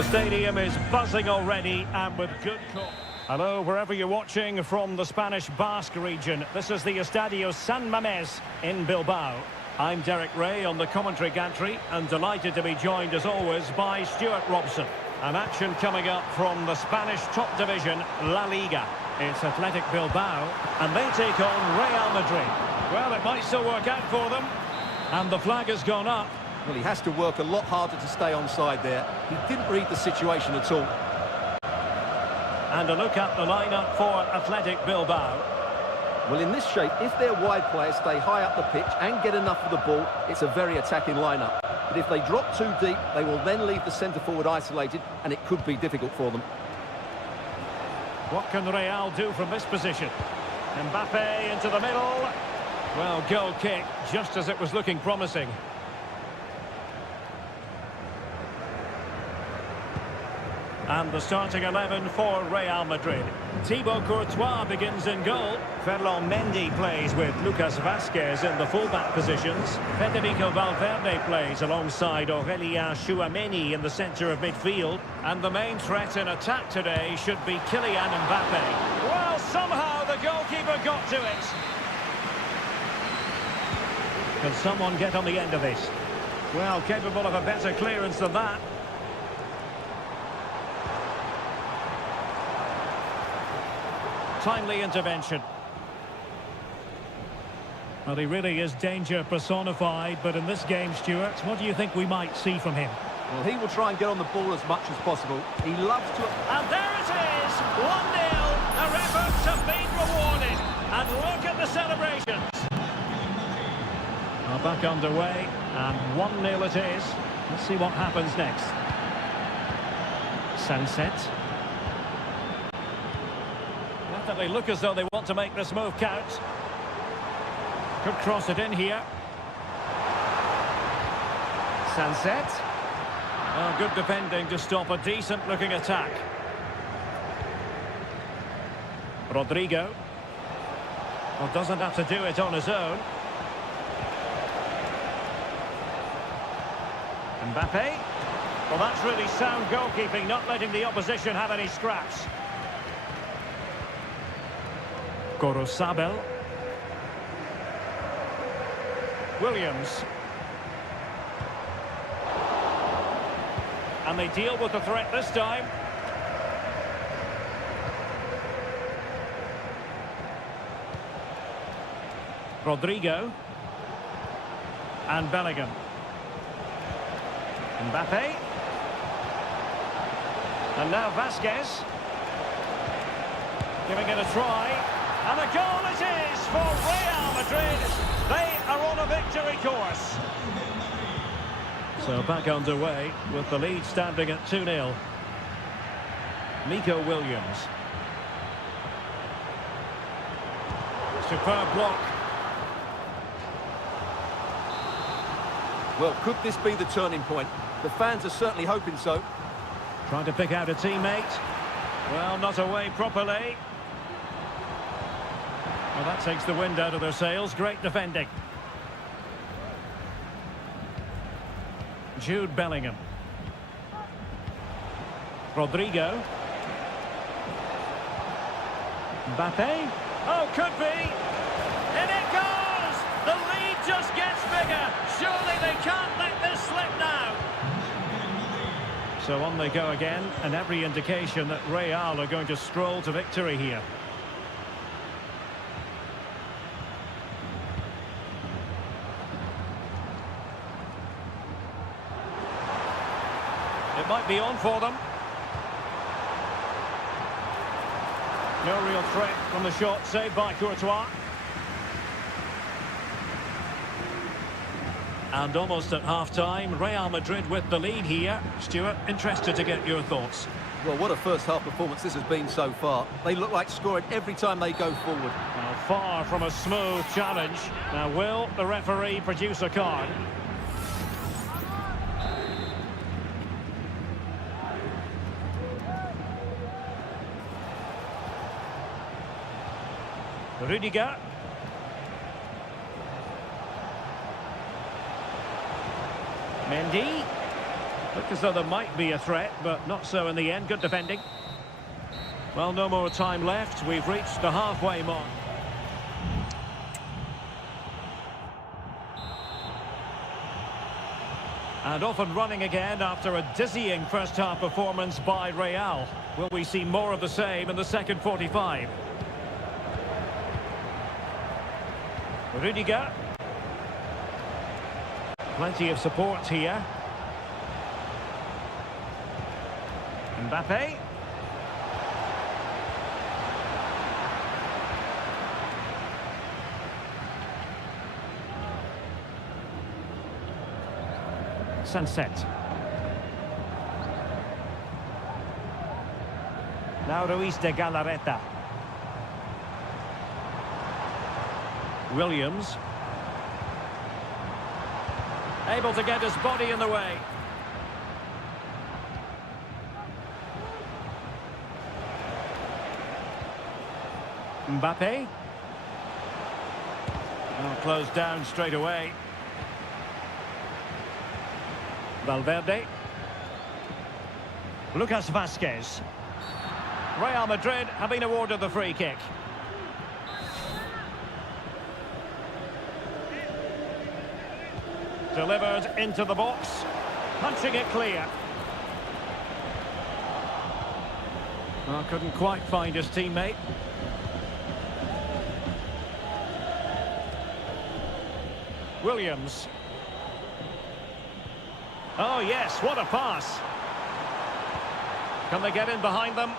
The stadium is buzzing already and with good call. Hello, wherever you're watching from the Spanish Basque region. This is the Estadio San Mamés in Bilbao. I'm Derek Ray on the commentary gantry and delighted to be joined as always by Stuart Robson. An action coming up from the Spanish top division, La Liga. It's Athletic Bilbao and they take on Real Madrid. Well, it might still work out for them. And the flag has gone up. Well, he has to work a lot harder to stay onside there. He didn't read the situation at all. And a look at the lineup for Athletic Bilbao. Well, in this shape, if their wide players stay high up the pitch and get enough of the ball, it's a very attacking lineup. But if they drop too deep, they will then leave the centre-forward isolated, and it could be difficult for them. What can Real do from this position? Mbappe into the middle. Well, goal kick, just as it was looking promising. And the starting 11 for Real Madrid. Thibaut Courtois begins in goal. Ferland Mendy plays with Lucas Vázquez in the fullback positions. Federico Valverde plays alongside Aurélien Tchouaméni in the centre of midfield. And the main threat in attack today should be Kylian Mbappe. Well, somehow the goalkeeper got to it. Can someone get on the end of this? Well, capable of a better clearance than that. Timely intervention. Well, he really is danger personified, but in this game, Stuart, what do you think we might see from him? Well, he will try and get on the ball as much as possible. He loves to... And there it is! 1-0. Their efforts have been rewarded. And look at the celebrations. Well, back underway, and 1-0 it is. Let's see what happens next. Sunset. They look as though they want to make this move count. Could cross it in here. Sunset. Oh, good defending to stop a decent-looking attack. Rodrigo. Well, doesn't have to do it on his own. Mbappe. Well, that's really sound goalkeeping, not letting the opposition have any scraps. Gorosabel. Williams. And they deal with the threat this time. Rodrigo. And Bellingham. Mbappe. And now Vázquez. Giving it a try. And a goal it is for Real Madrid. They are on a victory course. So back underway with the lead standing at 2-0. Nico Williams. Superb block. Well, could this be the turning point? The fans are certainly hoping so. Trying to pick out a teammate. Well, not away properly. Well, that takes the wind out of their sails. Great defending. Jude Bellingham. Rodrigo. Mbappe. Oh, could be. And it goes! The lead just gets bigger. Surely they can't let this slip now. So on they go again, and every indication that Real are going to stroll to victory here. It might be on for them. No real threat from the shot, saved by Courtois. And almost at half-time, Real Madrid with the lead here. Stuart, interested to get your thoughts. Well, what a first-half performance this has been so far. They look like scoring every time they go forward. Well, far from a smooth challenge. Now, will the referee produce a card? Rudiger. Mendy. Looked as though there might be a threat, but not so in the end. Good defending. Well, no more time left. We've reached the halfway mark. And off and running again after a dizzying first-half performance by Real. Will we see more of the same in the second 45? Rudiger. Plenty of support here. Mbappe. Sunset. Now Ruiz de Galarreta. Williams. Able to get his body in the way. Mbappe. Oh, closed down straight away. Valverde. Lucas Vazquez. Real Madrid have been awarded the free kick. Delivered into the box. Punching it clear. Well, couldn't quite find his teammate. Williams. Oh, yes, what a pass. Can they get in behind them?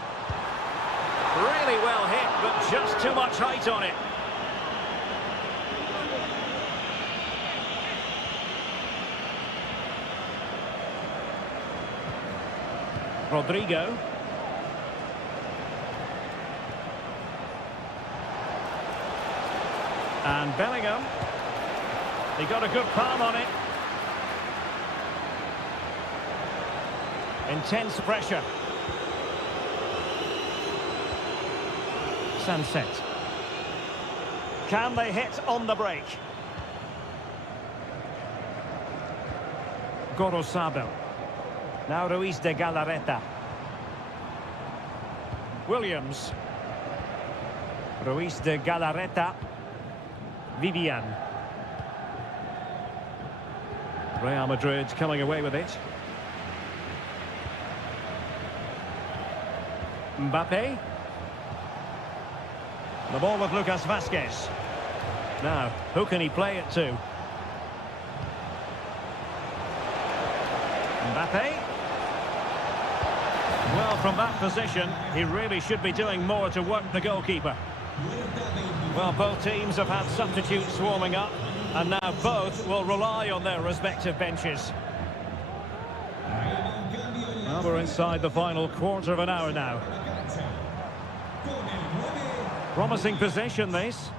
Really well hit, but just too much height on it. Rodrigo. And Bellingham. He got a good palm on it. Intense pressure. Sunset. Can they hit on the break? Gorosabel. Now Ruiz de Galarreta. Williams. Ruiz de Galarreta. Vivian. Real Madrid coming away with it. Mbappe. The ball with Lucas Vazquez. Now, who can he play it to? Mbappe. Well, from that position, he really should be doing more to work the goalkeeper. Well, both teams have had substitutes warming up, and now both will rely on their respective benches. Well, we're inside the final quarter of an hour now. Promising possession, this.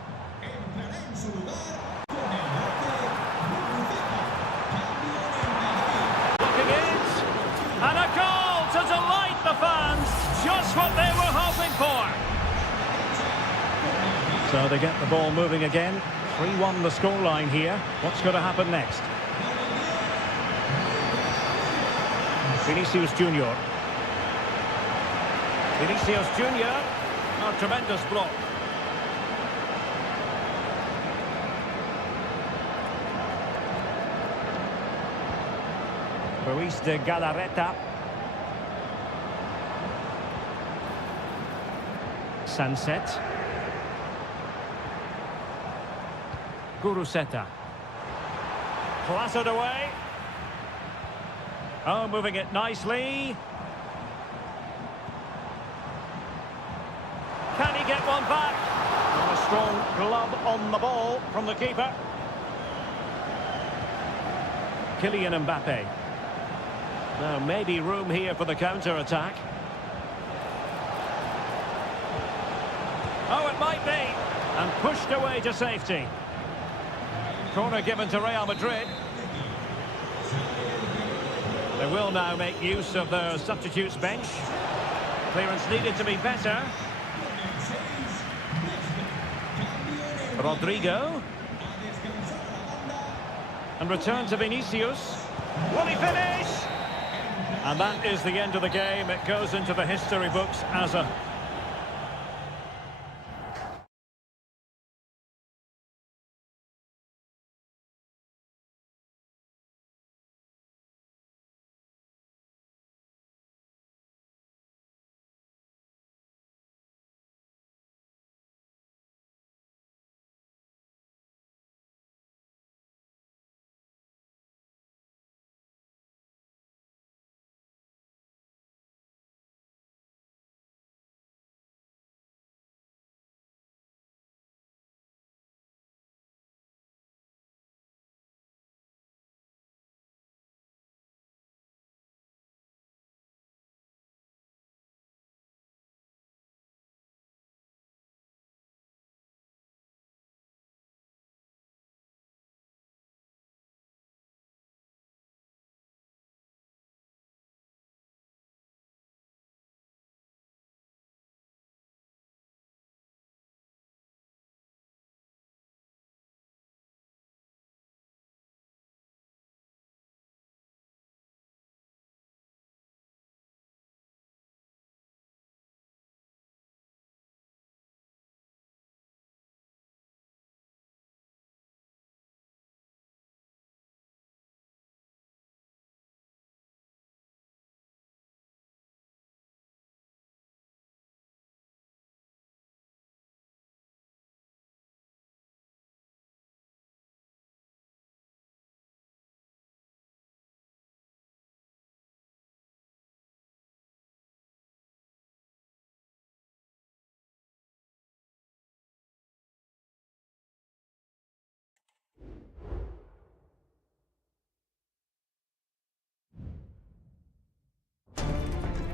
Looking it. And a goal to delight the fans. Just what they were hoping for. So they get the ball moving again. 3-1 the scoreline here. What's going to happen next? Vinicius Junior. Vinicius Junior. A tremendous block. Ruiz de Galarreta. Sunset. Guruseta. Clattered away. Oh, moving it nicely. Can he get one back? And a strong glove on the ball from the keeper. Kylian Mbappe. Now, maybe room here for the counter-attack. Oh, it might be. And pushed away to safety. Corner given to Real Madrid. They will now make use of their substitutes bench. Clearance needed to be better. Rodrigo. And return to Vinicius. Will he finish? And that is the end of the game. It goes into the history books as a...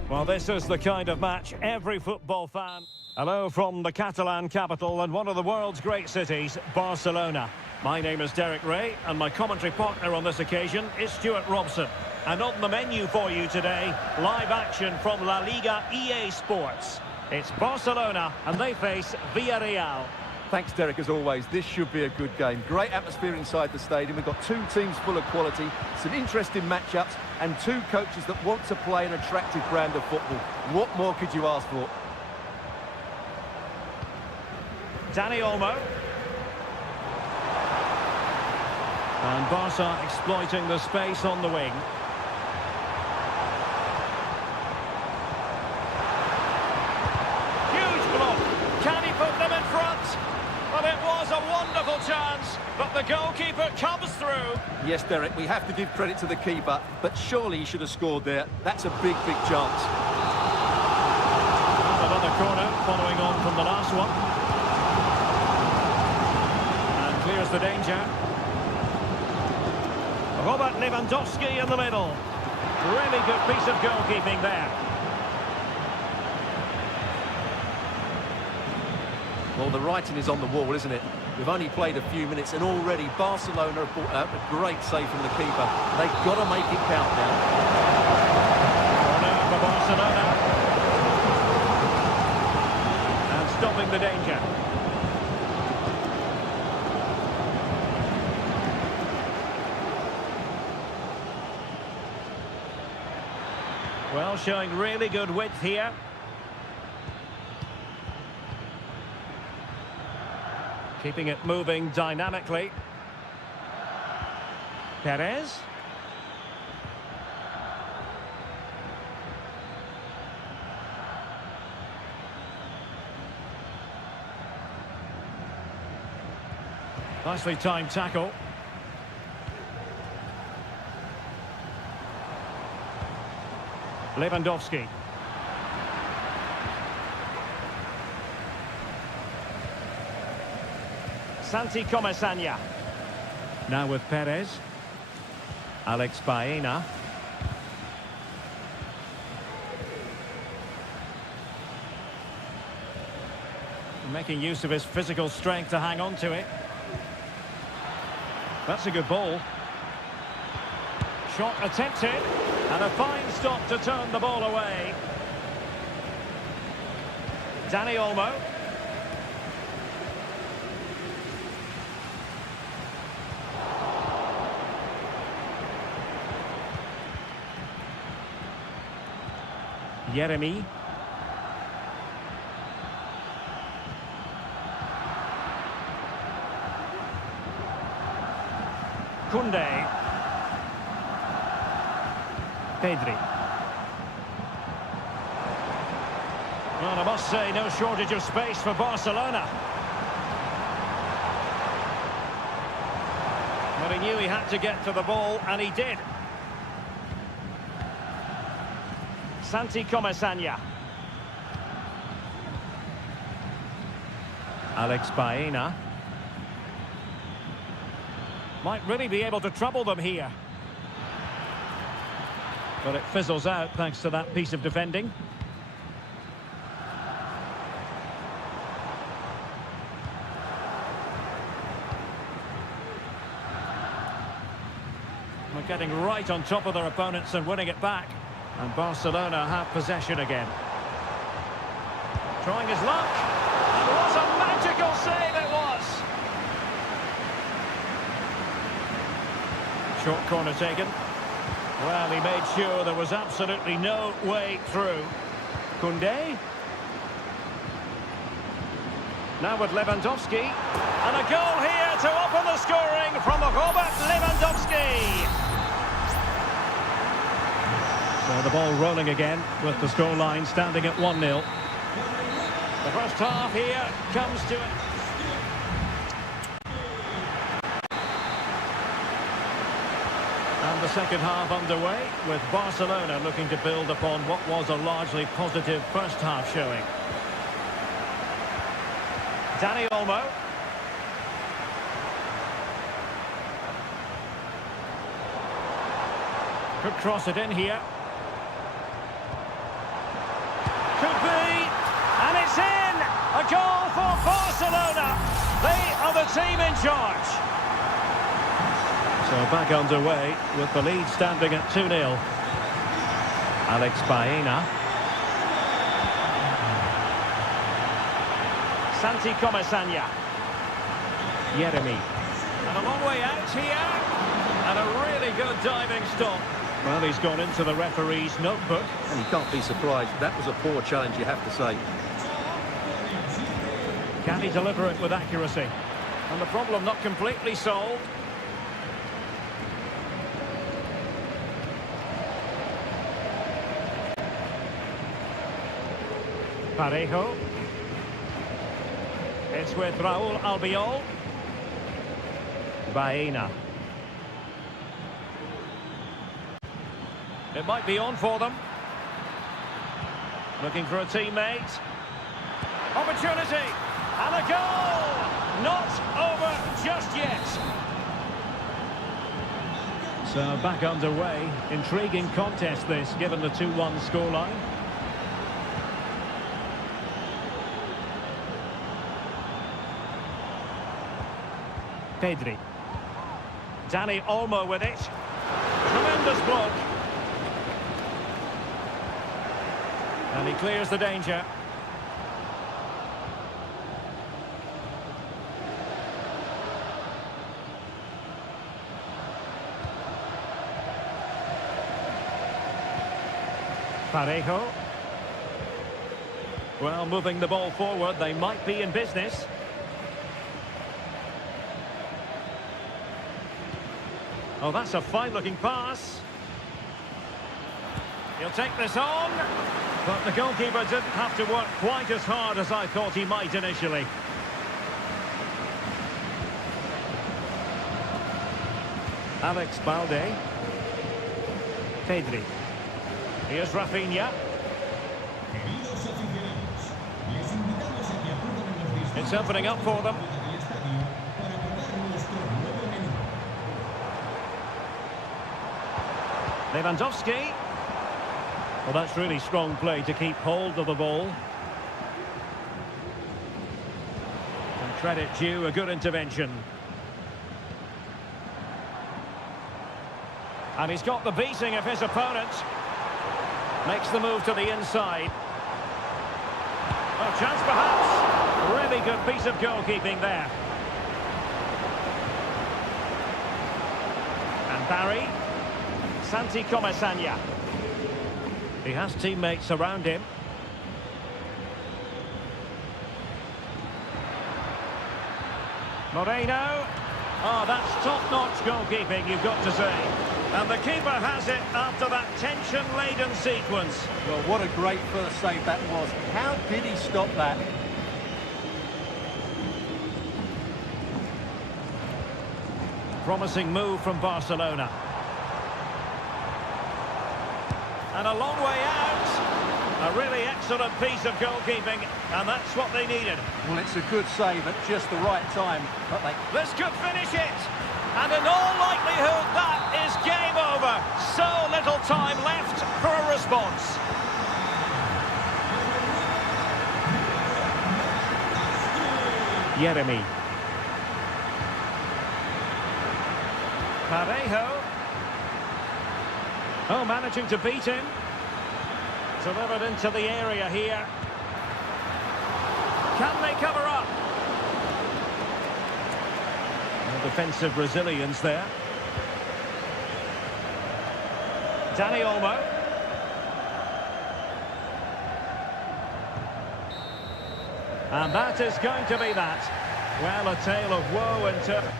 Well, this is the kind of match every football fan... Hello from the Catalan capital and one of the world's great cities, Barcelona. My name is Derek Ray, and my commentary partner on this occasion is Stuart Robson. And on the menu for you today, live action from La Liga EA Sports. It's Barcelona, and they face Villarreal. Thanks, Derek, as always. This should be a good game. Great atmosphere inside the stadium. We've got two teams full of quality, some interesting matchups, and two coaches that want to play an attractive brand of football. What more could you ask for? Dani Olmo. And Barca exploiting the space on the wing. Huge block. Can he put them in front? Well, it was a wonderful chance, but the goalkeeper comes through. Yes, Derek, we have to give credit to the keeper, but surely he should have scored there. That's a big, big chance. Another corner following on from the last one. And clears the danger. Robert Lewandowski in the middle. Really good piece of goalkeeping there. Well, the writing is on the wall, isn't it? We've only played a few minutes and already Barcelona have brought out a great save from the keeper. They've got to make it count now. Corner for Barcelona. And stopping the danger. Well, showing really good width here. Keeping it moving dynamically. Perez. Nicely timed tackle. Lewandowski. Santi Comesaña. Now with Perez. Alex Baena. Making use of his physical strength to hang on to it. That's a good ball. Shot attempted. And a fine stop to turn the ball away. Dani Olmo. Yeremy. Koundé. Pedri. Well, I must say, no shortage of space for Barcelona. But he knew he had to get to the ball, and he did. Santi Comesaña. Alex Baena. Might really be able to trouble them here. But it fizzles out thanks to that piece of defending. We're getting right on top of their opponents and winning it back. And Barcelona have possession again. Trying his luck. And what a magical save it was! Short corner taken. Well, he made sure there was absolutely no way through. Koundé. Now with Lewandowski. And a goal here to open the scoring from Robert Lewandowski. So the ball rolling again with the scoreline standing at 1-0. The first half here comes to it. And the second half underway with Barcelona looking to build upon what was a largely positive first half showing. Dani Olmo. Could cross it in here. Could be, and it's in! A goal for Barcelona! They are the team in charge. So back underway with the lead standing at 2-0. Alex Baena. Santi Comesaña. Yeremy. And a long way out here. And a really good diving stop. Well, he's gone into the referee's notebook. And you can't be surprised. That was a poor challenge, you have to say. Can he deliver it with accuracy? And the problem not completely solved. Parejo. It's with Raúl Albiol. Baena. It might be on for them. Looking for a teammate. Opportunity. And a goal! Not over just yet. So back underway. Intriguing contest this, given the 2-1 scoreline. Pedri. Dani Olmo with it. Tremendous block. And he clears the danger. Parejo. Well, moving the ball forward, they might be in business. Oh, that's a fine-looking pass. He'll take this on. But the goalkeeper didn't have to work quite as hard as I thought he might initially. Alex Balde. Pedri. Here's Rafinha. It's opening up for them. Lewandowski. Well, that's really strong play to keep hold of the ball. And credit due, a good intervention. And he's got the beating of his opponent. Makes the move to the inside. Well, chance perhaps. Really good piece of goalkeeping there. And Barry. Santi Comesaña. He has teammates around him. Moreno. Oh, that's top-notch goalkeeping, you've got to say. And the keeper has it after that tension-laden sequence. Well, what a great first save that was. How did he stop that? Promising move from Barcelona. And a long way out. A really excellent piece of goalkeeping, and that's what they needed. Well, it's a good save at just the right time, but This could finish it. And in all likelihood, that is game over. So little time left for a response. Jeremy. Parejo. Oh, managing to beat him. Delivered into the area here. Can they cover up? No defensive resilience there. Dani Olmo. And that is going to be that. Well, a tale of woe and terror.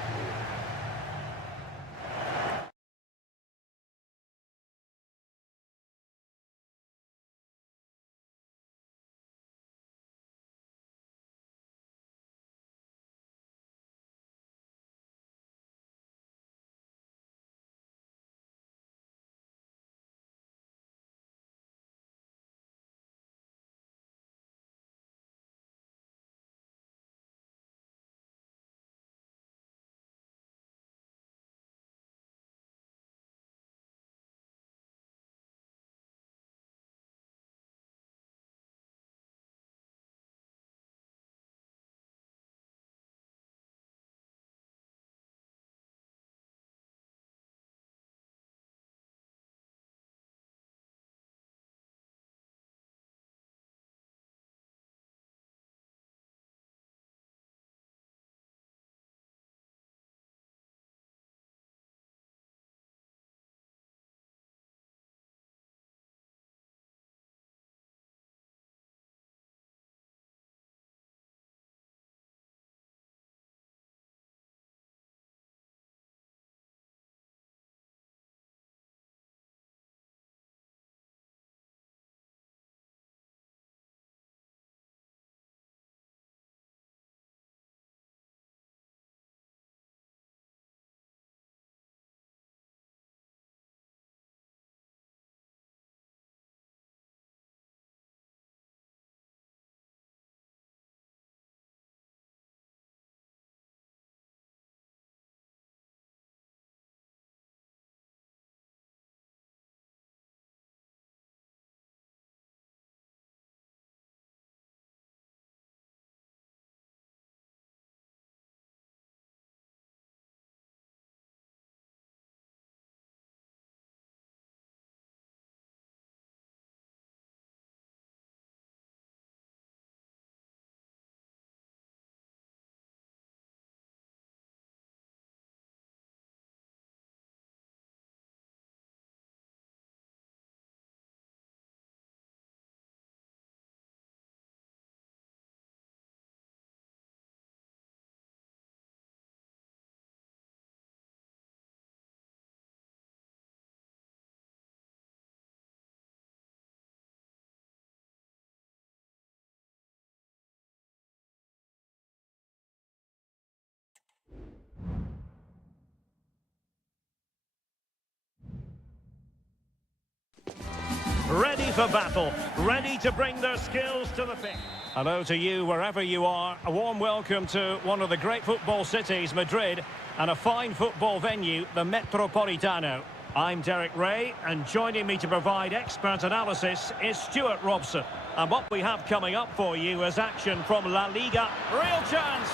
Ready for battle, ready to bring their skills to the pitch. Hello to you wherever you are. A warm welcome to one of the great football cities, Madrid, and a fine football venue, the Metropolitano. I'm Derek Ray, and joining me to provide expert analysis is Stuart Robson. And what we have coming up for you is action from La Liga. Real chance!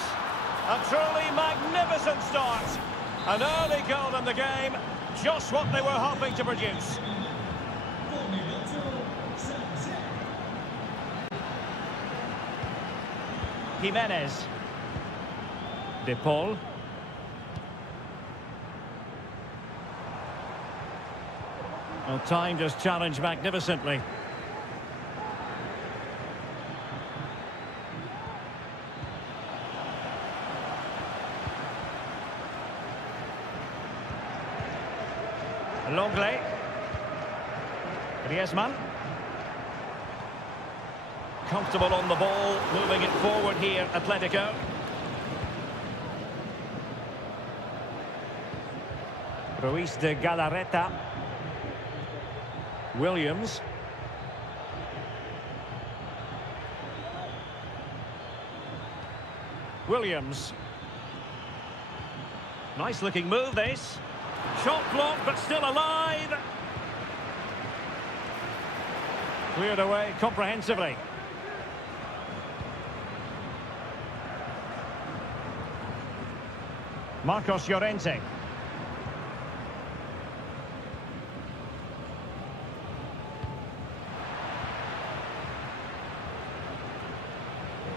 A truly magnificent start. An early goal in the game, just what they were hoping to produce. Jimenez. De Paul. Well, time just challenged magnificently. Longley. Griezmann. Comfortable on the ball, moving it forward here, Atletico. Ruiz de Galarreta. Williams. Williams. Nice looking move, this. Shot blocked, but still alive. Cleared away comprehensively. Marcos Llorente.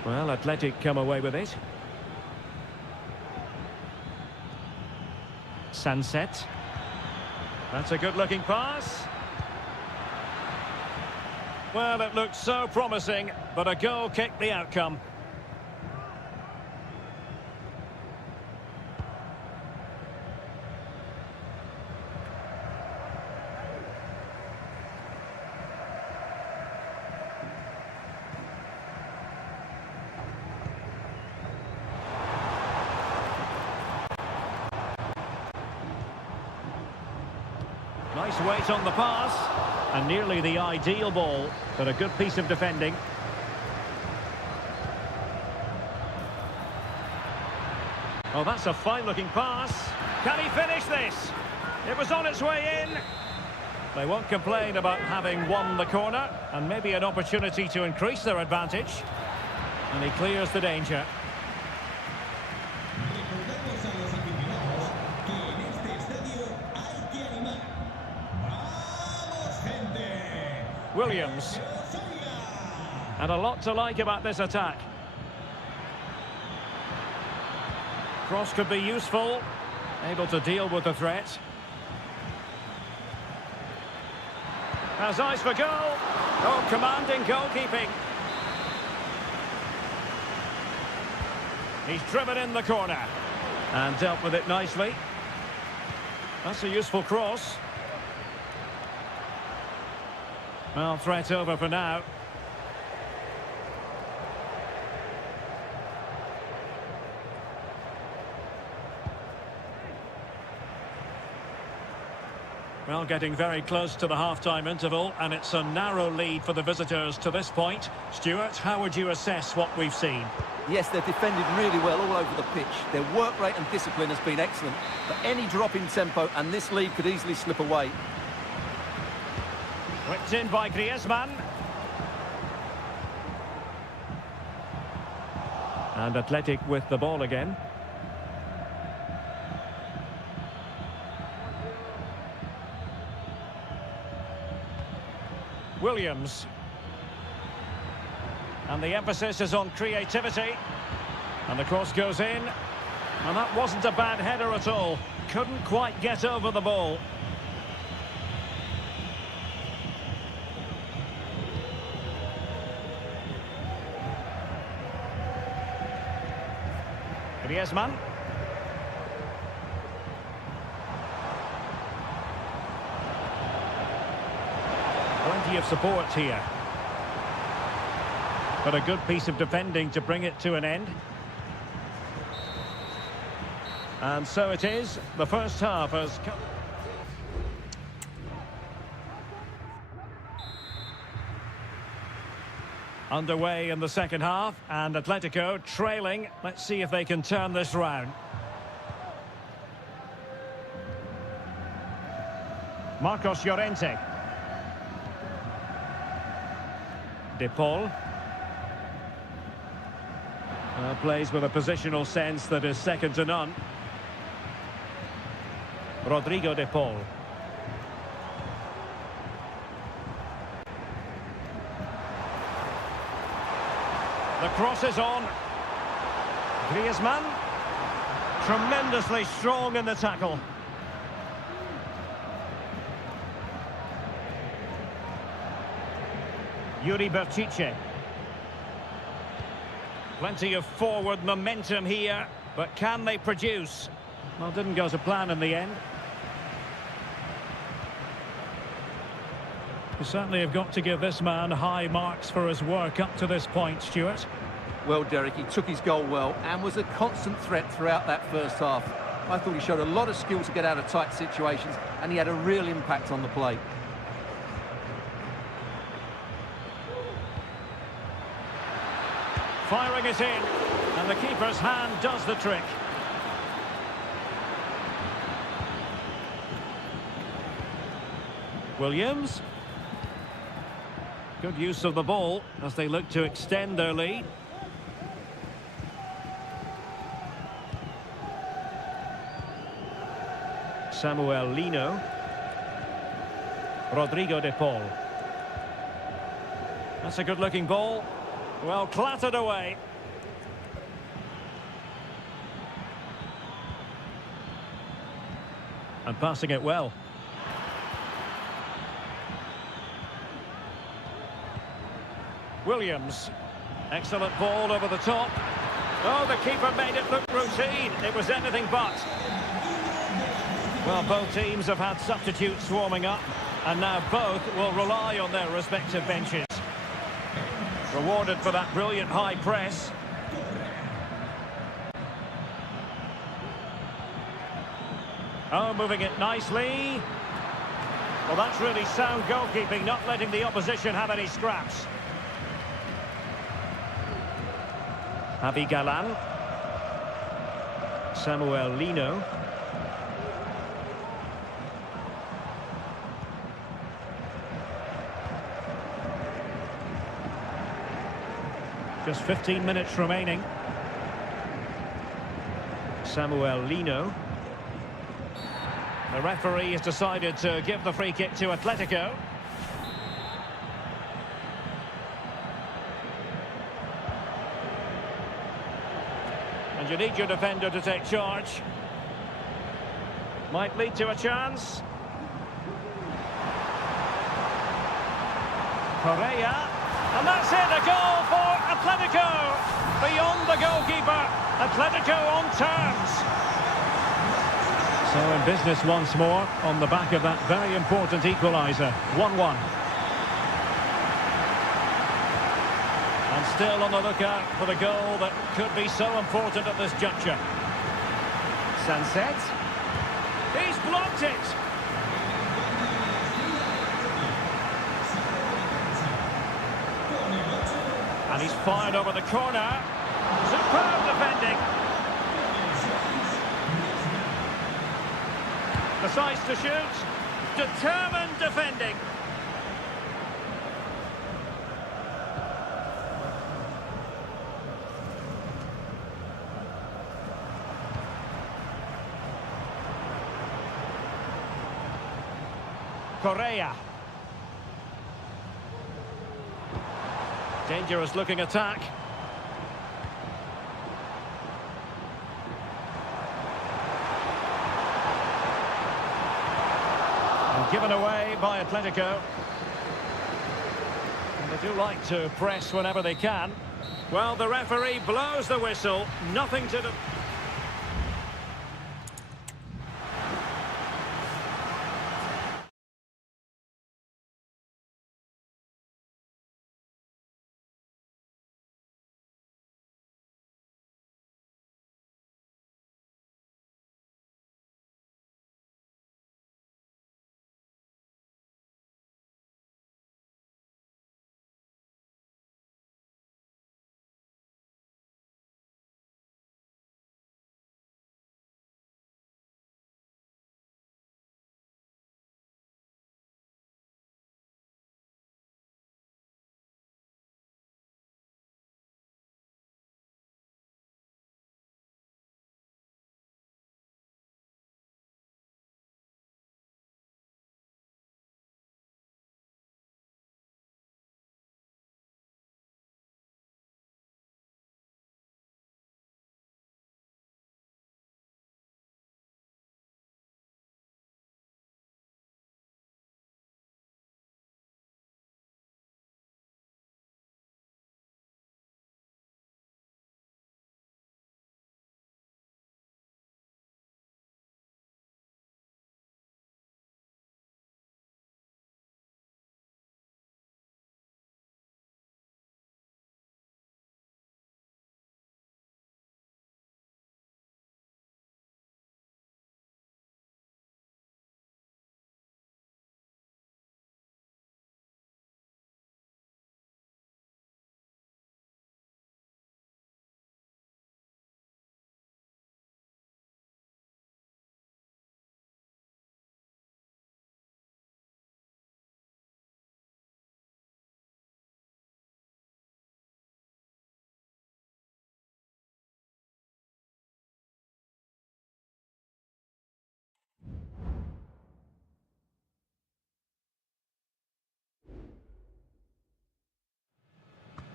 Well, Athletic come away with it. Sunset. That's a good-looking pass. Well, it looked so promising, but a goal kicked the outcome. Nice weight on the pass, and nearly the ideal ball, but a good piece of defending. Oh, that's a fine-looking pass. Can he finish this? It was on its way in. They won't complain about having won the corner, and maybe an opportunity to increase their advantage. And he clears the danger. Williams. And a lot to like about this attack. Cross could be useful. Able to deal with the threat. Has eyes for goal. Oh, commanding goalkeeping. He's driven in the corner. And dealt with it nicely. That's a useful cross. Well, threat over for now. Well, getting very close to the half-time interval, and it's a narrow lead for the visitors to this point. Stuart, how would you assess what we've seen? Yes, they've defended really well all over the pitch. Their work rate and discipline has been excellent. But any drop in tempo, and this lead could easily slip away. Whipped in by Griezmann. And Athletic with the ball again. Williams. And the emphasis is on creativity. And the cross goes in. And that wasn't a bad header at all. Couldn't quite get over the ball. Griezmann. Plenty of support here. But a good piece of defending to bring it to an end. And so it is. The first half has come. Underway in the second half, and Atletico trailing. Let's see if they can turn this round. Marcos Llorente. De Paul. Plays with a positional sense that is second to none. Rodrigo De Paul. The cross is on. Griezmann. Tremendously strong in the tackle. Yuri Berchiche. Plenty of forward momentum here, but can they produce? Well, didn't go to plan in the end. You certainly have got to give this man high marks for his work up to this point, Stuart. Well, Derek, he took his goal well and was a constant threat throughout that first half. I thought he showed a lot of skill to get out of tight situations, and he had a real impact on the play. Firing it in, and the keeper's hand does the trick. Williams. Good use of the ball as they look to extend their lead. Samuel Lino. Rodrigo de Paul. That's a good-looking ball. Well, clattered away. And passing it well. Williams. Excellent ball over the top. Oh, the keeper made it look routine. It was anything but. Well, both teams have had substitutes warming up, and now both will rely on their respective benches. Rewarded for that brilliant high press. Oh, moving it nicely. Well, that's really sound goalkeeping, not letting the opposition have any scraps. Javi Galan. Samuel Lino. Just 15 minutes remaining. Samuel Lino. The referee has decided to give the free kick to Atletico. And you need your defender to take charge. Might lead to a chance. Correa. And that's it, a goal for Atletico. Beyond the goalkeeper, Atletico on terms. So in business once more on the back of that very important equaliser. 1-1. And still on the lookout for the goal that could be so important at this juncture. Sunset. He's blocked it. And he's fired over the corner. Superb defending. Decides to shoot. Determined defending. Correa. Dangerous looking attack. And given away by Atletico. And they do like to press whenever they can. Well, the referee blows the whistle. Nothing to do.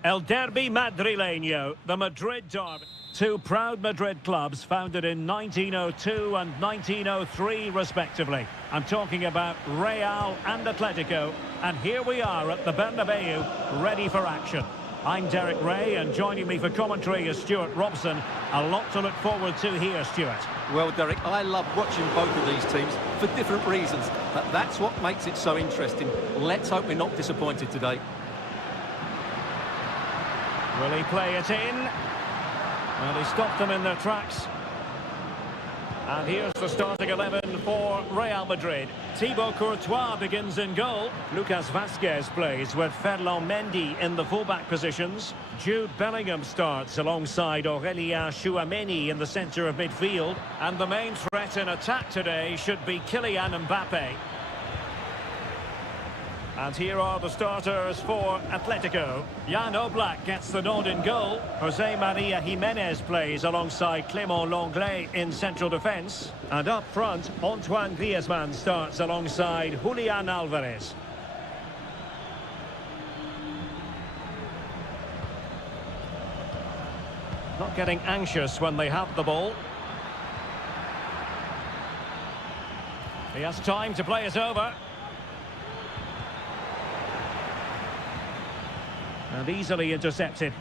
El Derby Madrileño, the Madrid derby. Two proud Madrid clubs founded in 1902 and 1903 respectively. I'm talking about Real and Atletico, and here we are at the Bernabeu, ready for action. I'm Derek Ray, and joining me for commentary is Stuart Robson. A lot to look forward to here, Stuart. Well, Derek, I love watching both of these teams for different reasons, but that's what makes it so interesting. Let's hope we're not disappointed today. Will he play it in? Well, he stopped them in their tracks. And here's the starting 11 for Real Madrid. Thibaut Courtois begins in goal. Lucas Vazquez plays with Ferland Mendy in the fullback positions. Jude Bellingham starts alongside Aurélien Tchouameni in the centre of midfield. And the main threat in attack today should be Kylian Mbappe. And here are the starters for Atletico. Jan Oblak gets the nod in goal. Jose Maria Jimenez plays alongside Clément Lenglet in central defence. And up front, Antoine Griezmann starts alongside Julian Alvarez. Not getting anxious when they have the ball. He has time to play it over. And easily intercepted.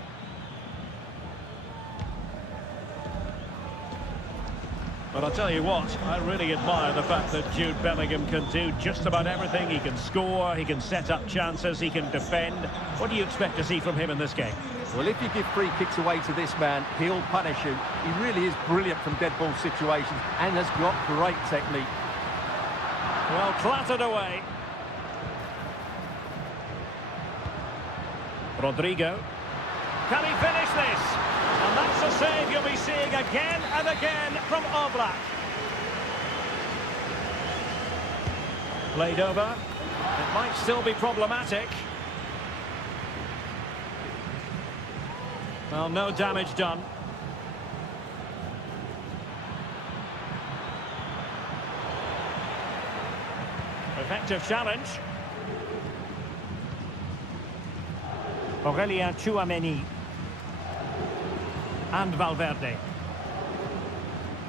But I'll tell you what, I really admire the fact that Jude Bellingham can do just about everything. He can score, he can set up chances, he can defend. What do you expect to see from him in this game? Well, if you give free kicks away to this man, he'll punish you. He really is brilliant from dead ball situations and has got great technique. Well, clattered away. Rodrigo. Can he finish this? And that's a save you'll be seeing again and again from Oblak. Played over. It might still be problematic. Well, no damage done. Effective challenge. Aurélien Tchouameni and Valverde.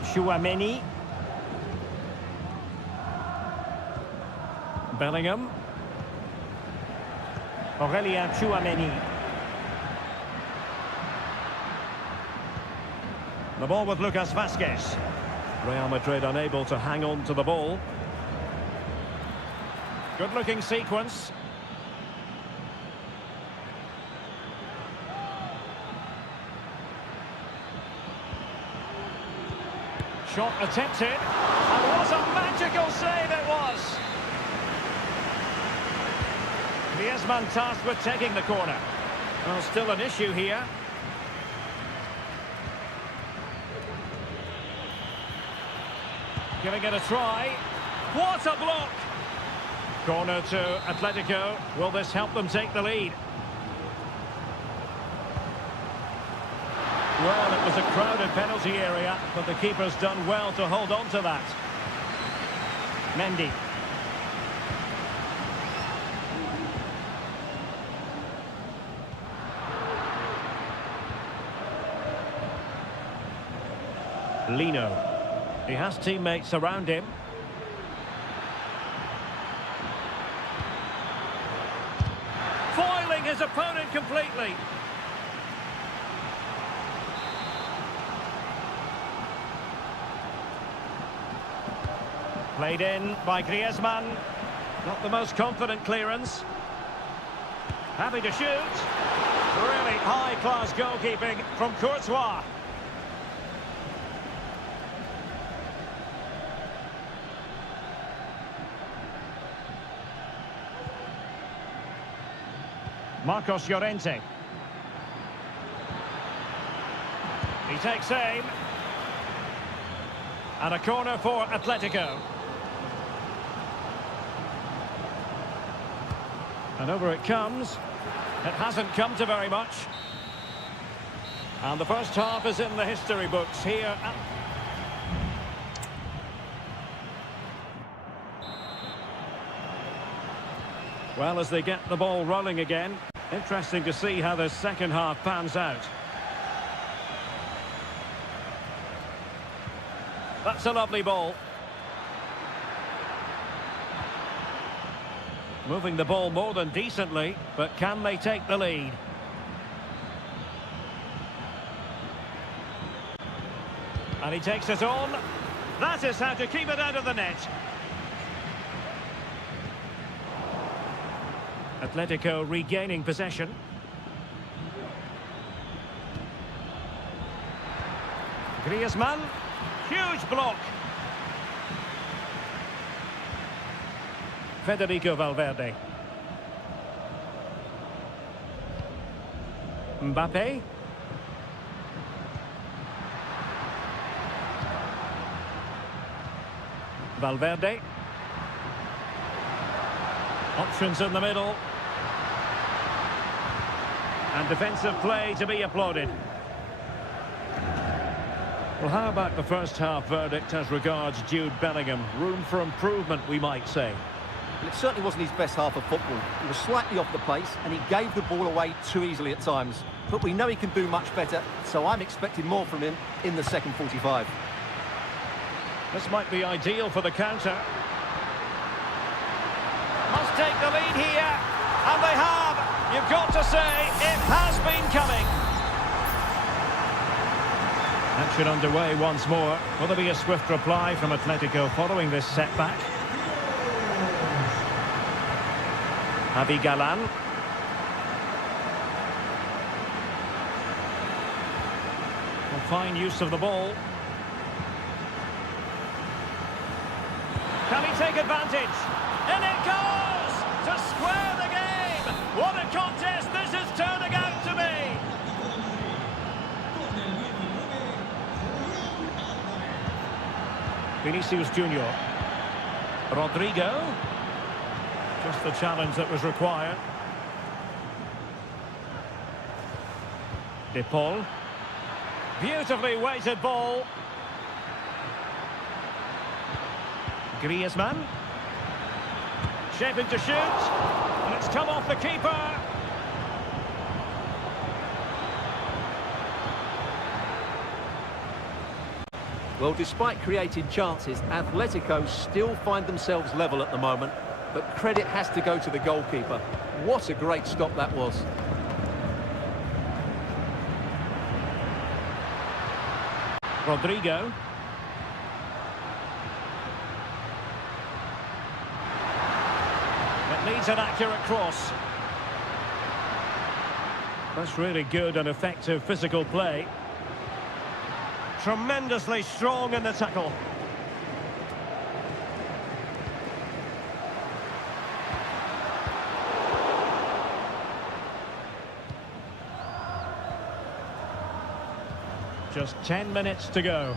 Tchouameni. Bellingham. Aurélien Tchouameni. The ball with Lucas Vazquez. Real Madrid unable to hang on to the ball. Good looking sequence. Shot attempted, and what a magical save it was! Griezmann tasked with taking the corner. Well, still an issue here. Giving it a try. What a block! Corner to Atletico. Will this help them take the lead? Well, it was a crowded penalty area, but the keeper's done well to hold on to that. Mendy. Lino. He has teammates around him. Foiling his opponent completely. Played in by Griezmann. Not the most confident clearance. Happy to shoot. Really high-class goalkeeping from Courtois. Marcos Llorente. He takes aim. And a corner for Atletico. And over it comes. It hasn't come to very much. And the first half is in the history books here. Well, as they get the ball rolling again. Interesting to see how the second half pans out. That's a lovely ball. Moving the ball more than decently, but can they take the lead? And he takes it on. That is how to keep it out of the net. Atletico regaining possession. Griezmann. Huge block. Federico Valverde. Mbappe. Valverde. Options in the middle. And defensive play to be applauded. Well, how about the first half verdict as regards Jude Bellingham? Room for improvement, we might say. Well, it certainly wasn't his best half of football. He was slightly off the pace and he gave the ball away too easily at times. But we know he can do much better, so I'm expecting more from him in the second 45. This might be ideal for the counter. Must take the lead here. And they have. You've got to say, it has been coming. Action underway once more. Will there be a swift reply from Atletico following this setback? Javi Galan. Fine use of the ball. Can he take advantage? In it goes! To square the game! What a contest this is turning out to be! Vinicius Junior. Rodrigo. Just the challenge that was required. De Paul. Beautifully weighted ball. Griezmann. Shaping to shoot. And it's come off the keeper. Well, despite creating chances, Atletico still find themselves level at the moment. But credit has to go to the goalkeeper. What a great stop that was. Rodrigo. It needs an accurate cross. That's really good and effective physical play. Tremendously strong in the tackle. Just 10 minutes to go.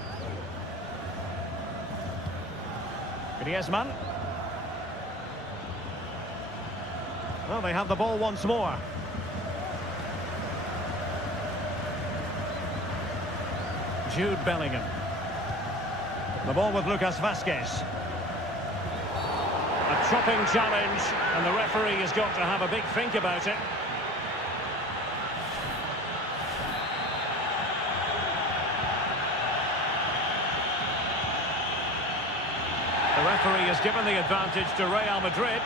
Griezmann. Well, they have the ball once more. Jude Bellingham. The ball with Lucas Vazquez. A chopping challenge, and the referee has got to have a big think about it. The referee has given the advantage to Real Madrid.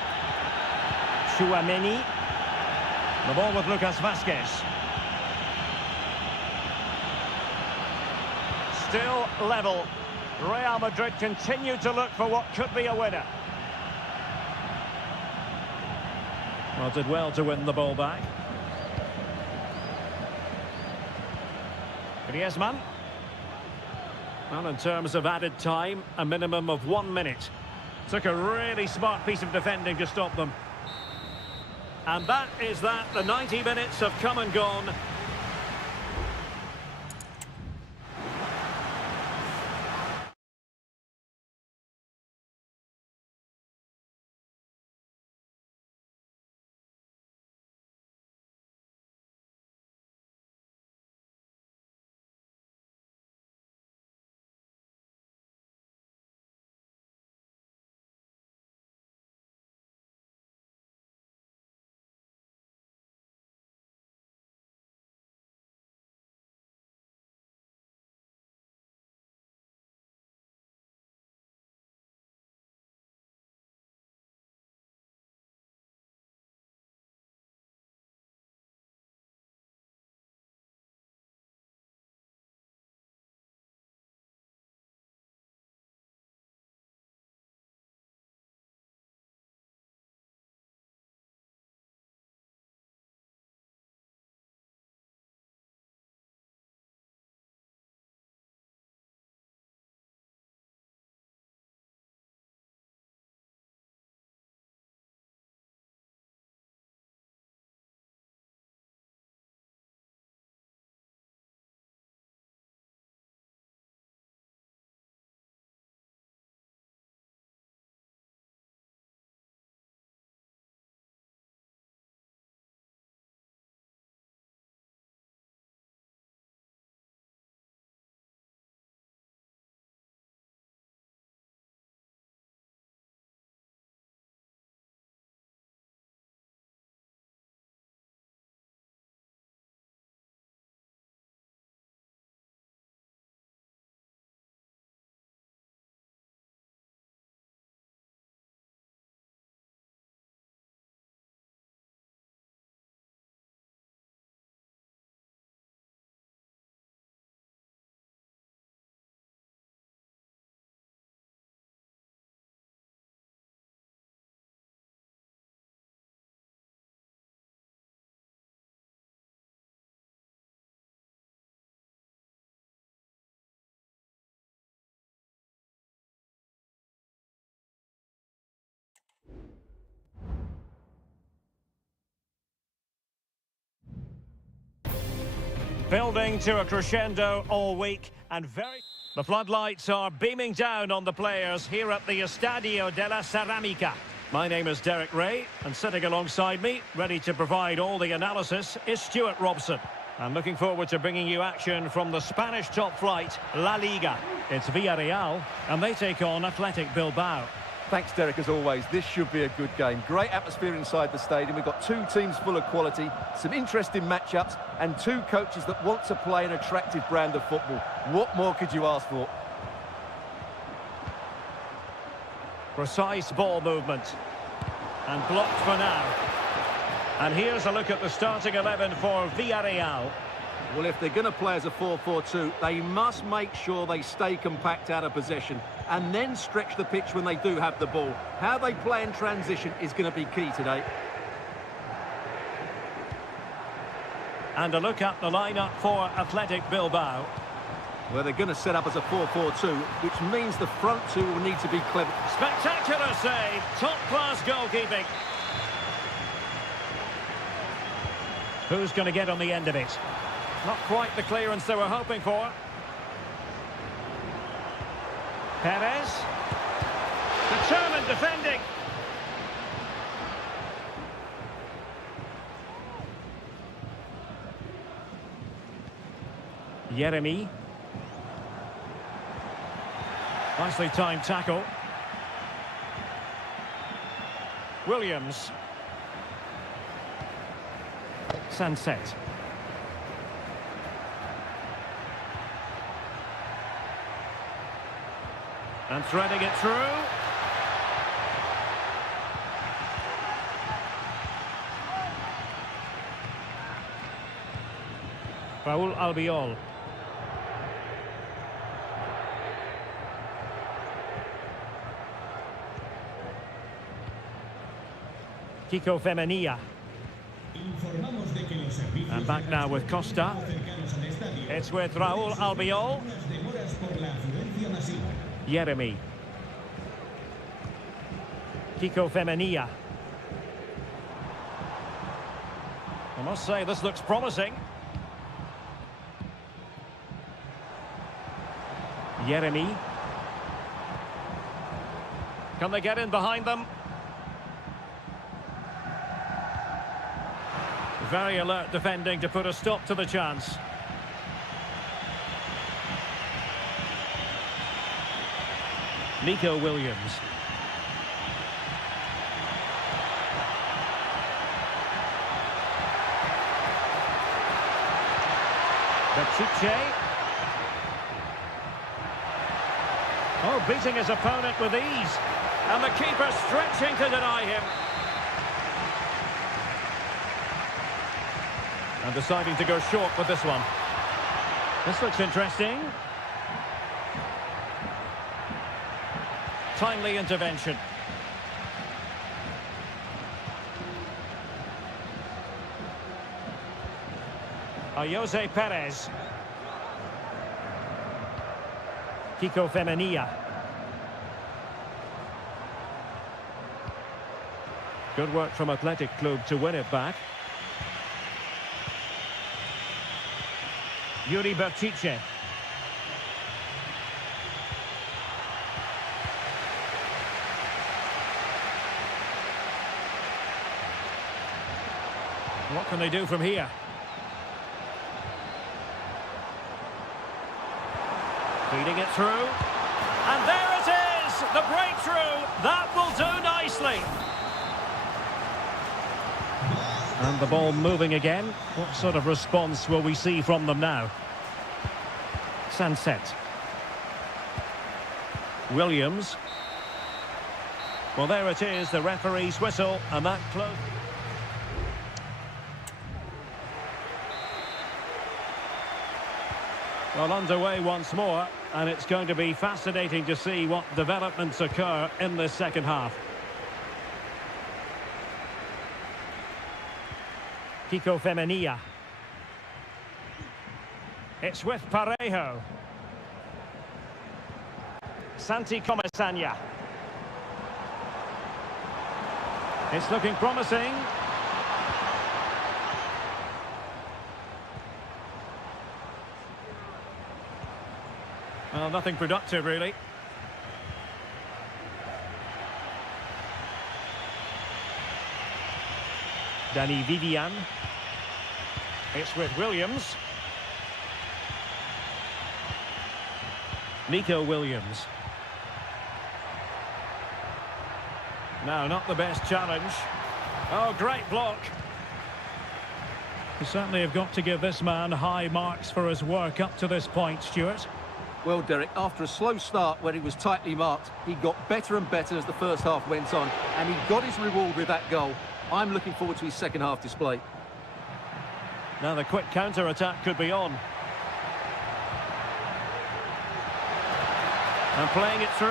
Chouameni. The ball with Lucas Vazquez. Still level. Real Madrid continue to look for what could be a winner. Well, did well to win the ball back. Griezmann. Well, in terms of added time, a minimum of 1 minute. Took a really smart piece of defending to stop them. And that is that. The 90 minutes have come and gone. Building to a crescendo all week and The floodlights are beaming down on the players here at the Estadio de la Ceramica. My name is Derek Ray, and sitting alongside me, ready to provide all the analysis, is Stuart Robson. I'm looking forward to bringing you action from the Spanish top flight, La Liga. It's Villarreal, and they take on Athletic Bilbao. Thanks, Derek, as always. This should be a good game. Great atmosphere inside the stadium. We've got two teams full of quality, some interesting matchups, and two coaches that want to play an attractive brand of football. What more could you ask for? Precise ball movement. And blocked for now. And here's a look at the starting 11 for Villarreal. Well, if they're going to play as a 4-4-2, they must make sure they stay compact out of possession and then stretch the pitch when they do have the ball. How they play in transition is going to be key today. And a look at the lineup for Athletic Bilbao. Well, they're going to set up as a 4-4-2, which means the front two will need to be clever. Spectacular save, top-class goalkeeping. Who's going to get on the end of it? Not quite the clearance they were hoping for. Perez. Determined defending. Jeremy. Nicely timed tackle. Williams. Sunset. And threading it through. Raúl Albiol. Kiko Femenia. And back now with Costa. It's with Raúl Albiol. Jeremy. Kiko Femenia. I must say this looks promising. Jeremy. Can they get in behind them? Very alert defending to put a stop to the chance. Nico Williams. Pichet. Oh, beating his opponent with ease. And the keeper stretching to deny him. And deciding to go short with this one. This looks interesting. Timely intervention. Jose Perez. Kiko Femenia. Good work from Athletic Club to win it back. Yuri Berchiche. What can they do from here? Feeding it through. And there it is! The breakthrough! That will do nicely! And the ball moving again. What sort of response will we see from them now? Sunset. Williams. Well, there it is, the referee's whistle, and that close. Well, underway once more, and it's going to be fascinating to see what developments occur in this second half. Kiko Femenia. It's with Parejo. Santi Comesaña. It's looking promising. Well, nothing productive, really. Danny Vivian. It's with Williams. Nico Williams. No, not the best challenge. Oh, great block. You certainly have got to give this man high marks for his work up to this point, Stuart. Well, Derek, after a slow start where he was tightly marked, he got better and better as the first half went on, and he got his reward with that goal. I'm looking forward to his second half display. Now the quick counter-attack could be on. And playing it through.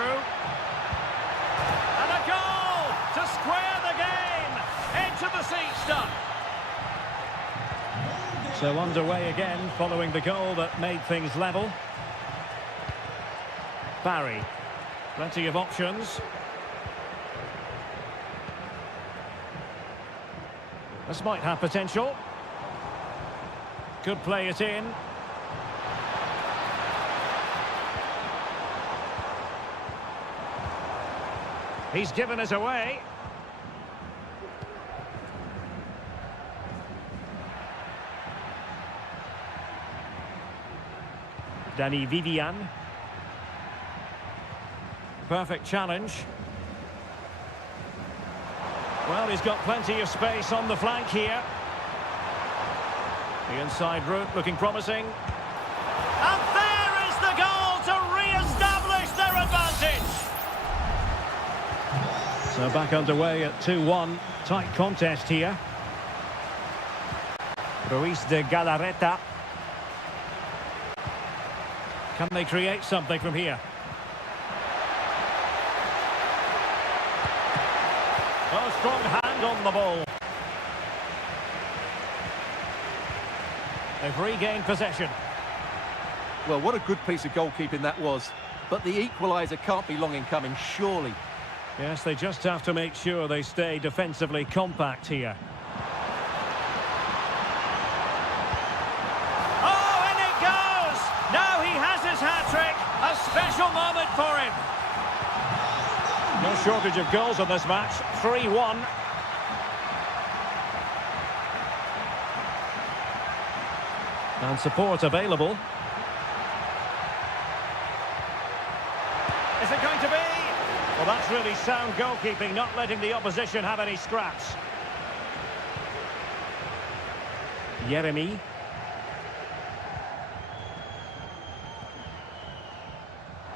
And a goal to square the game. Into the seat stuff. So underway again following the goal that made things level. Barry. Plenty of options. This might have potential. Could play it in. He's given us away. Danny Vivian. Perfect challenge. Well, he's got plenty of space on the flank here. The inside route looking promising. And there is the goal to re-establish their advantage. So back underway at 2-1. Tight contest here. Ruiz de Galarreta. Can they create something from here? Oh, strong hand on the ball. They've regained possession. Well, what a good piece of goalkeeping that was. But the equaliser can't be long in coming, surely. Yes, they just have to make sure they stay defensively compact here. Oh, in it goes! Now he has his hat-trick. A special moment for him. No shortage of goals on this match. 3-1. And support available. Is it going to be? Well, that's really sound goalkeeping, not letting the opposition have any scraps. Jeremy.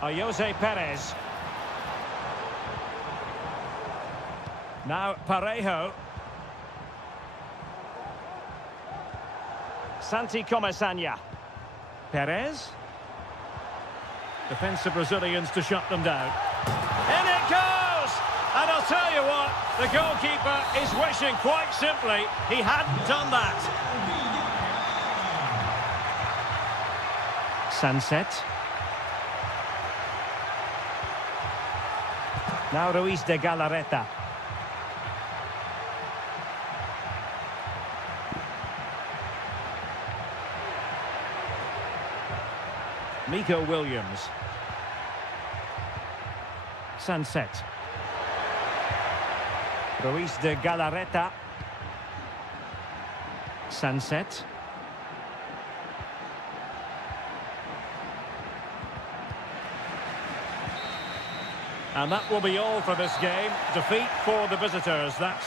Jose Perez. Now Parejo. Santi Comesaña. Perez. Defensive Brazilians to shut them down. In it goes! And I'll tell you what, the goalkeeper is wishing quite simply he hadn't done that. Sunset. Now Ruiz de Galarreta. Nico Williams. Sunset. Ruiz de Galarreta. Sunset. And that will be all for this game. Defeat for the visitors. That's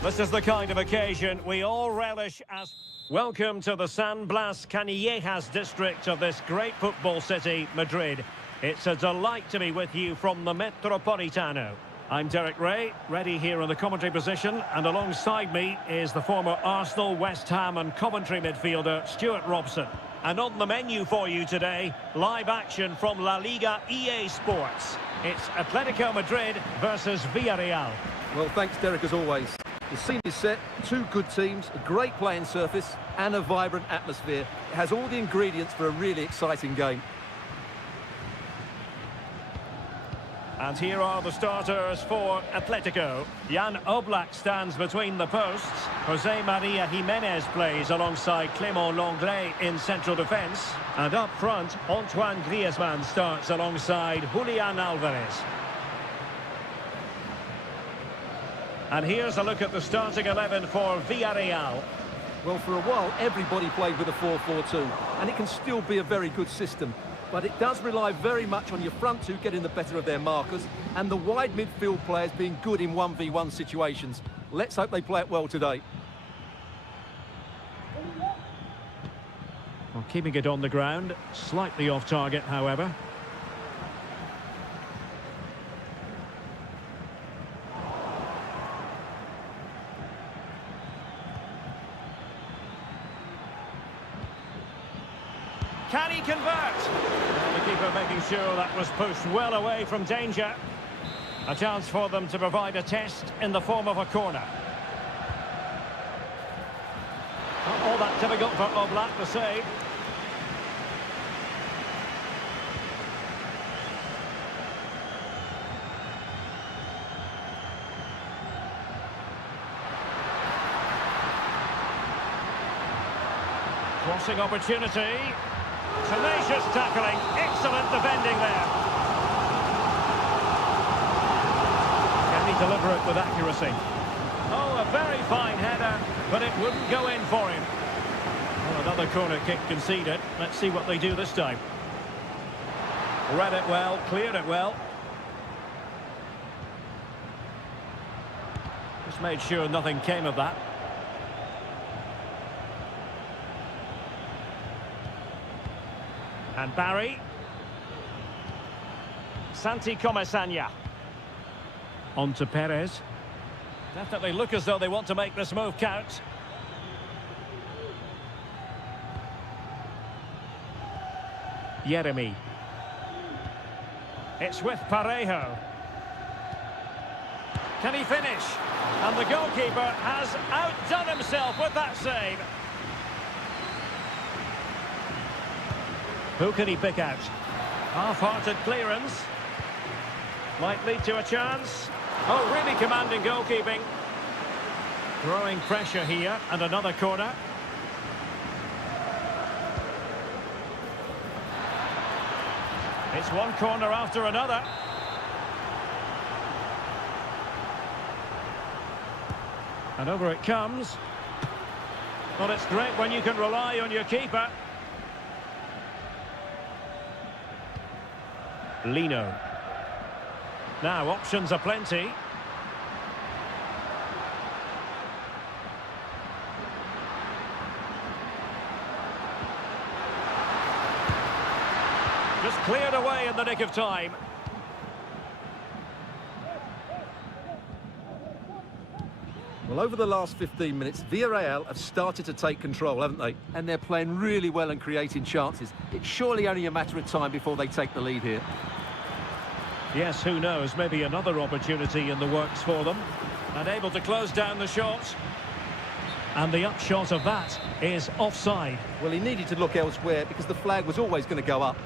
This is the kind of occasion we all relish as... Welcome to the San Blas Canillejas district of this great football city, Madrid. It's a delight to be with you from the Metropolitano. I'm Derek Ray, ready here in the commentary position, and alongside me is the former Arsenal, West Ham and Coventry midfielder, Stuart Robson. And on the menu for you today, live action from La Liga EA Sports. It's Atletico Madrid versus Villarreal. Well, thanks, Derek, as always. The scene is set, two good teams, a great playing surface and a vibrant atmosphere. It has all the ingredients for a really exciting game. And here are the starters for Atletico. Jan Oblak stands between the posts. Jose Maria Jimenez plays alongside Clément Lenglet in central defence. And up front, Antoine Griezmann starts alongside Julian Alvarez. And here's a look at the starting 11 for Villarreal. Well, for a while, everybody played with a 4-4-2, and it can still be a very good system. But it does rely very much on your front two getting the better of their markers and the wide midfield players being good in 1v1 situations. Let's hope they play it well today. Well, keeping it on the ground, slightly off target, however. Can he convert? Well, the keeper making sure that was pushed well away from danger. A chance for them to provide a test in the form of a corner. Not all that difficult for Oblak to save. Crossing opportunity. Tenacious tackling, excellent defending there. Can he deliver it with accuracy? Oh, a very fine header, but it wouldn't go in for him. Well, another corner kick conceded. Let's see what they do this time. Read it well, cleared it well. Just made sure nothing came of that. And Barry. Santi Comesaña. On to Perez. Definitely look as though they want to make this move count. Jeremy. It's with Parejo. Can he finish? And the goalkeeper has outdone himself with that save. Who can he pick out? Half-hearted clearance. Might lead to a chance. Oh, really commanding goalkeeping. Growing pressure here, and another corner. It's one corner after another. And over it comes. Well, it's great when you can rely on your keeper. Lino. Now, options are plenty. Just cleared away in the nick of time. Well, over the last 15 minutes, Villarreal have started to take control, haven't they? And they're playing really well and creating chances. It's surely only a matter of time before they take the lead here. Yes, who knows? Maybe another opportunity in the works for them. And able to close down the shot. And the upshot of that is offside. Well, he needed to look elsewhere because the flag was always going to go up.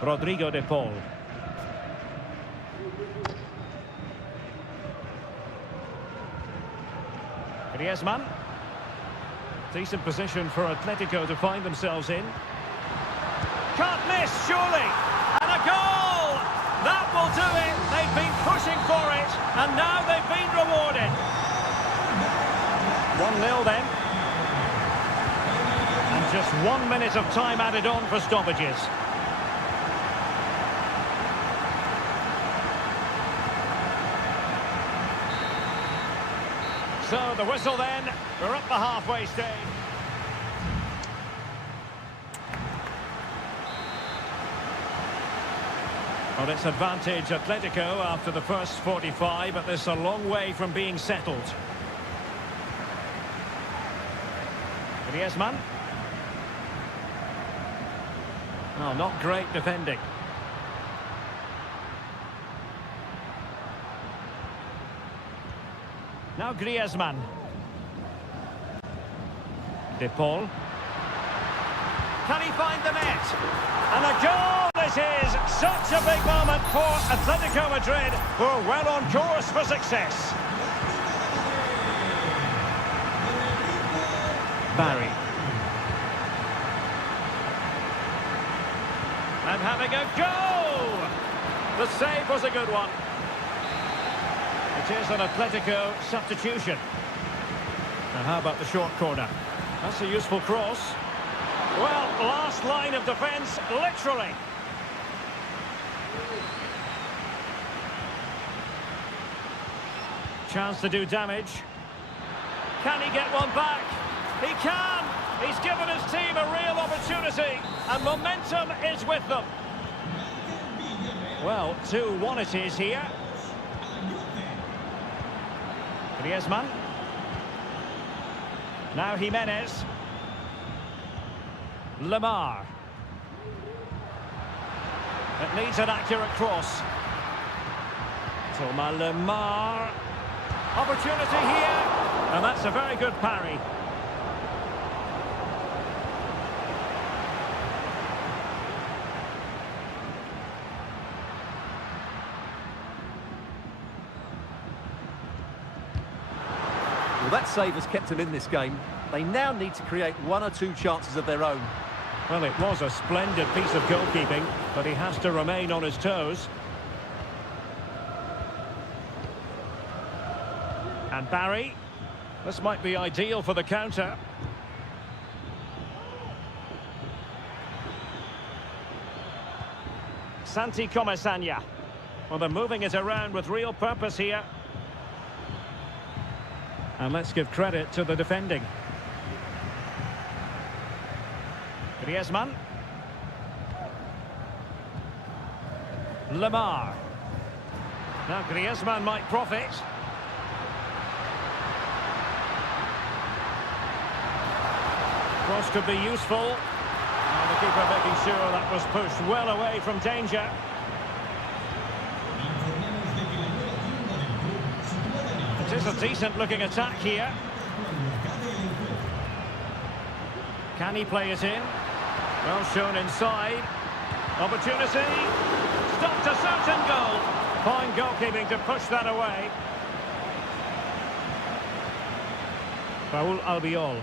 Rodrigo de Paul. Griezmann. Decent position for Atletico to find themselves in. Can't miss, surely. And a goal! That will do it. They've been pushing for it, and now they've been rewarded. 1-0 then. And just 1 minute of time added on for stoppages. So the whistle then, we're up the halfway stage. Well, it's advantage Atletico after the first 45, but this is a long way from being settled. Griezmann. Oh, not great defending. Now Griezmann. De Paul. Can he find the net? And a goal it is! Such a big moment for Atletico Madrid, who are well on course for success. Barry. And having a go! The save was a good one. It is an Atletico substitution. Now how about the short corner? That's a useful cross. Well, last line of defence, literally. Chance to do damage. Can he get one back? He can! He's given his team a real opportunity, and momentum is with them. Well, 2-1 it is here. Griezmann. Now Jimenez. Lemar. It needs an accurate cross. Thomas Lemar. Opportunity here. And that's a very good parry. Well, that save has kept them in this game. They now need to create one or two chances of their own. Well, it was a splendid piece of goalkeeping, but he has to remain on his toes. And Barry. This might be ideal for the counter. Santi Comesaña. Well, they're moving it around with real purpose here. And let's give credit to the defending. Griezmann. Lemar. Now Griezmann might profit. Cross could be useful. And the keeper making sure that was pushed well away from danger. It is a decent-looking attack here. Can he play it in? Well shown inside. Opportunity. Stopped a certain goal. Fine goalkeeping to push that away. Raúl Albiol.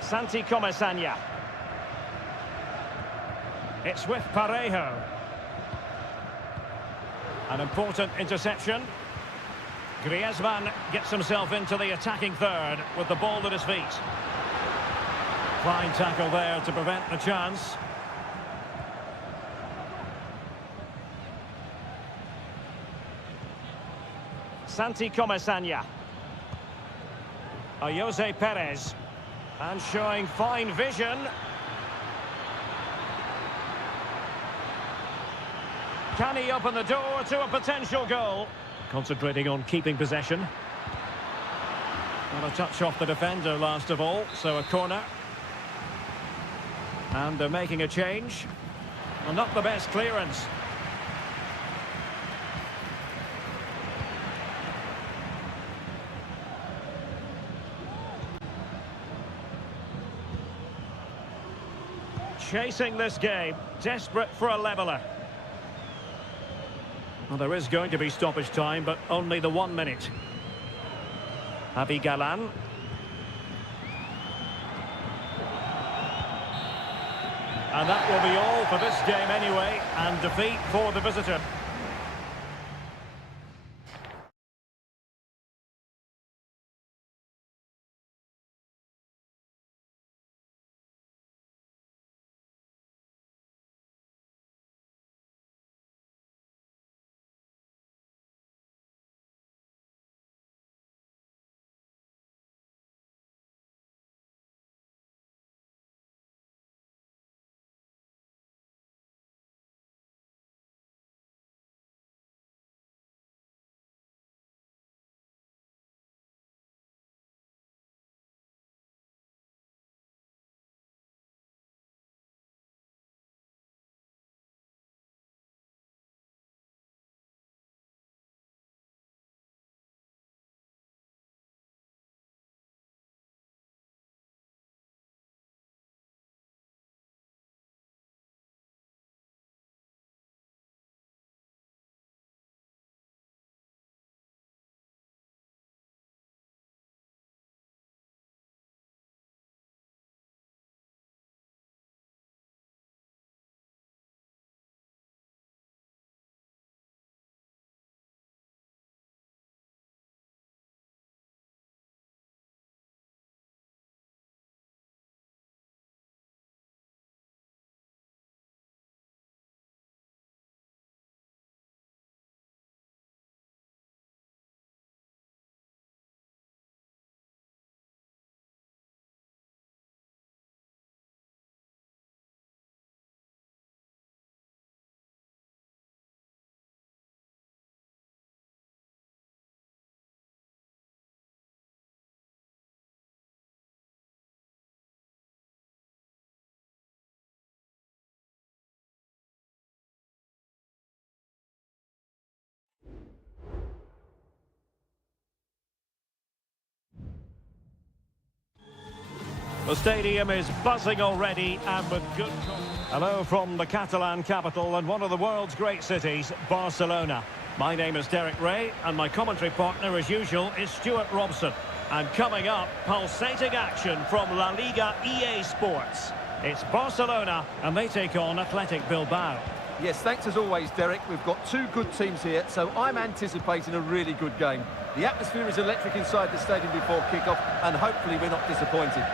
Santi Comesaña. It's with Parejo. An important interception. Griezmann gets himself into the attacking third with the ball at his feet. Fine tackle there to prevent the chance. Santi Comesaña. Jose Perez. And showing fine vision. Can he open the door to a potential goal? Concentrating on keeping possession. Not a touch off the defender last of all, so a corner. And they're making a change. Well, not the best clearance. Chasing this game, desperate for a leveller. Well, there is going to be stoppage time, but only the 1 minute. Javi Galan. And that will be all for this game anyway, and defeat for the visitor. The stadium is buzzing already and with good... Hello from the Catalan capital and one of the world's great cities, Barcelona. My name is Derek Ray and my commentary partner, as usual, is Stuart Robson. And coming up, pulsating action from La Liga EA Sports. It's Barcelona and they take on Athletic Bilbao. Yes, thanks as always, Derek. We've got two good teams here, so I'm anticipating a really good game. The atmosphere is electric inside the stadium before kick-off, and hopefully we're not disappointed.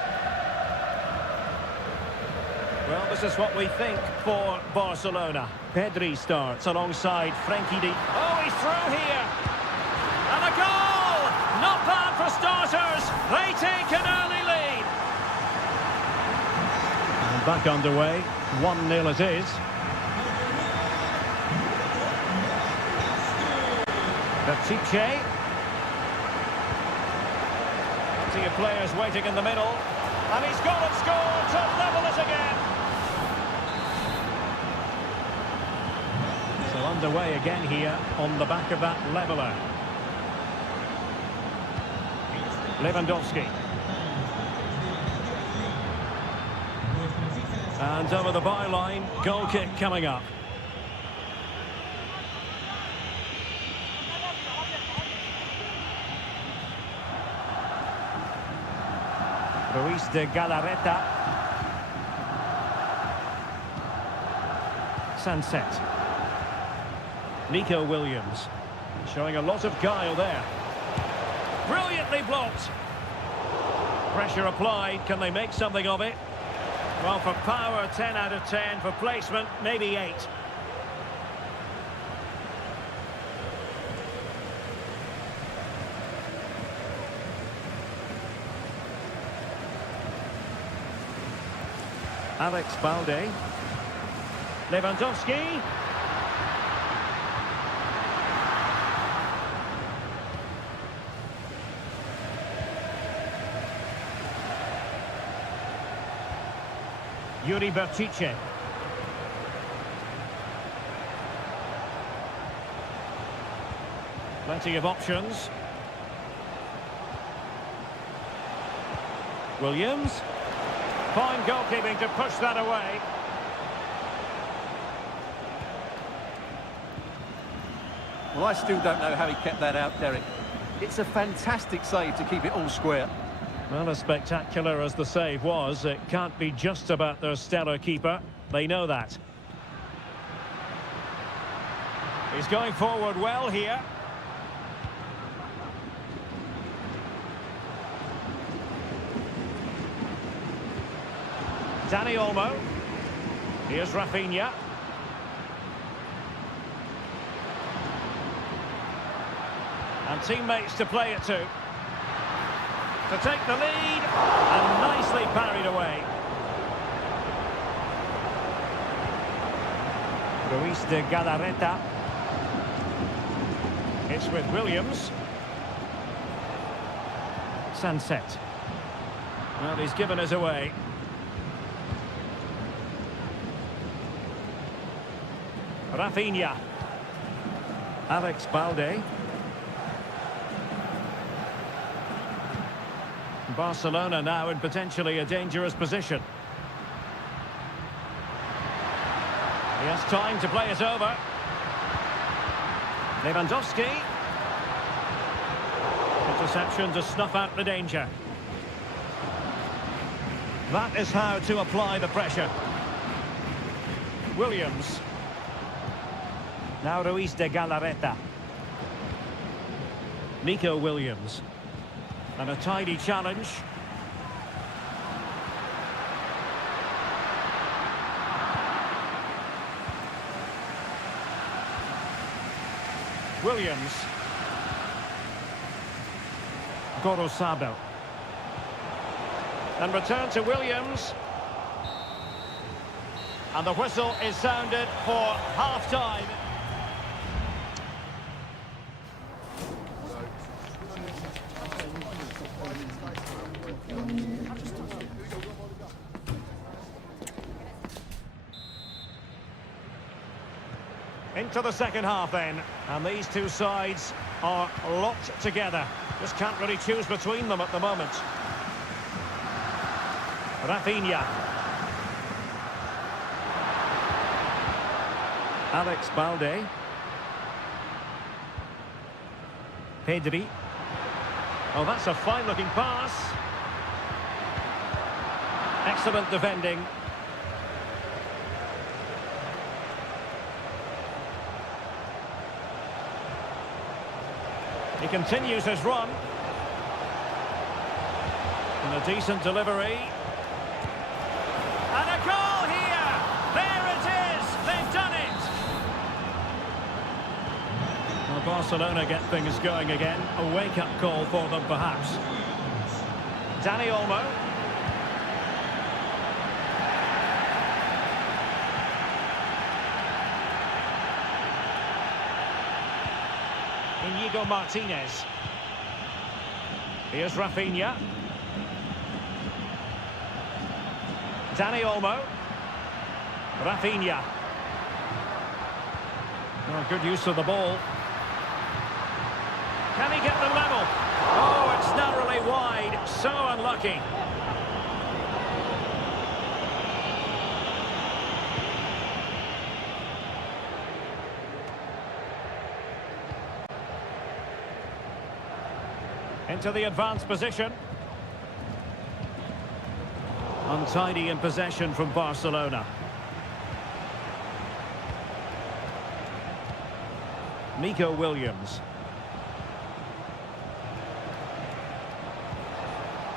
Well, this is what we think for Barcelona. Pedri starts alongside Frenkie de... Oh, he's through here! And a goal! Not bad for starters. They take an early lead. And back underway. 1-0 it is. Pichet. Plenty of players waiting in the middle. And he's gone and scored to level it again. So underway again here on the back of that leveller. Lewandowski. And over the byline, goal kick coming up. Ruiz de Galarreta. Sunset. Nico Williams. Showing a lot of guile there. Brilliantly blocked. Pressure applied. Can they make something of it? Well, for power, 10 out of 10. For placement, maybe 8. Alex Balde. Lewandowski. Yuri Bertice. Plenty of options. Williams. Fine goalkeeping to push that away. Well, I still don't know how he kept that out, Derek. It's a fantastic save to keep it all square. Well, as spectacular as the save was, it can't be just about their stellar keeper. They know that. He's going forward well here. Dani Olmo. Here's Rafinha. And teammates to play it to. To take the lead. And nicely parried away. Ruiz de Galarreta. It's with Williams. Sunset. Well, he's given us away. Rafinha. Alex Balde. Barcelona now in potentially a dangerous position. He has time to play it over. Lewandowski. Interception to snuff out the danger. That is how to apply the pressure. Williams. Now Ruiz de Galarreta. Nico Williams. And a tidy challenge. Williams. Gorosabel. And return to Williams. And the whistle is sounded for half-time. Into the second half then, and these two sides are locked together. Just can't really choose between them at the moment. Rafinha. Alex Balde. Pedri. Oh, that's a fine-looking pass. Excellent defending. He continues his run. And a decent delivery. And a goal here! There it is! They've done it! Well, Barcelona get things going again. A wake-up call for them, perhaps. Dani Olmo. Inigo Martinez. Here's Rafinha. Dani Olmo. Rafinha. Oh, good use of the ball. Can he get the level? Oh, it's narrowly wide. So unlucky. Into the advanced position. Untidy in possession from Barcelona. Nico Williams.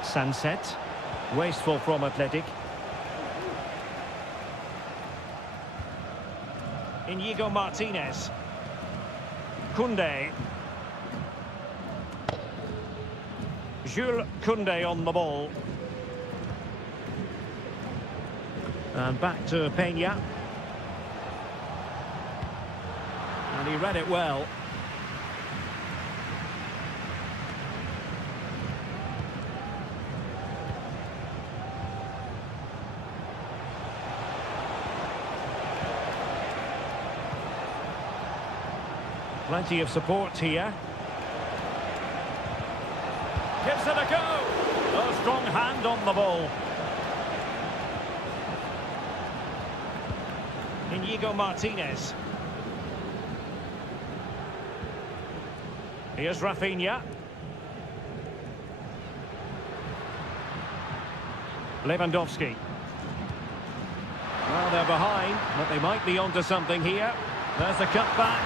Sunset. Wasteful from Athletic. Inigo Martinez. Koundé. Jules Koundé on the ball. And back to Peña. And he read it well. Plenty of support here. Gives it a go. Oh, strong hand on the ball. Inigo Martinez. Here's Rafinha. Lewandowski. Well, they're behind, but they might be onto something here. There's the cutback.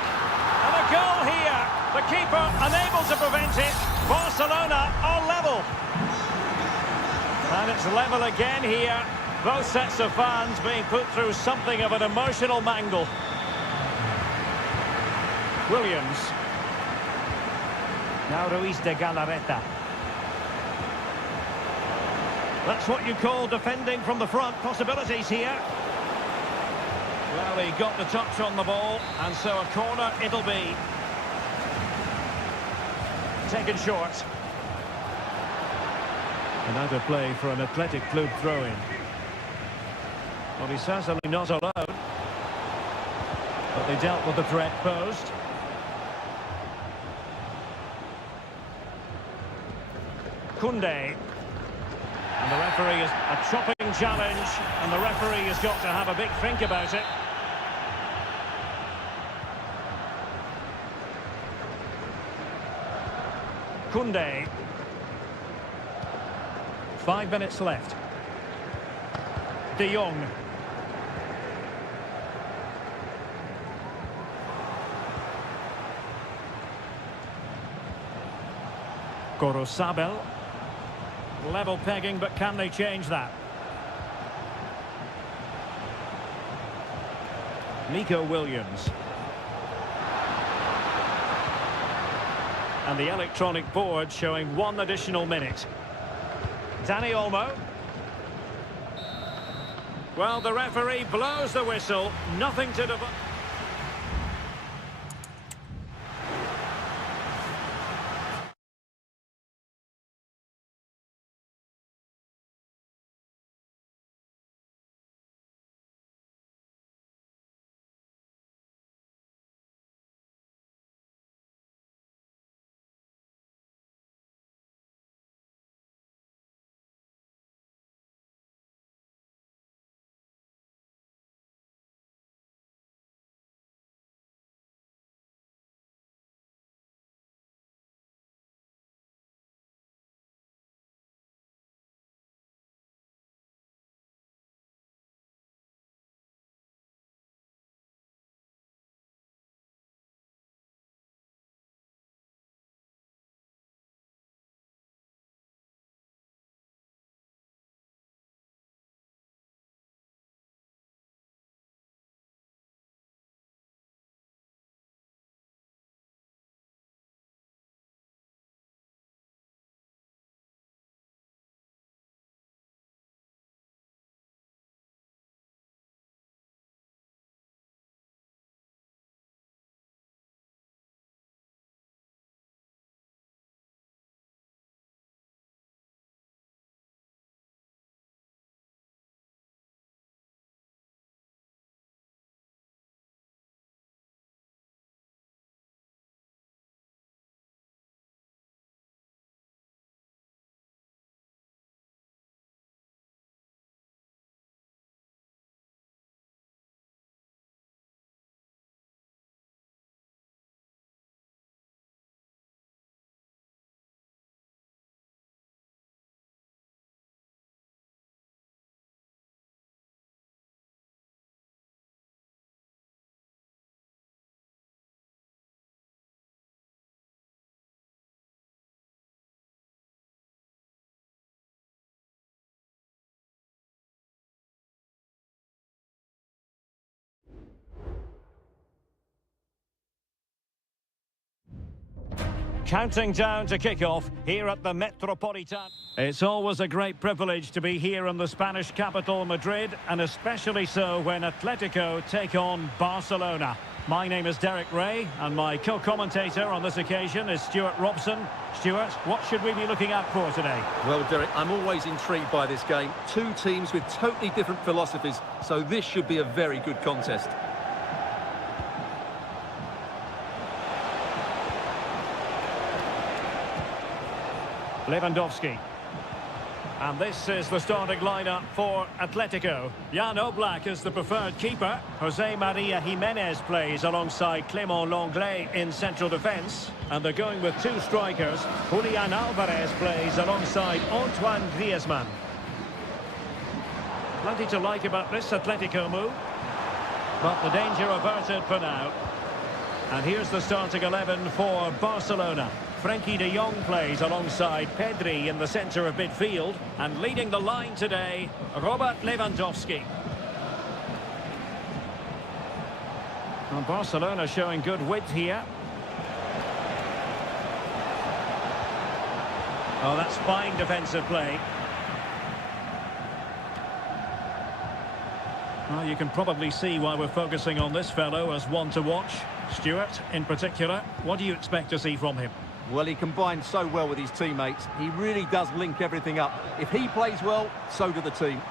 And a goal here. The keeper unable to prevent it. Barcelona are level. And it's level again here. Both sets of fans being put through something of an emotional mangle. Williams. Now Ruiz de Galarreta. That's what you call defending from the front. Possibilities here. Well, he got the touch on the ball, and so a corner it'll be. Taken short. And out of play for an Athletic Club throw-in. Well, he's certainly not alone. But they dealt with the threat posed. Koundé. And the referee is a chopping challenge, and the referee has got to have a big think about it. Koundé. 5 minutes left. De Jong. Gorosabel. Level pegging, but can they change that? Nico Williams. And the electronic board showing 1 additional minute. Dani Olmo. Well, the referee blows the whistle. Nothing to... Counting down to kick-off here at the Metropolitan. It's always a great privilege to be here in the Spanish capital, Madrid, and especially so when Atletico take on Barcelona. My name is Derek Ray, and my co-commentator on this occasion is Stuart Robson. Stuart, what should we be looking out for today? Well, Derek, I'm always intrigued by this game. Two teams with totally different philosophies, so this should be a very good contest. Lewandowski. And this is the starting lineup for Atletico. Jan Oblak is the preferred keeper. Jose Maria Jimenez plays alongside Clément Lenglet in central defence. And they're going with two strikers. Julian Alvarez plays alongside Antoine Griezmann. Plenty to like about this Atletico move. But the danger averted for now. And here's the starting 11 for Barcelona. Frenkie de Jong plays alongside Pedri in the centre of midfield. And leading the line today, Robert Lewandowski. Well, Barcelona showing good width here. Oh, that's fine defensive play. Well, you can probably see why we're focusing on this fellow as one to watch. Stuart, in particular, what do you expect to see from him? Well, he combines so well with his teammates. He really does link everything up. If he plays well, so do the team.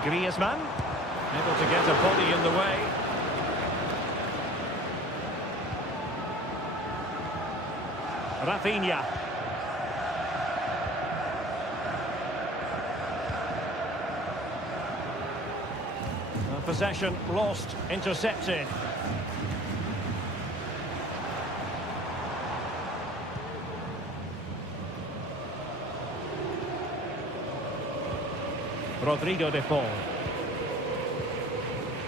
Griezmann, able to get a body in the way. Rafinha. Possession lost, intercepted. Rodrigo de Paul.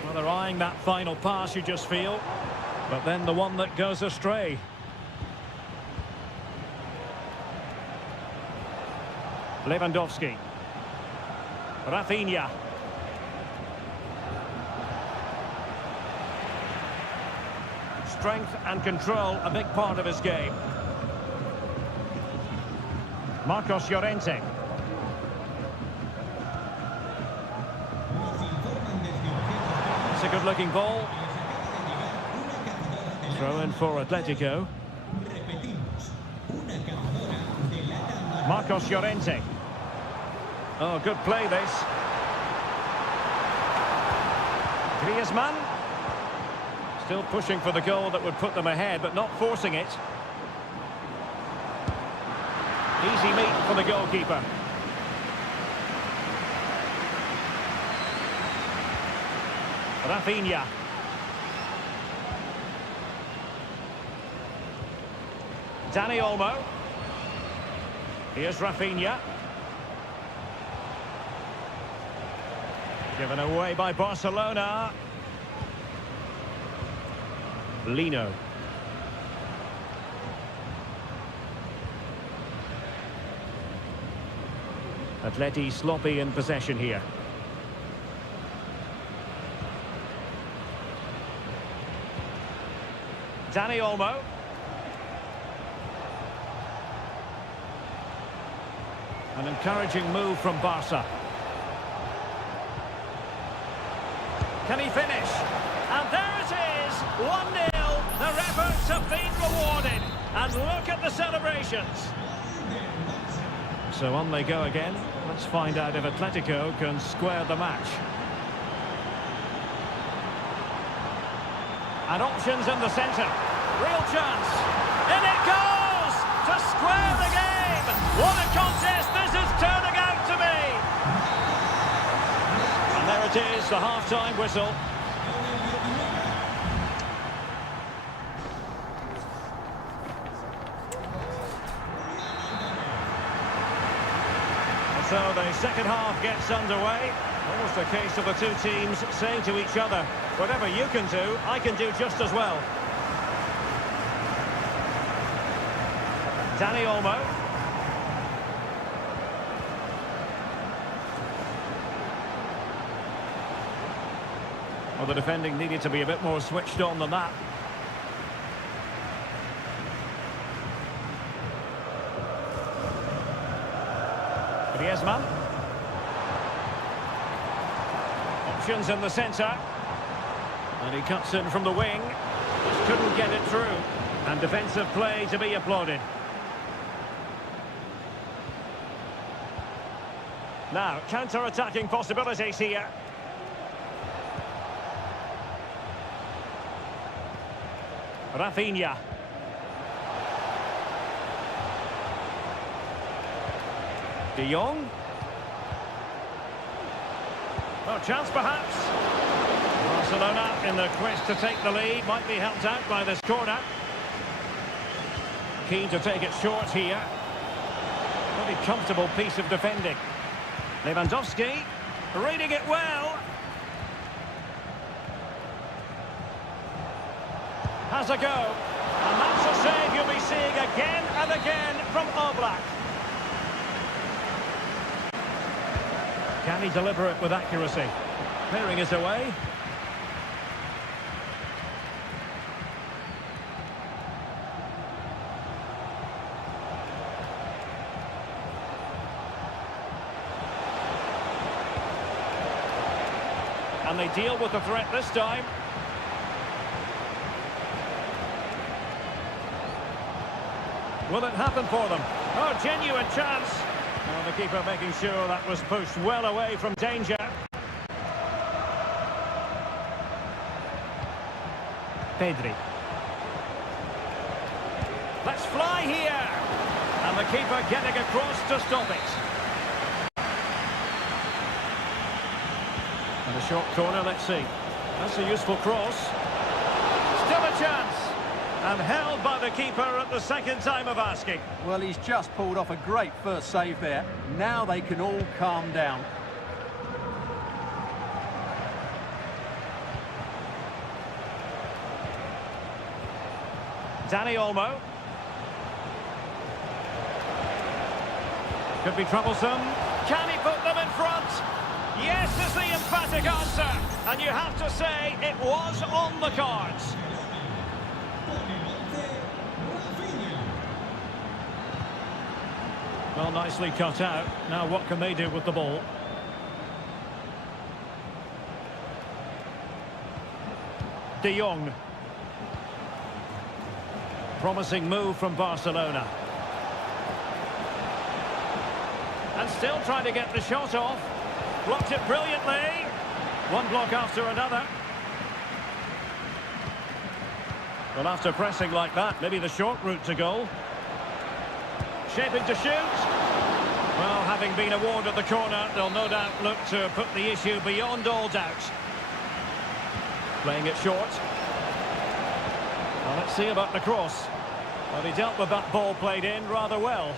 Well, they're eyeing that final pass, you just feel. But then the one that goes astray. Lewandowski. Rafinha. Strength and control, a big part of his game. Marcos Llorente. It's a good-looking ball. Throw in for Atletico. Marcos Llorente. Oh, good play this. Griezmann. Still pushing for the goal that would put them ahead, but not forcing it. Easy meet for the goalkeeper. Rafinha. Dani Olmo. Here's Rafinha. Given away by Barcelona. Lino. Atleti sloppy in possession here. Dani Olmo. An encouraging move from Barca. Can he finish? And there it is, 1-0. Their efforts have been rewarded. And look at the celebrations. So on they go again. Let's find out if Atletico can square the match. And options in the centre. Real chance. In it goes! To square the game! What a contest this is turning out to be! And there it is, the half-time whistle. So the second half gets underway. Almost a case of the two teams saying to each other, whatever you can do, I can do just as well. Dani Olmo. Well, the defending needed to be a bit more switched on than that. Griezmann. Options in the centre. And he cuts in from the wing. Just couldn't get it through. And defensive play to be applauded. Now, counter-attacking possibilities here. Rafinha. De Jong. Well, chance perhaps. Barcelona in the quest to take the lead. Might be helped out by this corner. Keen to take it short here. Very comfortable piece of defending. Lewandowski reading it well. Has a go. And that's a save you'll be seeing again and again from Oblak. Can he deliver it with accuracy? Clearing it away. And they deal with the threat this time. Will it happen for them? Oh, genuine chance. Well, the keeper making sure that was pushed well away from danger. Pedri. Let's fly here. And the keeper getting across to stop it. And a short corner, let's see. That's a useful cross. Still a chance. And held by the keeper at the second time of asking. Well, he's just pulled off a great first save there. Now they can all calm down. Dani Olmo. Could be troublesome. Can he put them in front? Yes is the emphatic answer. And you have to say it was on the cards. Well, nicely cut out. Now what can they do with the ball? De Jong. Promising move from Barcelona. And still trying to get the shot off. Blocked it brilliantly. One block after another. Well, after pressing like that, maybe the short route to goal. Shaping to shoot. Well, having been awarded the corner, they'll no doubt look to put the issue beyond all doubt. Playing it short. Well, let's see about the cross. Well, he dealt with that ball played in rather well.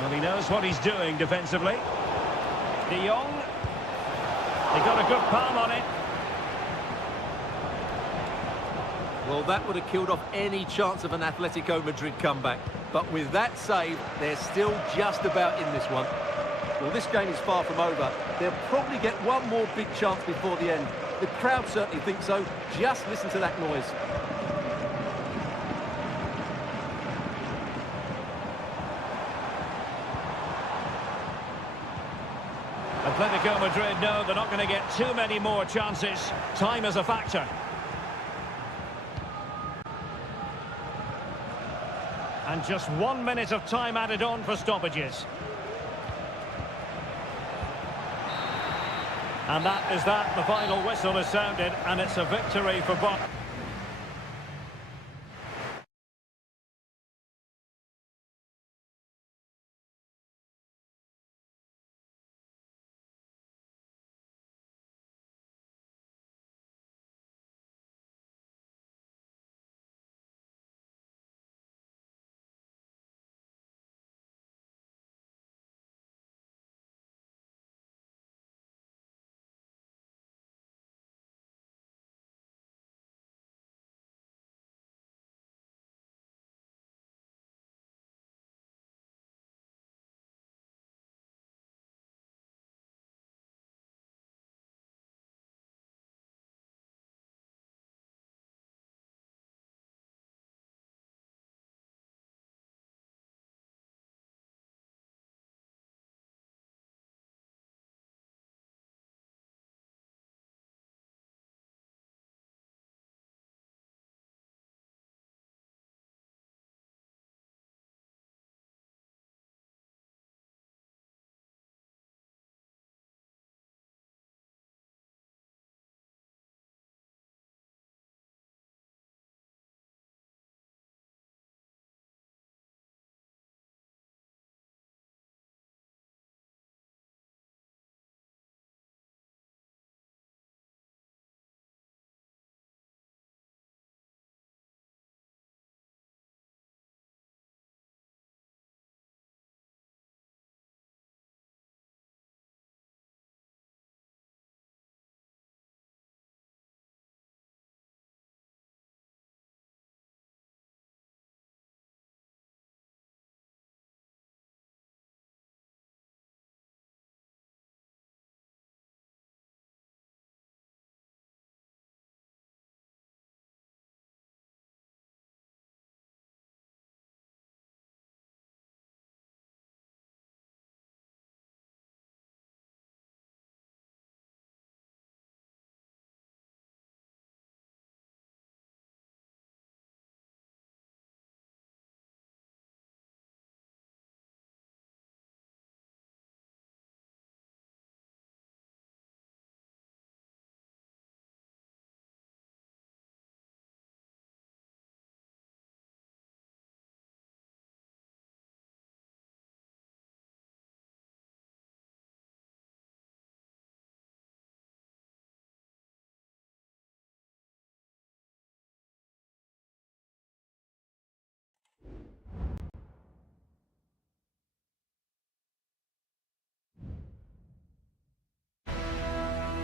Well, he knows what he's doing defensively. De Jong. He got a good palm on it. Well, that would have killed off any chance of an Atletico Madrid comeback. But with that save, they're still just about in this one. Well, this game is far from over. They'll probably get one more big chance before the end. The crowd certainly think so. Just listen to that noise. Atletico Madrid know they're not going to get too many more chances. Time is a factor. And just 1 minute of time added on for stoppages. And that is that. The final whistle is sounded, and it's a victory for Barcelona.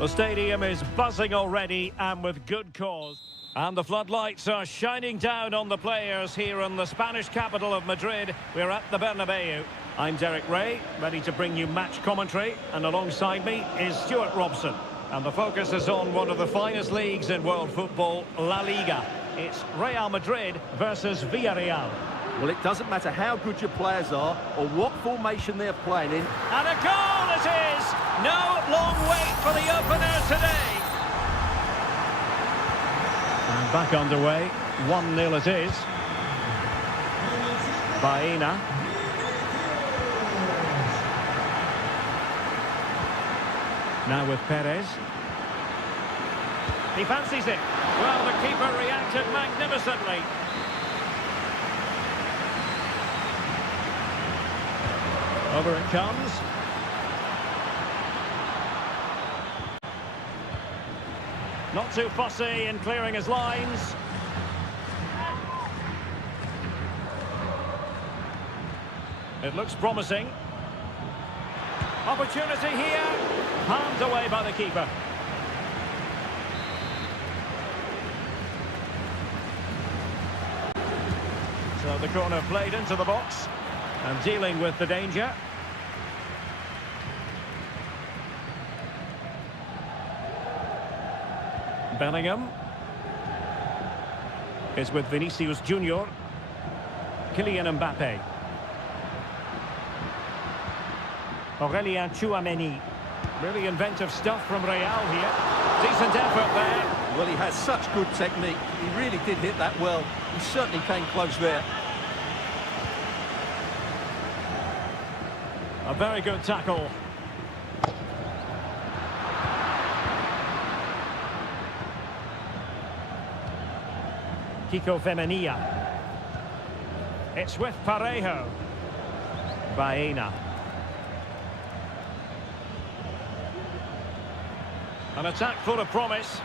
The stadium is buzzing already, and with good cause. And the floodlights are shining down on the players here in the Spanish capital of Madrid. We're at the Bernabeu. I'm Derek Ray, ready to bring you match commentary, and alongside me is Stuart Robson. And the focus is on one of the finest leagues in world football, La Liga. It's Real Madrid versus Villarreal. Well, it doesn't matter how good your players are or what formation they're playing in. And a goal it is! No long wait for the opener today. And back underway, 1-0 it is. Baena. Now with Perez. He fancies it. Well, the keeper reacted magnificently. Over it comes. Not too fussy in clearing his lines. It looks promising. Opportunity here. Palmed away by the keeper. So the corner played into the box. And dealing with the danger. Bellingham is with Vinicius Junior. Kylian Mbappe. Aurelien Tchouameni. Really inventive stuff from Real here. Decent effort there. Well, he has such good technique. He really did hit that well. He certainly came close there. A very good tackle. Kiko Femenia. It's with Parejo. Baena. An attack full of promise.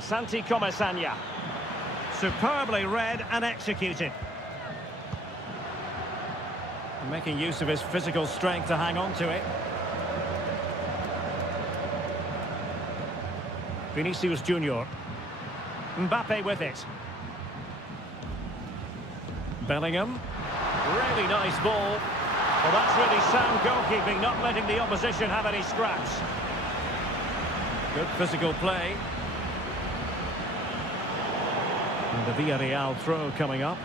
Santi Comesaña. Superbly read and executed. Making use of his physical strength to hang on to it. Vinicius Junior. Mbappe with it. Bellingham. Really nice ball. Well, that's really sound goalkeeping, not letting the opposition have any scraps. Good physical play. And the Villarreal throw coming up.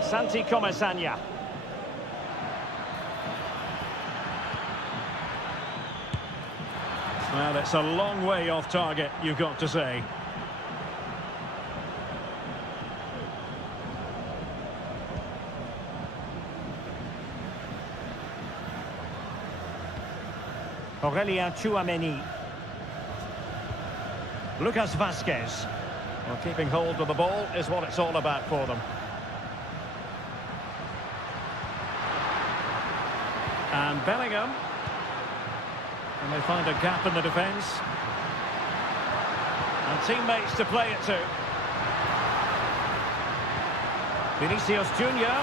Santi Comesaña. Well, it's a long way off target, you've got to say. Aurelien Tchouameni. Lucas Vazquez. Well, keeping hold of the ball is what it's all about for them. And Bellingham. And they find a gap in the defence. And teammates to play it to. Vinicius Junior.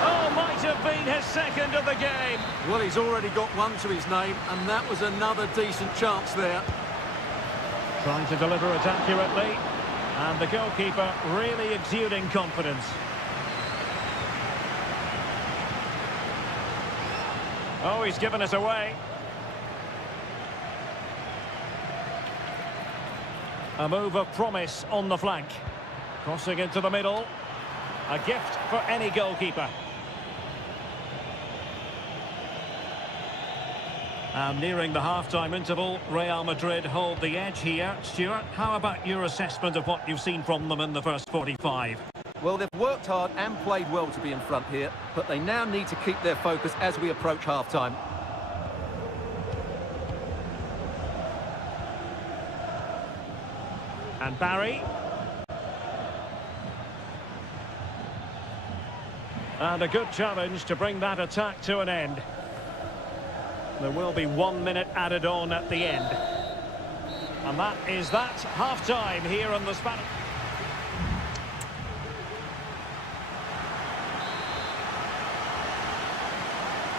Oh, might have been his second of the game. Well, he's already got one to his name, and that was another decent chance there. Trying to deliver it accurately. And the goalkeeper really exuding confidence. Oh, he's given us away. A move of promise on the flank. Crossing into the middle. A gift for any goalkeeper. And nearing the half-time interval, Real Madrid hold the edge here. Stuart, how about your assessment of what you've seen from them in the first 45? Well, they've worked hard and played well to be in front here, but they now need to keep their focus as we approach half-time. And Barry. And a good challenge to bring that attack to an end. There will be 1 minute added on at the end. And that is that. Half-time here on the Spanish.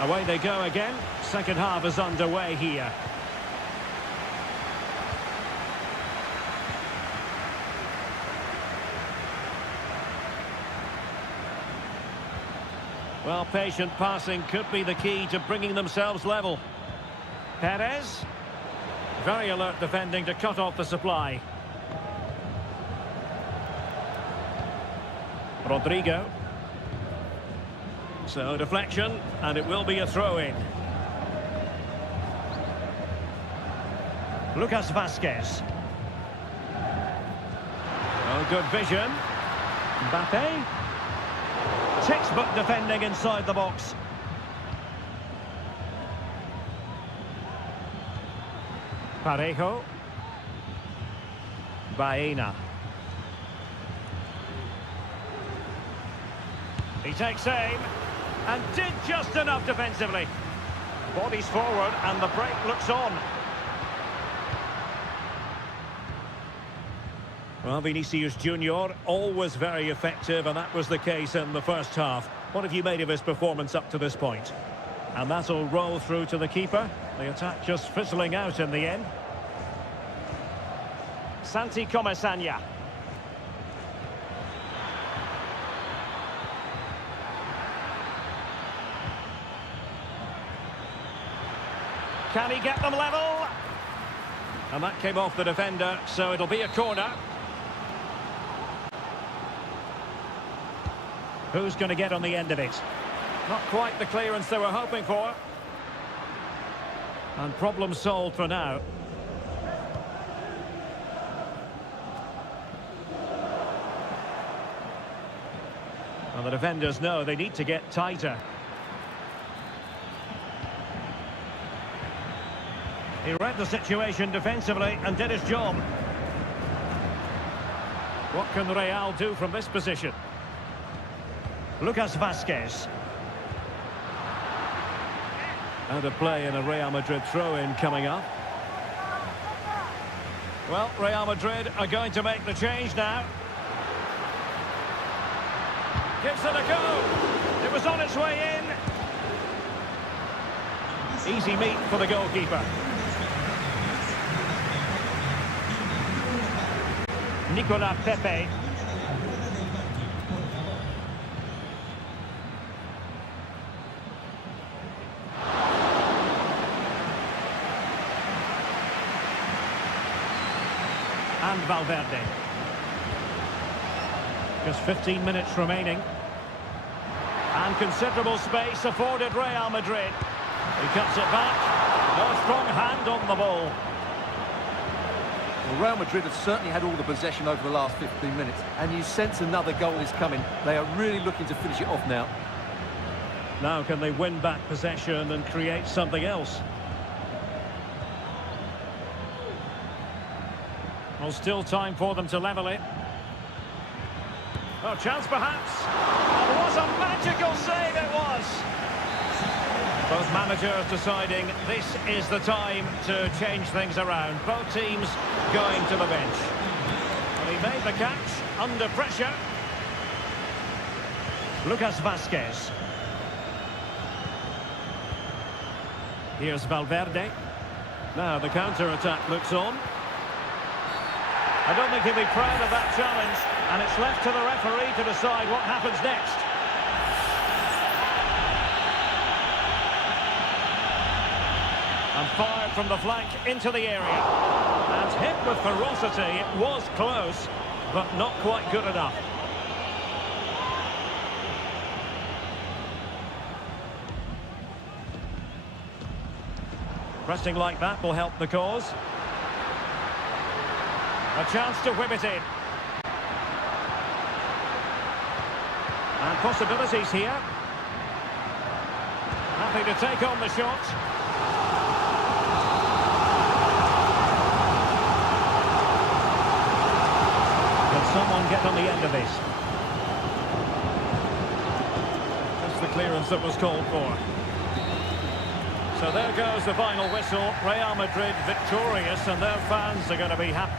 Away they go again. Second half is underway here. Well, patient passing could be the key to bringing themselves level. Perez. Very alert defending to cut off the supply. Rodrigo. So deflection, and it will be a throw-in. Lucas Vasquez. Oh, good vision. Mbappe. Textbook defending inside the box. Parejo. Baena. He takes aim and did just enough defensively. Bodies forward and the break looks on. Well, Vinicius Junior, always very effective, and that was the case in the first half. What have you made of his performance up to this point? And that'll roll through to the keeper. The attack just fizzling out in the end. Santi Comesaña. Can he get them level? And that came off the defender, so it'll be a corner. Who's going to get on the end of it? Not quite the clearance they were hoping for. And problem solved for now. And the defenders know they need to get tighter. He read the situation defensively and did his job. What can Real do from this position? Lucas Vasquez. Out of play in a Real Madrid throw-in coming up. Well, Real Madrid are going to make the change now. Gives it a go. It was on its way in. Easy meat for the goalkeeper. Nicolas Pepe. And Valverde. Just 15 minutes remaining. And considerable space afforded Real Madrid. He cuts it back. No strong hand on the ball. Well, Real Madrid have certainly had all the possession over the last 15 minutes, and you sense another goal is coming. They are really looking to finish it off now. Now can they win back possession and create something else? Well, still time for them to level it. Oh, chance perhaps. It was a magical save, it was. Both managers deciding this is the time to change things around. Both teams going to the bench. And he made the catch under pressure. Lucas Vasquez. Here's Valverde. Now the counter-attack looks on. I don't think he'll be proud of that challenge, and it's left to the referee to decide what happens next. And fired from the flank into the area. And hit with ferocity. It was close, but not quite good enough. Pressing like that will help the cause. A chance to whip it in. And possibilities here. Happy to take on the shot. Can someone get on the end of this? That's the clearance that was called for. So there goes the final whistle. Real Madrid victorious, and their fans are going to be happy.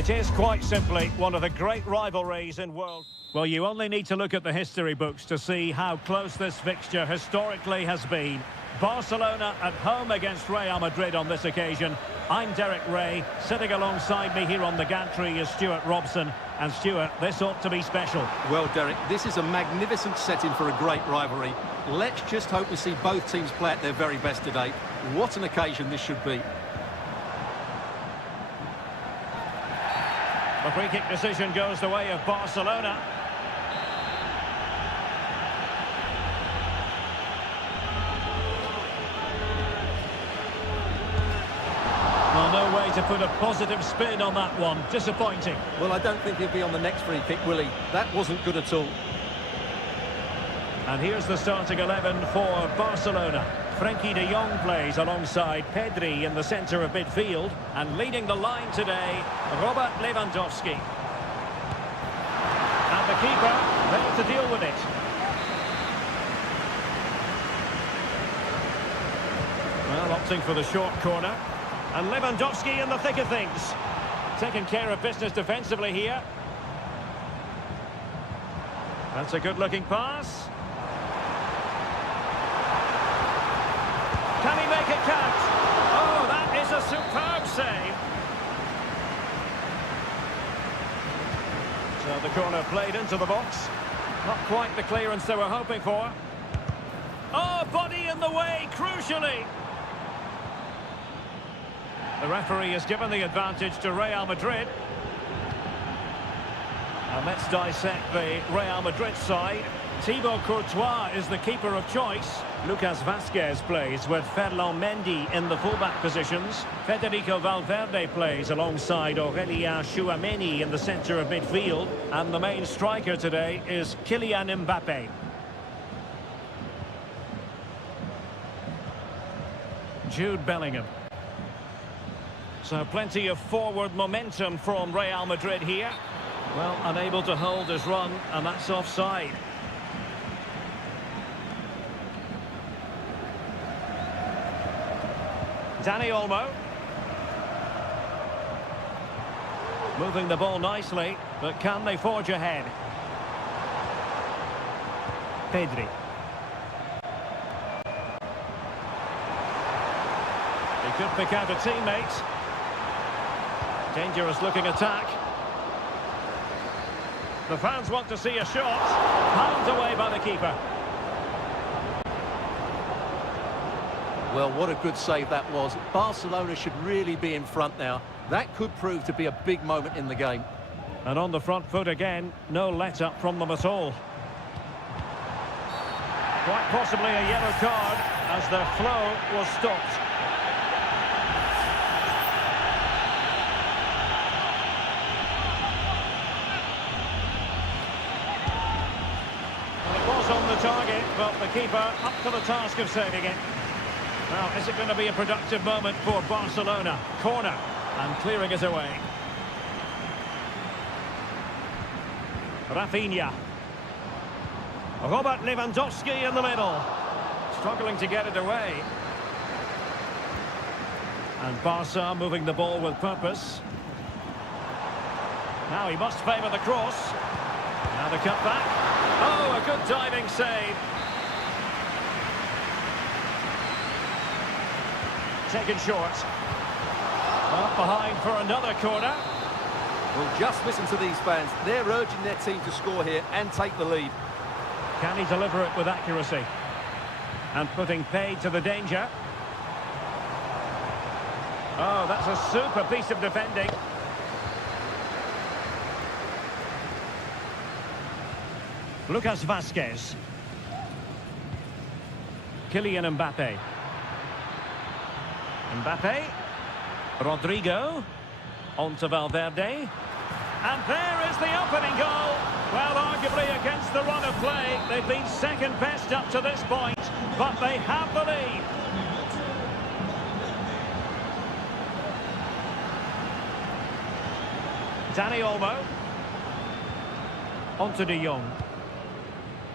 It is quite simply one of the great rivalries in world. Well, you only need to look at the history books to see how close this fixture historically has been. Barcelona at home against Real Madrid on this occasion. I'm Derek Ray. Sitting alongside me here on the gantry is Stuart Robson. And Stuart, this ought to be special. Well, Derek, this is a magnificent setting for a great rivalry. Let's just hope we see both teams play at their very best today. What an occasion this should be. The free kick decision goes the way of Barcelona. Well, no way to put a positive spin on that one. Disappointing. Well, I don't think he'll be on the next free kick, will he? That wasn't good at all. And here's the starting 11 for Barcelona. Frenkie de Jong plays alongside Pedri in the centre of midfield. And leading the line today, Robert Lewandowski. And the keeper there to deal with it. Well, opting for the short corner. And Lewandowski in the thick of things. Taking care of business defensively here. That's a good-looking pass. Can he make it count? Oh, that is a superb save. So the corner played into the box. Not quite the clearance they were hoping for. Oh, body in the way, crucially. The referee has given the advantage to Real Madrid. And let's dissect the Real Madrid side. Thibaut Courtois is the keeper of choice. Lucas Vazquez plays with Ferland Mendy in the fullback positions. Federico Valverde plays alongside Aurélien Tchouameni in the centre of midfield. And the main striker today is Kylian Mbappé. Jude Bellingham. So plenty of forward momentum from Real Madrid here. Well, unable to hold his run, and that's offside. Dani Olmo. Moving the ball nicely, but can they forge ahead? Pedri. He could pick out a teammate. Dangerous looking attack. The fans want to see a shot. Pounded away by the keeper. Well, what a good save that was. Barcelona should really be in front now. That could prove to be a big moment in the game. And on the front foot again, no let-up from them at all. Quite possibly a yellow card as their flow was stopped. Well, it was on the target, but the keeper up to the task of saving it. Well, is it going to be a productive moment for Barcelona? Corner, and clearing it away. Rafinha. Robert Lewandowski in the middle. Struggling to get it away. And Barca moving the ball with purpose. Now he must favour the cross. Now the cut back. Oh, a good diving save. Taken short. Up behind for another corner. Well, just listen to these fans. They're urging their team to score here and take the lead. Can he deliver it with accuracy? And putting paid to the danger. Oh, that's a super piece of defending. Lucas Vazquez. Kylian Mbappé. Mbappé. Rodrigo. On to Valverde. And there is the opening goal. Well, arguably against the run of play, they've been second best up to this point, but they have the lead. Dani Olmo. On to de Jong.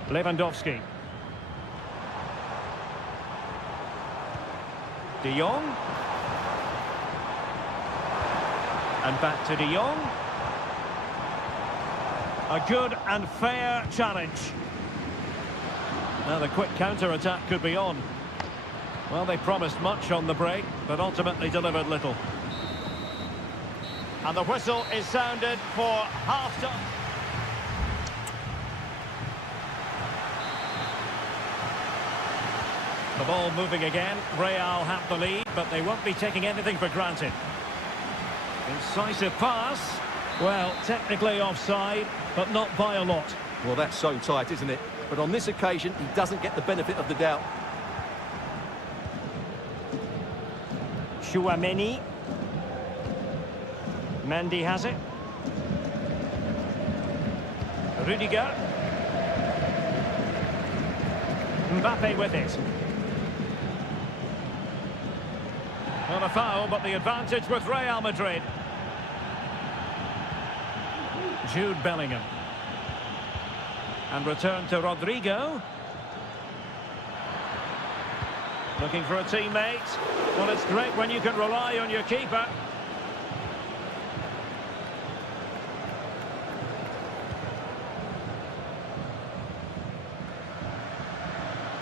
Lewandowski. De Jong. And back to De Jong. A good and fair challenge. Now the quick counter-attack could be on. Well, they promised much on the break, but ultimately delivered little. And the whistle is sounded for half-time. The ball moving again. Real have the lead, but they won't be taking anything for granted. Incisive pass. Well, technically offside, but not by a lot. Well, that's so tight, isn't it? But on this occasion, he doesn't get the benefit of the doubt. Chouameni. Mendy has it. Rudiger. Mbappe with it. Not a foul, but the advantage with Real Madrid. Jude Bellingham. And return to Rodrigo. Looking for a teammate. Well, it's great when you can rely on your keeper.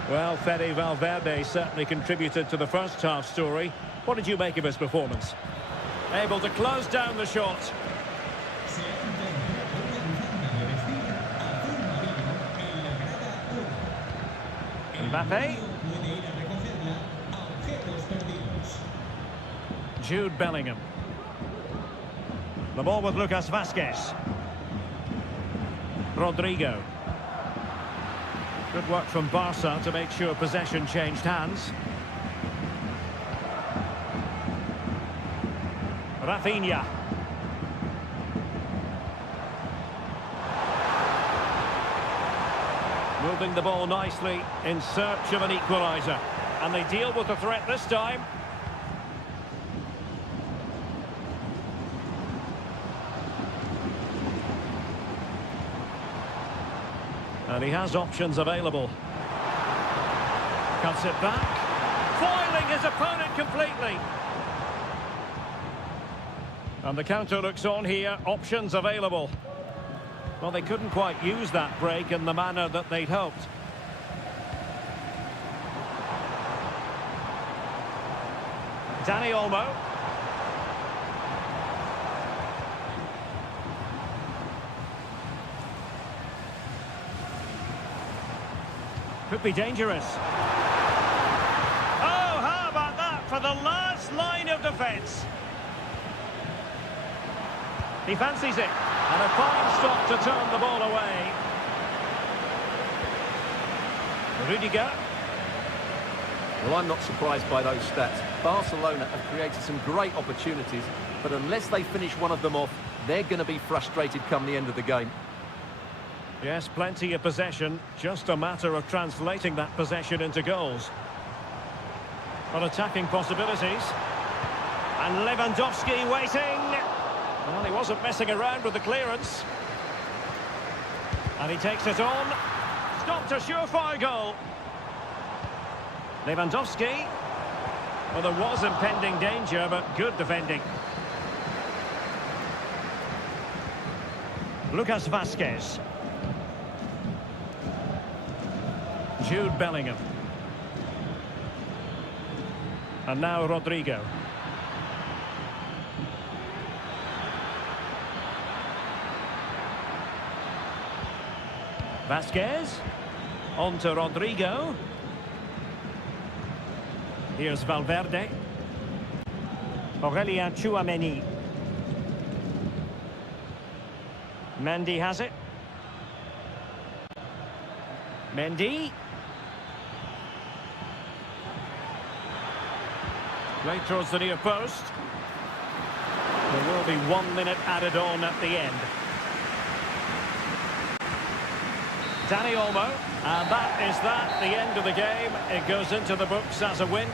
Well, Fede Valverde certainly contributed to the first half story. What did you make of his performance? Able to close down the shot. Mbappe. Jude Bellingham. The ball with Lucas Vazquez. Rodrigo. Good work from Barca to make sure possession changed hands. Rafinha. Moving the ball nicely in search of an equaliser. And they deal with the threat this time. And he has options available. Cuts it back. Foiling his opponent completely. And the counter looks on here. Options available. Well, they couldn't quite use that break in the manner that they'd hoped. Dani Olmo. Could be dangerous. Oh, how about that for the last line of defence? He fancies it. And a fine stop to turn the ball away. Rudiger. Well, I'm not surprised by those stats. Barcelona have created some great opportunities, but unless they finish one of them off, they're going to be frustrated come the end of the game. Yes, plenty of possession. Just a matter of translating that possession into goals. But attacking possibilities. And Lewandowski waiting. Well, he wasn't messing around with the clearance. And he takes it on. Stopped a surefire goal. Lewandowski. Well, there was impending danger, but good defending. Lucas Vazquez. Jude Bellingham. And now Rodrigo. Vazquez. On to Rodrigo. Here's Valverde. Aurelien Chouameni. Mendy has it. Mendy. Play towards the near post. There will be 1 minute added on at the end. Dani Olmo, and that is the end of the game. It goes into the books as a win.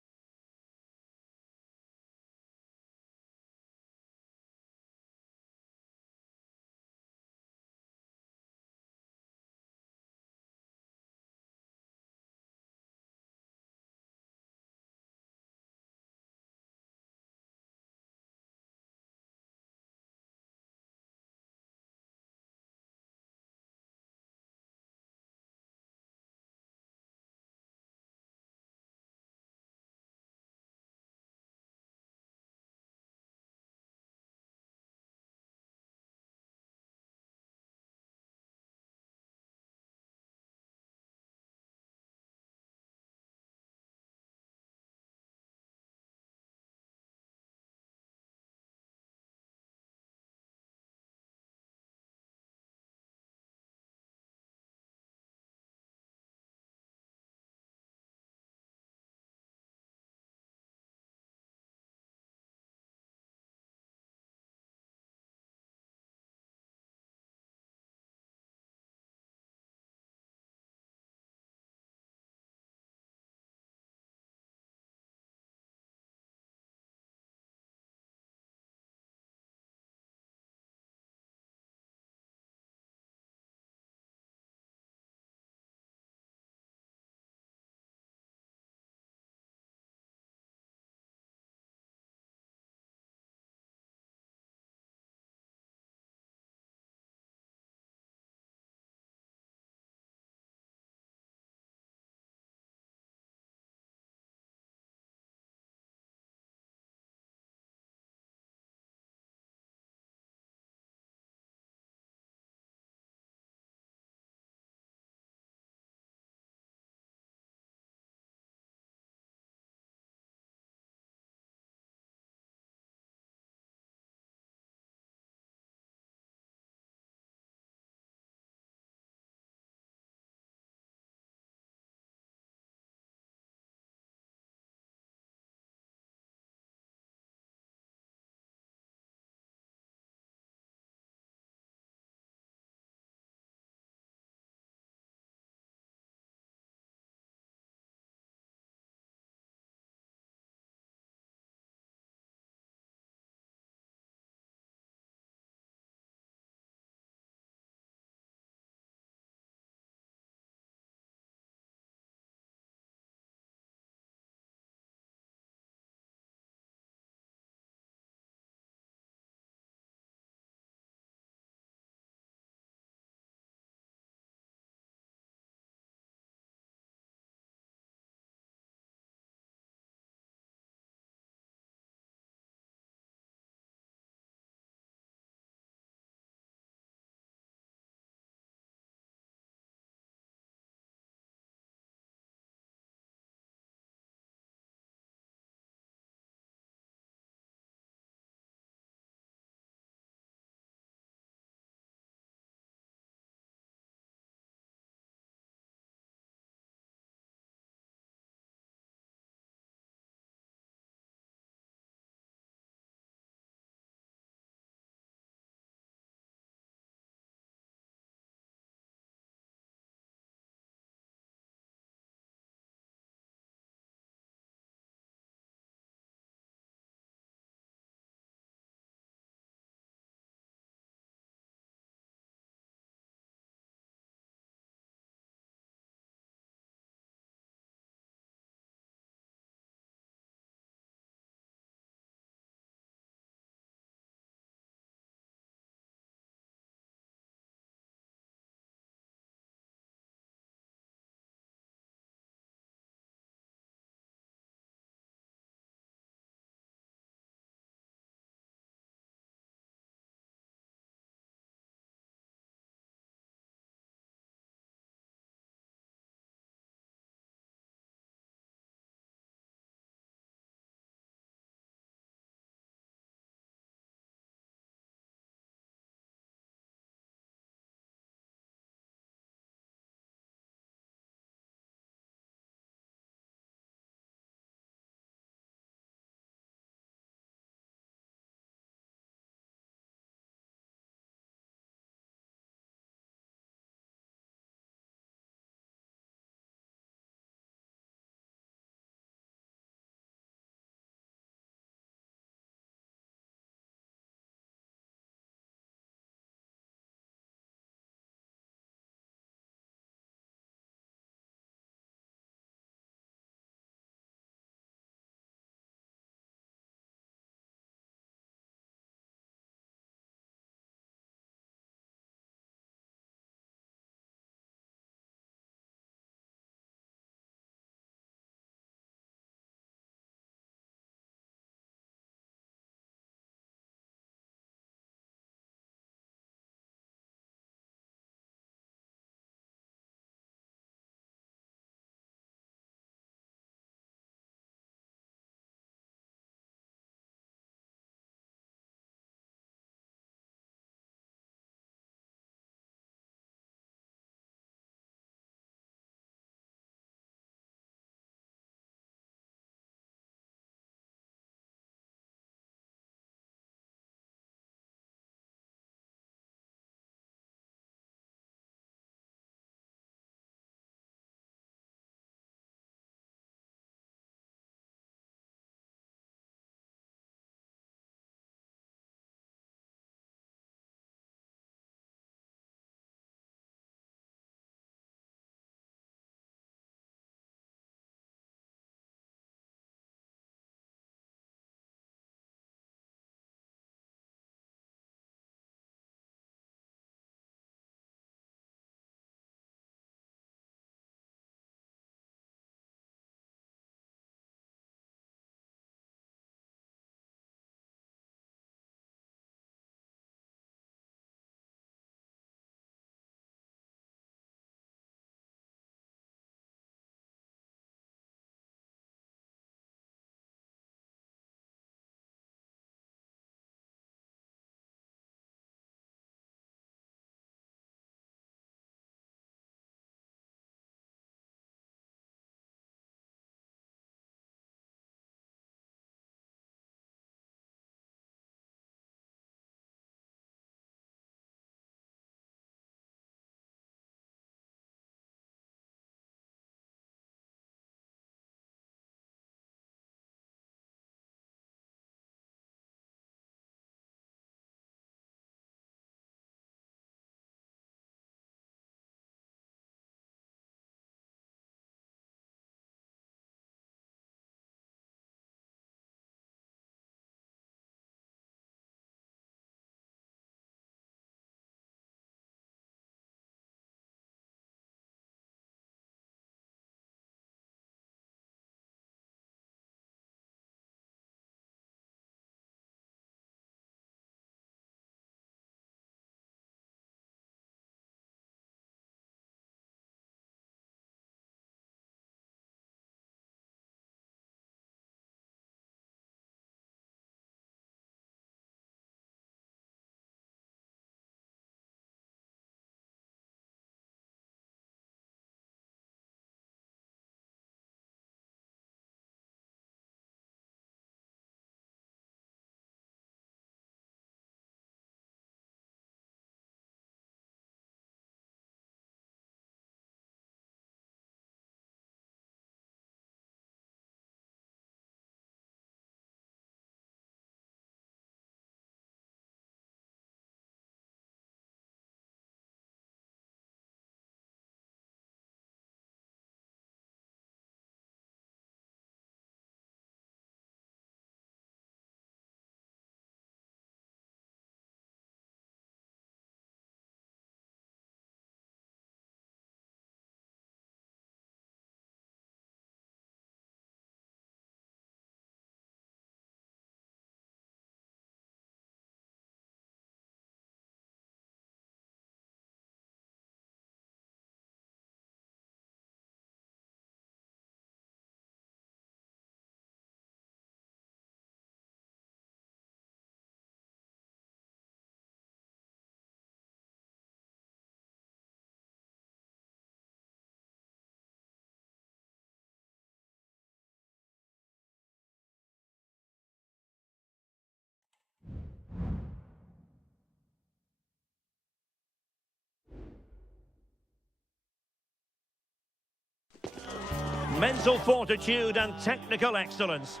mental fortitude and technical excellence.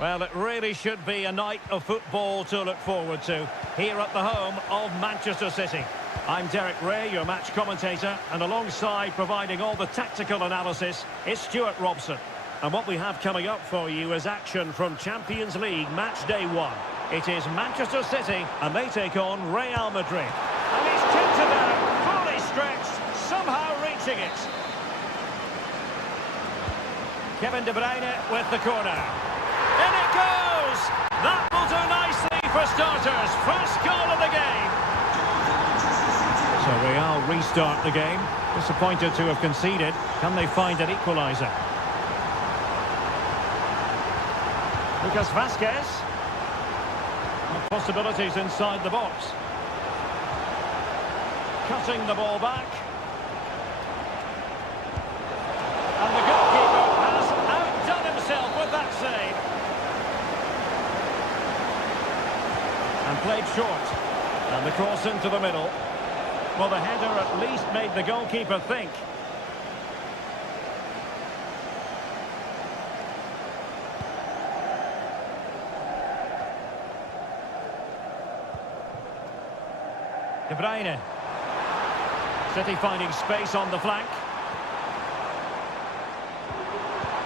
Well, it really should be a night of football to look forward to here at the home of Manchester City. I'm Derek Ray, your match commentator, and alongside providing all the tactical analysis is Stuart Robson. And what we have coming up for you is action from Champions League match day 1. It is Manchester City, and they take on Real Madrid. And he's tipped it out, fully stretched, somehow reaching it. Kevin De Bruyne with the corner. In it goes! That will do nicely for starters. First goal of the game. So Real restart the game. Disappointed to have conceded. Can they find an equaliser? Lucas Vazquez. Possibilities inside the box. Cutting the ball back. And the goalkeeper has outdone himself with that save. And played short. And the cross into the middle. Well, the header at least made the goalkeeper think. De Bruyne. City finding space on the flank.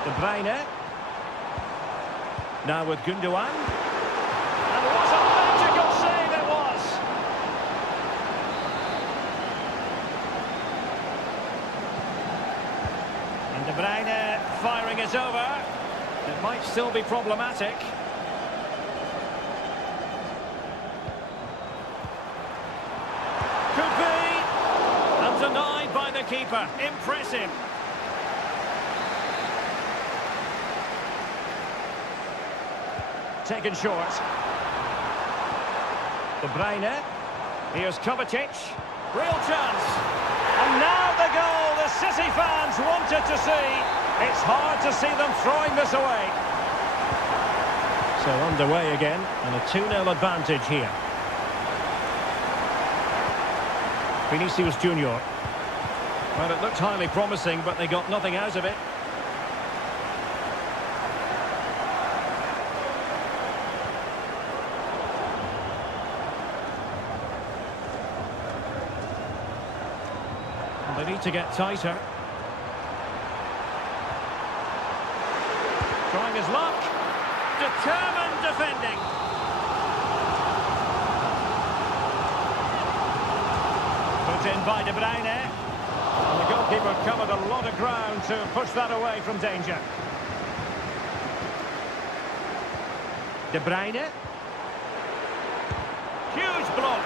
De Bruyne. Now with Gundogan. And what a magical save it was! And De Bruyne firing it over. It might still be problematic. Could be. And denied by the keeper. Impressive. Taken short. De Bruyne. Here's Kovacic. Real chance. And now the goal the City fans wanted to see. It's hard to see them throwing this away. So underway again, and a 2-0 advantage here. Vinicius Junior. Well, it looked highly promising, but they got nothing out of it. And they need to get tighter. Trying his luck. Determined defending. Put in by De Bruyne. And the goalkeeper covered a lot of ground to push that away from danger. De Bruyne. Huge block.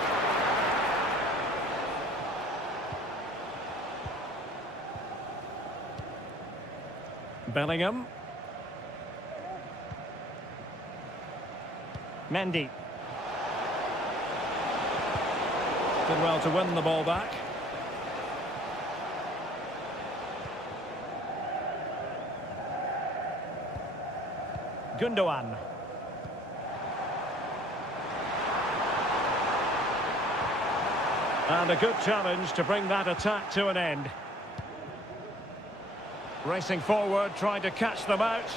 Bellingham. Mendy. Did well to win the ball back. Gundogan. And a good challenge to bring that attack to an end. Racing forward, trying to catch them out.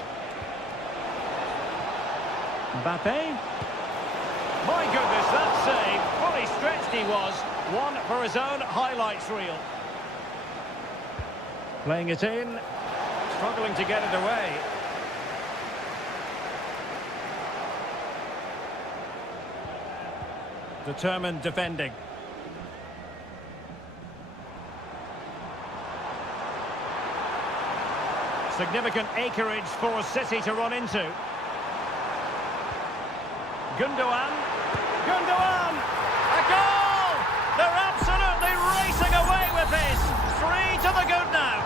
Mbappe. My goodness, that save. Fully stretched he was. One for his own highlights reel. Playing it in. Struggling to get it away. Determined defending. Significant acreage for City to run into. Gundogan. Gundogan! A goal! They're absolutely racing away with this. 3 to the good now.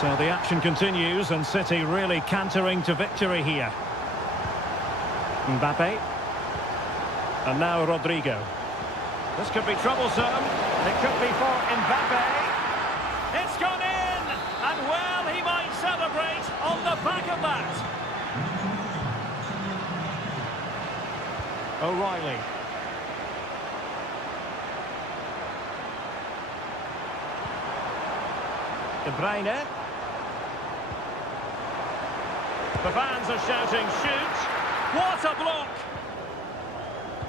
So the action continues and City really cantering to victory here. Mbappe. And now Rodrigo. This could be troublesome. It could be for Mbappe. It's gone in! And well, he might celebrate on the back of that. O'Reilly. De Bruyne. The fans are shouting, shoot! What a block!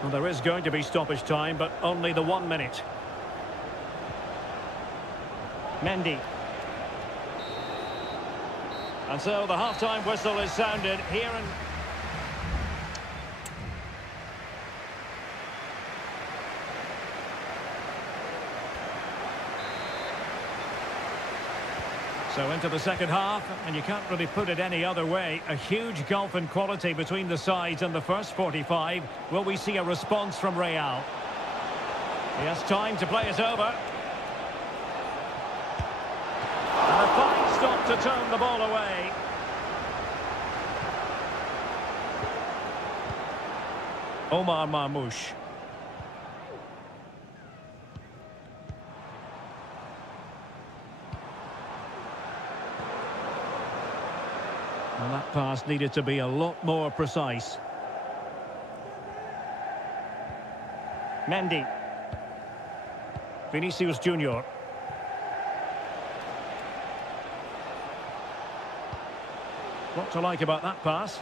Well, there is going to be stoppage time, but only the 1 minute. Mendy. And so the half-time whistle is sounded here and... So into the second half, and you can't really put it any other way. A huge gulf in quality between the sides in the first 45. Will we see a response from Real? He has time to play it over. And a fine stop to turn the ball away. Omar Marmoush. And that pass needed to be a lot more precise. Mendy. Vinicius Junior. What to like about that pass?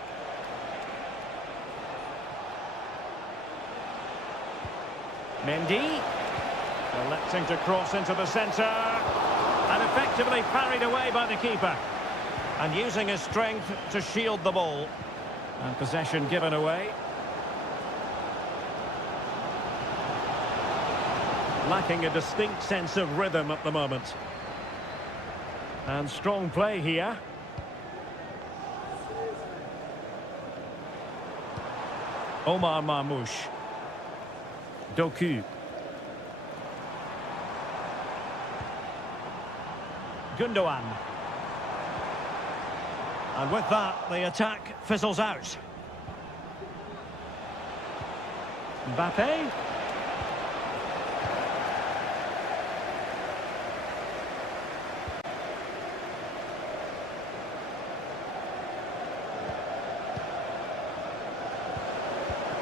Mendy. Electing to cross into the centre. And effectively parried away by the keeper. And using his strength to shield the ball. And possession given away. Lacking a distinct sense of rhythm at the moment. And strong play here. Omar Marmoush. Doku. Gundogan. And with that, the attack fizzles out. Mbappe.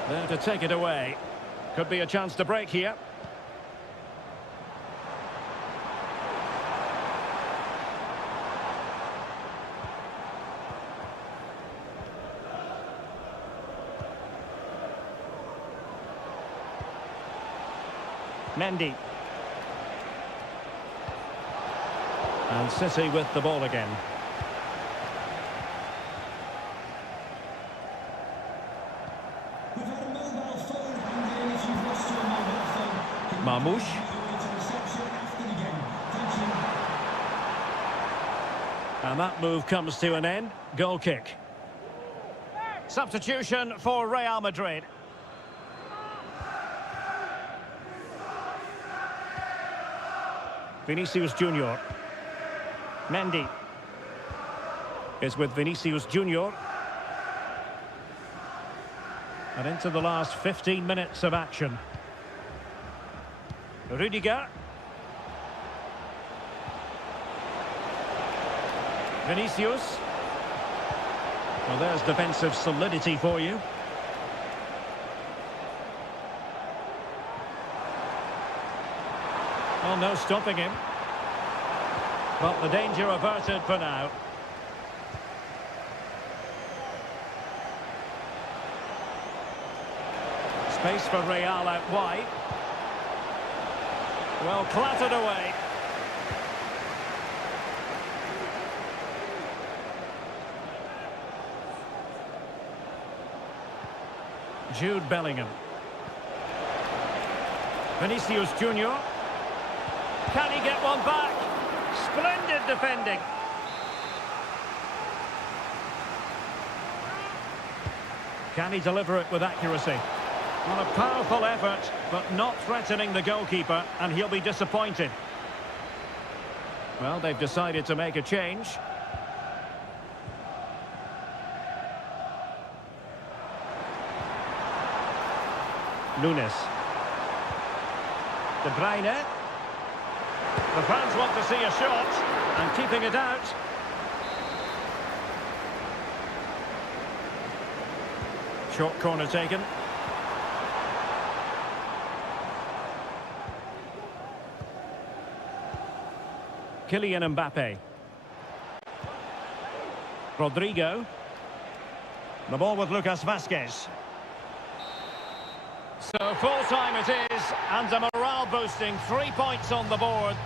There to take it away. Could be a chance to break here. Mendy. And City with the ball again. Marmoush. And that move comes to an end. Goal kick. Substitution for Real Madrid. Vinicius Junior. Mendy is with Vinicius Junior. And into the last 15 minutes of action. Rudiger. Vinicius. Well, there's defensive solidity for you. Well, no stopping him. But the danger averted for now. Space for Real out wide. Well, clattered away. Jude Bellingham. Vinicius Junior. Can he get one back? Splendid defending. Can he deliver it with accuracy? Well, a powerful effort, but not threatening the goalkeeper, and he'll be disappointed. Well, they've decided to make a change. Nunes. De Bruyne. The fans want to see a shot, and keeping it out. Short corner taken. Kylian Mbappe. Rodrigo. The ball with Lucas Vazquez. So full time it is, and a morale boosting 3 points on the board.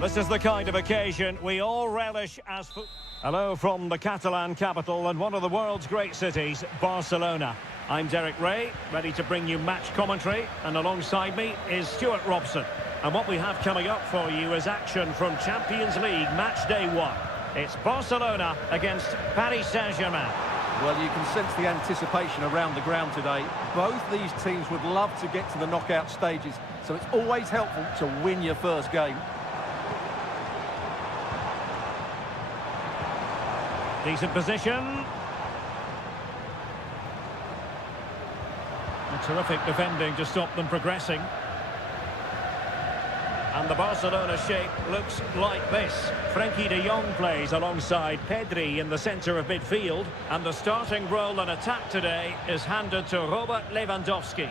This is the kind of occasion we all relish as... Hello from the Catalan capital and one of the world's great cities, Barcelona. I'm Derek Ray, ready to bring you match commentary, and alongside me is Stuart Robson. And what we have coming up for you is action from Champions League match day 1. It's Barcelona against Paris Saint-Germain. Well, you can sense the anticipation around the ground today. Both these teams would love to get to the knockout stages, so it's always helpful to win your first game. Decent position. A terrific defending to stop them progressing. And the Barcelona shape looks like this. Frenkie de Jong plays alongside Pedri in the centre of midfield. And the starting role in attack today is handed to Robert Lewandowski.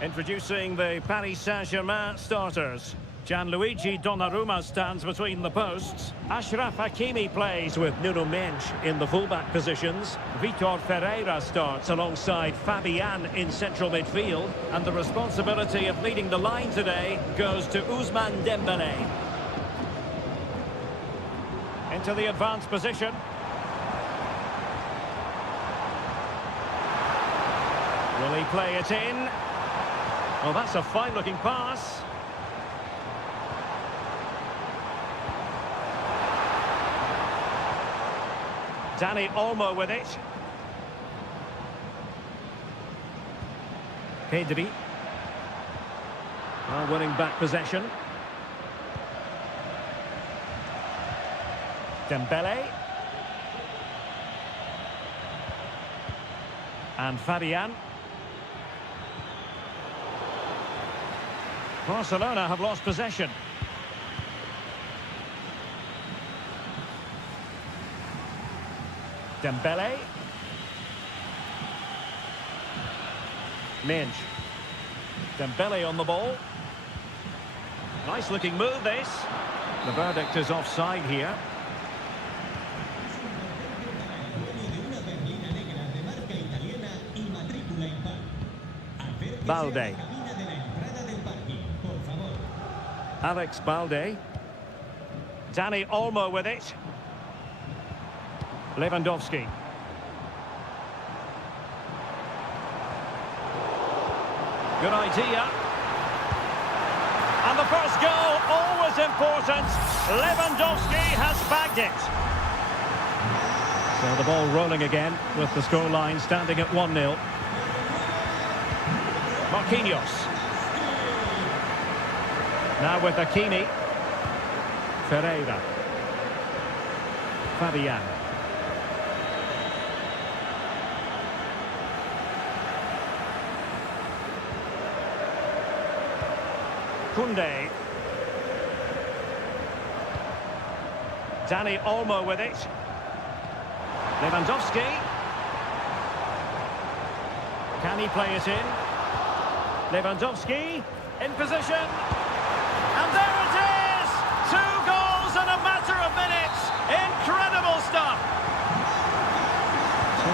Introducing the Paris Saint-Germain starters. Gianluigi Donnarumma stands between the posts. Achraf Hakimi plays with Nuno Mendes in the fullback positions. Vitor Ferreira starts alongside Fabian in central midfield. And the responsibility of leading the line today goes to Ousmane Dembélé. Into the advanced position. Will he play it in? Well, that's a fine-looking pass. Dani Olmo with it. Pedri. Well, winning back possession. Dembele. And Fabian. Barcelona have lost possession. Dembele. Mendes. Dembele on the ball. Nice looking move this. The verdict is offside here. Balde. Alex Balde. Dani Olmo with it. Lewandowski. Good idea. And the first goal, always important. Lewandowski has bagged it. So the ball rolling again with the scoreline standing at 1-0. Marquinhos. Now with Hakimi. Ferreira. Fabian. Koundé. Dani Olmo with it. Lewandowski. Can he play it in? Lewandowski in position. And there it is! 2 goals in a matter of minutes. Incredible stuff.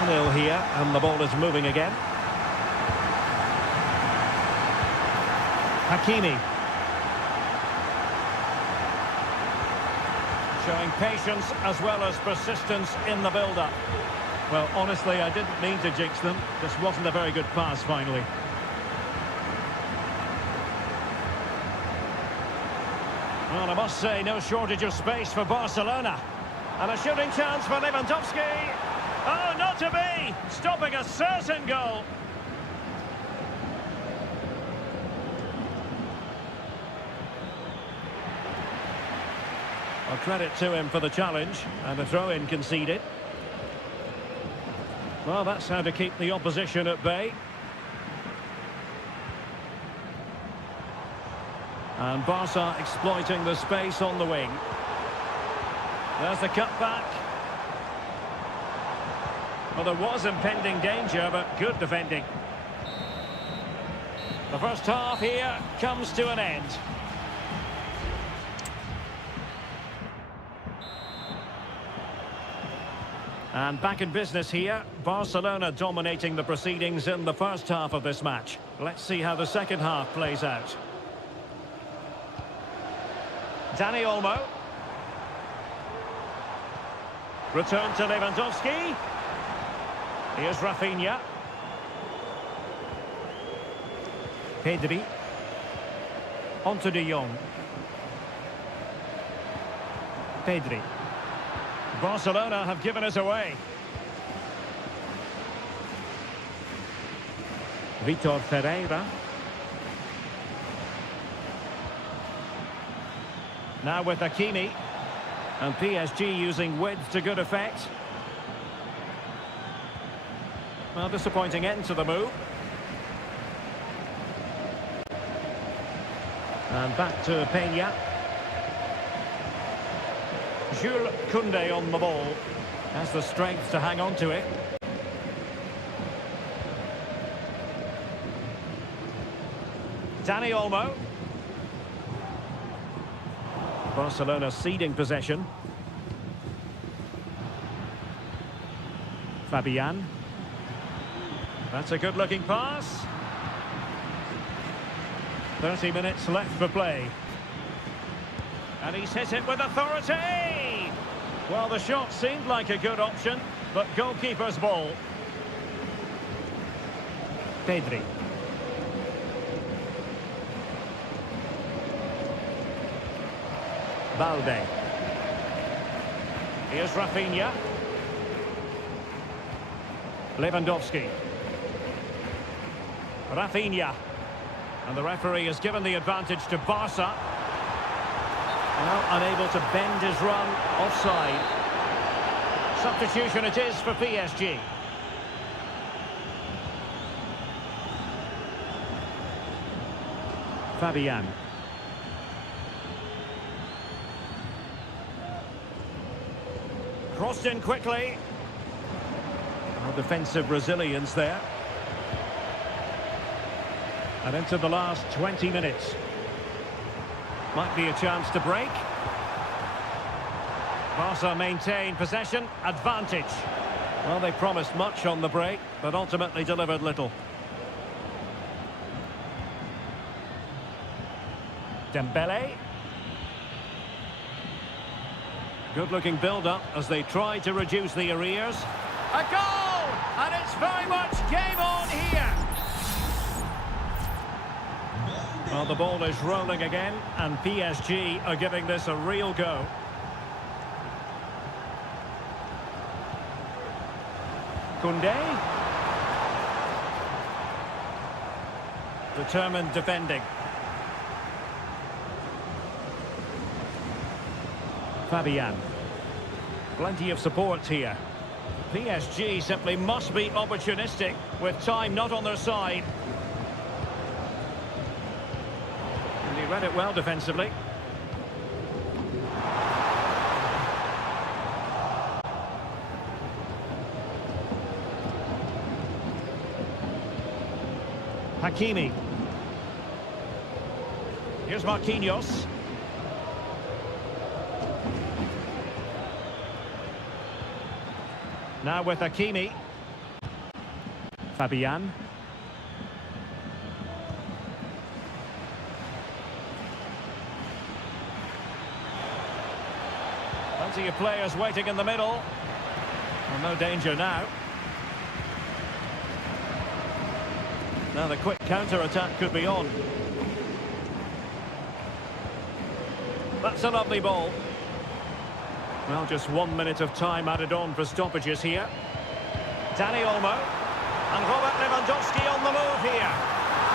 2-0 here, and the ball is moving again. Hakimi. Showing patience as well as persistence in the build-up. Well, honestly, I didn't mean to jinx them. This wasn't a very good pass, finally. Well, I must say, no shortage of space for Barcelona. And a shooting chance for Lewandowski. Oh, not to be! Stopping a certain goal. Well, credit to him for the challenge, and a throw-in conceded. Well, that's how to keep the opposition at bay. And Barca exploiting the space on the wing. There's the cutback. Well, there was impending danger, but good defending. The first half here comes to an end. And back in business here, Barcelona dominating the proceedings in the first half of this match. Let's see how the second half plays out. Dani Olmo. Return to Lewandowski. Here's Rafinha. Pedri. Onto De Jong. Pedri. Barcelona have given us away. Vitor Ferreira. Now with Hakimi. And PSG using width to good effect. Well, disappointing end to the move. And back to Peña. Jules Koundé on the ball. Has the strength to hang on to it. Dani Olmo. Barcelona ceding possession. Fabian. That's a good-looking pass. 30 minutes left for play. And he's hit it with authority! Well, the shot seemed like a good option, but goalkeeper's ball. Pedri. Balde. Here's Rafinha. Lewandowski. Rafinha. And the referee has given the advantage to Barca. Well, unable to bend his run, offside. Substitution it is for PSG. Fabian. Crossed in quickly. Oh, defensive resilience there. And into the last 20 minutes. Might be a chance to break. Barca maintain possession, advantage. Well, they promised much on the break, but ultimately delivered little. Dembele. Good-looking build-up as they try to reduce the arrears. A goal! And it's very much game on here. Well, the ball is rolling again, and PSG are giving this a real go. Koundé. Determined defending. Fabian. Plenty of support here. PSG simply must be opportunistic with time not on their side. And he read it well defensively. Hakimi. Here's Marquinhos. Now with Hakimi. Fabian. Plenty of players waiting in the middle. Well, no danger now. Now the quick counter-attack could be on. That's a lovely ball. Well, just 1 minute of time added on for stoppages here. Dani Olmo. And Robert Lewandowski on the move here.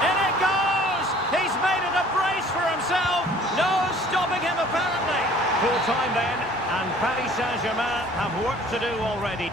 In it goes! He's made it a brace for himself. No stopping him, apparently. Full time then, and Paris Saint-Germain have work to do already.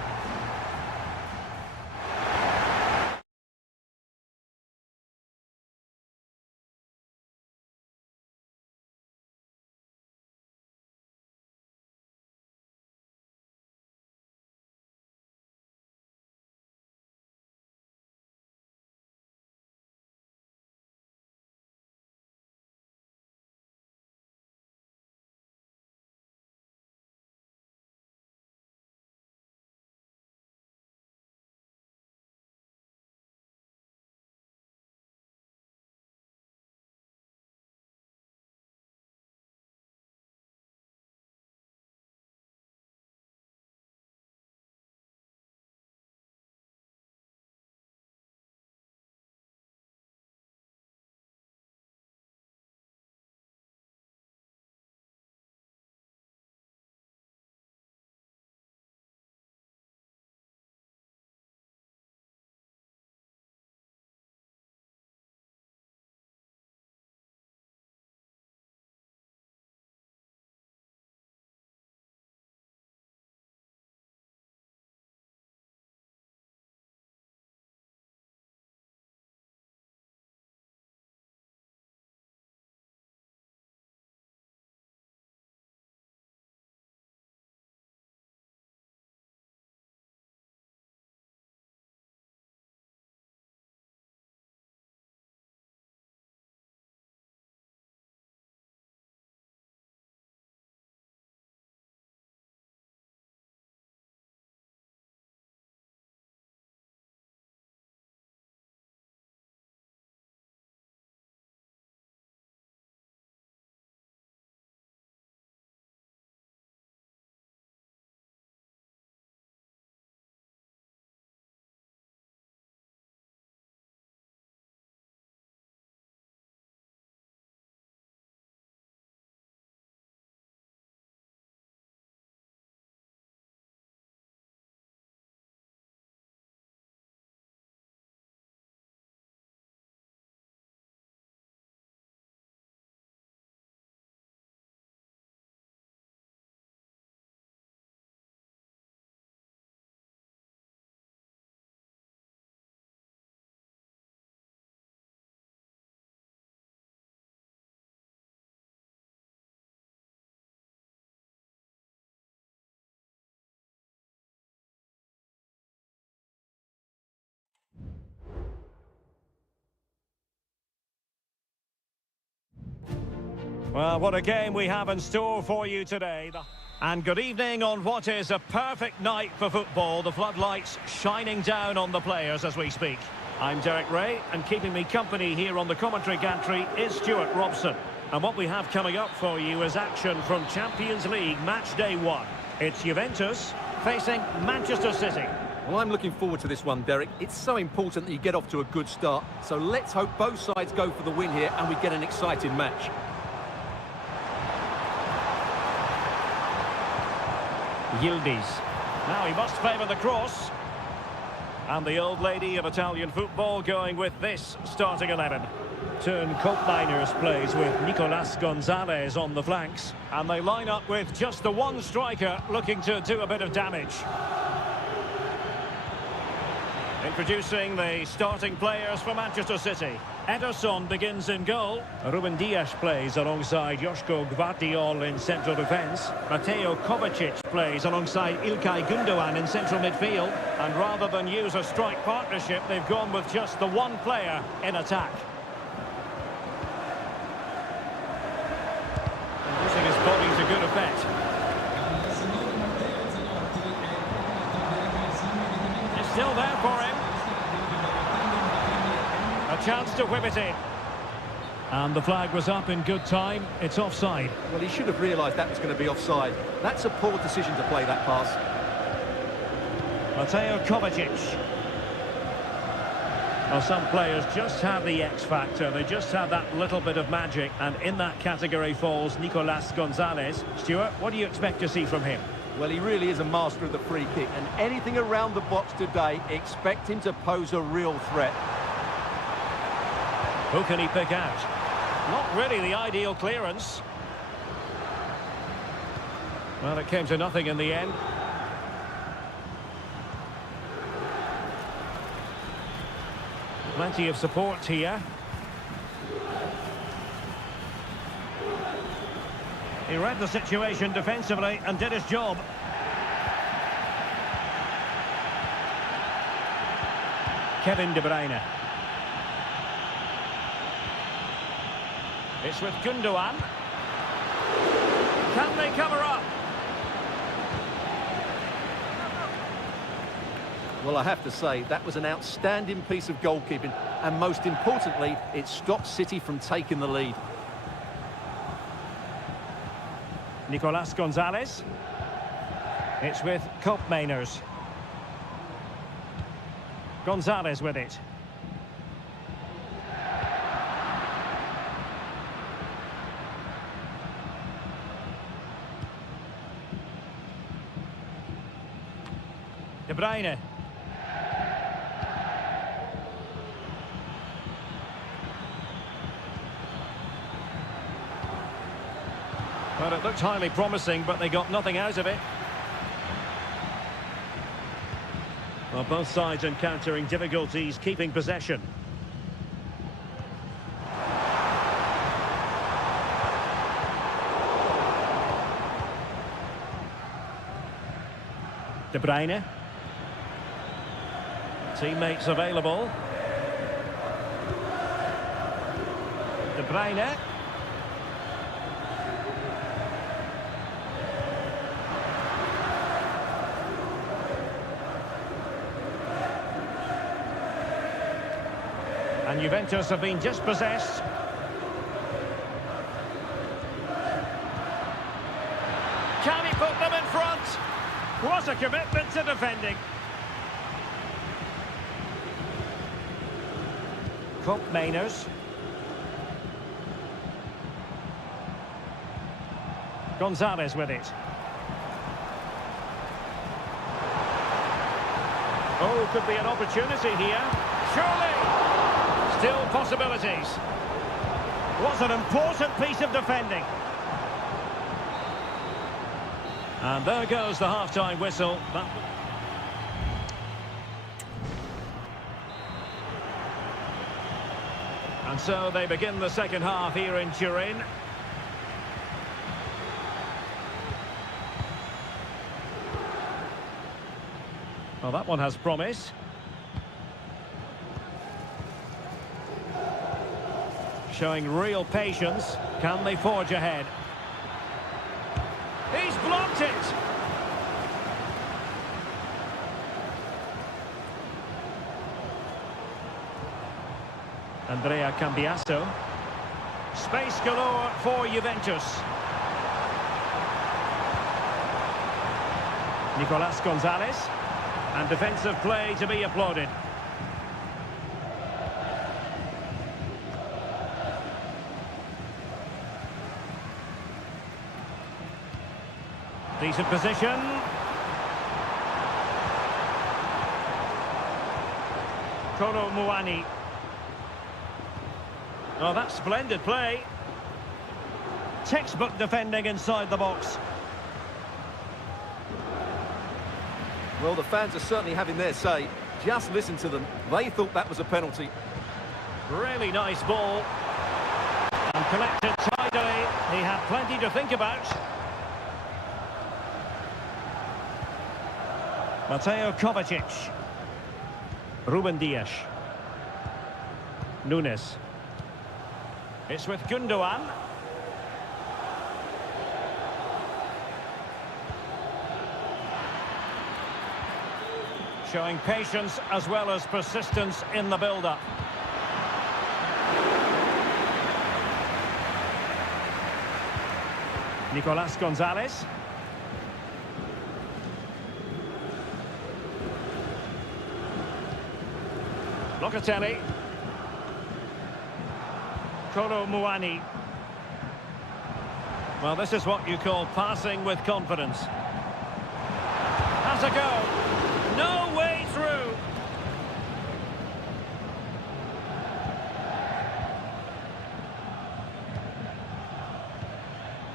Well, what a game we have in store for you today. And good evening on what is a perfect night for football. The floodlights shining down on the players as we speak. I'm Derek Ray, and keeping me company here on the commentary gantry is Stuart Robson. And what we have coming up for you is action from Champions League match day 1. It's Juventus facing Manchester City. Well, I'm looking forward to this one, Derek. It's so important that you get off to a good start. So let's hope both sides go for the win here and we get an exciting match. Yildiz. Now he must favour the cross. And the old lady of Italian football going with this starting 11. Turn Koopmeiners plays with Nicolas Gonzalez on the flanks. And they line up with just the one striker looking to do a bit of damage. Introducing the starting players for Manchester City. Ederson begins in goal. Ruben Dias plays alongside Joško Gvardiol in central defence. Mateo Kovacic plays alongside İlkay Gündoğan in central midfield. And rather than use a strike partnership, they've gone with just the one player in attack. And using his body to good effect. It's still there for him. A chance to whip it in. And the flag was up in good time. It's offside. Well, he should have realised that was going to be offside. That's a poor decision to play that pass. Mateo Kovacic. Well, some players just have the X factor. They just have that little bit of magic. And in that category falls Nicolas Gonzalez. Stuart, what do you expect to see from him? Well, he really is a master of the free kick. And anything around the box today, expect him to pose a real threat. Who can he pick out? Not really the ideal clearance. Well, it came to nothing in the end. Plenty of support here. He read the situation defensively and did his job. Kevin De Bruyne. It's with Gündoğan. Can they cover up? Well, I have to say, that was an outstanding piece of goalkeeping. And most importantly, it stopped City from taking the lead. Nicolas Gonzalez. It's with Koopmeiners. Gonzalez with it. De Bruyne. Well, it looked highly promising, but they got nothing out of it. Well, both sides encountering difficulties keeping possession. De Bruyne. Teammates available. De Bruyne. And Juventus have been dispossessed. Can he put them in front? What a commitment to defending. Koopmeiners. Gonzalez with it. Oh, could be an opportunity here. Surely. Still possibilities. Was an important piece of defending. And there goes the half-time whistle. And so they begin the second half here in Turin. Well, that one has promise. Showing real patience. Can they forge ahead? He's blocked it! Andrea Cambiasso. Space galore for Juventus. Nicolas Gonzalez. And defensive play to be applauded. Decent position. Kolo Muani. Oh, that's splendid play. Textbook defending inside the box. Well, the fans are certainly having their say. Just listen to them. They thought that was a penalty. Really nice ball. And collected tidily. He had plenty to think about. Mateo Kovacic. Ruben Dias. Nunes. It's with Gundogan. Showing patience as well as persistence in the build-up. Nicolas Gonzalez. Locatelli. Kolo Muani. Well, this is what you call passing with confidence. Has a go. No way through.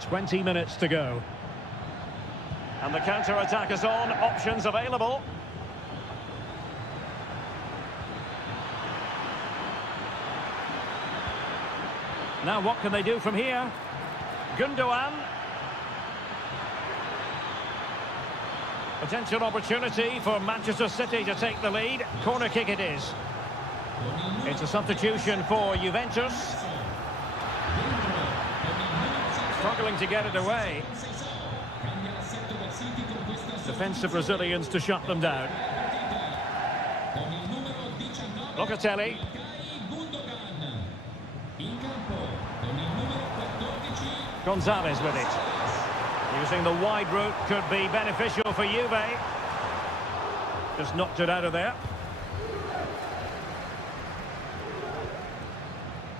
"20 minutes to go. And the counter-attack is on. Options available. Now what can they do from here? Gundogan. Potential opportunity for Manchester City to take the lead. Corner kick it is. It's a substitution for Juventus. Struggling to get it away. Defensive Brazilians to shut them down. Locatelli. Gonzalez with it. Using the wide route could be beneficial for Juve. Just knocked it out of there.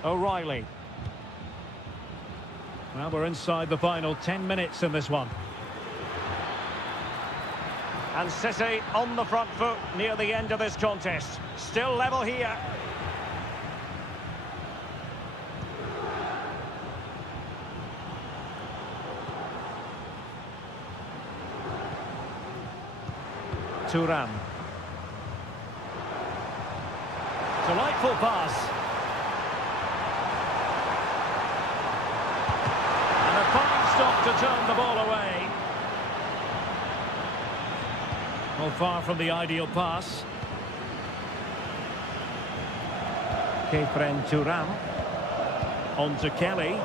O'Reilly. Well, we're inside the final 10 minutes in this one. And City on the front foot near the end of this contest. Still level here. Thuram. Delightful pass. And a fine stop to turn the ball away. Well, far from the ideal pass. Kefren Thuram. On to Kelly.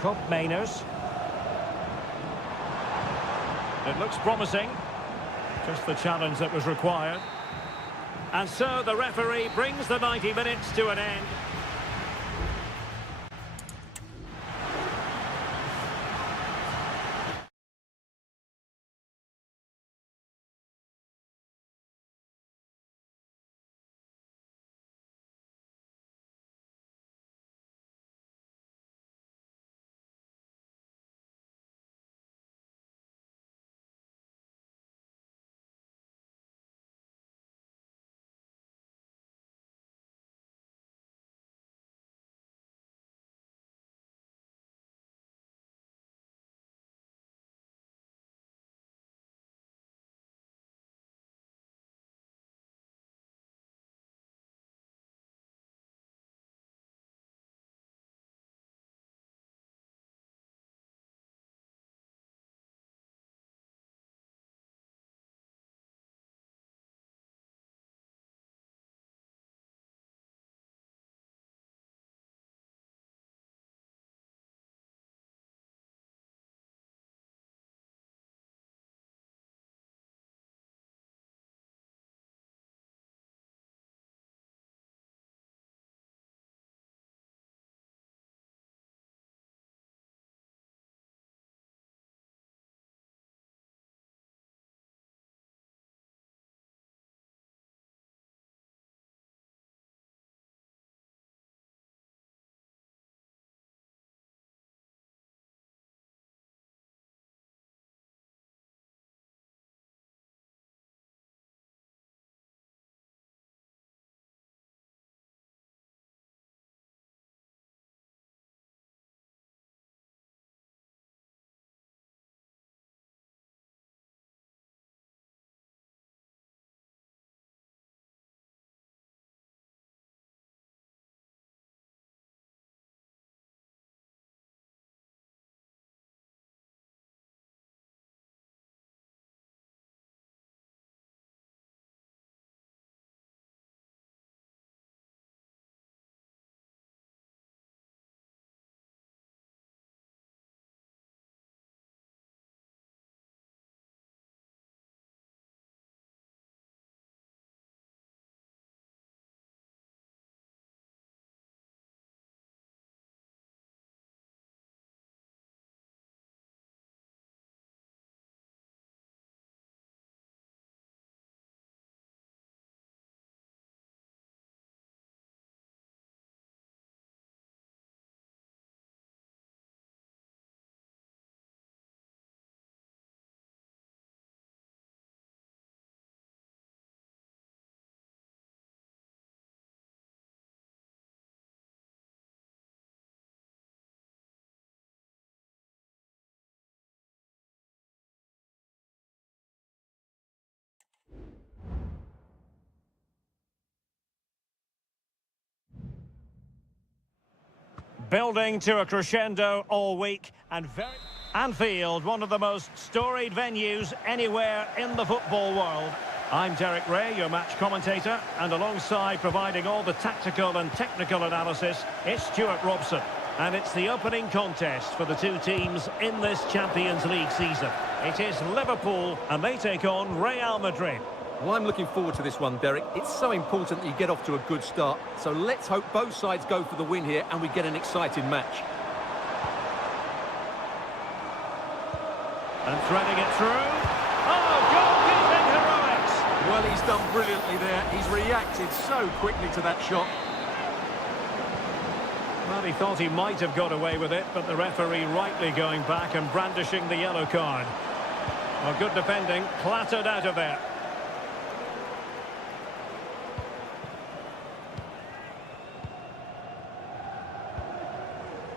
Kopp Mainers. It looks promising. Just the challenge that was required. And so the referee brings the 90 minutes to an end. Building to a crescendo all week and very... Anfield, one of the most storied venues anywhere in the football world. I'm Derek Ray, your match commentator, and alongside providing all the tactical and technical analysis, it's Stuart Robson. And it's the opening contest for the two teams in this Champions League season. It is Liverpool, and they take on Real Madrid. Well, I'm looking forward to this one, Derek. It's so important that you get off to a good start. So let's hope both sides go for the win here and we get an exciting match. And threading it through. Oh, goal-keeping heroics! Well, he's done brilliantly there. He's reacted so quickly to that shot. Well, he thought he might have got away with it, but the referee rightly going back and brandishing the yellow card. Well, good defending, clattered out of there.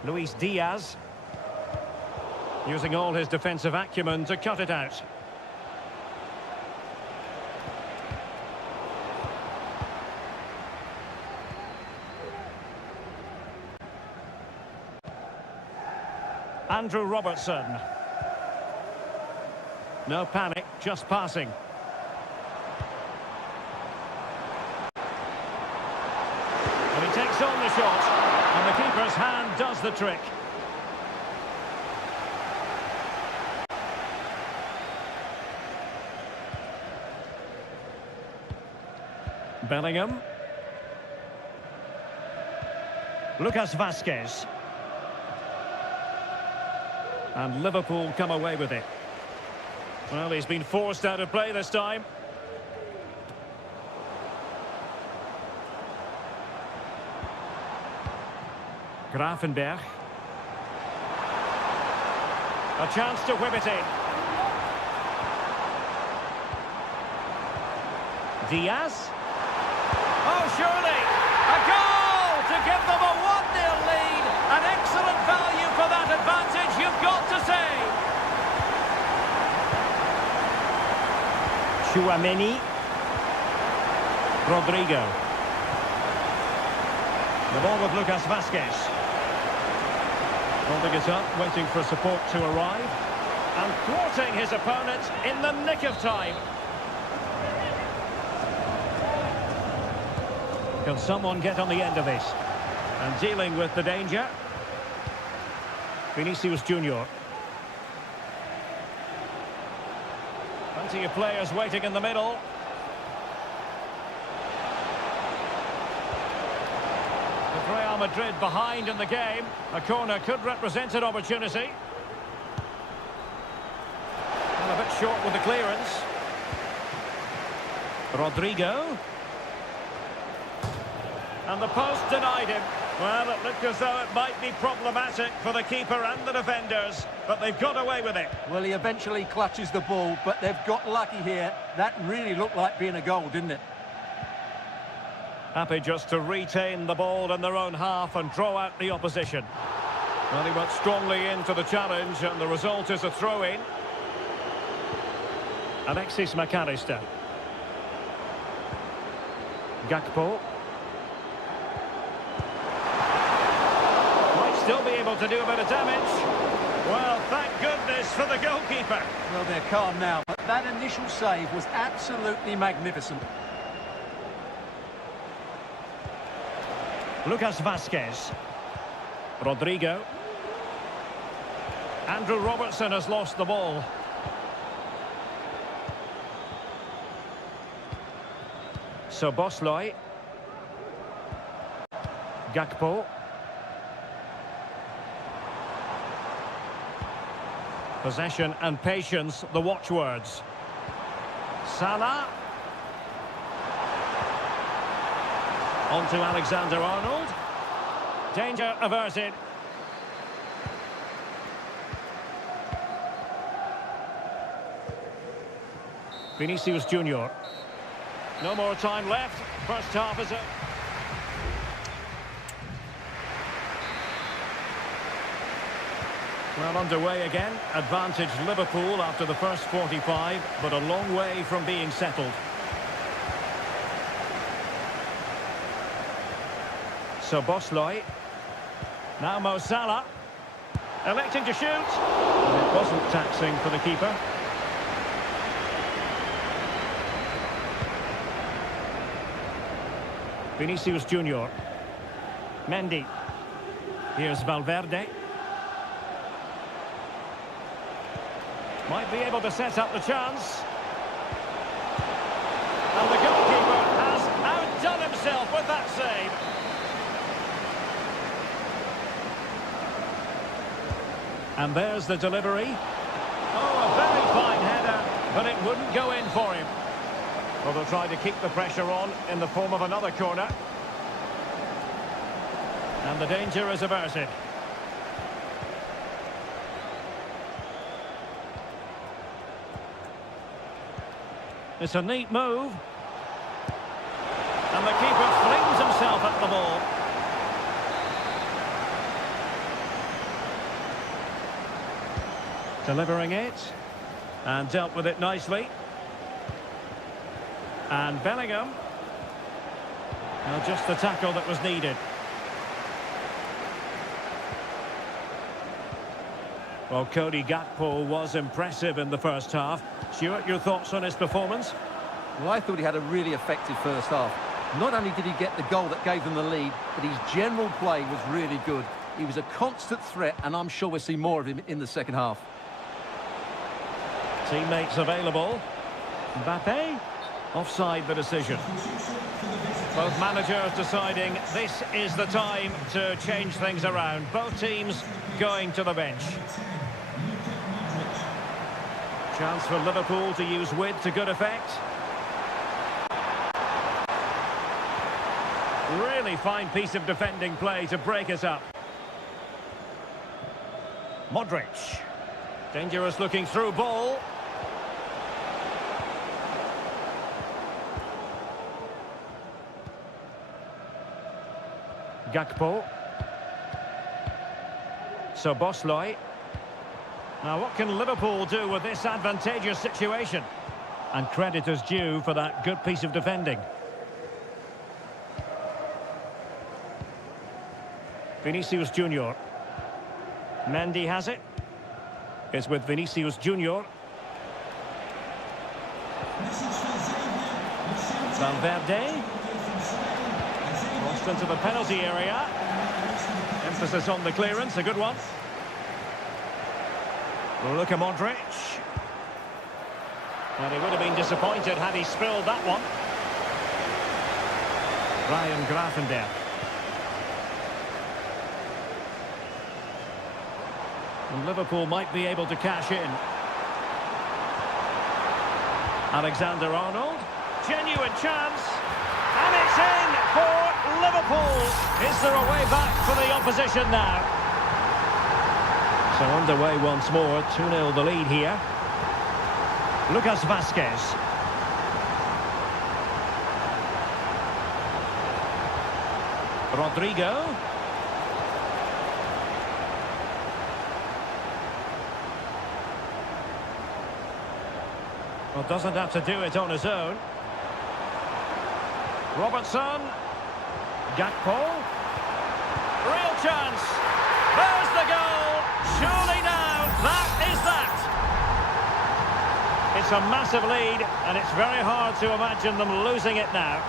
Luis Diaz, using all his defensive acumen to cut it out. Andrew Robertson. No panic, just passing. And he takes on the shot, and the keeper's hand does the trick. Bellingham. Lucas Vazquez. And Liverpool come away with it. Well, he's been forced out of play this time. Grafenberg. A chance to whip it in. Diaz. Oh, surely! A goal to give them a 1-0 lead. An excellent value for that advantage, you've got to say. Chouameni. Rodrigo. The ball with Lucas Vazquez. Holding it up, waiting for support to arrive. And thwarting his opponent in the nick of time. Can someone get on the end of this? And dealing with the danger. Vinicius Junior. Plenty of players waiting in the middle. With Real Madrid behind in the game, a corner could represent an opportunity. And a bit short with the clearance. Rodrigo. And the post denied him. Well, it looked as though it might be problematic for the keeper and the defenders, but they've got away with it. Well, he eventually clutches the ball, but they've got lucky here. That really looked like being a goal, didn't it? Happy just to retain the ball in their own half and draw out the opposition. Well, he went strongly into the challenge, and the result is a throw-in. Alexis McAllister. Gakpo. Still be able to do a bit of damage. Well, thank goodness for the goalkeeper. Well, they're calm now, but that initial save was absolutely magnificent. Lucas Vazquez. Rodrigo. Andrew Robertson has lost the ball. Szoboszlai. Gakpo. Possession and patience, the watchwords. Salah. On to Alexander-Arnold. Danger averted. Vinicius Junior. No more time left. First half is up. Well, underway again. Advantage Liverpool after the first 45, but a long way from being settled. Szoboszlai. Now Mo Salah. Electing to shoot. It wasn't taxing for the keeper. Vinicius Junior. Mendy. Here's Valverde. Might be able to set up the chance. And the goalkeeper has outdone himself with that save. And there's the delivery. Oh, a very fine header, but it wouldn't go in for him. Well, they'll try to keep the pressure on in the form of another corner. And the danger is averted. It's a neat move. And the keeper flings himself at the ball. Delivering it. And dealt with it nicely. And Bellingham. Well, just the tackle that was needed. Well, Cody Gakpo was impressive in the first half. Stuart, your thoughts on his performance? Well, I thought he had a really effective first half. Not only did he get the goal that gave them the lead, but his general play was really good. He was a constant threat, and I'm sure we'll see more of him in the second half. Teammates available. Mbappe, offside the decision. Both managers deciding this is the time to change things around. Both teams going to the bench. Chance for Liverpool to use width to good effect. Really fine piece of defending play to break us up. Modric. Dangerous looking through ball. Gakpo. Szoboszlai. Now what can Liverpool do with this advantageous situation? And credit is due for that good piece of defending. Vinicius Junior. Mendy has it. It's with Vinicius Junior. Valverde. Crossed into the penalty area. Emphasis on the clearance, a good one. Luka Modric. Well, he would have been disappointed had he spilled that one. Ryan Gravenberch. And Liverpool might be able to cash in. Alexander-Arnold. Genuine chance. And it's in for Liverpool. Is there a way back for the opposition now? So underway once more, 2-0 the lead here. Lucas Vazquez. Rodrigo. Well, doesn't have to do it on his own. Robertson. Gakpo. Real chance. There's the goal. Surely now, that is that. It's a massive lead, and it's very hard to imagine them losing it now.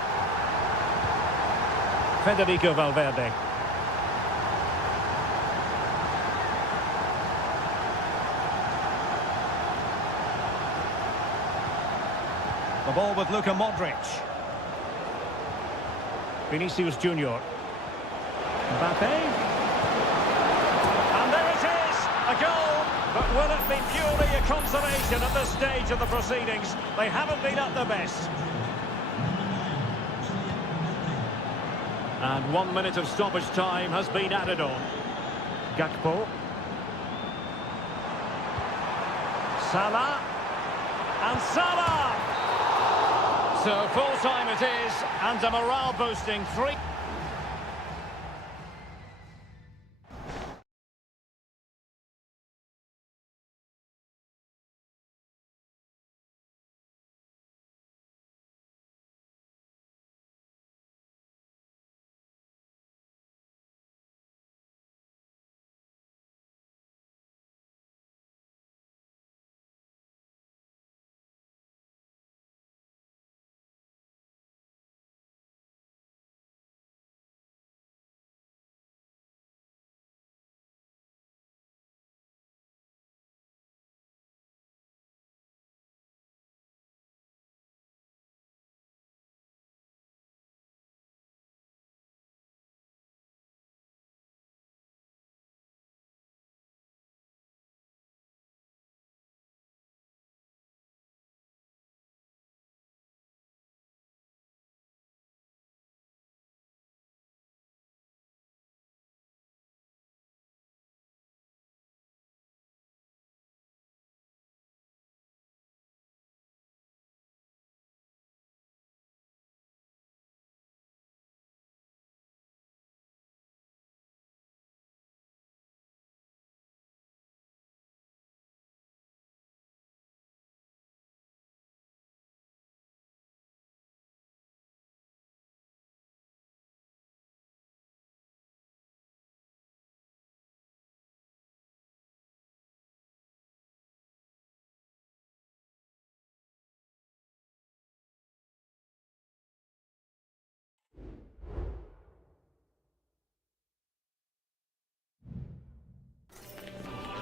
Federico Valverde. The ball with Luka Modric. Vinicius Junior. Mbappe. A goal, but will it be purely a consolation at this stage of the proceedings? They haven't been at their best. And 1 minute of stoppage time has been added on. Gakpo. Salah. And Salah! So full time it is, and a morale boosting 3.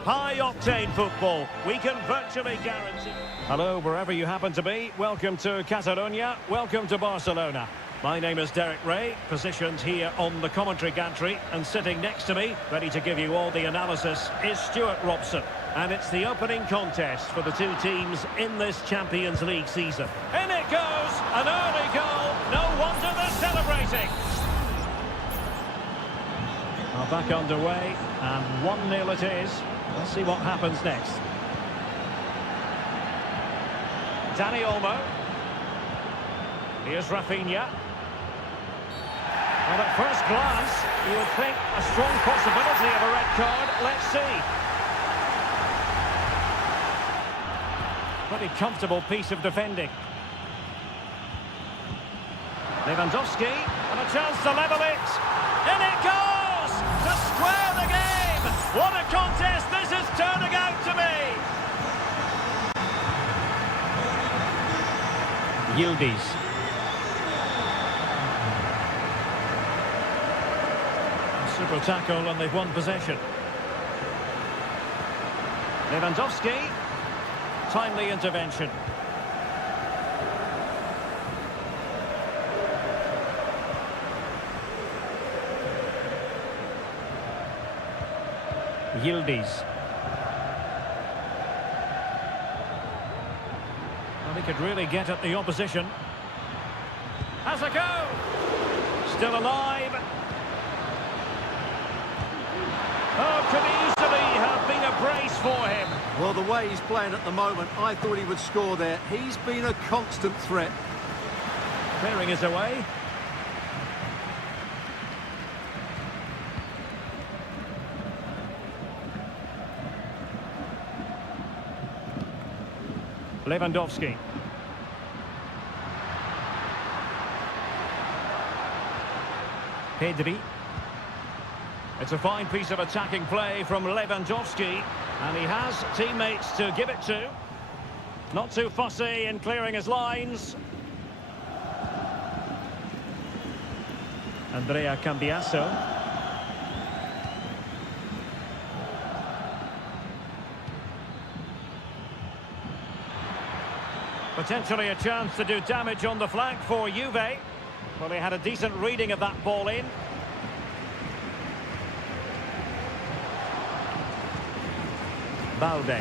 High-octane football, we can virtually guarantee. Hello, wherever you happen to be. Welcome to Catalonia. Welcome to Barcelona. My name is Derek Ray, positioned here on the commentary gantry, and sitting next to me, ready to give you all the analysis, is Stuart Robson. And it's the opening contest for the two teams in this Champions League season. In it goes, an early goal. No wonder they're celebrating. Are back underway, and 1-0 it is. Let's see what happens next. Dani Olmo. Here's Rafinha. Well, at first glance, you would think a strong possibility of a red card. Let's see. Pretty comfortable piece of defending. Lewandowski, and a chance to level it. In it goes! To square the game! What a contest this is turning out to be! Yildiz. Super tackle, and they've won possession. Lewandowski. Timely intervention. Yildiz. Well, he could really get at the opposition. Has a go! Still alive. Oh, could easily have been a brace for him. Well, the way he's playing at the moment, I thought he would score there. He's been a constant threat. Clearing is away. Lewandowski. Pedri. It's a fine piece of attacking play from Lewandowski, and he has teammates to give it to. Not too fussy in clearing his lines. Andrea Cambiasso. Potentially a chance to do damage on the flank for Juve. Well, he had a decent reading of that ball in. Balde.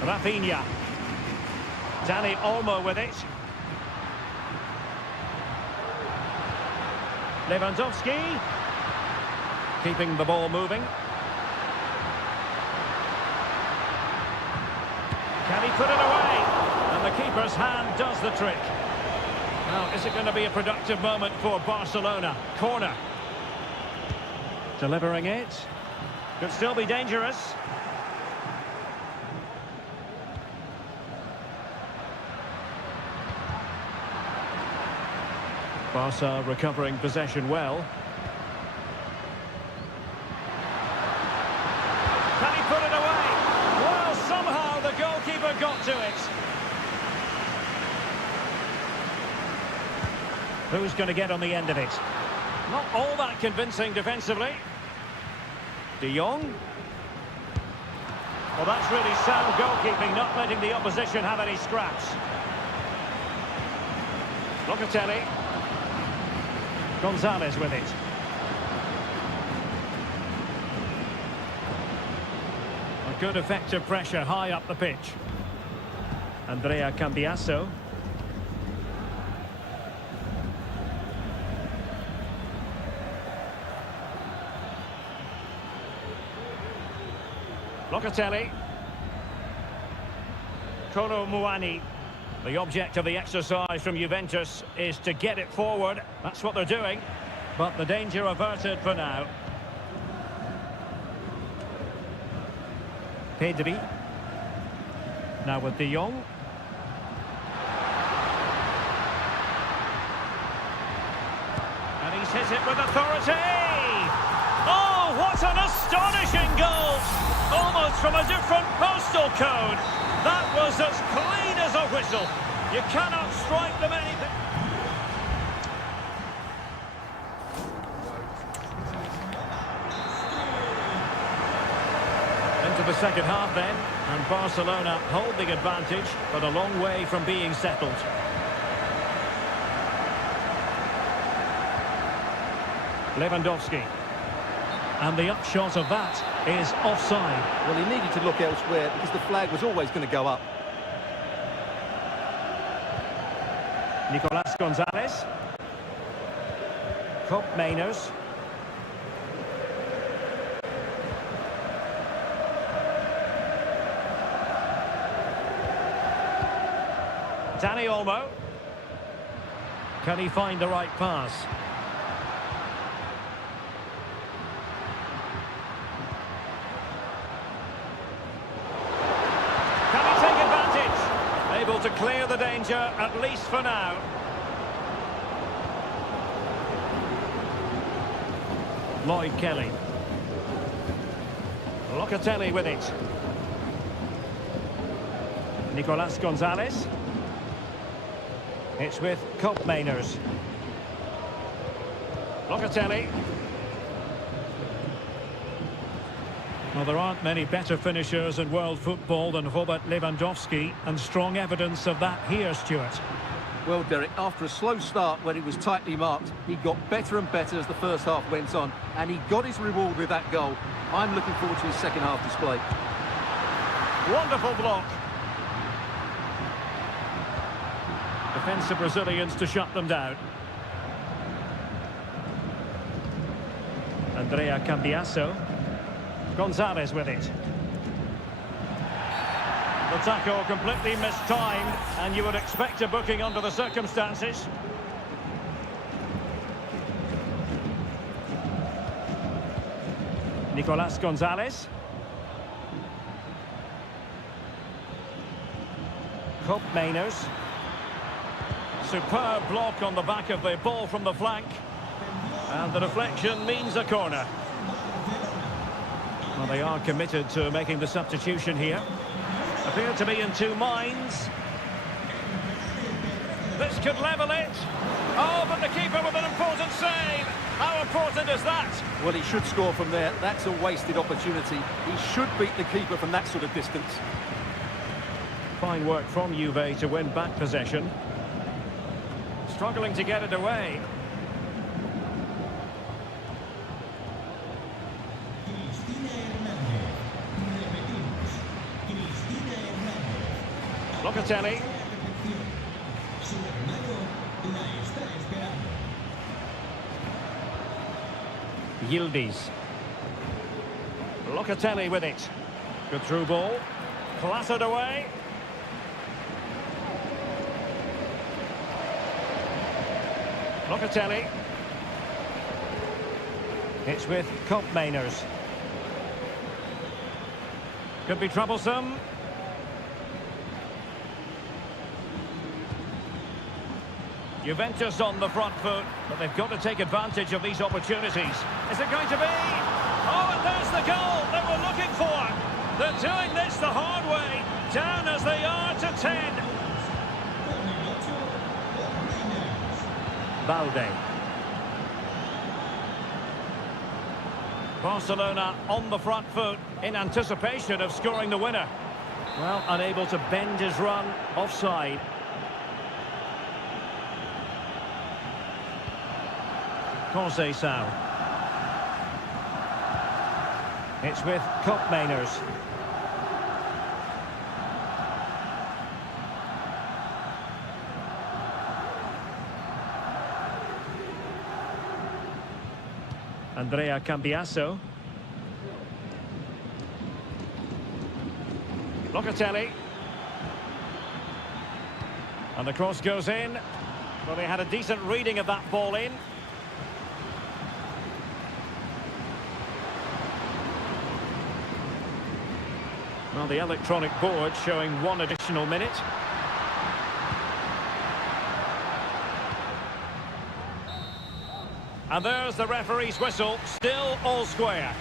Rafinha. Dani Olmo with it. Lewandowski. Keeping the ball moving. Can he put it away? And the keeper's hand does the trick. Now, is it going to be a productive moment for Barcelona? Corner. Delivering it. Could still be dangerous. Barca recovering possession well. Can he put it away? Well, somehow the goalkeeper got to it. Who's going to get on the end of it? Not all that convincing defensively. De Jong. Well, that's really sound goalkeeping, not letting the opposition have any scraps. Locatelli. Gonzalez with it. A good effective pressure high up the pitch. Andrea Cambiasso. Locatelli. Kolo Muani. The object of the exercise from Juventus is to get it forward. That's what they're doing. But the danger averted for now. Pedri. Now with De Jong. And he's hit it with authority. Oh, what an astonishing goal! Almost from a different postal code. That was as clean as a whistle. You cannot strike them anything. second half then, and Barcelona hold the advantage, but a long way from being settled. Lewandowski. And the upshot of that is offside. Well, he needed to look elsewhere because the flag was always going to go up. Nicolas Gonzalez. Mainers. Dani Olmo. Can he find the right pass? Can he take advantage? Able to clear the danger, at least for now. Lloyd Kelly. Locatelli with it. Nicolas Gonzalez. It's with Mainers. Locatelli. Well, there aren't many better finishers in world football than Robert Lewandowski, and strong evidence of that here, Stuart. Well, Derek, after a slow start when he was tightly marked, he got better and better as the first half went on, and he got his reward with that goal. I'm looking forward to his second half display. Wonderful block. Defensive Brazilians to shut them down. Andrea Cambiasso. Gonzalez with it. The tackle completely mistimed, and you would expect a booking under the circumstances. Nicolas Gonzalez. Mainers. Superb block on the back of the ball from the flank. And the deflection means a corner. Well, they are committed to making the substitution here. Appear to be in two minds. This could level it. Oh, but the keeper with an important save. How important is that? Well, he should score from there. That's a wasted opportunity. He should beat the keeper from that sort of distance. Fine work from Juve to win back possession. Struggling to get it away. Locatelli. Yildiz. Locatelli with it. Good through ball. Clattered away. Locatelli. It's with Mainers. Could be troublesome. Juventus on the front foot, but they've got to take advantage of these opportunities. Is it going to be? Oh, and there's the goal that we're looking for. They're doing this the hard way, down as they are to 10. Balde. Barcelona on the front foot in anticipation of scoring the winner. Well, unable to bend his run, offside. Conceição. It's with Mainers. Andrea Cambiasso. Locatelli. And the cross goes in. Well, they had a decent reading of that ball in. Well, the electronic board showing 1 additional minute. And there's the referee's whistle, still all square.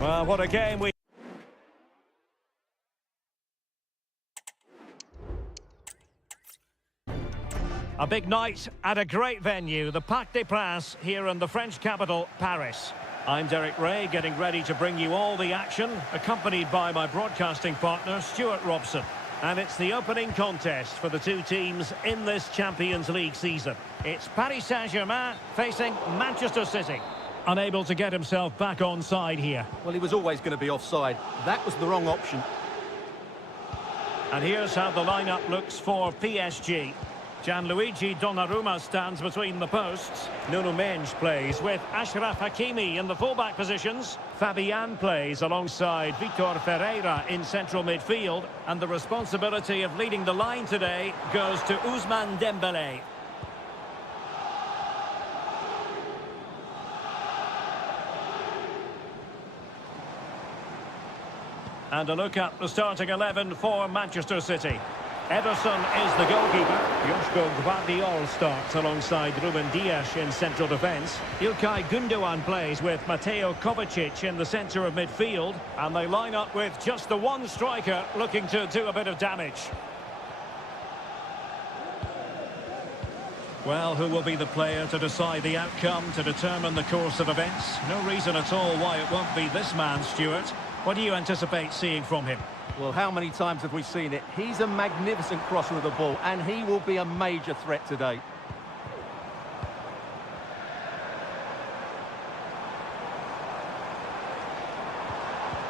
Well, what a game we... A big night at a great venue, the Parc des Princes here in the French capital, Paris. I'm Derek Ray, getting ready to bring you all the action, accompanied by my broadcasting partner, Stuart Robson. And it's the opening contest for the two teams in this Champions League season. It's Paris Saint-Germain facing Manchester City. Unable to get himself back on side here. Well, he was always going to be offside. That was the wrong option. And here's how the lineup looks for PSG. Gianluigi Donnarumma stands between the posts. Nuno Mendes plays with Achraf Hakimi in the fullback positions. Fabian plays alongside Vitor Ferreira in central midfield. And the responsibility of leading the line today goes to Ousmane Dembélé. And a look at the starting 11 for Manchester City. Ederson is the goalkeeper. Joško Gvardiol starts alongside Ruben Dias in central defence. İlkay Gündoğan plays with Mateo Kovacic in the centre of midfield. And they line up with just the one striker looking to do a bit of damage. Well, who will be the player to decide the outcome, to determine the course of events? No reason at all why it won't be this man, Stuart. What do you anticipate seeing from him? Well, how many times have we seen it? He's a magnificent crosser of the ball, and he will be a major threat today.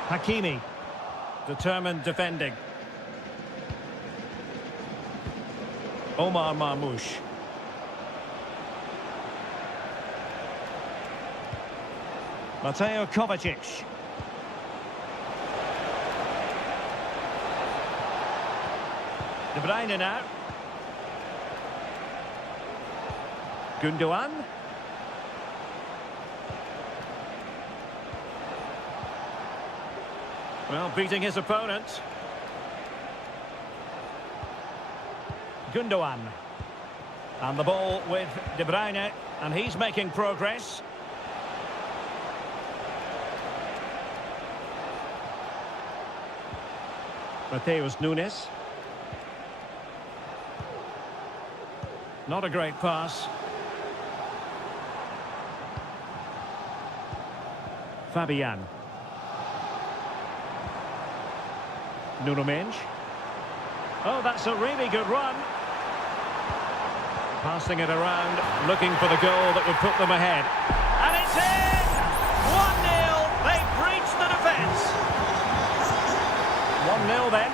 Hakimi, determined defending. Omar Marmoush. Mateo Kovacic. De Bruyne now. Gündoğan. Well, beating his opponent. Gündoğan. And the ball with De Bruyne, and he's making progress. Mateus Nunes. Not a great pass. Fabian. Nuno Mendes. Oh, that's a really good run. Passing it around, looking for the goal that would put them ahead. And it's in! 1-0. They've breached the defence. 1-0 then.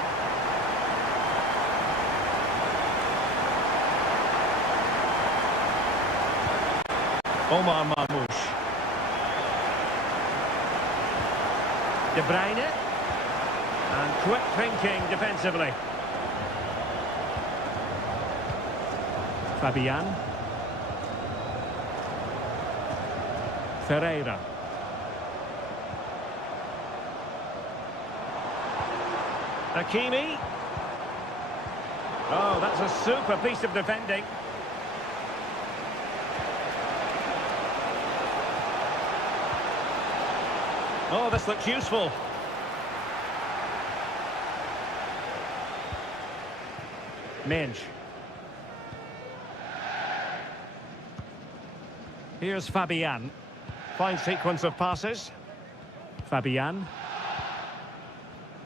Omar Marmoush. De Bruyne. And quick thinking defensively. Fabian. Ferreira. Hakimi. Oh, that's a super piece of defending. Oh, this looks useful. Mendes. Here's Fabian. Fine sequence of passes. Fabian.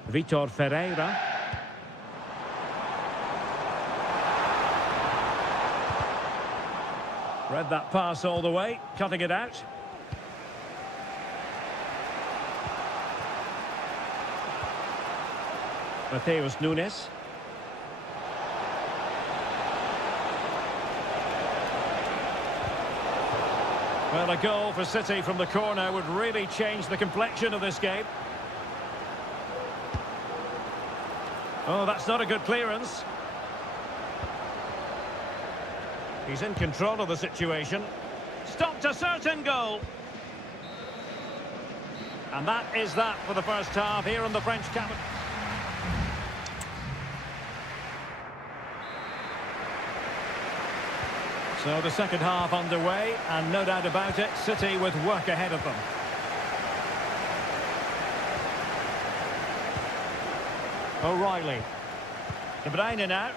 Vitor Ferreira. Read that pass all the way, cutting it out. Mateus Nunes. Well, a goal for City from the corner would really change the complexion of this game. Oh, that's not a good clearance. He's in control of the situation. Stopped a certain goal. And that is that for the first half here in the French capital. So the second half underway, and no doubt about it, City with work ahead of them. O'Reilly. De Bruyne now.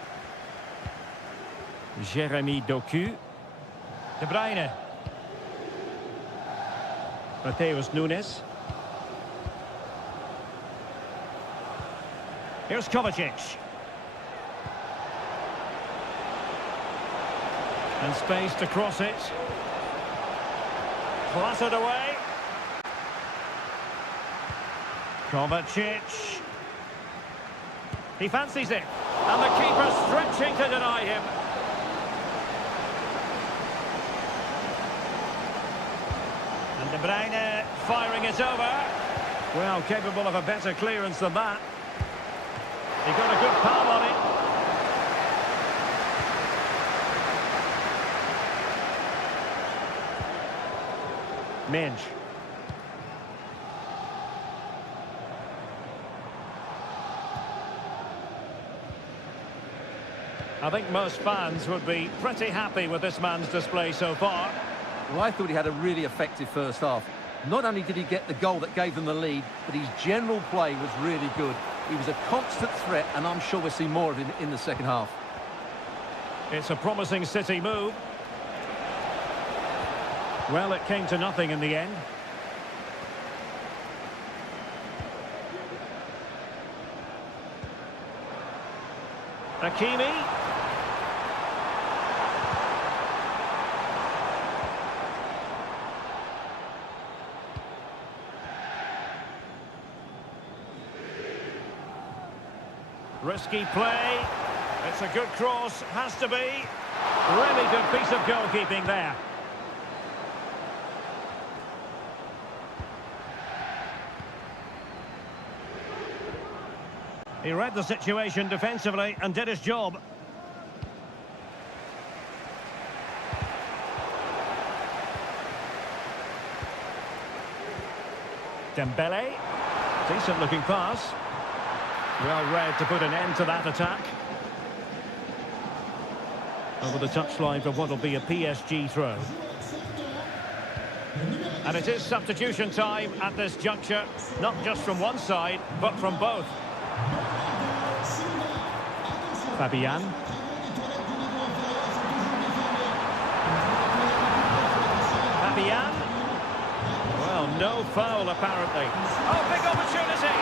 Jeremy Doku. De Bruyne. Mateus Nunes. Here's Kovacic. And space to cross it. Clattered away. Kovacic. He fancies it. And the keeper stretching to deny him. And De Bruyne firing it over. Well, capable of a better clearance than that. He got a good palm on it. Minge. I think most fans would be pretty happy with this man's display so far. Well, I thought he had a really effective first half. Not only did he get the goal that gave them the lead, but his general play was really good. He was a constant threat, and I'm sure we'll see more of him in the second half. It's a promising City move. Well, it came to nothing in the end. Hakimi. Risky play. It's a good cross, has to be. Really good piece of goalkeeping there. He read the situation defensively and did his job. Dembele. Decent looking pass. Well read to put an end to that attack. Over the touchline for what will be a PSG throw. And it is substitution time at this juncture, not just from one side, but from both. Fabian. Fabian. Well, no foul apparently. Oh, big opportunity.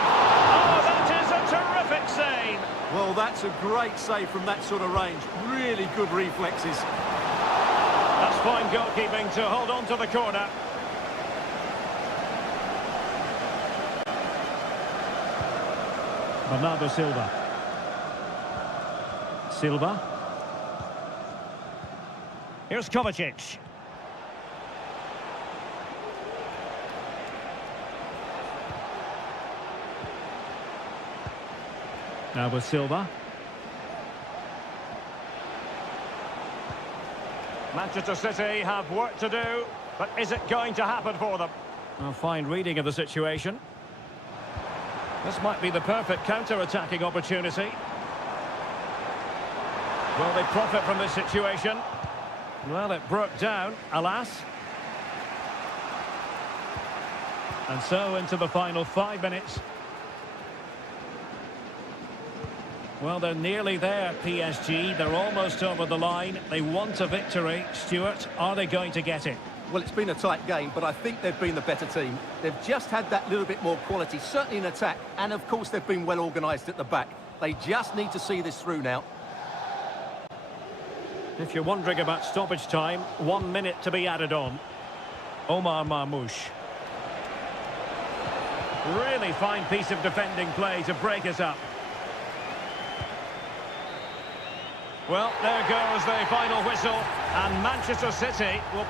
Oh, that is a terrific save. Well, that's a great save from that sort of range. Really good reflexes. That's fine goalkeeping to hold on to the corner. Bernardo Silva. Silva. Here's Kovacic. Now with Silva. Manchester City have work to do, but is it going to happen for them? A fine reading of the situation. This might be the perfect counter-attacking opportunity. Will they profit from this situation? Well, it broke down, alas. And so into the final 5 minutes. Well, they're nearly there, PSG. They're almost over the line. They want a victory. Stuart, are they going to get it? Well, it's been a tight game, but I think they've been the better team. They've just had that little bit more quality, certainly in attack, and of course they've been well organised at the back. They just need to see this through now. If you're wondering about stoppage time, 1 minute to be added on. Omar Marmoush. Really fine piece of defending play to break us up. Well, there goes the final whistle, and Manchester City will...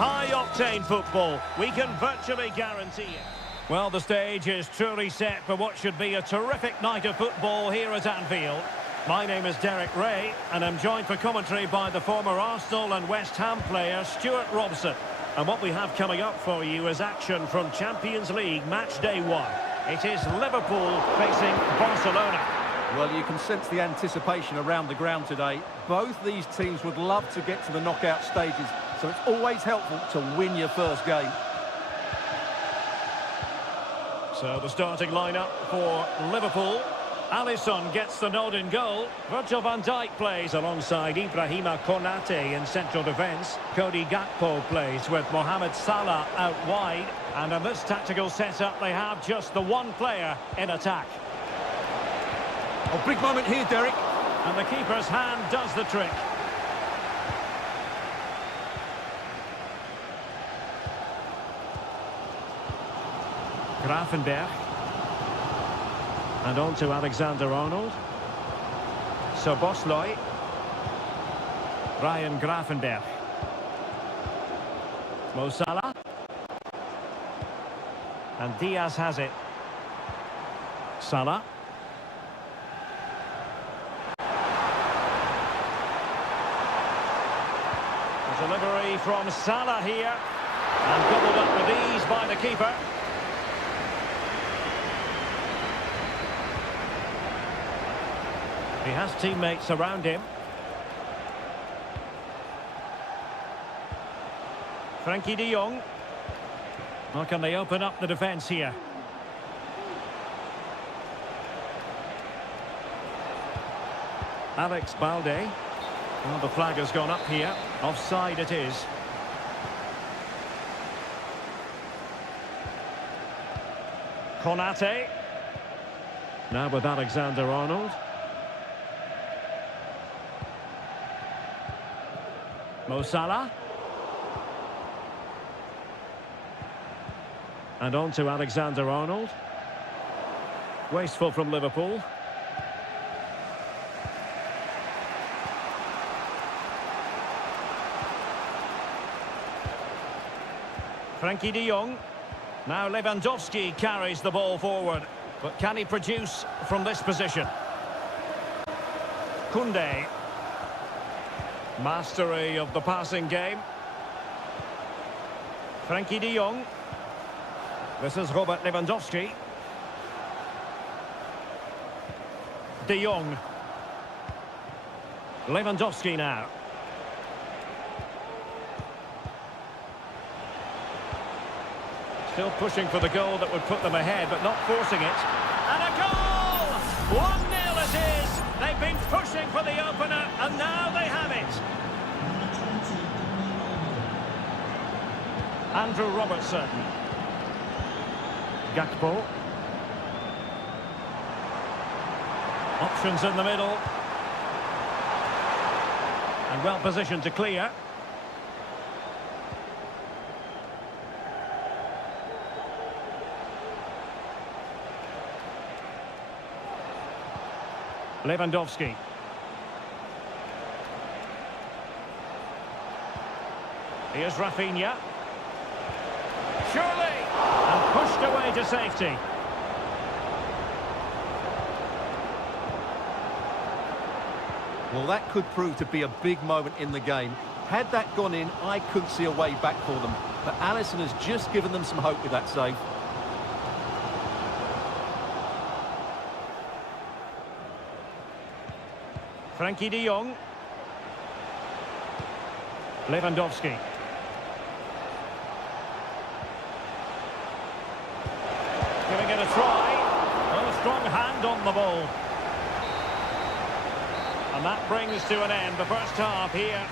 High-octane football, we can virtually guarantee it. Well, the stage is truly set for what should be a terrific night of football here at Anfield. My name is Derek Ray, and I'm joined for commentary by the former Arsenal and West Ham player Stuart Robson. And what we have coming up for you is action from Champions League match day 1. It is Liverpool facing Barcelona. Well, you can sense the anticipation around the ground today. Both these teams would love to get to the knockout stages, so it's always helpful to win your first game. So the starting lineup for Liverpool. Alisson gets the nod in goal. Virgil van Dijk plays alongside Ibrahima Konate in central defence. Cody Gakpo plays with Mohamed Salah out wide. And in this tactical setup, they have just the one player in attack. Oh, big moment here, Derek. And the keeper's hand does the trick. Gravenberch. And on to Alexander-Arnold. Szoboszlai. Ryan Gravenberch. Mo Salah. And Diaz has it. Salah. The delivery from Salah here. And gobbled up with ease by the keeper. He has teammates around him. Frankie de Jong. How can they open up the defence here? Alex Balde. Well, the flag has gone up here. Offside it is. Konate. Now with Alexander-Arnold. Mo Salah. And on to Alexander-Arnold. Wasteful from Liverpool. Frankie de Jong. Now Lewandowski carries the ball forward. But can he produce from this position? Koundé. Mastery of the passing game. Frankie de Jong. This is Robert Lewandowski. De Jong. Lewandowski now. Still pushing for the goal that would put them ahead, but not forcing it. And a goal! 1-0 it is! They've been pushing for the opener, and now they have it. Andrew Robertson. Gakpo. Options in the middle. And well positioned to clear. Lewandowski. Here's Rafinha. Surely! And pushed away to safety. Well, that could prove to be a big moment in the game. Had that gone in, I couldn't see a way back for them. But Alisson has just given them some hope with that save. Frankie de Jong. Lewandowski. Giving it a try. Well, a strong hand on the ball. And that brings to an end the first half here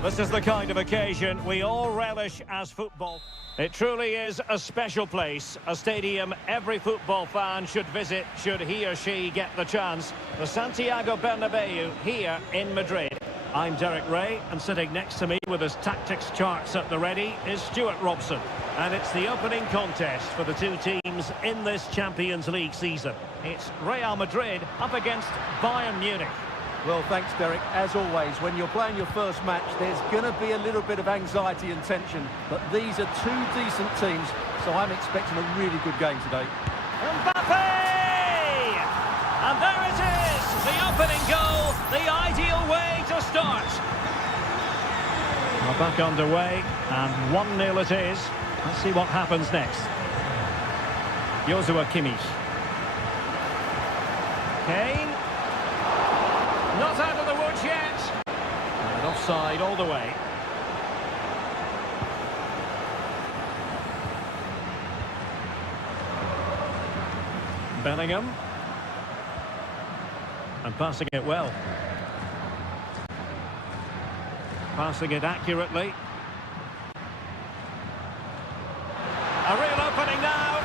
This is the kind of occasion we all relish as football. It truly is a special place, a stadium every football fan should visit should he or she get the chance. The Santiago Bernabeu here in Madrid. I'm Derek Ray, and sitting next to me with his tactics charts at the ready is Stuart Robson. And it's the opening contest for the two teams in this Champions League season. It's Real Madrid up against Bayern Munich. Well, thanks, Derek. As always, when you're playing your first match, there's going to be a little bit of anxiety and tension. But these are two decent teams, so I'm expecting a really good game today. Mbappe! And there it is, the opening goal, the ideal way to start. We're back underway, and 1-0 it is. Let's see what happens next. Joshua Kimmich. Kane. Not out of the woods yet. And offside all the way. Bellingham. And passing it well. Passing it accurately. A real opening now.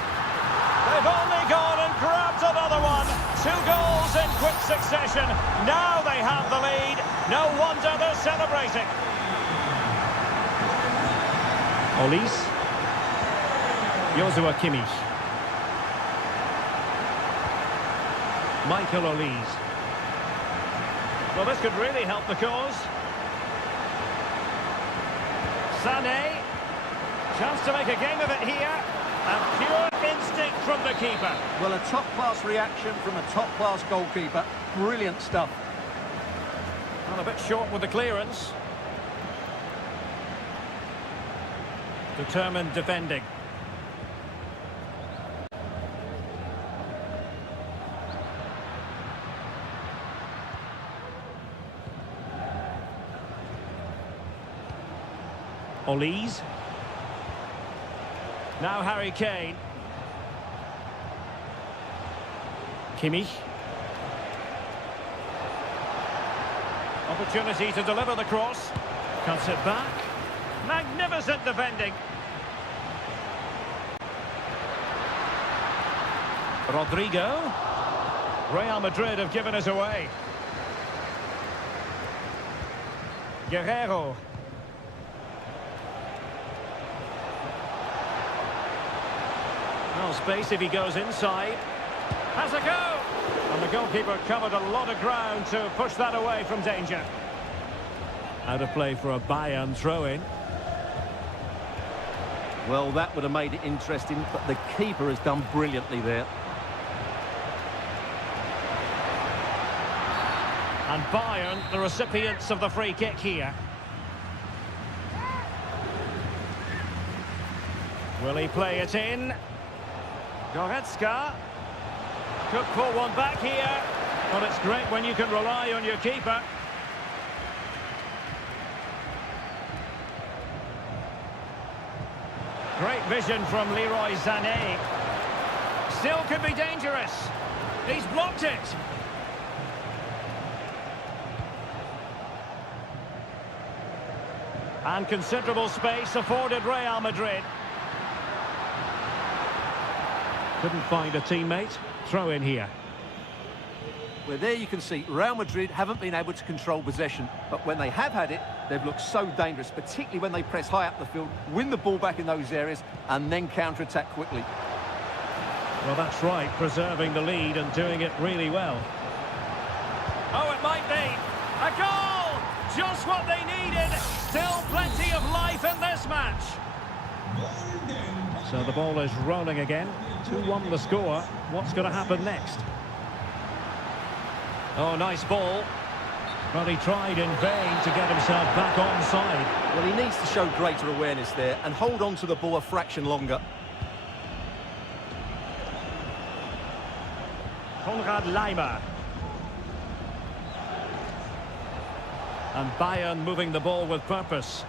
They've only gone and grabbed another one. 2 goals in quick succession. Now they have the lead. No wonder they're celebrating. Olise. Joshua Kimmich. Michael Olise. Well, this could really help the cause. Sané. Chance to make a game of it here. And pure instinct from the keeper. Well, a top-class reaction from a top-class goalkeeper. Brilliant stuff. Well, a bit short with the clearance. Determined defending. Olise. Now Harry Kane. Kimmich. Opportunity to deliver the cross. Cuts it back. Magnificent defending. Rodrigo. Real Madrid have given us away. Guerrero. No space if he goes inside. Has a go! And the goalkeeper covered a lot of ground to push that away from danger. Out of play for a Bayern throw-in. Well, that would have made it interesting, but the keeper has done brilliantly there. And Bayern, the recipients of the free kick here. Will he play it in? Goretzka. Could pull one back here. But it's great when you can rely on your keeper. Great vision from Leroy Sané. Still could be dangerous. He's blocked it. And considerable space afforded Real Madrid. Couldn't find a teammate. Throw in here. Well, there you can see Real Madrid haven't been able to control possession, but when they have had it, they've looked so dangerous, particularly when they press high up the field, win the ball back in those areas, and then counter-attack quickly. Well, that's right, preserving the lead and doing it really well. Oh, it might be. A goal! Just what they needed. Still plenty of life in this match. So the ball is rolling again. 2-1 the score. What's going to happen next? Oh, nice ball. But he tried in vain to get himself back onside. Well, he needs to show greater awareness there and hold on to the ball a fraction longer. Konrad Laimer. And Bayern moving the ball with purpose.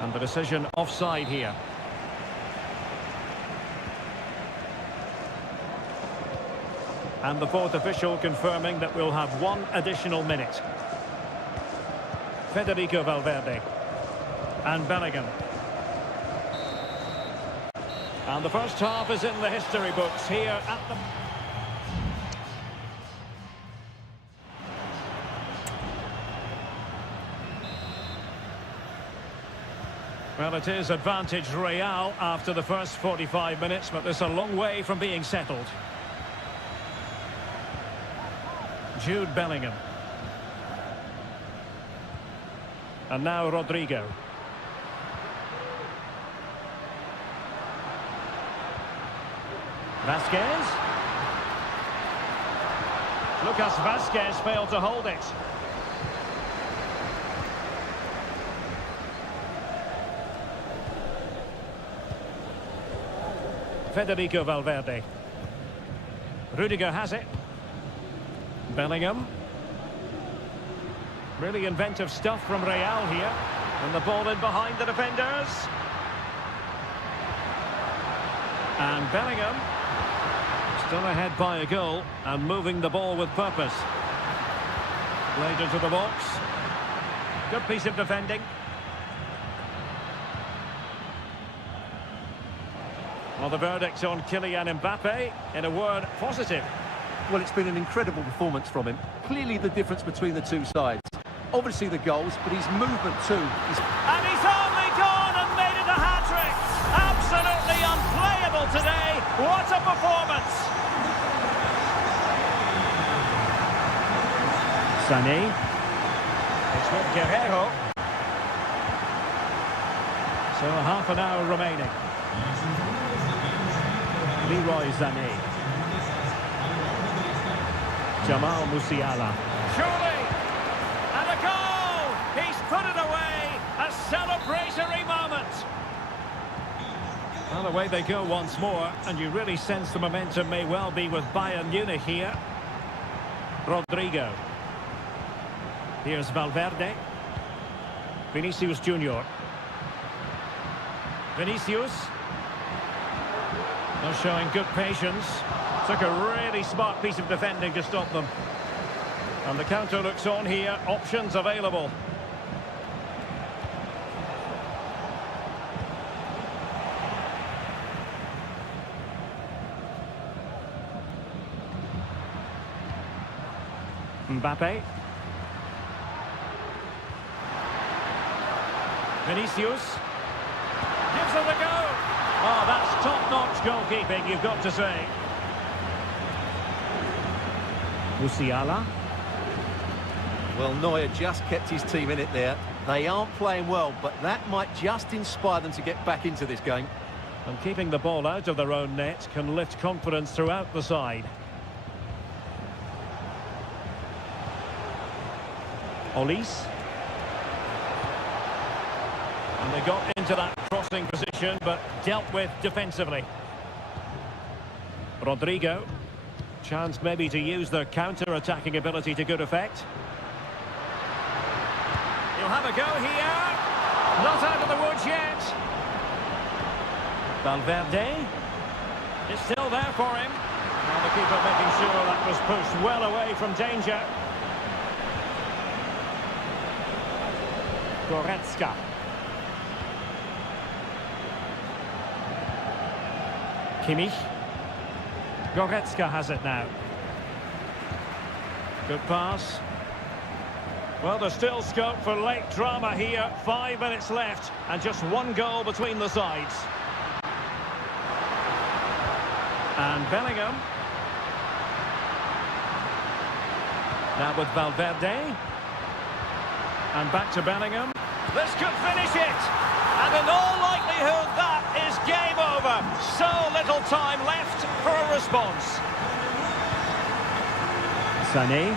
And the decision offside here. And the fourth official confirming that we'll have 1 additional minute. Federico Valverde. And Bellingham. And the first half is in the history books here at the... Well, it is advantage Real after the first 45 minutes, but there's a long way from being settled. Jude Bellingham. And now Rodrigo. Vasquez. Lucas Vasquez failed to hold it. Federico Valverde. Rudiger has it. Bellingham. Really inventive stuff from Real here. And the ball in behind the defenders. And Bellingham. Still ahead by a goal and moving the ball with purpose. Played into the box. Good piece of defending. Well, the verdict on Kylian Mbappe, in a word, positive. Well, it's been an incredible performance from him. Clearly the difference between the two sides. Obviously the goals, but his movement too. And he's only gone and made it a hat-trick. Absolutely unplayable today. What a performance. Sané. It's with Guerrero. So half an hour remaining. Leroy Sané. Jamal Musiala. Surely! And a goal! He's put it away! A celebratory moment! Well, away they go once more, and you really sense the momentum may well be with Bayern Munich here. Rodrigo. Here's Valverde. Vinicius Junior. Vinicius. They're showing good patience. Took a really smart piece of defending to stop them. And the counter looks on here. Options available. Mbappe. Vinicius. Gives it a go. Oh, that's top-notch goalkeeping, you've got to say. Musiala. Well, Neuer just kept his team in it there. They aren't playing well, but that might just inspire them to get back into this game. And keeping the ball out of their own net can lift confidence throughout the side. Olise. And they got into that crossing position, but dealt with defensively. Rodrigo. Chance maybe to use their counter-attacking ability to good effect. He'll have a go here. Not out of the woods yet. Valverde. It's still there for him. Now the keeper making sure that was pushed well away from danger. Goretzka. Kimmich. Goretzka has it now. Good pass. Well, there's still scope for late drama here. 5 minutes left and just one goal between the sides. And Bellingham. Now with Valverde. And back to Bellingham. This could finish it. And in all likelihood, that is game over. So little time left for a response. Sané.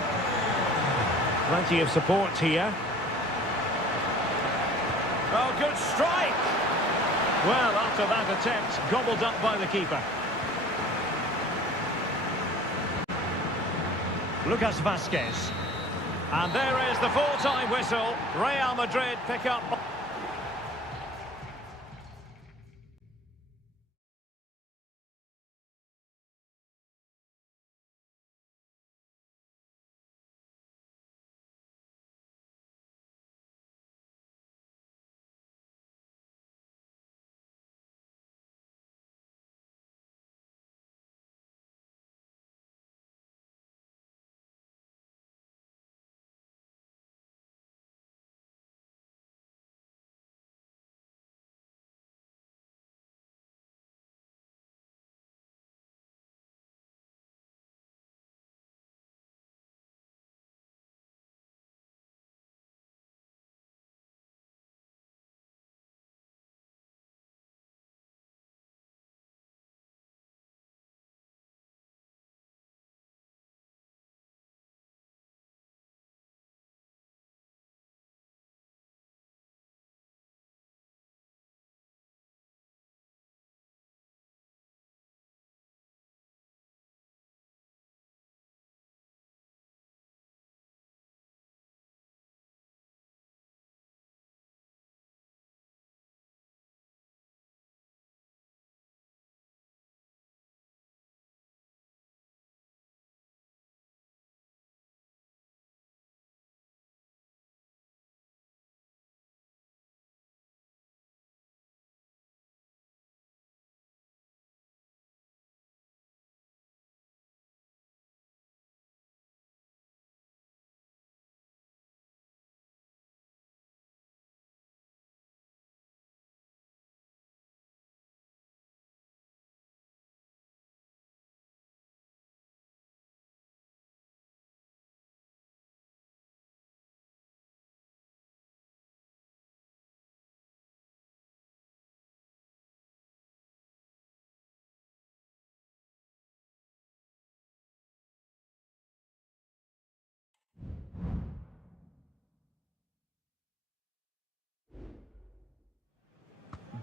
Plenty of support here. Oh, good strike. Well, after that attempt, gobbled up by the keeper. Lucas Vasquez. And there is the full-time whistle. Real Madrid pick up...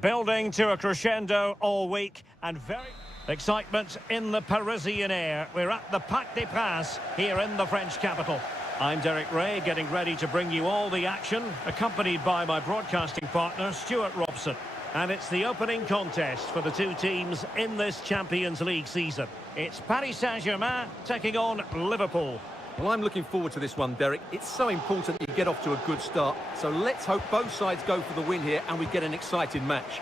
Building to a crescendo all week and very excitement in the Parisian air. We're at the Parc des Princes here in the French capital. I'm Derek Ray, getting ready to bring you all the action, accompanied by my broadcasting partner, Stuart Robson. And it's the opening contest for the two teams in this Champions League season. It's Paris Saint-Germain taking on Liverpool. Well, I'm looking forward to this one, Derek. It's so important you get off to a good start. So let's hope both sides go for the win here and we get an exciting match.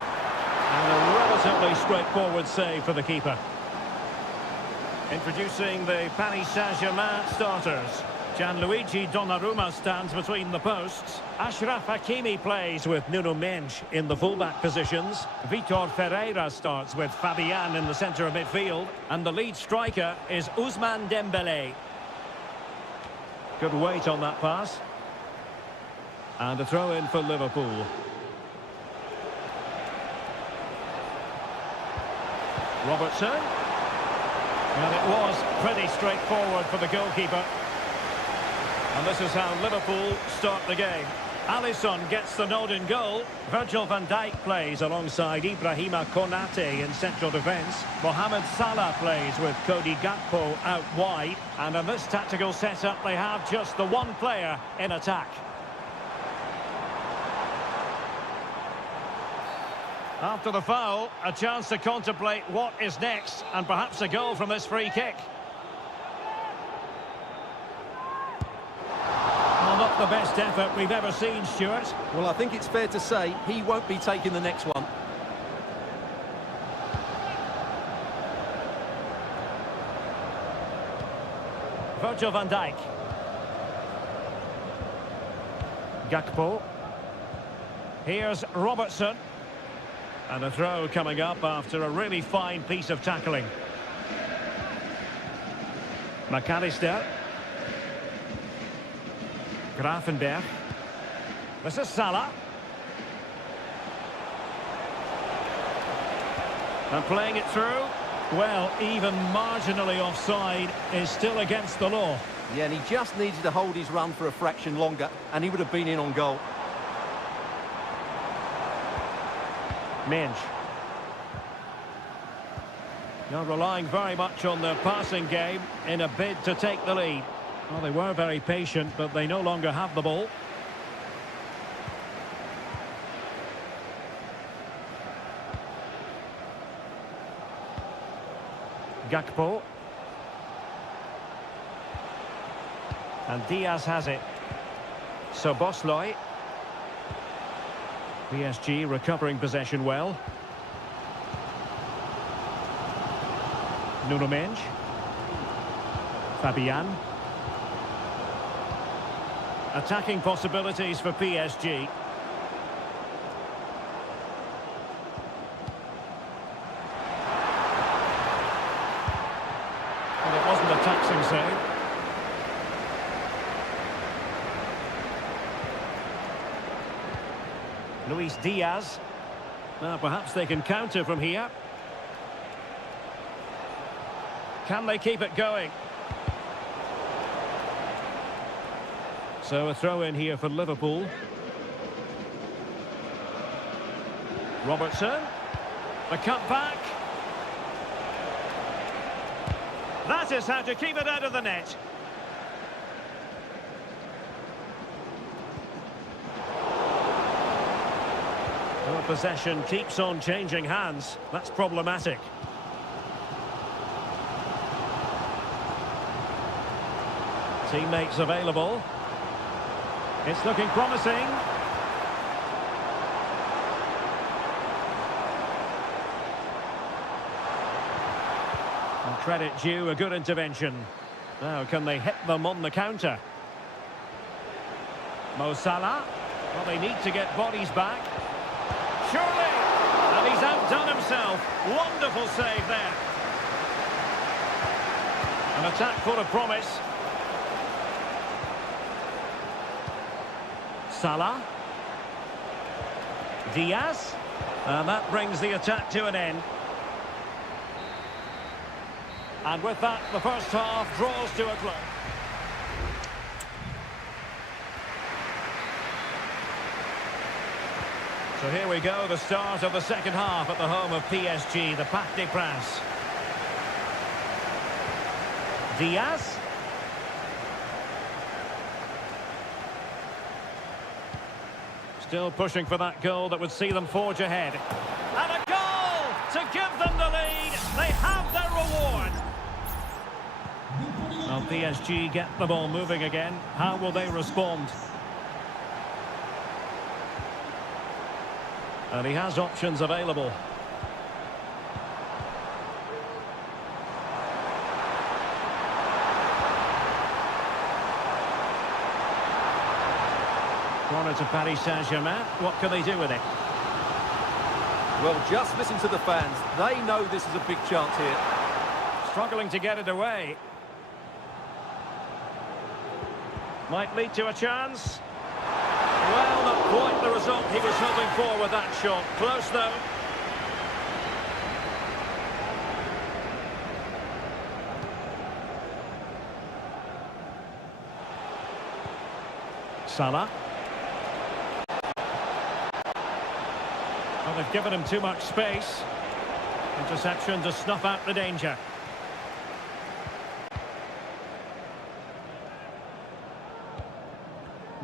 And a relatively straightforward save for the keeper. Introducing the Paris Saint-Germain starters. Gianluigi Donnarumma stands between the posts. Achraf Hakimi plays with Nuno Mendes in the fullback positions. Vitor Ferreira starts with Fabian in the centre of midfield. And the lead striker is Ousmane Dembélé. Good weight on that pass. And a throw-in for Liverpool. Robertson. And it was pretty straightforward for the goalkeeper. And this is how Liverpool start the game. Alisson gets the nod in goal. Virgil van Dijk plays alongside Ibrahima Konate in central defence. Mohamed Salah plays with Cody Gakpo out wide. And in this tactical setup, they have just the one player in attack. After the foul, a chance to contemplate what is next, and perhaps a goal from this free kick. Well, not the best effort we've ever seen, Stuart. Well, I think it's fair to say he won't be taking the next one. Virgil van Dijk. Gakpo. Here's Robertson. And a throw coming up after a really fine piece of tackling. McAllister. Grafenberg. This is Salah. And playing it through. Well, even marginally offside is still against the law. Yeah, and he just needed to hold his run for a fraction longer, and he would have been in on goal. Mendes. Now relying very much on their passing game in a bid to take the lead. Well, they were very patient, but they no longer have the ball. Gakpo. And Diaz has it. Szoboszlai. PSG recovering possession well. Nuno Mendes. Fabian. Attacking possibilities for PSG. And it wasn't a taxing save. Luis Diaz. Now perhaps they can counter from here. Can they keep it going? So a throw in here for Liverpool. Robertson. The cutback. That is how to keep it out of the net. Well, possession keeps on changing hands. That's problematic. Teammates available. It's looking promising. And credit due, a good intervention. Now, can they hit them on the counter? Mo Salah. Well, they need to get bodies back. Surely! And he's outdone himself. Wonderful save there. An attack full of promise. Salah. Diaz. And that brings the attack to an end. And with that, the first half draws to a close. So here we go, the start of the second half at the home of PSG, the Parc des Princes. Diaz. Still pushing for that goal that would see them forge ahead. And a goal to give them the lead. They have their reward. Well, PSG get the ball moving again. How will they respond? And he has options available. Corner to Paris Saint-Germain. What can they do with it? Well, just listen to the fans. They know this is a big chance here. Struggling to get it away. Might lead to a chance. Well, not quite the result he was hoping for with that shot. Close, though. Salah. Well, they've given him too much space. Interception to snuff out the danger.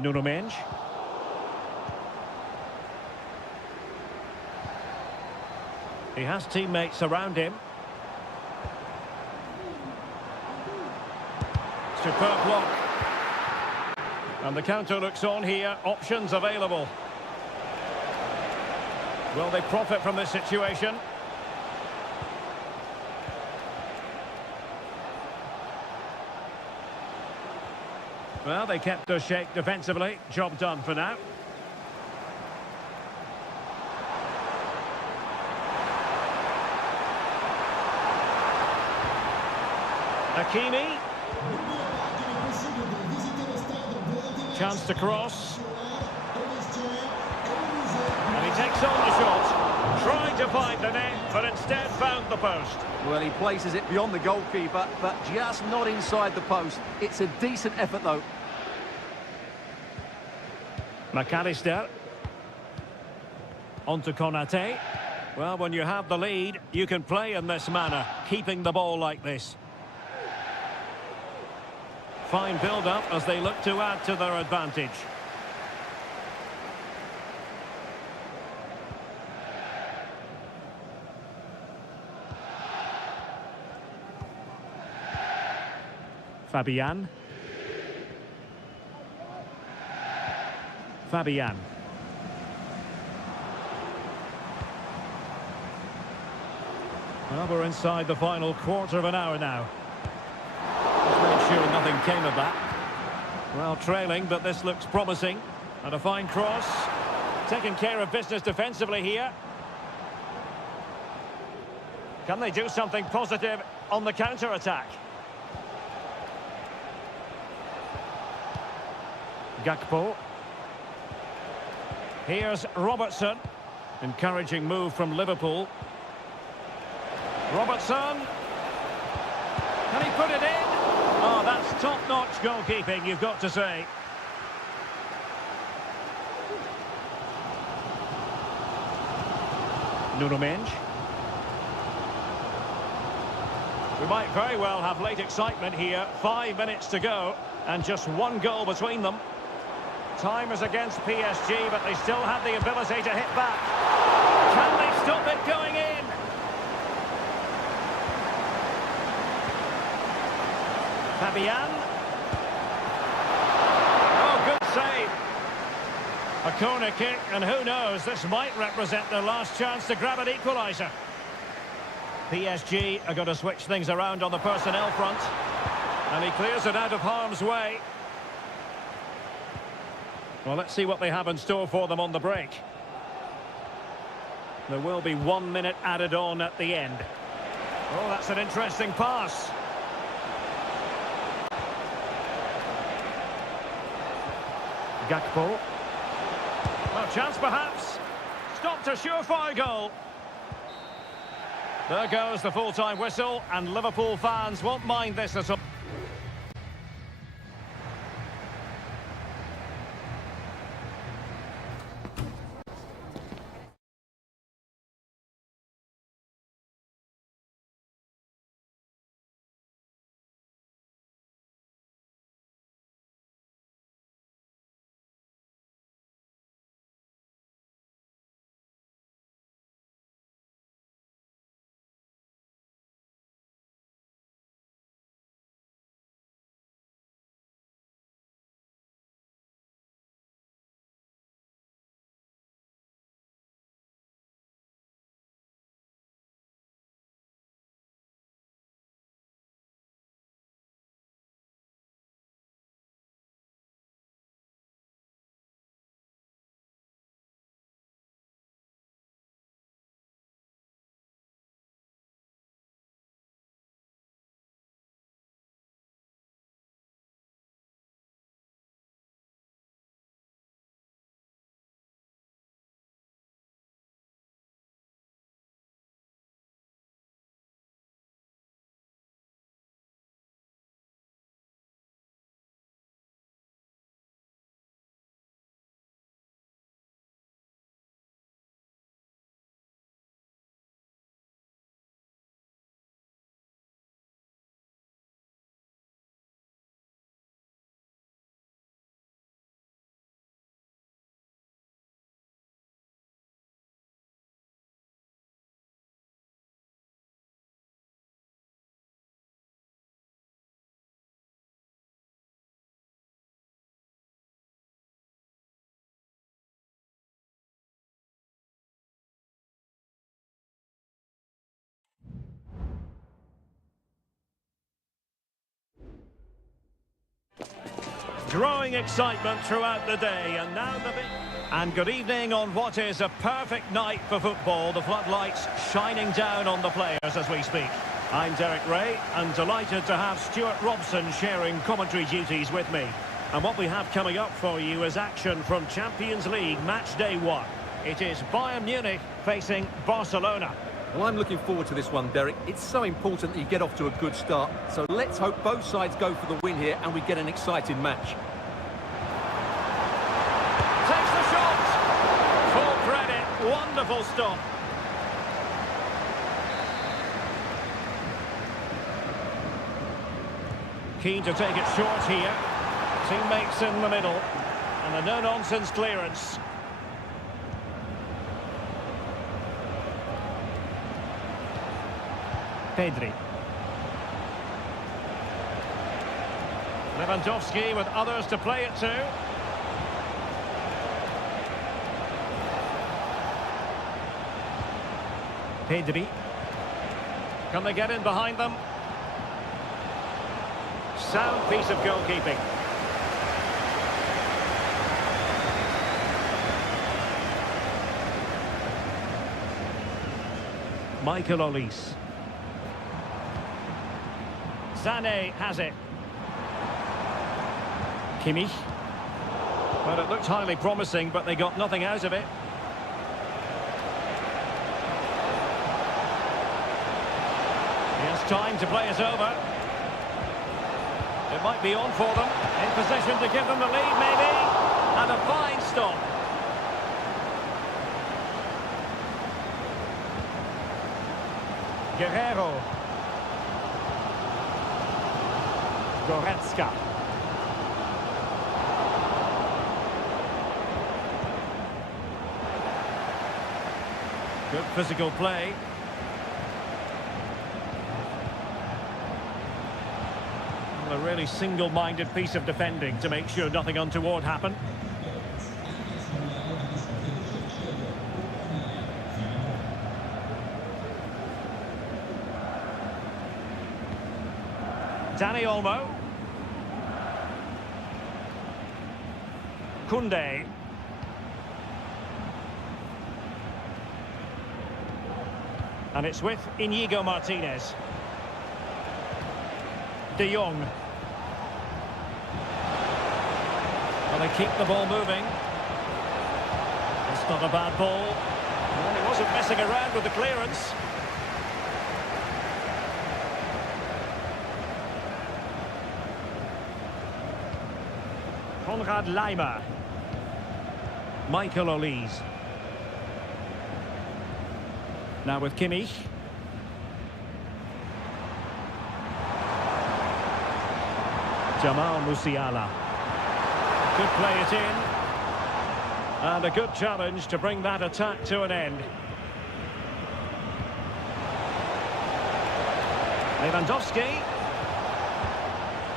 Nuno Mendes. He has teammates around him. Superb block. And the counter looks on here. Options available. Will they profit from this situation? Well, they kept their shape defensively. Job done for now. Hakimi. Chance to cross. And he takes on the shot. Trying to find the net, but instead found the post. Well, he places it beyond the goalkeeper, but just not inside the post. It's a decent effort, though. McAllister. On to Konate. Well, when you have the lead, you can play in this manner, keeping the ball like this. Fine build-up as they look to add to their advantage. Fabian. Well, we're inside the final quarter of an hour now. Just made sure nothing came of that. Well, trailing, but this looks promising. And a fine cross. Taking care of business defensively here. Can they do something positive on the counter-attack? Gakpo. Here's Robertson. Encouraging move from Liverpool. Robertson. Can he put it in? Oh, that's top-notch goalkeeping, you've got to say. Nuno Mendes. We might very well have late excitement here. 5 minutes to go, and just one goal between them. Time is against PSG, but they still have the ability to hit back. Can they stop it going in? Fabian. Oh, good save. A corner kick, and who knows, this might represent their last chance to grab an equaliser. PSG are going to switch things around on the personnel front. And he clears it out of harm's way. Well, let's see what they have in store for them on the break. There will be 1 minute added on at the end. Oh, that's an interesting pass. Gakpo. Well, chance perhaps. Stopped a surefire goal. There goes the full-time whistle, and Liverpool fans won't mind this at all. growing excitement throughout the day, and now the big... And good evening on what is a perfect night for football. The floodlights shining down on the players as we speak. I'm Derek Ray, and delighted to have Stuart Robson sharing commentary duties with me. And what we have coming up for you is action from Champions League match day 1. It is Bayern Munich facing Barcelona. Well, I'm looking forward to this one, Derek. It's so important that you get off to a good start. So let's hope both sides go for the win here and we get an exciting match. Takes the shot. Full credit. Wonderful stop. Keen to take it short here. Teammates in the middle. And a no-nonsense clearance. Pedri. Lewandowski with others to play it to. Pedri. Can they get in behind them? Sound piece of goalkeeping. Michael Olise. Sané has it. Kimmich. Well, it looked highly promising, but they got nothing out of it. He has time to play it over. It might be on for them. In position to give them the lead, maybe. And a fine stop. Guerrero. Goretzka. Good physical play. Well, a really single-minded piece of defending to make sure nothing untoward happened. Dani Olmo. Koundé. And it's with Inigo Martinez. De Jong. Well, they keep the ball moving. It's not a bad ball. Well, he wasn't messing around with the clearance. Konrad Laimer. Michael Olise. Now with Kimmich. Jamal Musiala. Could play it in. And a good challenge to bring that attack to an end. Lewandowski.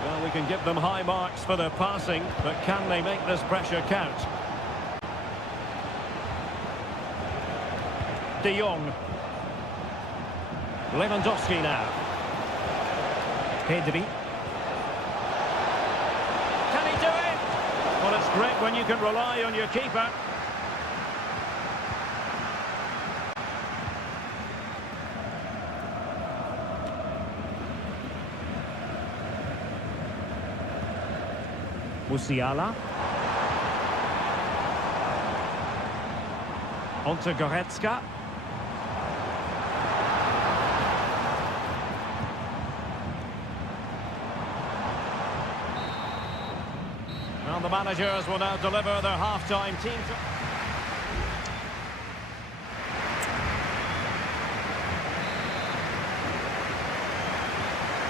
Well, we can give them high marks for their passing, but can they make this pressure count? De Jong. Lewandowski now. Pedri. Can he do it? Well, it's great when you can rely on your keeper. Musiala. Onto Goretzka. Well, the managers will now deliver their half-time team.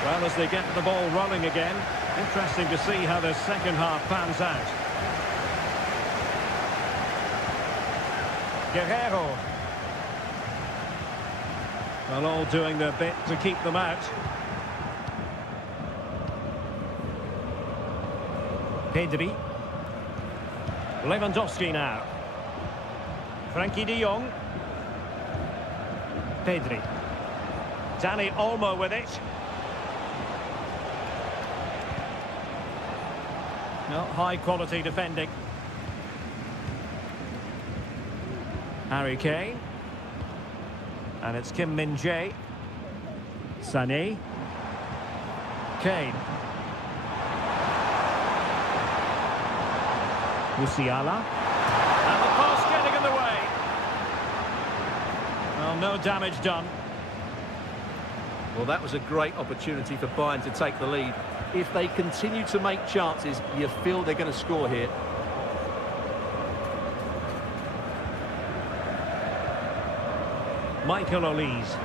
Well, as they get the ball rolling again, interesting to see how the second half pans out. Guerrero. Well, all doing their bit to keep them out. Pedri. Lewandowski now. Frankie de Jong. Pedri. Dani Olmo with it. No, high quality defending. Harry Kane. And it's Kim Min-jae. Sané. Kane. Musiala. And the pass getting in the way. Well, no damage done. Well, that was a great opportunity for Bayern to take the lead. If they continue to make chances, you feel they're going to score here. Michael Olise.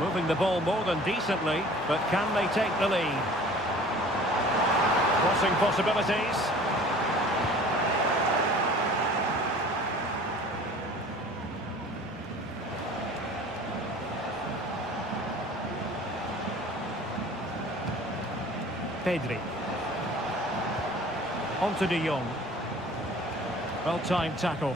Moving the ball more than decently, but can they take the lead? Crossing possibilities. Pedri. On to De Jong. Well-timed tackle.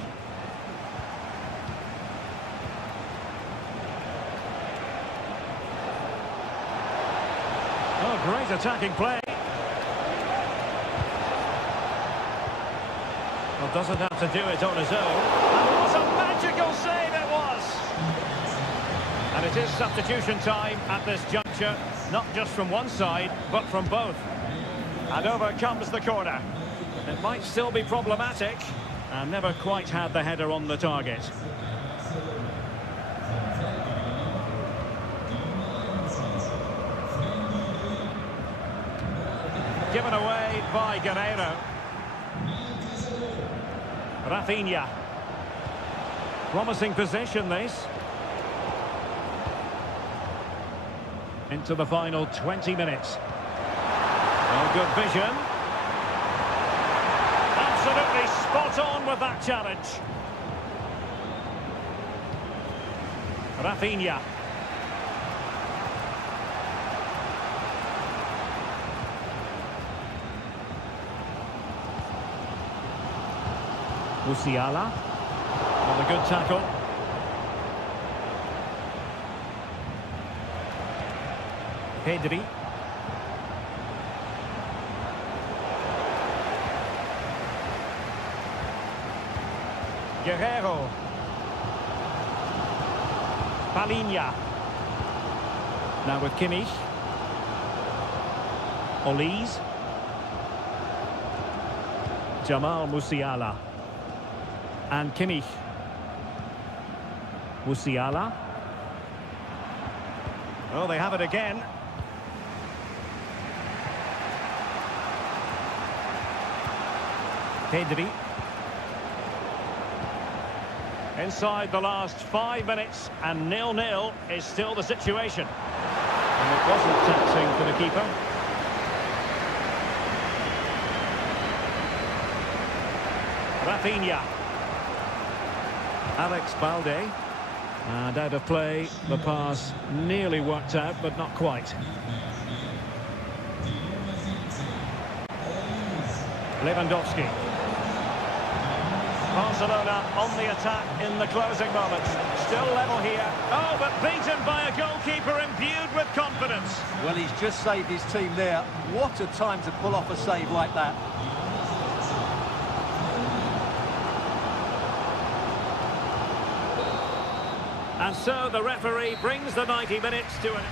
Oh, great attacking play. Well, doesn't have to do it on his own. And what a magical save it was! And it is substitution time at this juncture, not just from one side, but from both. And over comes the corner. It might still be problematic, and never quite had the header on the target. Given away by Guerreiro. Rafinha. Promising position, this. Into the final 20 minutes. Oh, good vision. Absolutely spot on with that challenge. Rafinha. Musiala. Well, a good tackle. Pedri. Guerreiro. Palinha. Now with Kimmich. Olise. Jamal Musiala. And Kimmich. Musiala. Oh, they have it again. Pedri. Inside the last 5 minutes, and 0-0 is still the situation. And it wasn't taxing for the keeper. Rafinha. Alex Balde. And out of play, the pass nearly worked out, but not quite. Lewandowski. Barcelona on the attack in the closing moments. Still level here. Oh, but beaten by a goalkeeper imbued with confidence. Well, he's just saved his team there. What a time to pull off a save like that. And so the referee brings the 90 minutes to an...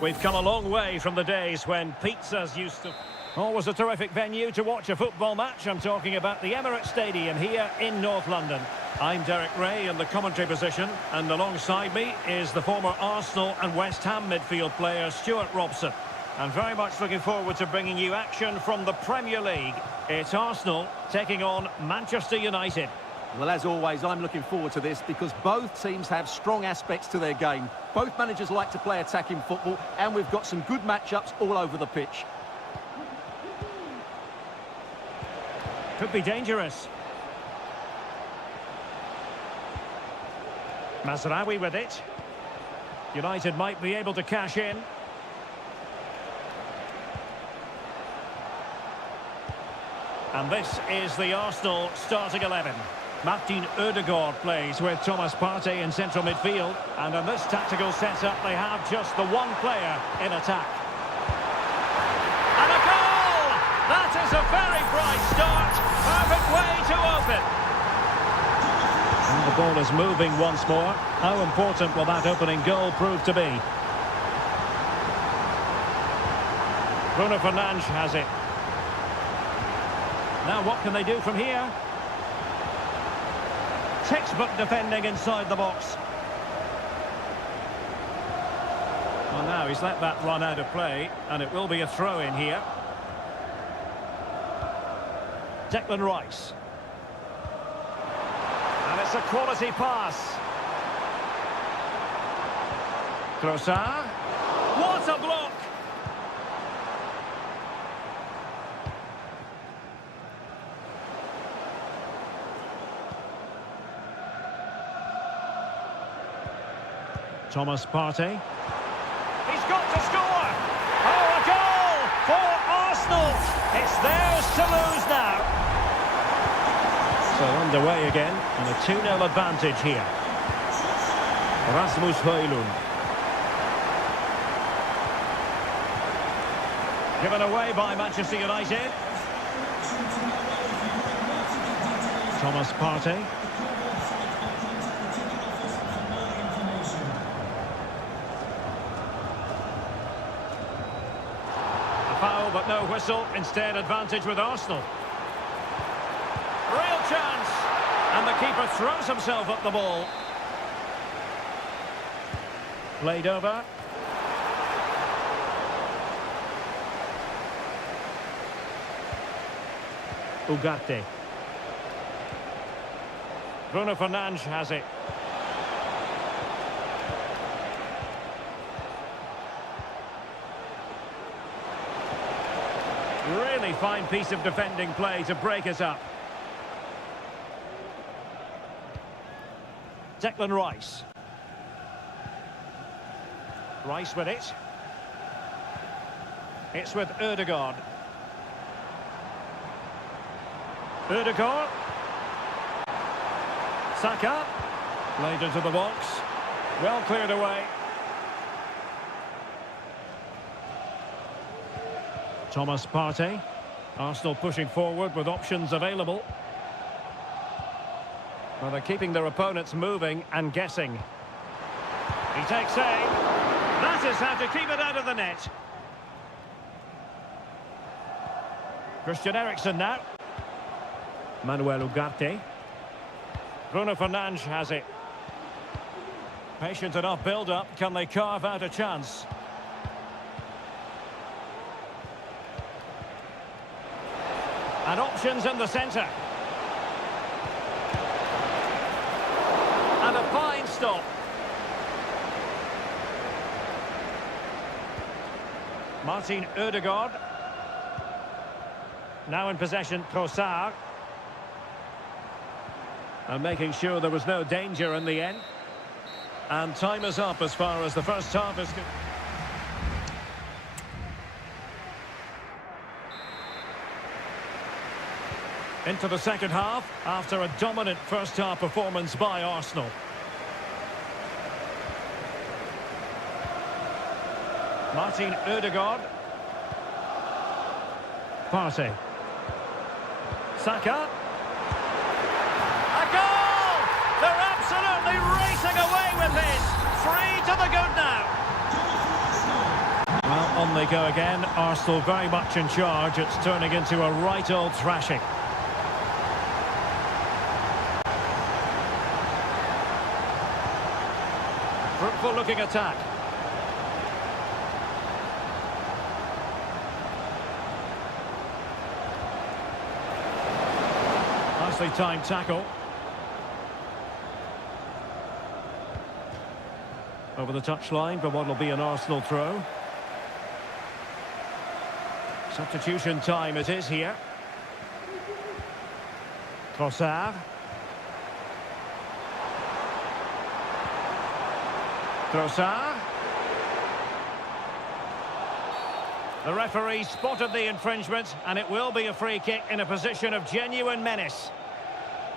We've come a long way from the days when pizzas used to... Always a terrific venue to watch a football match. I'm talking about the Emirates Stadium here in North London. I'm Derek Ray in the commentary position, and alongside me is the former Arsenal and West Ham midfield player Stuart Robson. I'm very much looking forward to bringing you action from the Premier League. It's Arsenal taking on Manchester United. Well, as always, I'm looking forward to this because both teams have strong aspects to their game. Both managers like to play attacking football, and we've got some good matchups all over the pitch. Could be dangerous. Mazraoui with it. United might be able to cash in. And this is the Arsenal starting 11. Martin Ødegaard plays with Thomas Partey in central midfield. And in this tactical setup, they have just the one player in attack. And a goal! That is a very bright start. Perfect way to open. And the ball is moving once more. How important will that opening goal prove to be? Bruno Fernandes has it. Now what can they do from here? Textbook defending inside the box. Well, now he's let that run out of play, and it will be a throw in here. Declan Rice. And it's a quality pass. Trossard. What a block! Thomas Partey. He's got to score! Oh, a goal for Arsenal! It's theirs to lose now. So underway again, and a 2-0 advantage here. Rasmus Højlund. Given away by Manchester United. Thomas Partey. Foul, but no whistle. Instead, advantage with Arsenal. Real chance. And the keeper throws himself at the ball. Played over. Ugarte. Bruno Fernandes has it. Really fine piece of defending play to break us up. Declan Rice. Rice with it. It's with Ødegaard. Ødegaard. Saka. Played into the box. Well cleared away. Thomas Partey. Arsenal pushing forward with options available. Well, they're keeping their opponents moving and guessing. He takes aim. That is how to keep it out of the net. Christian Eriksen now. Manuel Ugarte. Bruno Fernandes has it. Patient enough build-up. Can they carve out a chance? And options in the centre. And a fine stop. Martin Ødegaard. Now in possession, Trossard. And making sure there was no danger in the end. And time is up as far as the first half is concerned. Into the second half after a dominant first half performance by Arsenal. Martin Ødegaard. Partey. Saka. A goal! They're absolutely racing away with this. 3 to the good now. On they go again. Arsenal very much in charge. It's turning into a right old thrashing. Fruitful looking attack. Nicely timed tackle. Over the touchline for what will be an Arsenal throw. Substitution time it is here. Trossard. Trossard. The referee spotted the infringement, and it will be a free kick in a position of genuine menace.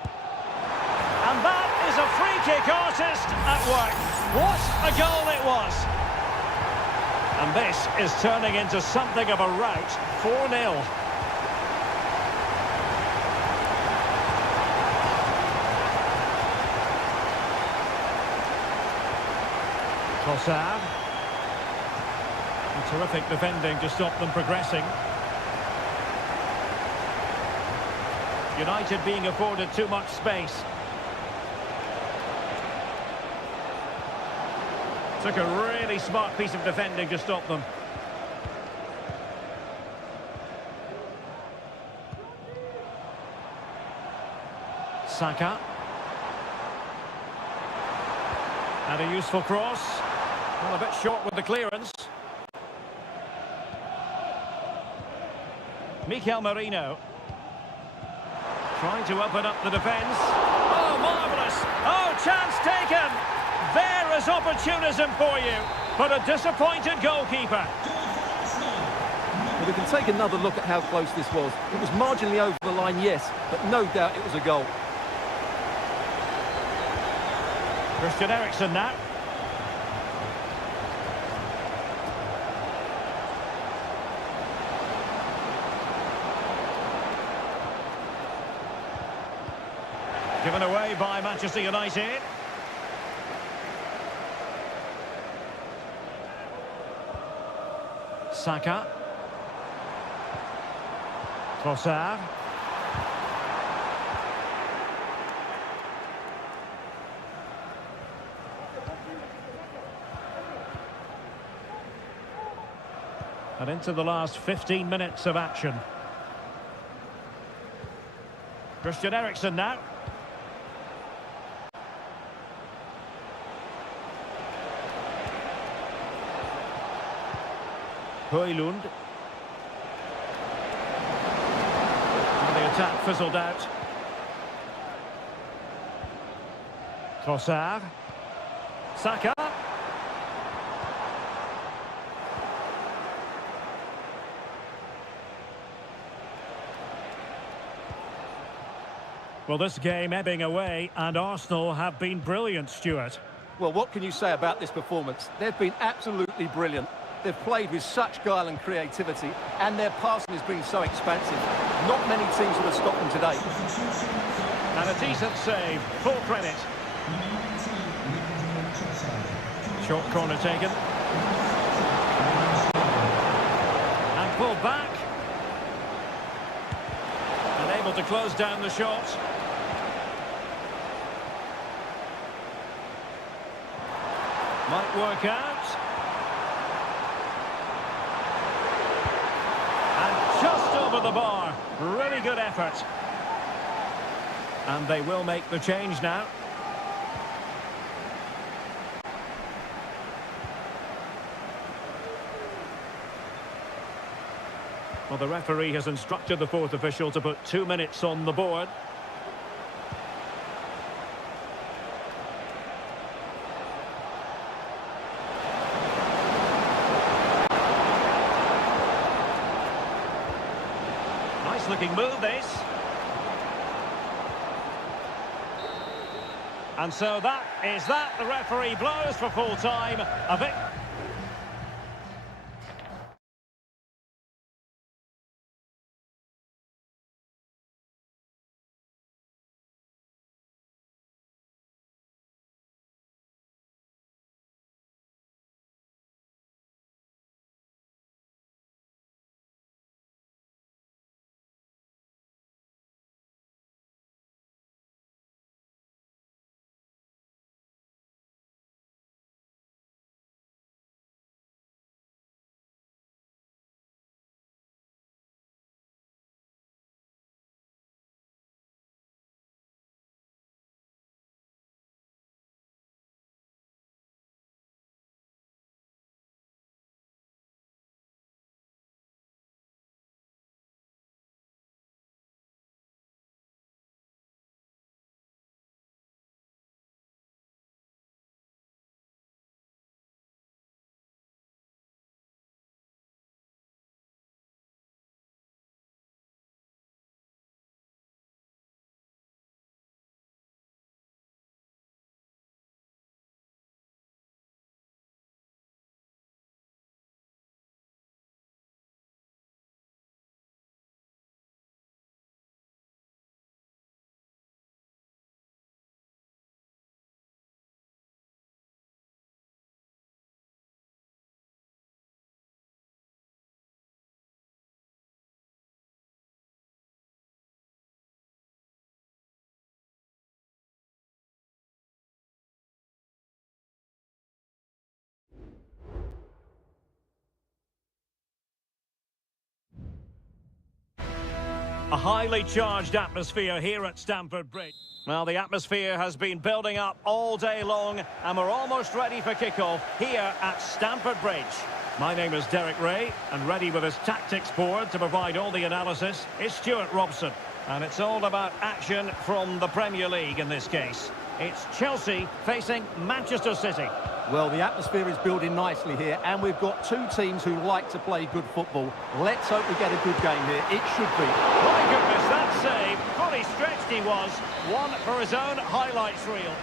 And that is a free kick artist at work. What a goal it was! And this is turning into something of a rout. 4-0. Trossard. Terrific defending to stop them progressing. United being afforded too much space. Took a really smart piece of defending to stop them. Saka. And a useful cross. Well, a bit short with the clearance. Mikel Merino. Trying to open up the defence. Oh, marvellous! Oh, chance taken! There is opportunism for you, but a disappointed goalkeeper. Well, we can take another look at how close this was. It was marginally over the line, yes, but no doubt it was a goal. Christian Eriksen now. Given away by Manchester United. Saka. Trossard. And into the last 15 minutes of action. Christian Eriksen now. Højlund. And the attack fizzled out. Trossard. Saka. Well, this game ebbing away, and Arsenal have been brilliant, Stuart. Well, what can you say about this performance? They've been absolutely brilliant. They've played with such guile and creativity, and their passing has been so expansive. Not many teams would have stopped them today. And a decent save, full credit. Short corner taken. And pulled back. And able to close down the shot. Might work out. And just over the bar. Really good effort. And they will make the change now. Well, the referee has instructed the fourth official to put 2 minutes on the board. Nice looking move, this. And so that is that. The referee blows for full time. A bit. A highly charged atmosphere here at Stamford Bridge. Well, the atmosphere has been building up all day long, and we're almost ready for kickoff here at Stamford Bridge. My name is Derek Ray, and ready with his tactics board to provide all the analysis is Stuart Robson. And it's all about action from the Premier League in this case. It's Chelsea facing Manchester City. Well, the atmosphere is building nicely here, and we've got two teams who like to play good football. Let's hope we get a good game here. It should be. My goodness, that save. Fully stretched he was. One for his own highlights reel.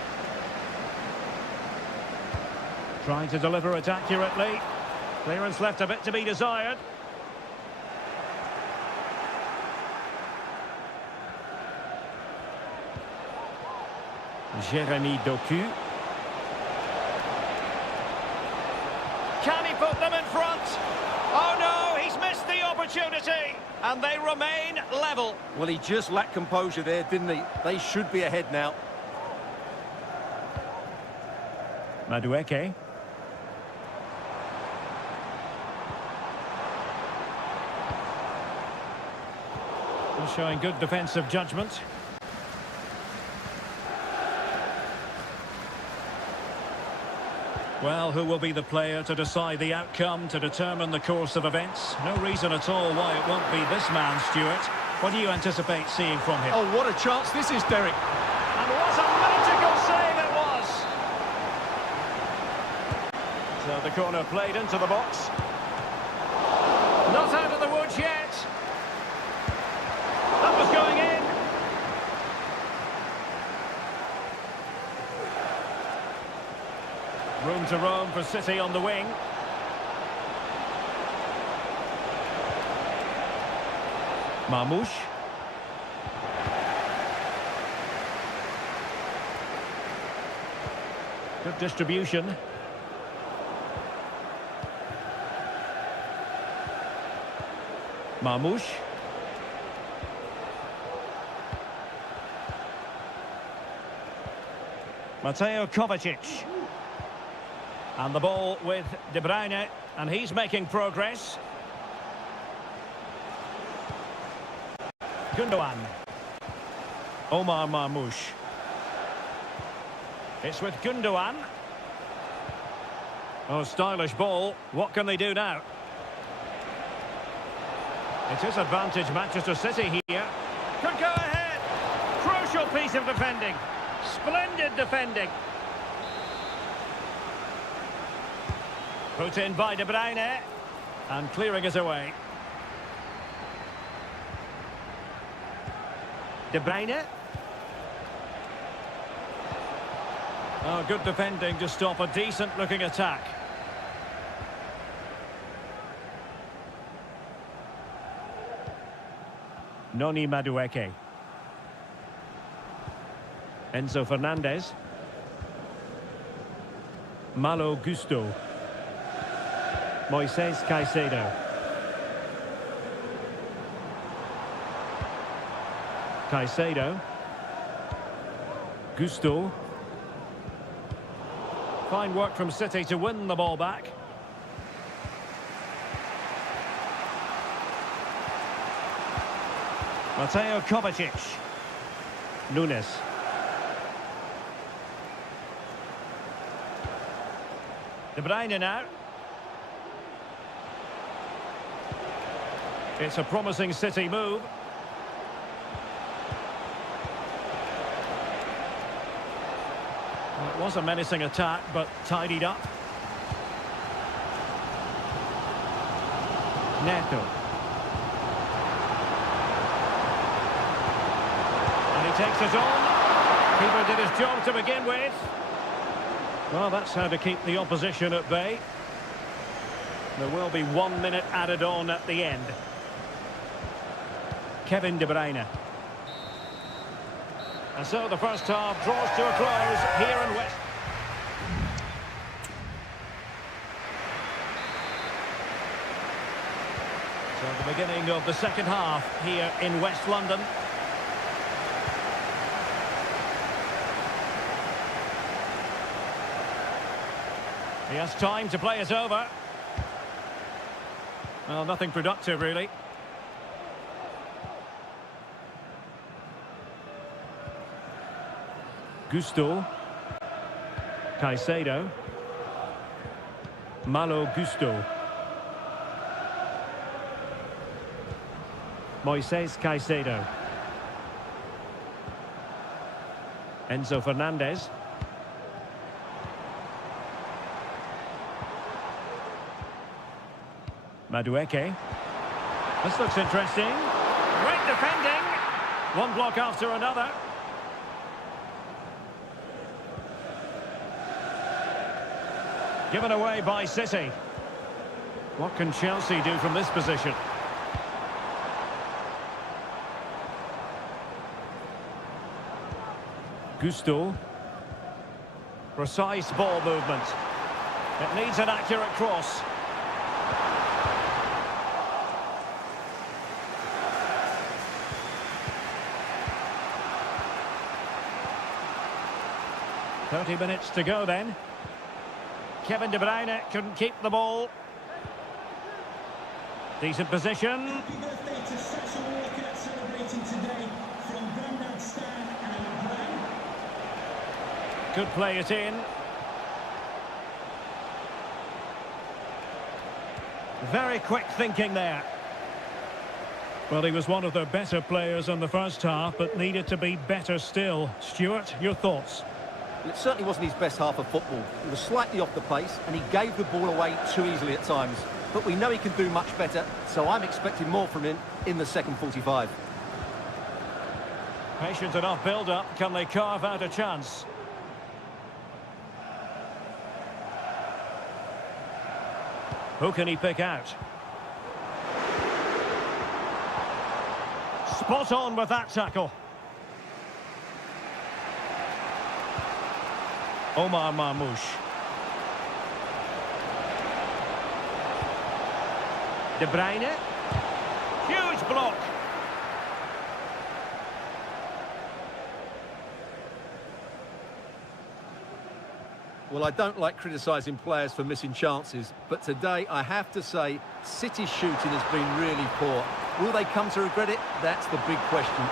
Trying to deliver it accurately. Clearance left a bit to be desired. Jérémy Doku. Can he put them in front? Oh no, he's missed the opportunity. And they remain level. Well, he just lacked composure there, didn't he? They should be ahead now. Madueke. Showing good defensive judgment. Well, who will be the player to decide the outcome, to determine the course of events? No reason at all why it won't be this man, Stuart. What do you anticipate seeing from him? Oh, what a chance this is, Derek. And what a magical save it was! So the corner played into the box. Not out of the woods yet. That was going in. Room to roam for City on the wing. Marmoush. Good distribution. Marmoush. Mateo Kovacic. And the ball with De Bruyne, and he's making progress. Gundogan. Omar Marmoush. It's with Gundogan. Oh, stylish ball. What can they do now? It is advantage Manchester City here. Could go ahead. Crucial piece of defending. Splendid defending. Put in by De Bruyne. And clearing it away. De Bruyne. Oh, good defending to stop a decent-looking attack. Noni Madueke. Enzo Fernandez. Malo Gusto. Moises Caicedo. Caicedo. Gusto. Fine work from City to win the ball back. Mateo Kovacic. Nunes. De Bruyne now. It's a promising City move. Well, it was a menacing attack, but tidied up. Neto. And he takes it on. Keeper did his job to begin with. Well, that's how to keep the opposition at bay. There will be 1 minute added on at the end. Kevin De Bruyne. And so the first half draws to a close here in West. So the beginning of the second half here in West London. He has time to play it over. Well, nothing productive, really. Gusto. Caicedo. Malo Gusto. Moises Caicedo. Enzo Fernandez. Madueke. This looks interesting. Great defending. One block after another. Given away by City. What can Chelsea do from this position? Gusto. Precise ball movement. It needs an accurate cross. "30 minutes to go then. Kevin De Bruyne couldn't keep the ball. Decent position. Happy birthday to Sasha Walker, celebrating today from Grandad Stan and Glenn. Could play it in. Very quick thinking there. Well, he was one of their better players in the first half, but needed to be better still. Stuart, your thoughts? Well, it certainly wasn't his best half of football. He was slightly off the pace and he gave the ball away too easily at times. But we know he can do much better, so I'm expecting more from him in the second 45. Patient enough build-up. Can they carve out a chance? Who can he pick out? Spot on with that tackle. Omar Marmoush. De Bruyne. Huge block. Well, I don't like criticising players for missing chances, but today I have to say City's shooting has been really poor. Will they come to regret it? That's the big question.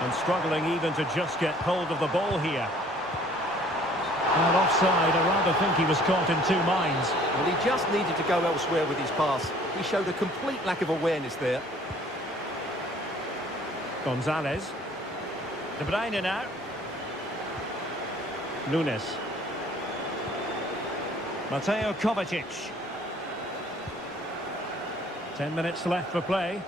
And struggling even to just get hold of the ball here. And offside, I rather think he was caught in two minds. Well, he just needed to go elsewhere with his pass. He showed a complete lack of awareness there. Gonzalez. De Bruyne now. Nunes. Mateo Kovacic. 10 minutes left for play.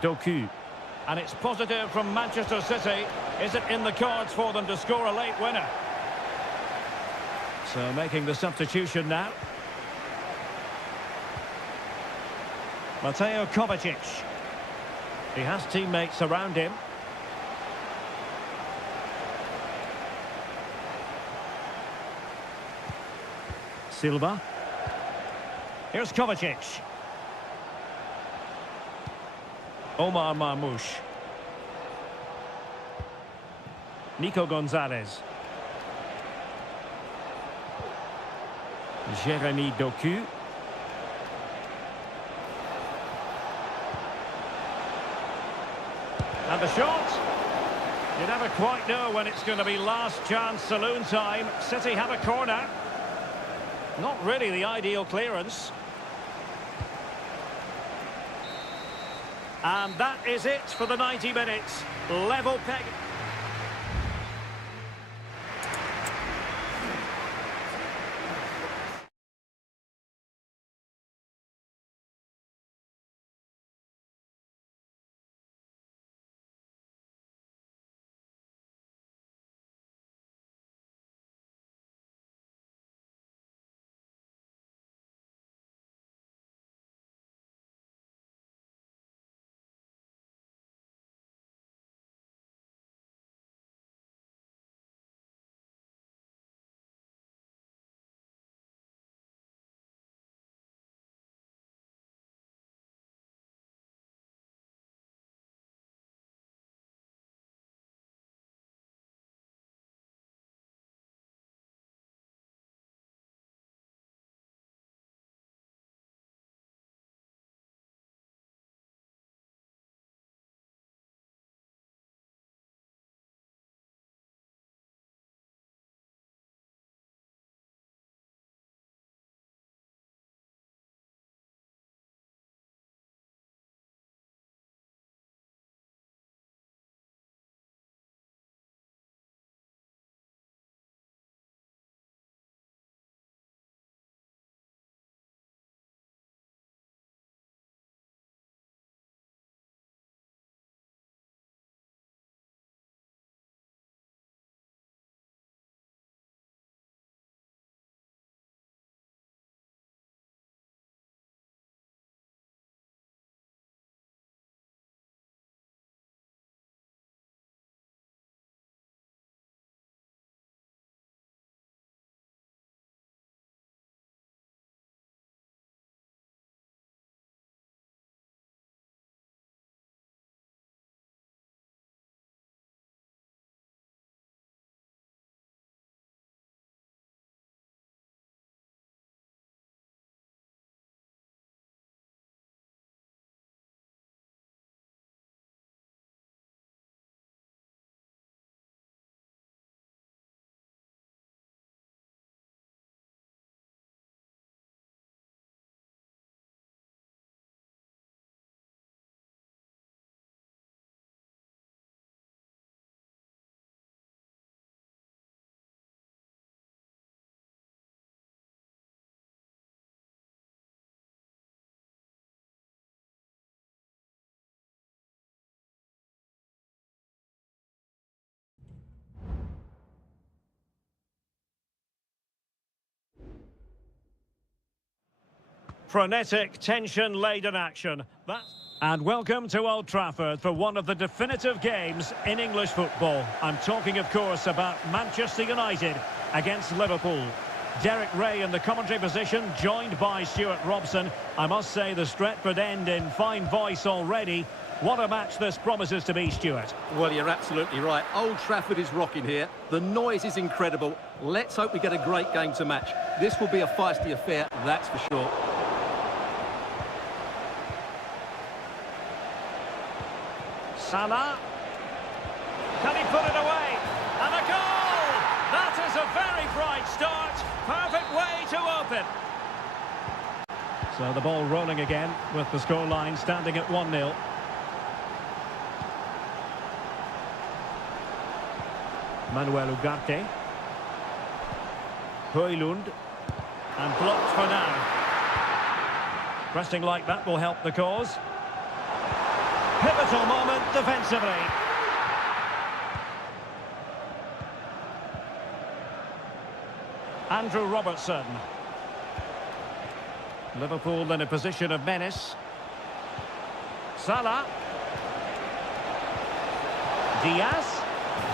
Doku. And it's positive from Manchester City. Is it in the cards for them to score a late winner? So making the substitution now. Mateo Kovacic. He has teammates around him. Silva. Here's Kovacic. Omar Marmoush. Nico Gonzalez. Jeremy Doku. And the shot. You never quite know when it's going to be last chance saloon time. City have a corner. Not really the ideal clearance. And that is it for the 90 minutes. Level peg. Frenetic, tension-laden action. And welcome to Old Trafford for one of the definitive games in English football. I'm talking, of course, about Manchester United against Liverpool. Derek Ray in the commentary position, joined by Stuart Robson. I must say the Stretford end in fine voice already. What a match this promises to be, Stuart. Well, you're absolutely right. Old Trafford is rocking here. The noise is incredible. Let's hope we get a great game to match. This will be a feisty affair, that's for sure. Salah. Can he put it away? And a goal! That is a very bright start. Perfect way to open. So the ball rolling again with the scoreline standing at 1-0. Manuel Ugarte. Højlund. And blocked for now. Pressing like that will help the cause. Pivotal moment defensively. Andrew Robertson. Liverpool in a position of menace. Salah. Diaz.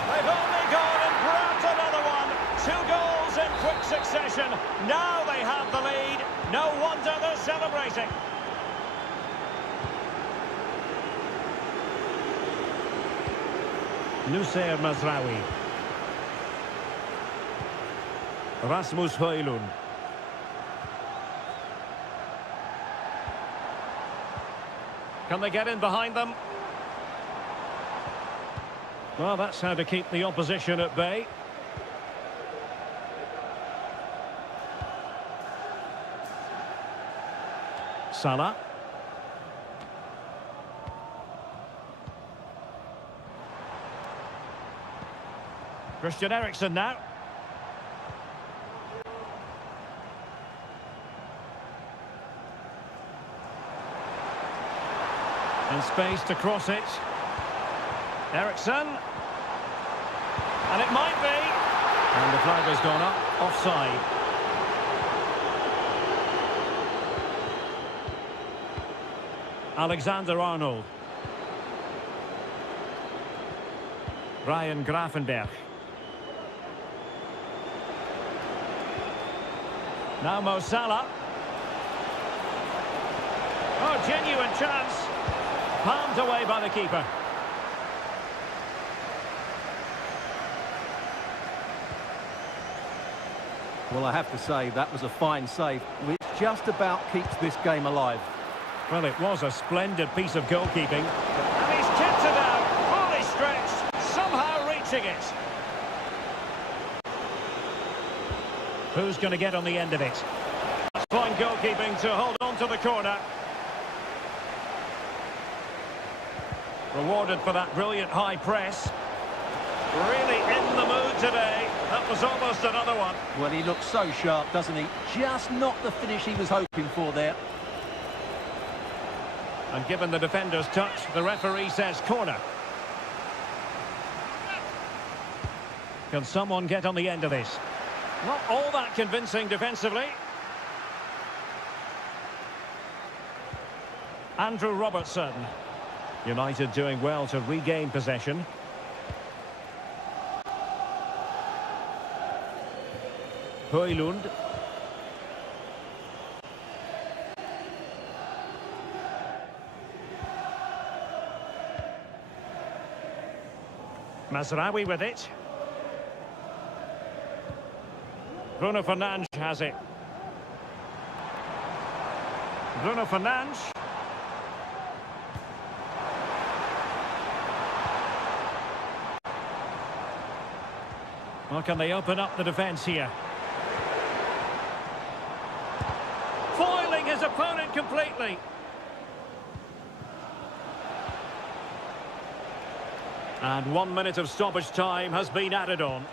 They've only gone and grabbed another one. 2 goals in quick succession. Now they have the lead. No wonder they're celebrating. Nusayr Mazraoui. Rasmus Højlund. Can they get in behind them? Well, that's how to keep the opposition at bay. Salah. Christian Eriksen now. In space to cross it. Eriksen. And it might be. And the flag has gone up, offside. Alexander-Arnold. Ryan Gravenberch. Now Mo Salah. Oh, genuine chance. Palmed away by the keeper. Well, I have to say, that was a fine save, which just about keeps this game alive. Well, it was a splendid piece of goalkeeping. And he's kept it out, fully stretched, somehow reaching it. Who's going to get on the end of it? That's fine goalkeeping to hold on to the corner. Rewarded for that brilliant high press. Really in the mood today. That was almost another one. Well, he looks so sharp, doesn't he? Just not the finish he was hoping for there. And given the defender's touch, the referee says corner. Can someone get on the end of this? Not all that convincing defensively. Andrew Robertson. United doing well to regain possession. Højlund. Mazraoui with it. Bruno Fernandes has it. Bruno Fernandes. Well, can they open up the defence here? Foiling his opponent completely. And 1 minute of stoppage time has been added on.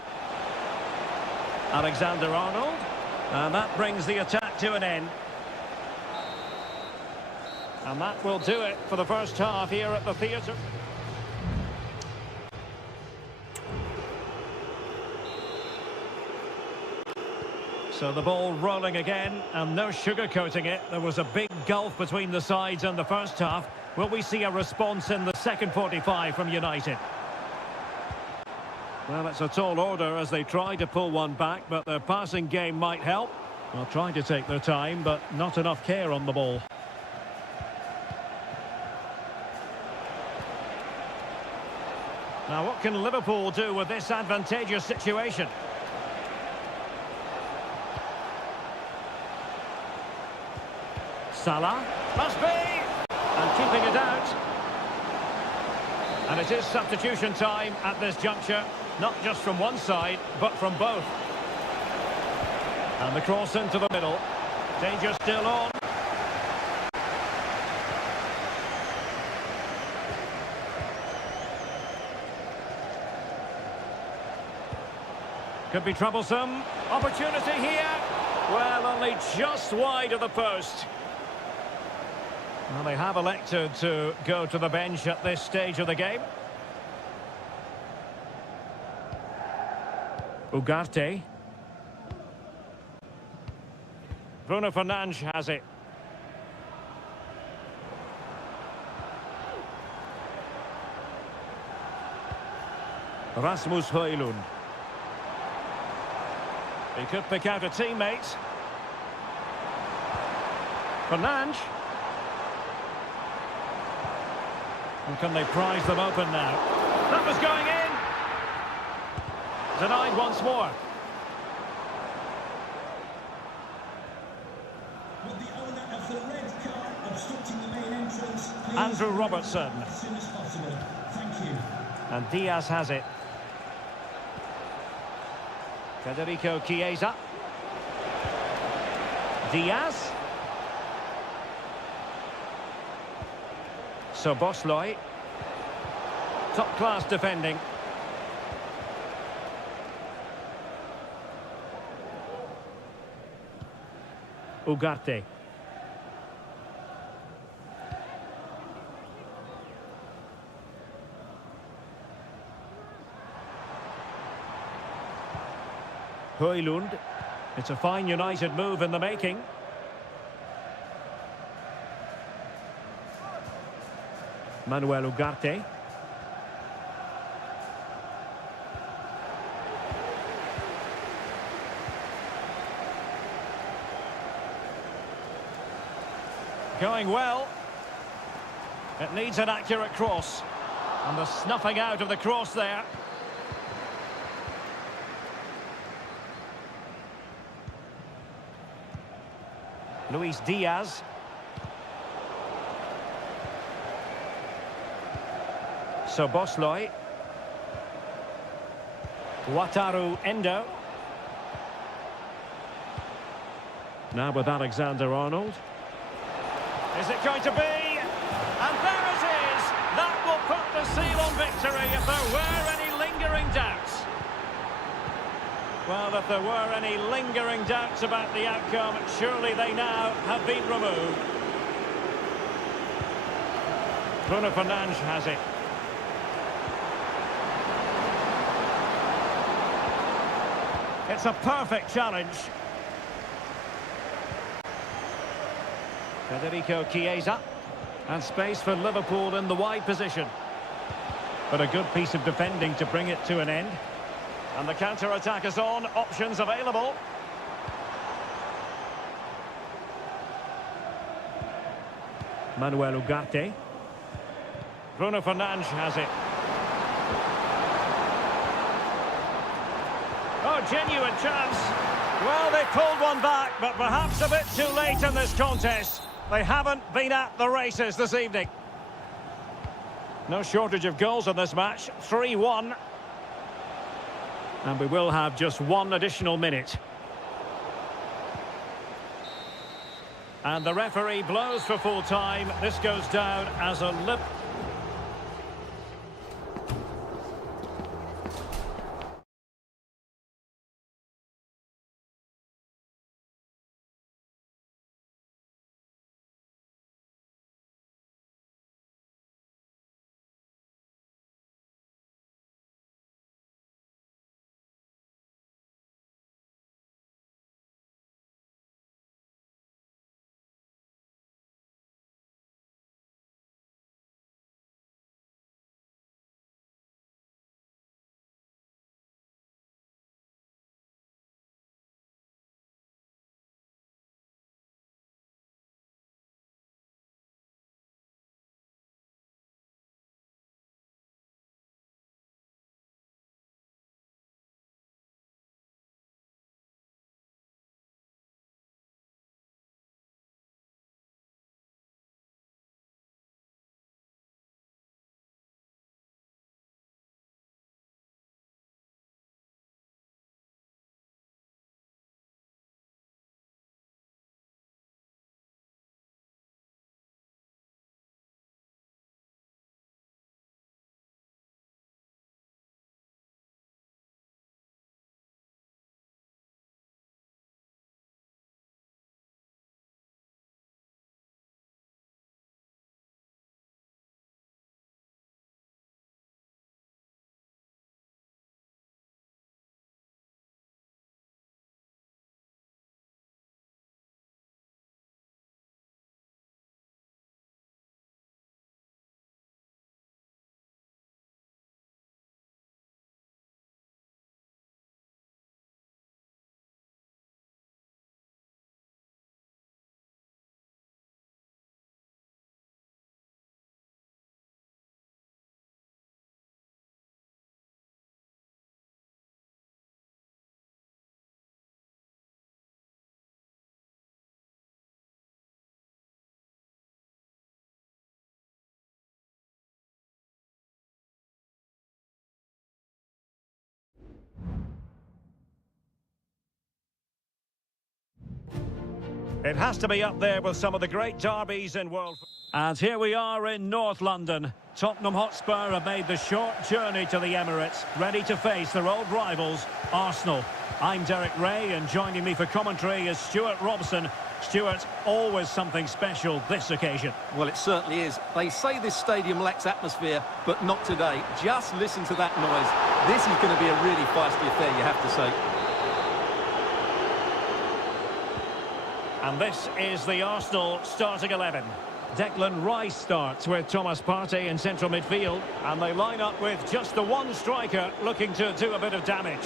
Alexander-Arnold. And that brings the attack to an end. And that will do it for the first half here at the theatre. So the ball rolling again, and no sugarcoating it. There was a big gulf between the sides in the first half. Will we see a response in the second 45 from United? Well, it's a tall order as they try to pull one back, but their passing game might help. Well, trying to take their time, but not enough care on the ball. Now, what can Liverpool do with this advantageous situation? Salah, must be, and keeping it out. And it is substitution time at this juncture, not just from one side, but from both. And the cross into the middle. Danger still on. Could be troublesome. Opportunity here. Well, only just wide of the post. Well, they have elected to go to the bench at this stage of the game. Ugarte. Bruno Fernandes has it. Rasmus Højlund. He could pick out a teammate. Fernandes. And can they prize them open now? That was going in! Denied once more. With the owner of the red car obstructing the main entrance, please Andrew Robertson. as soon as possible. Thank you. And Diaz has it. Federico Chiesa. Diaz. Szoboszlai. Top-class defending. Ugarte. Højlund. It's a fine United move in the making. Manuel Ugarte. Going well. It needs an accurate cross. And the snuffing out of the cross there. Luis Diaz. Szoboszlai. Wataru Endo. Now with Alexander-Arnold. Is it going to be? And there it is! That will put the seal on victory if there were any lingering doubts. Well, if there were any lingering doubts about the outcome, surely they now have been removed. Bruno Fernandes has it. It's a perfect challenge. Federico Chiesa. And space for Liverpool in the wide position. But a good piece of defending to bring it to an end. And the counter-attack is on. Options available. Manuel Ugarte. Bruno Fernandes has it. Oh, genuine chance. Well, they pulled one back, but perhaps a bit too late in this contest. They haven't been at the races this evening. No shortage of goals in this match. 3-1. And we will have just one additional minute. And the referee blows for full time. This goes down as a lip. It has to be up there with some of the great derbies in world. And here we are in North London. Tottenham Hotspur have made the short journey to the Emirates, ready to face their old rivals, Arsenal. I'm Derek Ray, and joining me for commentary is Stuart Robson. Stuart, always something special this occasion. Well, it certainly is. They say this stadium lacks atmosphere, but not today. Just listen to that noise. This is going to be a really feisty affair, you have to say. And this is the Arsenal starting 11. Declan Rice starts with Thomas Partey in central midfield, and they line up with just the one striker looking to do a bit of damage.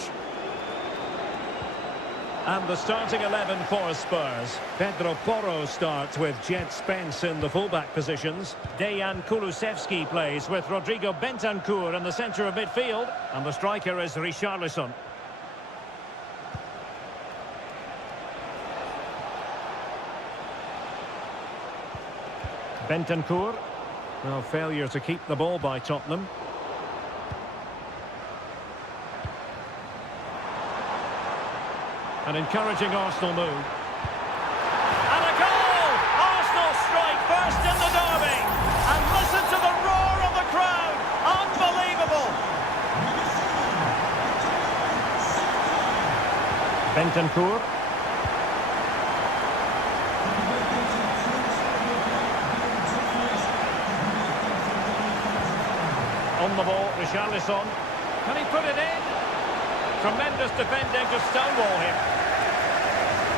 And the starting 11 for Spurs. Pedro Porro starts with Jed Spence in the fullback positions. Dejan Kulusevski plays with Rodrigo Bentancur in the centre of midfield, and the striker is Richarlison. Bentancur. No failure to keep the ball by Tottenham. An encouraging Arsenal move. And a goal! Arsenal strike first in the derby. And listen to the roar of the crowd. Unbelievable! Bentancur. On the ball, Richarlison. Can he put it in? Tremendous defending to stonewall him.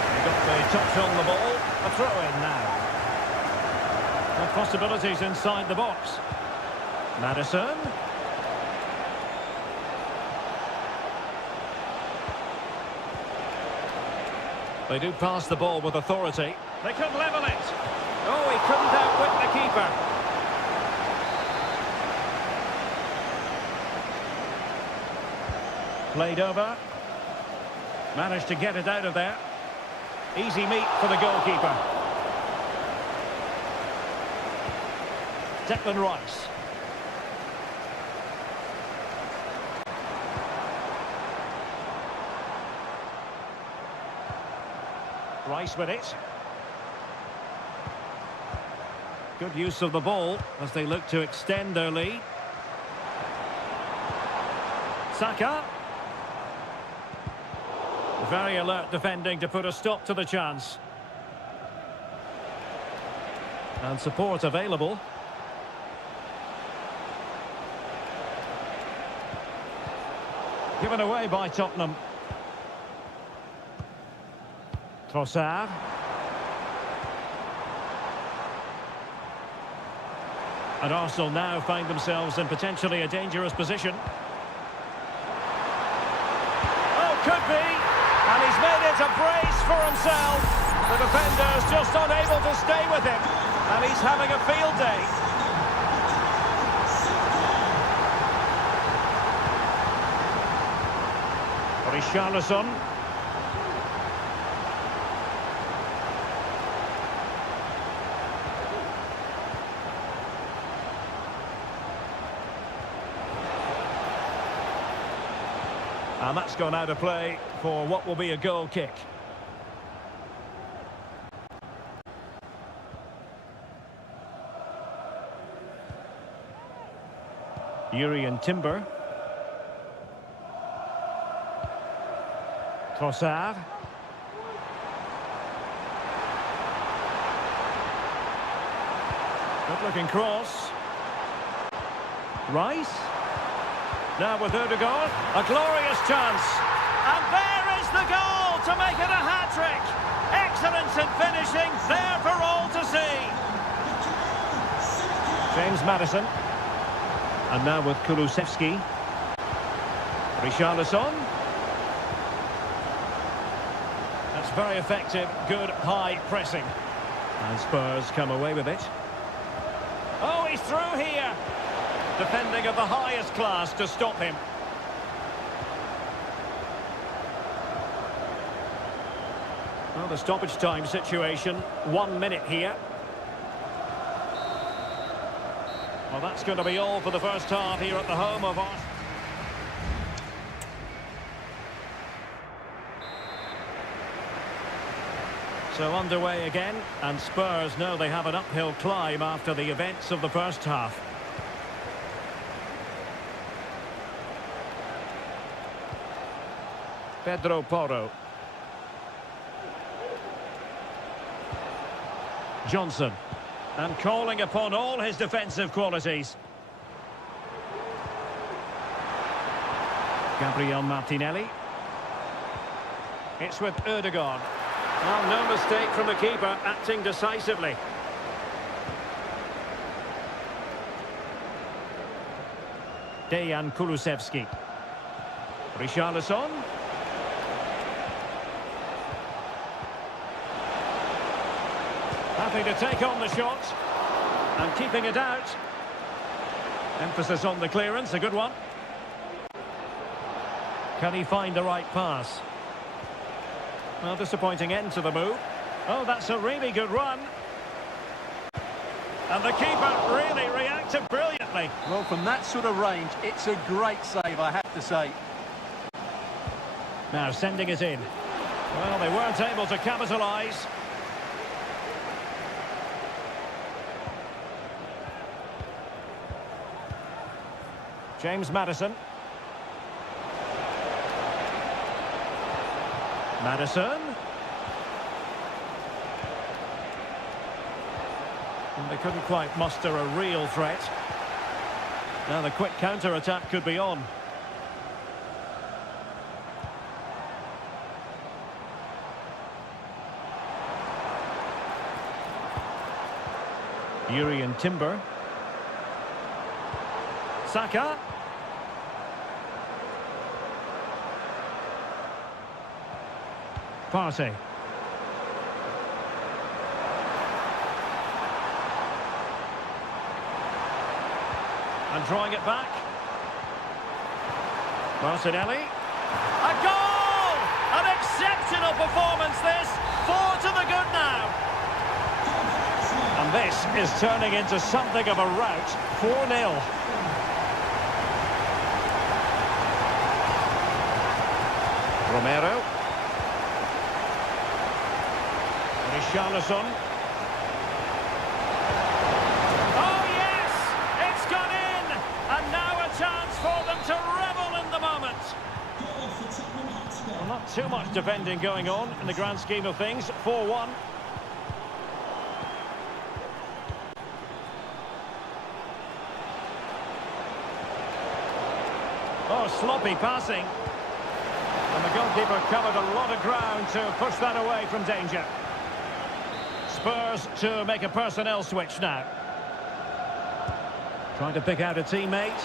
He got the touch on the ball. A throw-in now. And possibilities inside the box. Maddison. They do pass the ball with authority. They could level it. Oh, he couldn't outwit the keeper. Played over. Managed to get it out of there. Easy meat for the goalkeeper. Declan Rice. Rice with it. Good use of the ball as they look to extend their lead. Saka. Very alert defending to put a stop to the chance. And support available. Given away by Tottenham. Trossard. And Arsenal now find themselves in potentially a dangerous position. Oh, could be. And he's made it a brace for himself. The defender's just unable to stay with him. And he's having a field day. Richarlison. And that's gone out of play for what will be a goal kick. Urian Timber. Trossard. Good looking cross. Rice. Now with Odegaard, a glorious chance. And there is the goal to make it a hat-trick. Excellence in finishing, there for all to see. James Maddison. And now with Kulusevski. Richarlison. That's very effective, good high pressing. And Spurs come away with it. Oh, he's through here. Defending of the highest class to stop him. Well, the stoppage time situation, 1 minute here. Well, that's going to be all for the first half here at the home of Arsenal. So underway again, and Spurs know they have an uphill climb after the events of the first half. Pedro Porro. Johnson. And calling upon all his defensive qualities. Gabriel Martinelli. It's with Ødegaard. Well, no mistake from the keeper, acting decisively. Dejan Kulusevski. Richarlison. Happy to take on the shot. And keeping it out. Emphasis on the clearance, a good one. Can he find the right pass? Well, disappointing end to the move. Oh, that's a really good run. And the keeper really reacted brilliantly. Well, from that sort of range, it's a great save, I have to say. Now sending it in. Well, they weren't able to capitalise. James Maddison. Maddison. And they couldn't quite muster a real threat. Now the quick counter-attack could be on. Urian Timber. Saka. Partey. And drawing it back. Martinelli. A goal! An exceptional performance this. 4 to the good now. And this is turning into something of a rout. 4-0. Romero. Richarlison. Oh yes! It's gone in! And now a chance for them to revel in the moment. Well, not too much defending going on in the grand scheme of things. 4-1. Oh, sloppy passing. And the goalkeeper covered a lot of ground to push that away from danger. Spurs to make a personnel switch now. Trying to pick out a teammate.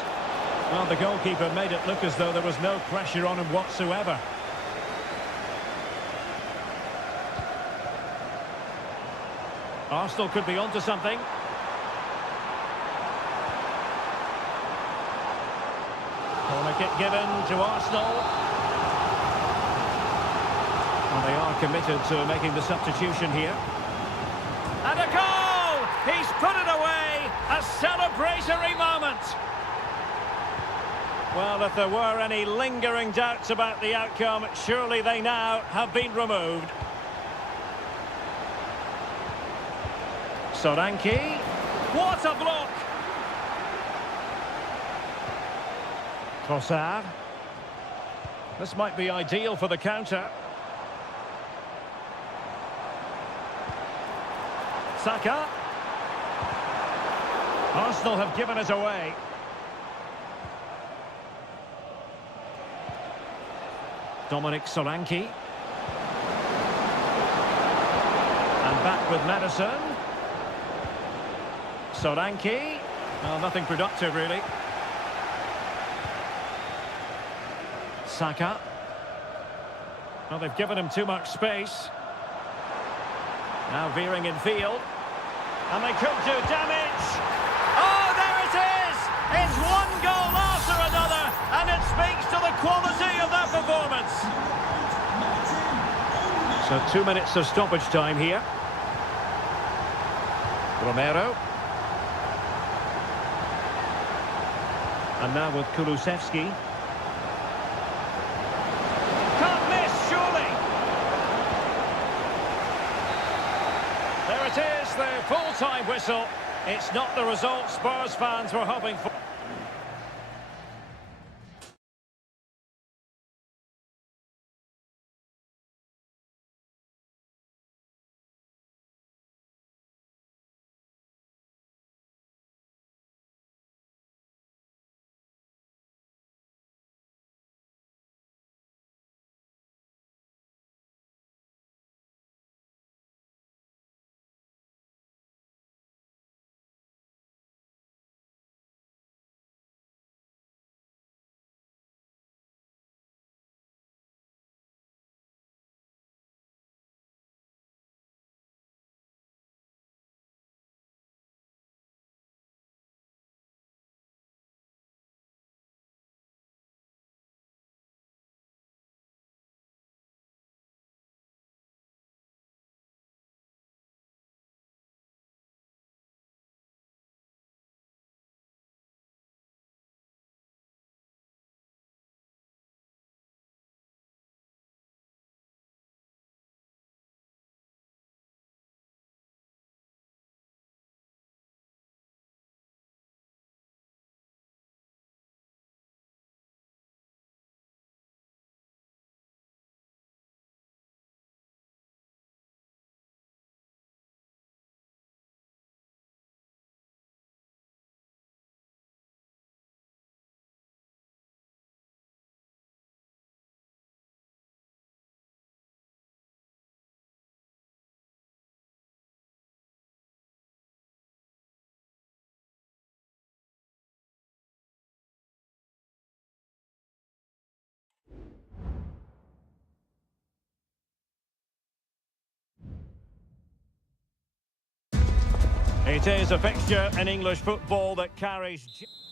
Well, the goalkeeper made it look as though there was no pressure on him whatsoever. Arsenal could be onto something. Corner kick given to Arsenal. And they are committed to making the substitution here. And a goal! He's put it away! A celebratory moment! Well, if there were any lingering doubts about the outcome, surely they now have been removed. Solanke. What a block! Trossard. This might be ideal for the counter. Saka. Arsenal have given it away. Dominic Solanke. And back with Maddison. Solanke. Well, nothing productive, really. Saka. Well, they've given him too much space. Now veering in field. And they could do damage. Oh, there it is! It's one goal after another, and it speaks to the quality of that performance. So 2 minutes of stoppage time here. Romero. And now with Kulusevski. Can't miss, surely. the full-time whistle. It's not the result Spurs fans were hoping for. It is a fixture in English football that carries...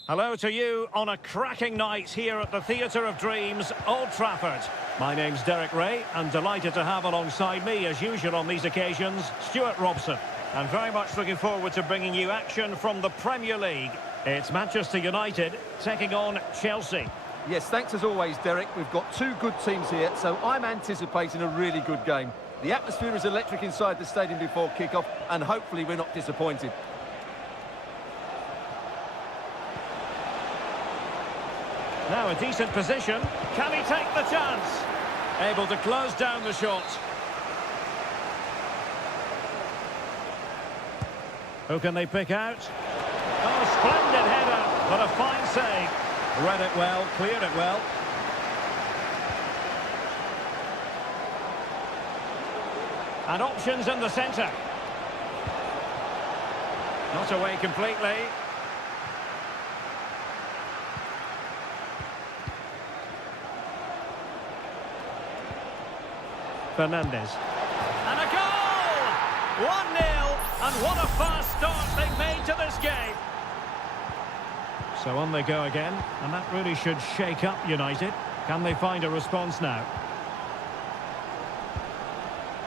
Hello to you on a cracking night here at the Theatre of Dreams, Old Trafford. My name's Derek Ray, and delighted to have alongside me, as usual on these occasions, Stuart Robson. And very much looking forward to bringing you action from the Premier League. It's Manchester United taking on Chelsea. Yes, thanks as always, Derek. We've got two good teams here, so I'm anticipating a really good game. The atmosphere is electric inside the stadium before kick-off, and hopefully we're not disappointed. Now a decent position. Can he take the chance? Able to close down the shot. Who can they pick out? Oh, splendid header, but a fine save. Read it well, cleared it well. And options in the centre. Not away completely. Fernandez. And a goal! 1-0, and what a fast start they've made to this game. So on they go again, and that really should shake up United. Can they find a response now?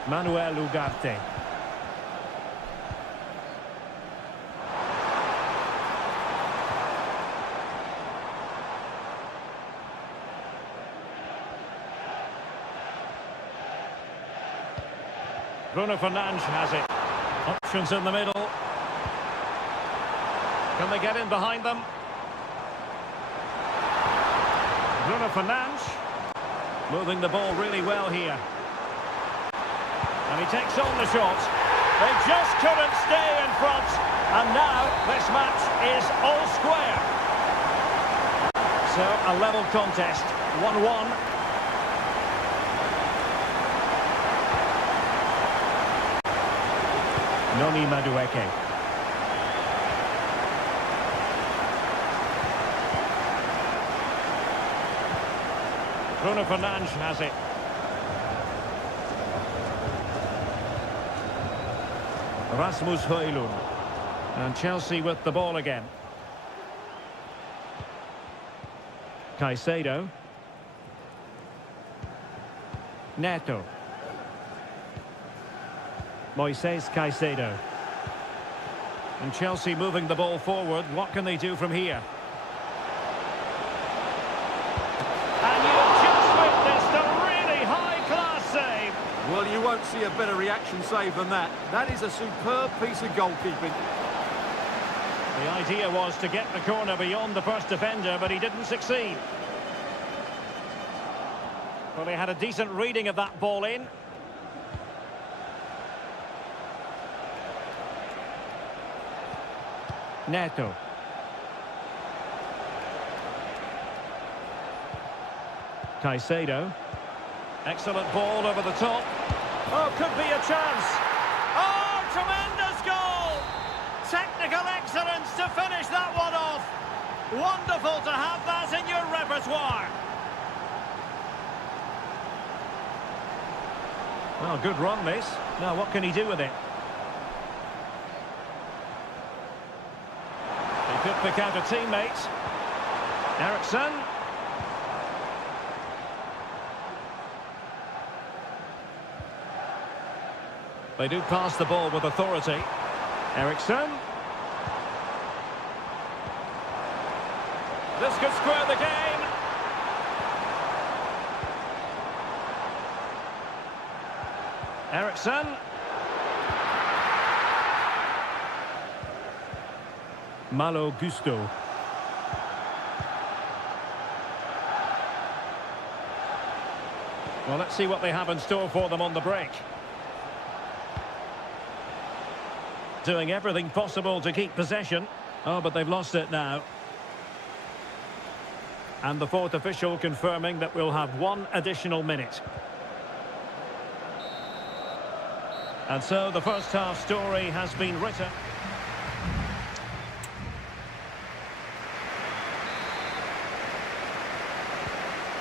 Manuel Ugarte. Bruno Fernandes has it. Options in the middle. Can they get in behind them? Bruno Fernandes. Moving the ball really well here. And he takes on the shot. They just couldn't stay in front. And now this match is all square. So a level contest. 1-1. Noni Madueke. Bruno Fernandes has it. Rasmus Højlund. And Chelsea with the ball again. Caicedo. Neto. Moises Caicedo. And Chelsea moving the ball forward. What can they do from here? And you've just witnessed a really high-class save. Well, you won't see a better reaction save than that. That is a superb piece of goalkeeping. The idea was to get the corner beyond the first defender, but he didn't succeed. Well, he had a decent reading of that ball in. Neto. Caicedo. Excellent ball over the top. Oh, could be a chance. Oh, tremendous goal! Technical excellence to finish that one off. Wonderful to have that in your repertoire. Well, good run, this. Now, what can he do with it? He could pick out a teammate. Eriksson. They do pass the ball with authority. Eriksson. This could square the game. Eriksson. Malo Gusto. Well, let's see what they have in store for them on the break. Doing everything possible to keep possession. Oh, but they've lost it now. And the fourth official confirming that we'll have one additional minute. And so the first half story has been written.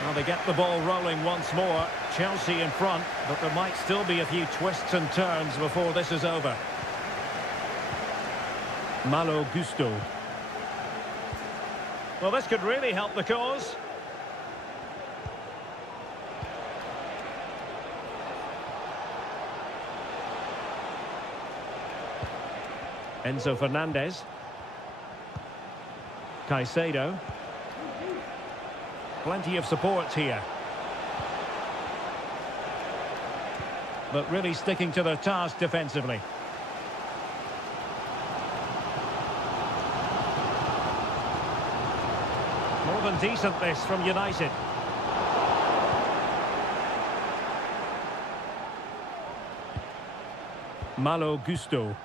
Well, they get the ball rolling once more. Chelsea in front, but there might still be a few twists and turns before this is over. Malo Gusto. Well, this could really help the cause. Enzo Fernandez. Caicedo. Plenty of support here. But really sticking to their task defensively. More than decent this from United. Malo Gusto.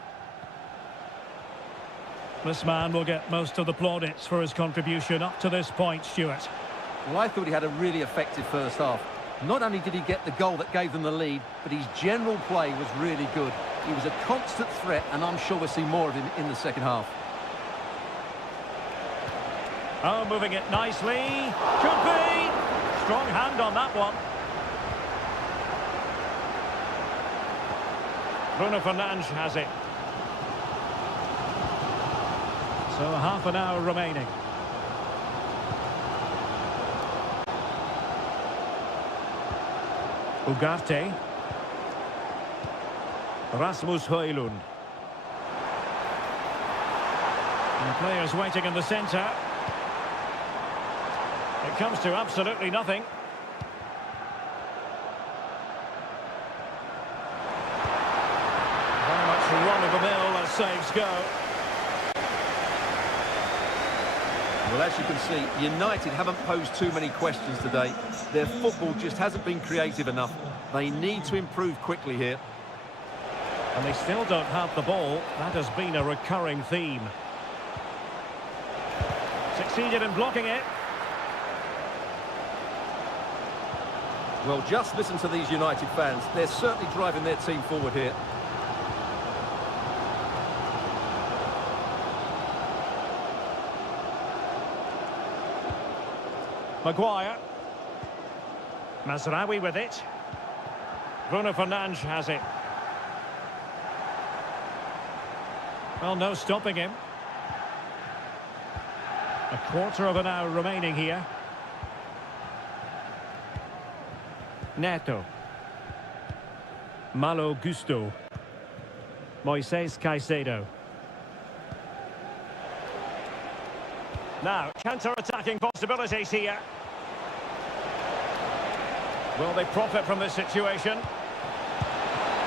This man will get most of the plaudits for his contribution up to this point, Stuart. Well, I thought he had a really effective first half. Not only did he get the goal that gave them the lead, but his general play was really good. He was a constant threat, and I'm sure we'll see more of him in the second half. Oh, moving it nicely. Could be. Strong hand on that one. Bruno Fernandes has it. So half an hour remaining. Ugarte. Rasmus Højlund. And the players waiting in the centre. It comes to absolutely nothing. Very much run-of-the-mill as saves go. Well, as you can see, United haven't posed too many questions today. Their football just hasn't been creative enough. They need to improve quickly here. And they still don't have the ball. That has been a recurring theme. Succeeded in blocking it. Well, just listen to these United fans. They're certainly driving their team forward here. Maguire. Mazraoui with it. Bruno Fernandes has it. Well, no stopping him. A quarter of an hour remaining here. Neto. Malo Gusto. Moises Caicedo. Now, counter-attacking possibilities here. Will they profit from this situation?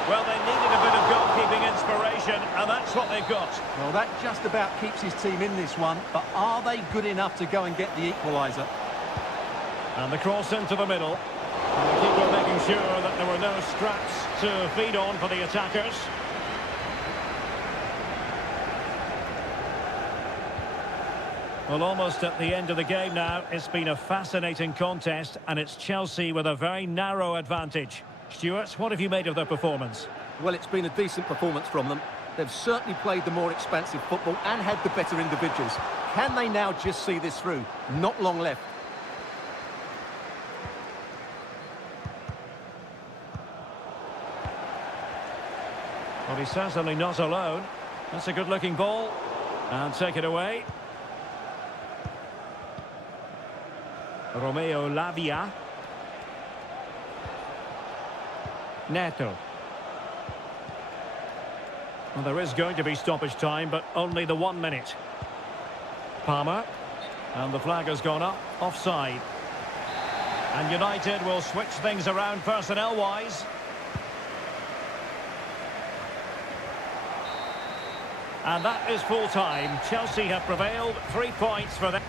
Well, they needed a bit of goalkeeping inspiration, and that's what they've got. Well, that just about keeps his team in this one, but are they good enough to go and get the equaliser? And the cross into the middle. And the keeper making sure that there were no scraps to feed on for the attackers. Well, almost at the end of the game now. It's been a fascinating contest, and it's Chelsea with a very narrow advantage. Stuart, what have you made of their performance? Well, it's been a decent performance from them. They've certainly played the more expansive football and had the better individuals. Can they now just see this through? Not long left. Well, he's certainly not alone. That's a good-looking ball. And take it away. Romeo Lavia. Neto. Well, there is going to be stoppage time, but only the 1 minute. Palmer. And the flag has gone up. Offside. And United will switch things around personnel-wise. And that is full-time. Chelsea have prevailed. 3 points for them.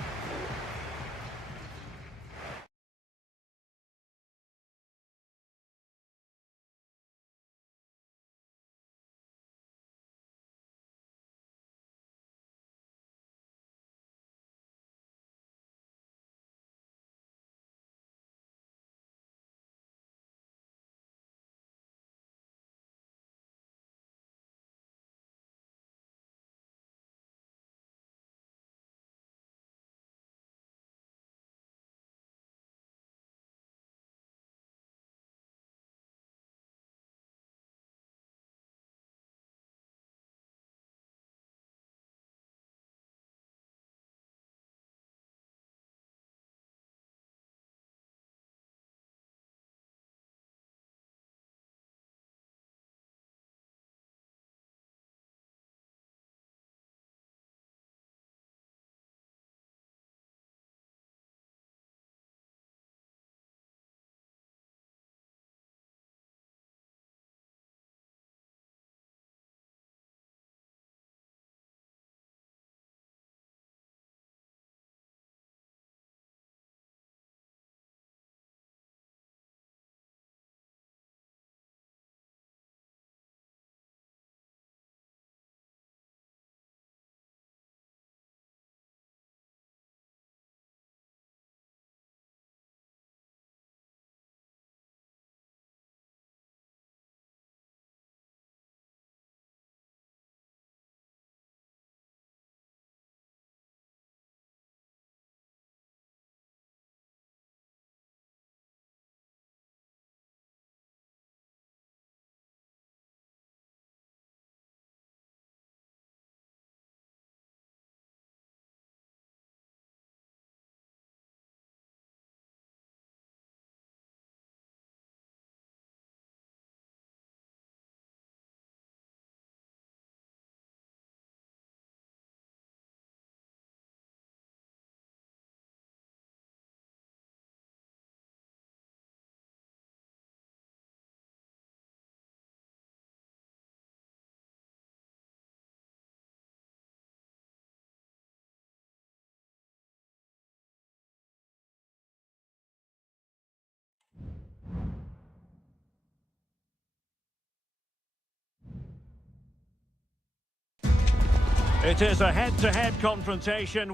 It is a head-to-head confrontation.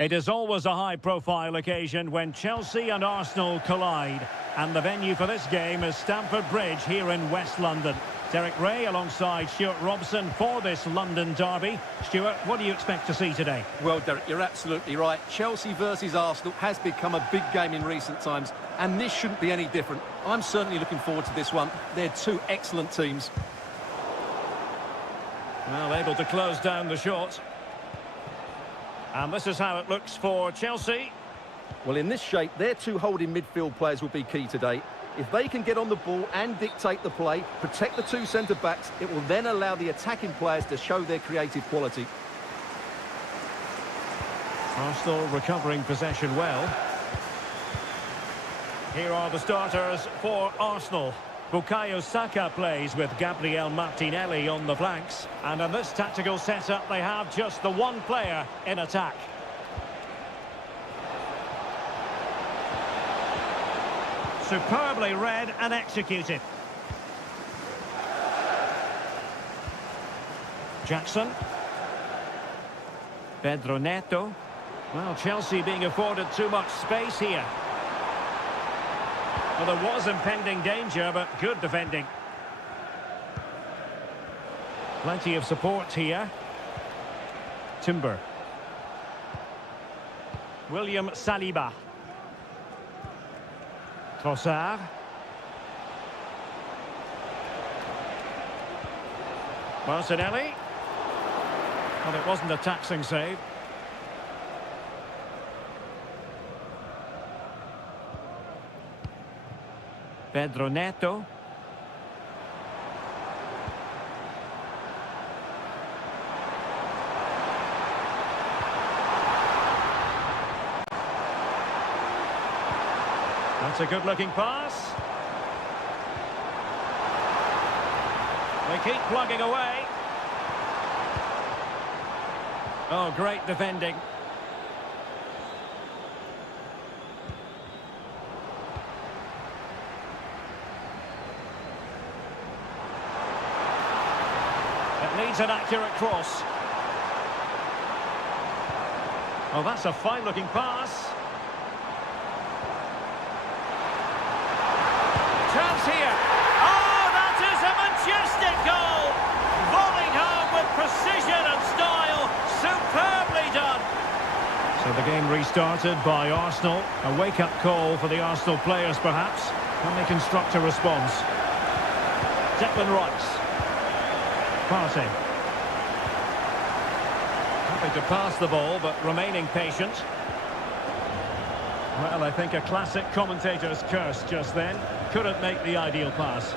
It is always a high-profile occasion when Chelsea and Arsenal collide. And the venue for this game is Stamford Bridge here in West London. Derek Ray alongside Stuart Robson for this London derby. Stuart, what do you expect to see today? Well, Derek, you're absolutely right. Chelsea versus Arsenal has become a big game in recent times, and this shouldn't be any different. I'm certainly looking forward to this one. They're two excellent teams. Well, able to close down the shot. And this is how it looks for Chelsea. Well, in this shape, their two holding midfield players will be key today. If they can get on the ball and dictate the play, protect the two centre-backs, it will then allow the attacking players to show their creative quality. Arsenal recovering possession well. Here are the starters for Arsenal. Bukayo Saka plays with Gabriel Martinelli on the flanks. And in this tactical setup, they have just the one player in attack. Superbly read and executed. Jackson. Pedro Neto. Well, Chelsea being afforded too much space here. Well, there was impending danger, but good defending. Plenty of support here. Timber. William Saliba. Trossard. Martinelli. Well, it wasn't a taxing save. Pedro Neto. That's a good-looking pass. They keep plugging away. Oh, great defending. It needs an accurate cross. Oh, that's a fine-looking pass. Chance here. Oh, that is a majestic goal. Volleyed home with precision and style. Superbly done. So the game restarted by Arsenal. A wake-up call for the Arsenal players, perhaps. Can they construct a response? Declan Rice. Passing. Happy to pass the ball, but remaining patient. Well, I think a classic commentator's curse just then. Couldn't make the ideal pass.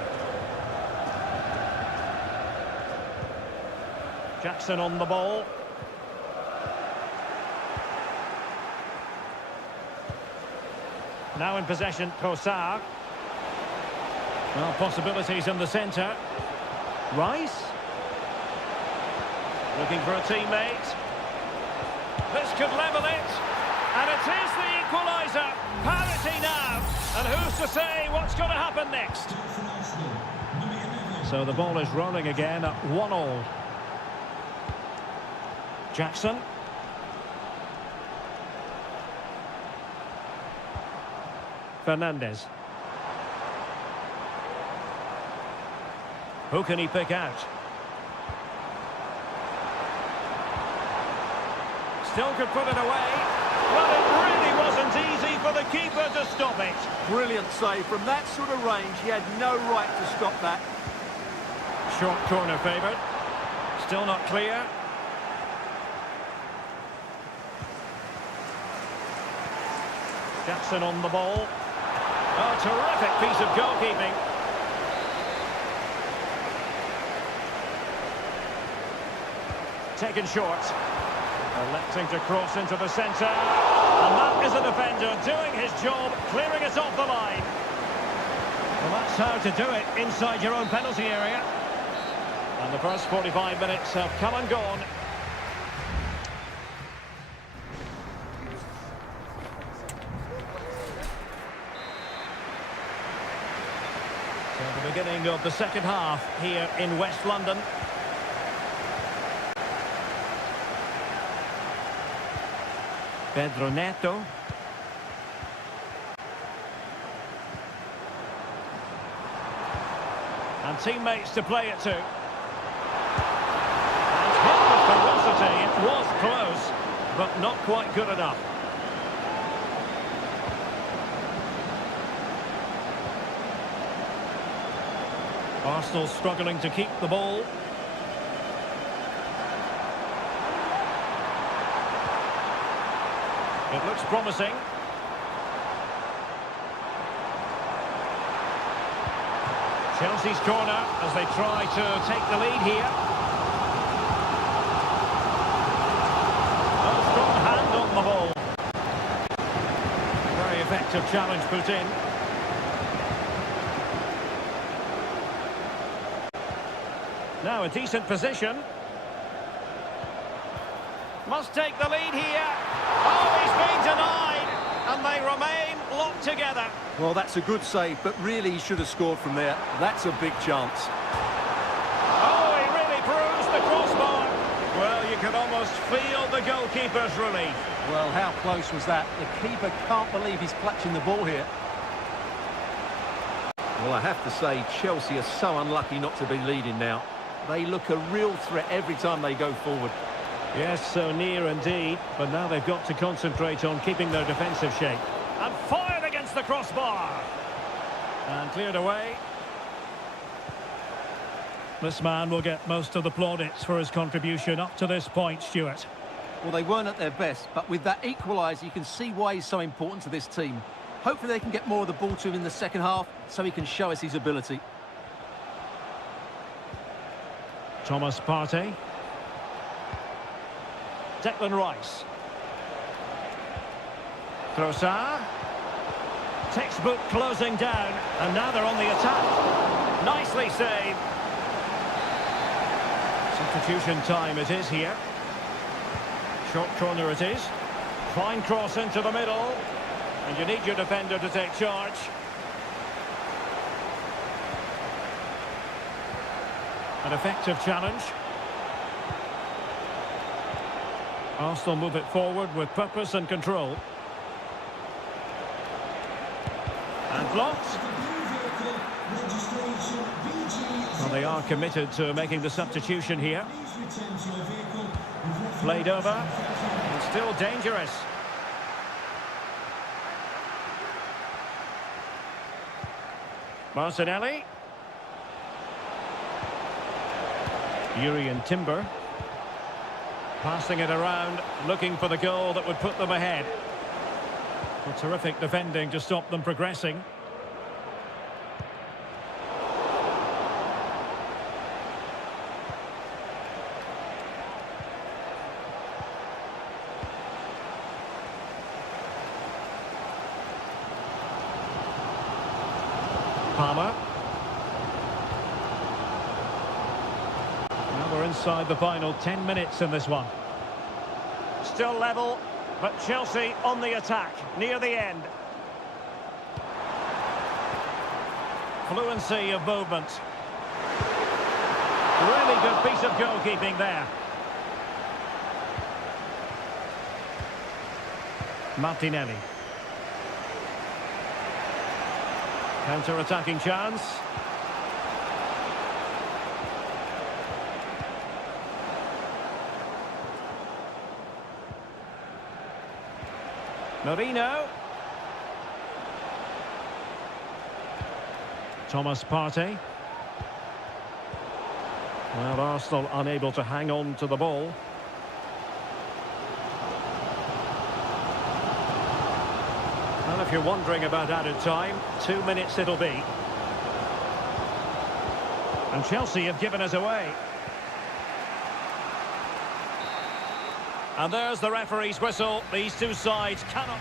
Jackson on the ball. Now in possession, Trossard. Well, possibilities in the centre. Rice. Looking for a teammate. This could level it. And it is the equaliser. Parity now. And who's to say what's going to happen next? So the ball is rolling again at 1-1. Jackson. Fernandez. Who can he pick out? Still could put it away. Well, it really wasn't easy for the keeper to stop it. Brilliant save. From that sort of range, he had no right to stop that. Short corner favoured. Still not clear. Jackson on the ball. Oh, terrific piece of goalkeeping. Taken short. Electing to cross into the centre. And that is a defender doing his job, clearing it off the line. Well, that's how to do it inside your own penalty area. And the first 45 minutes have come and gone. So the beginning of the second half here in West London. Pedro Neto. And teammates to play it to. And hit with ferocity. It was close, but not quite good enough. Arsenal struggling to keep the ball. It looks promising. Chelsea's corner as they try to take the lead here. A strong hand on the ball. Very effective challenge put in. Now a decent position. Must take the lead here. Oh, he's been denied. And they remain locked together. Well, that's a good save, but really he should have scored from there. That's a big chance. Oh, he really bruised the crossbar. Well, you can almost feel the goalkeeper's relief. Well, how close was that? The keeper can't believe he's clutching the ball here. Well, I have to say, Chelsea are so unlucky not to be leading now. They look a real threat every time they go forward. Yes, so near indeed, but now they've got to concentrate on keeping their defensive shape. And fired against the crossbar. And cleared away. This man will get most of the plaudits for his contribution up to this point, Stuart. Well, they weren't at their best, but with that equaliser, you can see why he's so important to this team. Hopefully they can get more of the ball to him in the second half, so he can show us his ability. Thomas Partey. Declan Rice. Trossard. Textbook closing down, and now they're on the attack. Nicely saved. Substitution time it is here. Short corner it is. Fine cross into the middle. And you need your defender to take charge. An effective challenge. Arsenal move it forward with purpose and control. And blocked. Well, they are committed to making the substitution here. Played over. And still dangerous. Martinelli. Urian Timber. Passing it around, looking for the goal that would put them ahead. Well, terrific defending to stop them progressing. Palmer. Now we're inside the final 10 minutes in this one. Still level, but Chelsea on the attack, near the end. Fluency of movement. Really good piece of goalkeeping there. Martinelli. Counter-attacking chance. Marino. Thomas Partey. Well, Arsenal unable to hang on to the ball. Well, if you're wondering about added time, 2 minutes it'll be. And Chelsea have given us away. And there's the referee's whistle. These two sides cannot...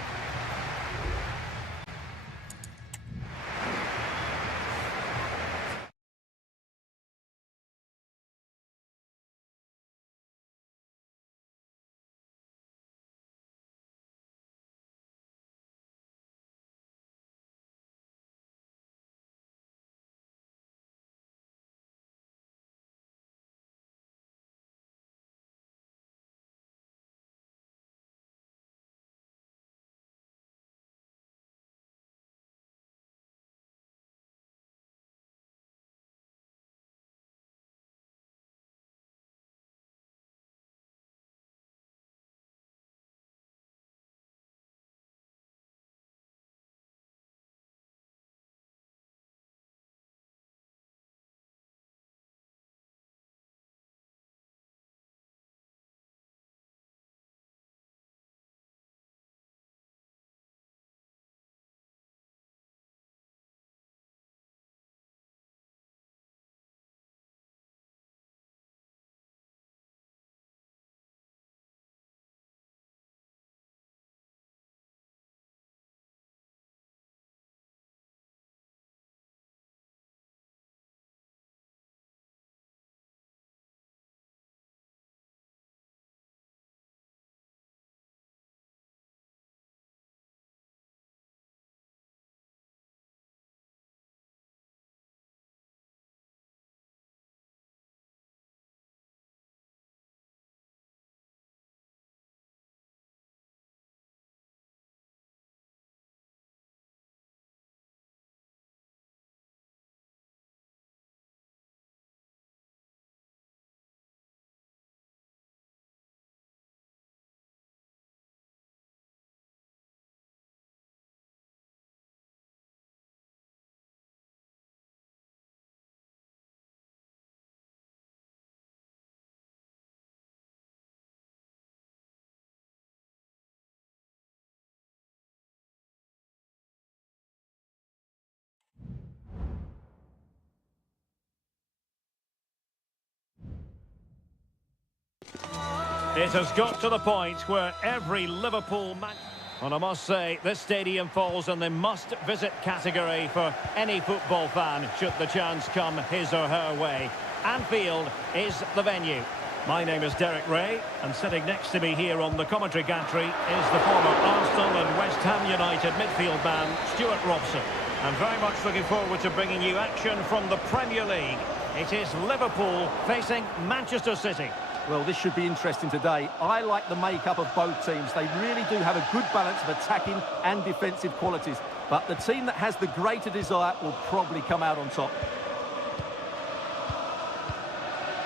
It has got to the point where every Liverpool match... And I must say, this stadium falls in the must-visit category for any football fan, should the chance come his or her way. Anfield is the venue. My name is Derek Ray, and sitting next to me here on the commentary gantry is the former Arsenal and West Ham United midfield man, Stuart Robson. I'm very much looking forward to bringing you action from the Premier League. It is Liverpool facing Manchester City. Well, this should be interesting today. I like the makeup of both teams. They really do have a good balance of attacking and defensive qualities. But the team that has the greater desire will probably come out on top.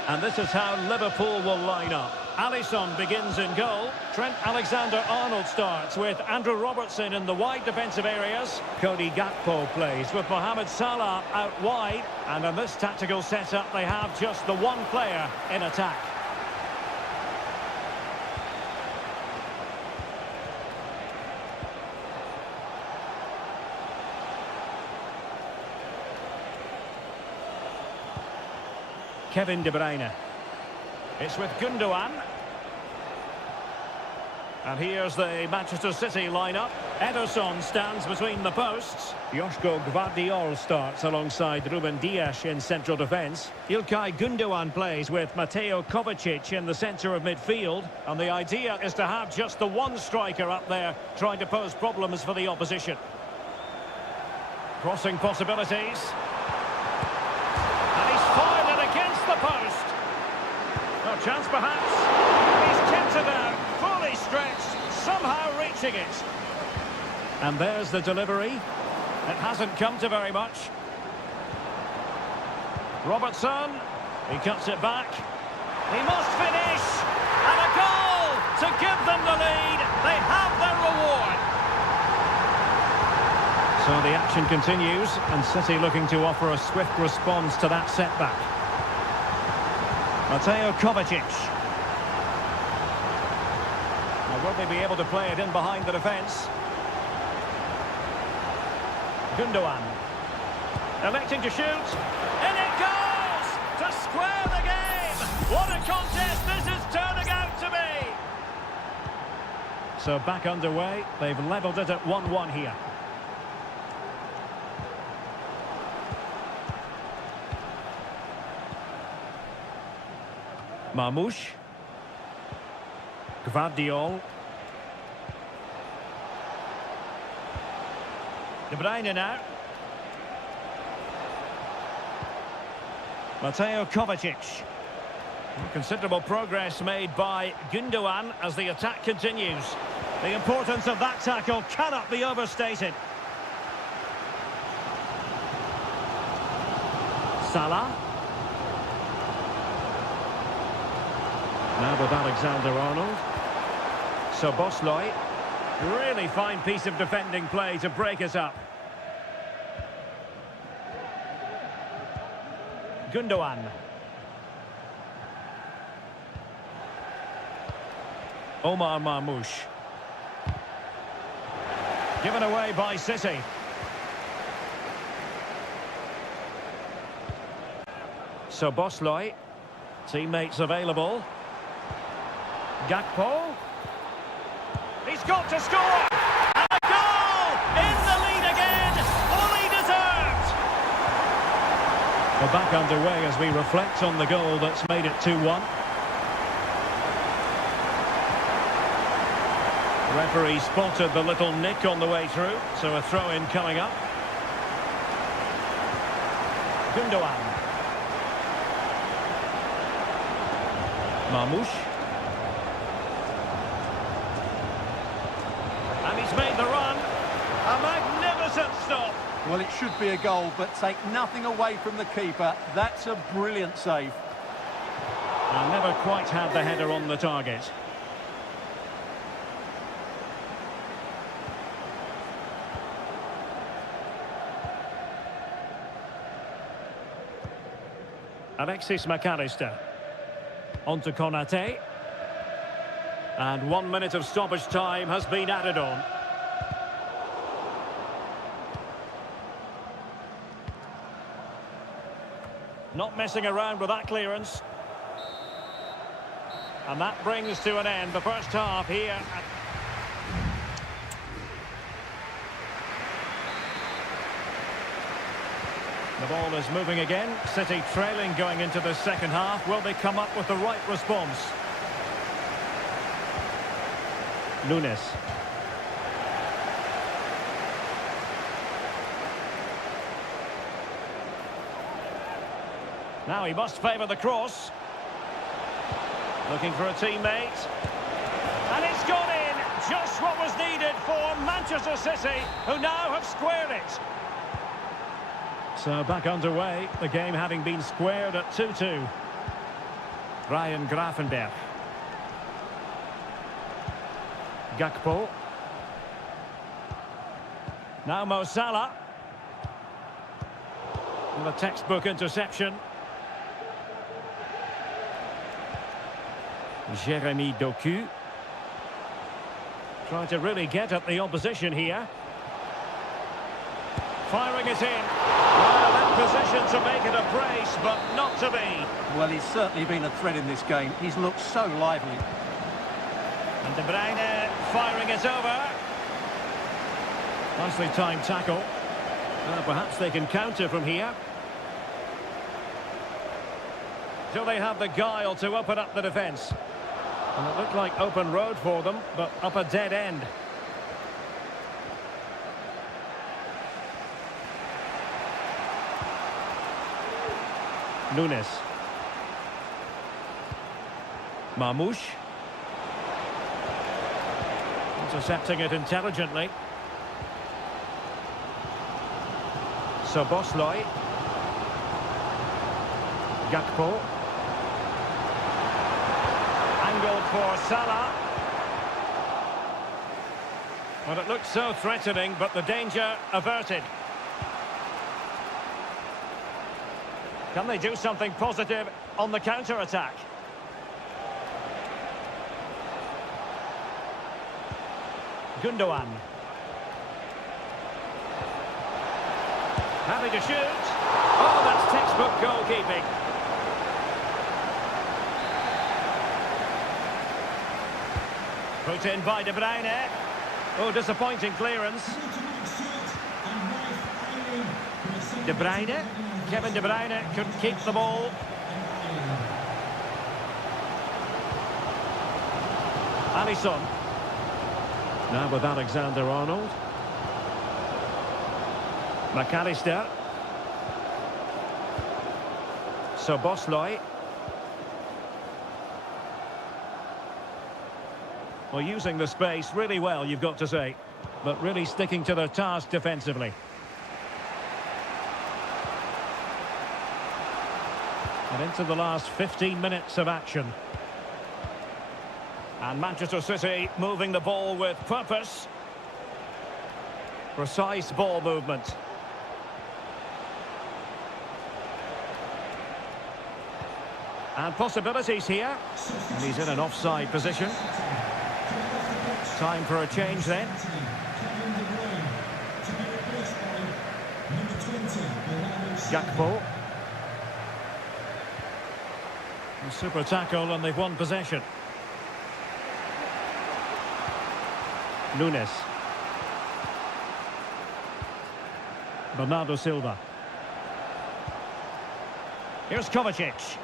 And this is how Liverpool will line up. Alisson begins in goal. Trent Alexander-Arnold starts with Andrew Robertson in the wide defensive areas. Cody Gakpo plays with Mohamed Salah out wide. And in this tactical setup, they have just the one player in attack. Kevin De Bruyne. It's with Gundogan. And here's the Manchester City lineup. Ederson stands between the posts. Joško Gvardiol starts alongside Ruben Dias in central defence. Ilkay Gundogan plays with Mateo Kovacic in the centre of midfield. And the idea is to have just the one striker up there trying to pose problems for the opposition. Crossing possibilities. And he's fired it against the post. No chance perhaps. He's kept it out, fully stretched, somehow reaching it. And there's the delivery. It hasn't come to very much. Robertson, he cuts it back. He must finish. And a goal to give them the lead. They have their reward. So the action continues, and City looking to offer a swift response to that setback. Mateo Kovacic. Now, will they be able to play it in behind the defence? Gundogan. Electing to shoot. In it goes! To square the game! What a contest this is turning out to be! So back underway. They've levelled it at 1-1 here. Marmoush. Gvardiol. De Bruyne now. Mateo Kovacic. Considerable progress made by Gundogan as the attack continues. The importance of that tackle cannot be overstated. Salah. Now with Alexander-Arnold. Soboslai. Really fine piece of defending play to break us up. Gundogan. Omar Marmoush. Given away by City. Soboslai. Teammates available. Gakpo. He's got to score! And a goal! In the lead again! Fully deserved! We're back underway as we reflect on the goal that's made it 2-1. The referee spotted the little nick on the way through, so a throw-in coming up. Gundogan. Marmoush. And he's made the run. A magnificent stop. Well, it should be a goal, but take nothing away from the keeper. That's a brilliant save. And never quite had the header on the target. Alexis McAllister. On to Konate. And 1 minute of stoppage time has been added on. Not messing around with that clearance. And that brings to an end the first half here. The ball is moving again. City trailing going into the second half. Will they come up with the right response? Nunes. Now he must favour the cross. Looking for a teammate. And it's gone in. Just what was needed for Manchester City, who now have squared it. So back underway, the game having been squared at 2-2. Ryan Gravenberch. Gakpo. Now Mo Salah. And the textbook interception. Jeremy Doku. Trying to really get at the opposition here. Firing it in. Well, in position to make it a brace, but not to be. Well, he's certainly been a threat in this game. He's looked so lively. And De Bruyne firing it over. Nicely timed tackle. Perhaps they can counter from here. Do they have the guile to open up the defence? And it looked like open road for them, but up a dead end. Nunes. Marmoush. Intercepting it intelligently. Szoboszlai. Gakpo. Angled for Salah. Well, it looked so threatening, but the danger averted. Can they do something positive on the counter-attack? Gundogan. Happy to shoot. Oh, that's textbook goalkeeping. Put in by De Bruyne. Oh, disappointing clearance. De Bruyne. Kevin De Bruyne couldn't keep the ball. Alisson. Now with Alexander-Arnold. McAllister. Szoboszlai. Well, using the space really well, you've got to say. But really sticking to their task defensively. And into the last 15 minutes of action. And Manchester City moving the ball with purpose. Precise ball movement. And possibilities here. And he's in an offside position. Time for a change then. Gakpo. A super tackle and they've won possession. Nunes. Bernardo Silva. Here's Kovacic.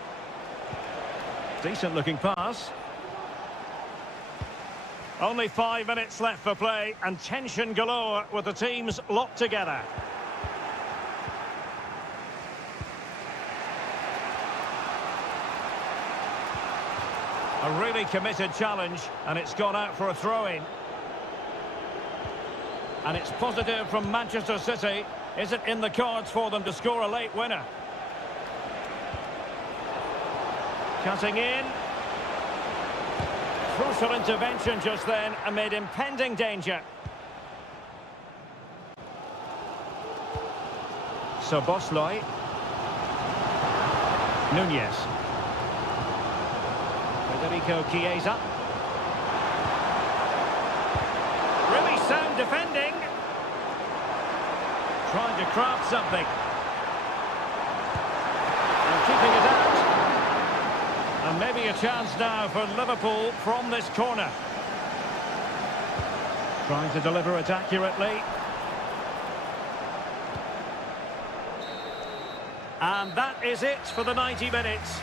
Decent looking pass. Only 5 minutes left for play and tension galore with the teams locked together. A really committed challenge, and it's gone out for a throw-in. And it's positive from Manchester City. Is it in the cards for them to score a late winner? Cutting in. Crucial intervention just then amid impending danger. Szoboszlai. Nunez. Federico Chiesa. Really sound defending. Trying to craft something. And keeping it out. And maybe a chance now for Liverpool from this corner. Trying to deliver it accurately. And that is it for the 90 minutes.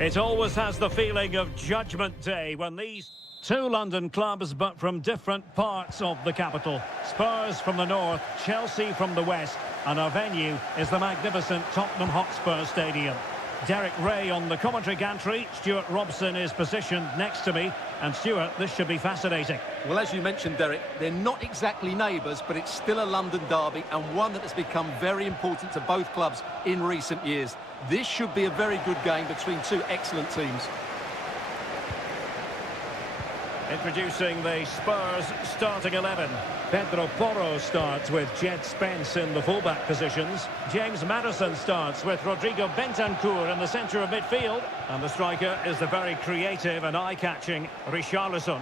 It always has the feeling of Judgment Day when these two London clubs, but from different parts of the capital. Spurs from the north, Chelsea from the west, and our venue is the magnificent Tottenham Hotspur Stadium. Derek Ray on the commentary gantry. Stuart Robson is positioned next to me. And Stuart, this should be fascinating. Well, as you mentioned, Derek, they're not exactly neighbours, but it's still a London derby and one that has become very important to both clubs in recent years. This should be a very good game between two excellent teams. Introducing the Spurs starting 11. Pedro Porro starts with Jed Spence in the fullback positions. James Maddison starts with Rodrigo Bentancur in the centre of midfield. And the striker is the very creative and eye-catching Richarlison.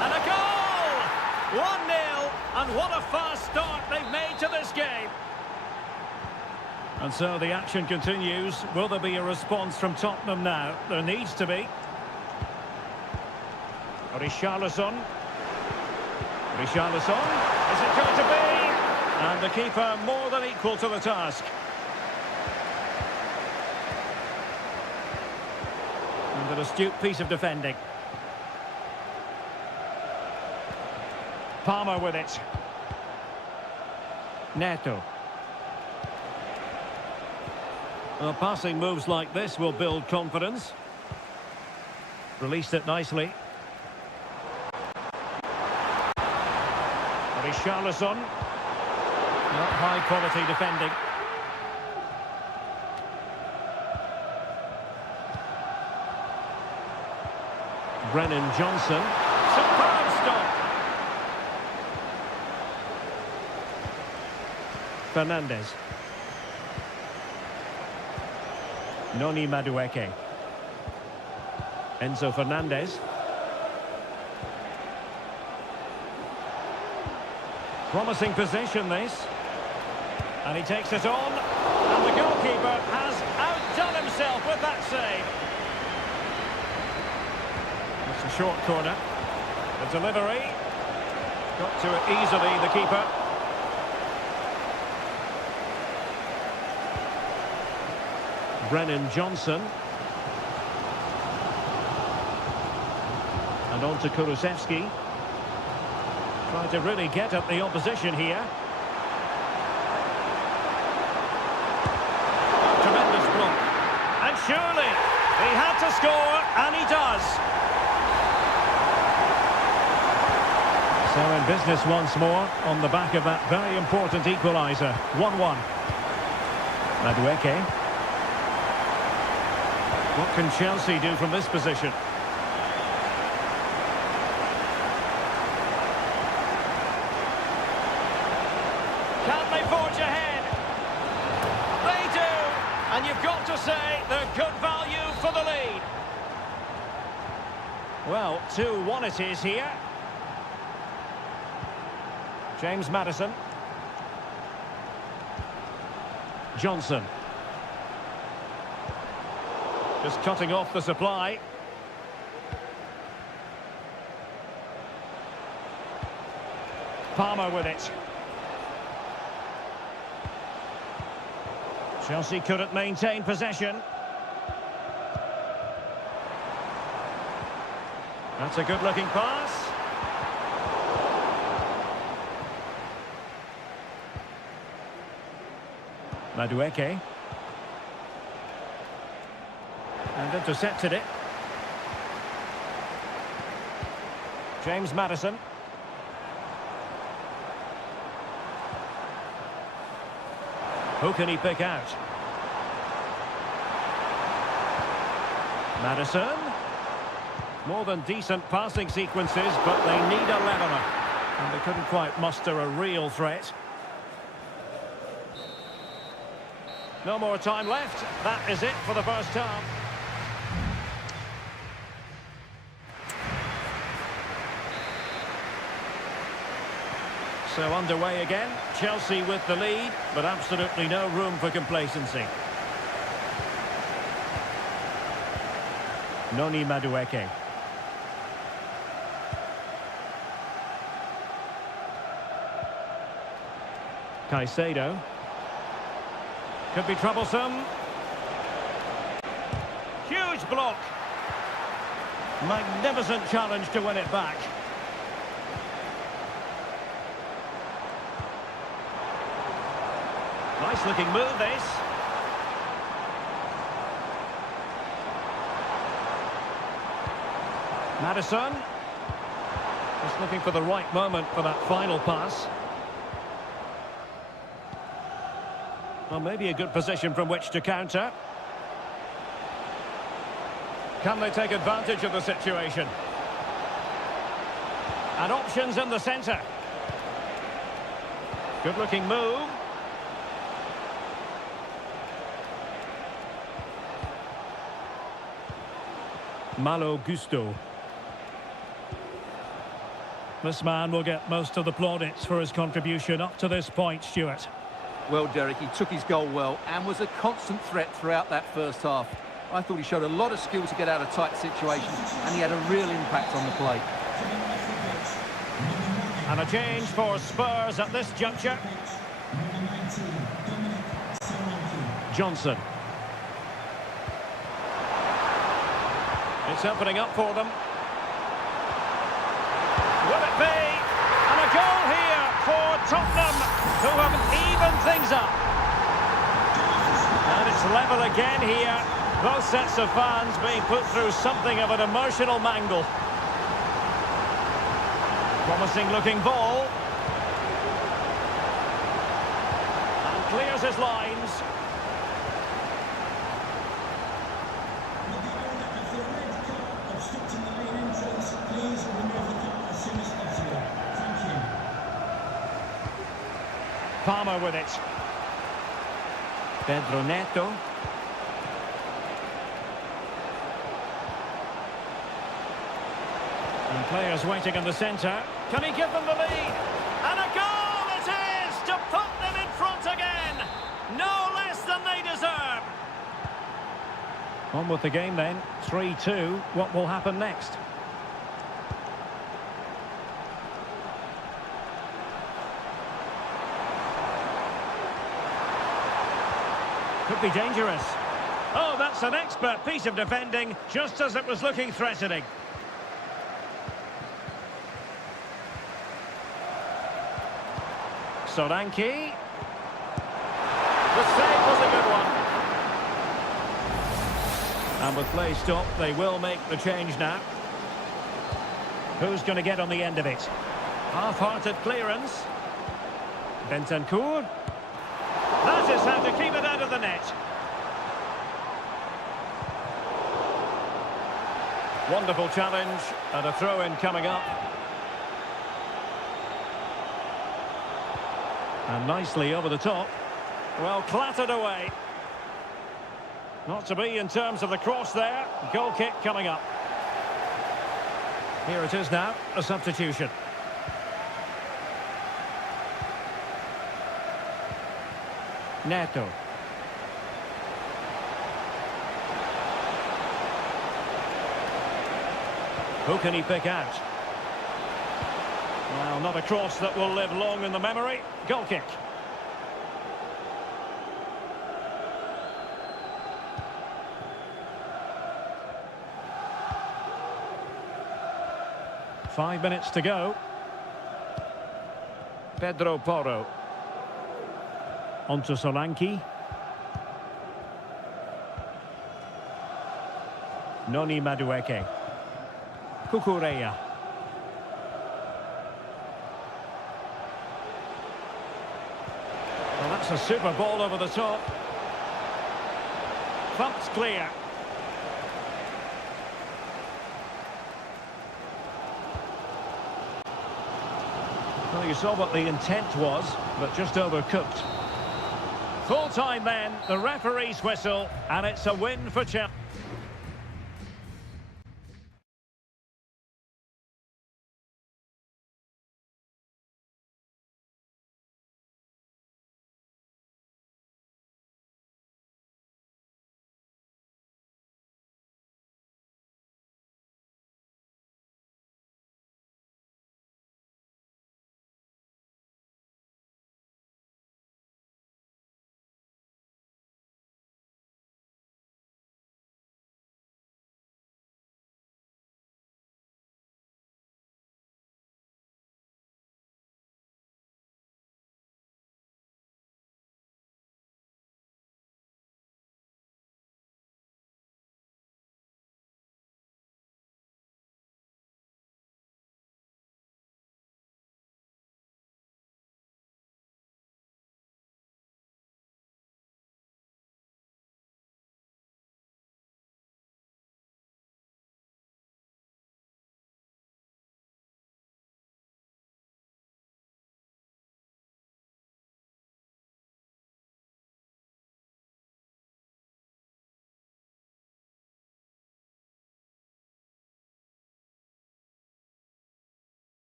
And a goal! 1-0, and what a fast start they've made to this game. And so the action continues. Will there be a response from Tottenham now? There needs to be. Richarlison. Richarlison. Is it going to be? And the keeper more than equal to the task. And an astute piece of defending. Palmer with it. Neto. Well, passing moves like this will build confidence. Released it nicely. Richarlison. Not high quality defending. Brennan Johnson. Superb stop. Fernandes. Noni Madueke. Enzo Fernandez. Promising position this. And he takes it on. And the goalkeeper has outdone himself with that save. It's a short corner. The delivery. Got to it easily, the keeper. Brennan Johnson. And on to Kulusevski. Trying to really get at the opposition here. Tremendous block. surely. He had to score, and he does. So in business once more, on the back of that very important equaliser. 1-1. Madueke. What can Chelsea do from this position? Can they forge ahead? They do! And you've got to say they're good value for the lead. Well, 2-1 it is here. James Maddison. Johnson. Just cutting off the supply. Palmer with it. Chelsea couldn't maintain possession. That's a good-looking pass. Madueke. And intercepted it. James Maddison. Who can he pick out? Maddison. More than decent passing sequences, but they need a leveller. And they couldn't quite muster a real threat. No more time left. That is it for the first half. So underway again. Chelsea with the lead, but absolutely no room for complacency. Noni Madueke. Caicedo. Could be troublesome. Huge block. Magnificent challenge to win it back. Nice looking move, this. Maddison. Just looking for the right moment for that final pass. Well, maybe a good position from which to counter. Can they take advantage of the situation? And options in the centre. Good-looking move. Malo Gusto. This man will get most of the plaudits for his contribution up to this point, Stuart. Well, Derek, he took his goal well and was a constant threat throughout that first half. I thought he showed a lot of skill to get out of tight situations, and he had a real impact on the play. And a change for Spurs at this juncture. Johnson. It's opening up for them. Will it be? And a goal here for Tottenham, who have evened things up. And it's level again here. Both sets of fans being put through something of an emotional mangle. Promising looking ball. And clears his lines. Palmer with it. Pedro Neto. And players waiting in the centre. Can he give them the lead? And a goal it is to put them in front again. No less than they deserve. On with the game then. 3-2. What will happen next? Could be dangerous. Oh, that's an expert piece of defending, just as it was looking threatening. Solanke. The save was a good one. And with play stopped, they will make the change now. Who's going to get on the end of it? Half-hearted clearance. Bentancur. That is how to keep it out of the net. Wonderful challenge, and a throw-in coming up. And nicely over the top. Well, clattered away. Not to be in terms of the cross there. Goal kick coming up. Here it is now, a substitution. Neto. Who can he pick out? Well, not a cross that will live long in the memory. Goal kick. Five minutes to go. Pedro Porro. Onto Solanke. Noni Madueke. Kukureya. Well, that's a super ball over the top. Thumped clear. Well, you saw what the intent was, but just overcooked. Full time then, the referee's whistle, and it's a win for Chelsea.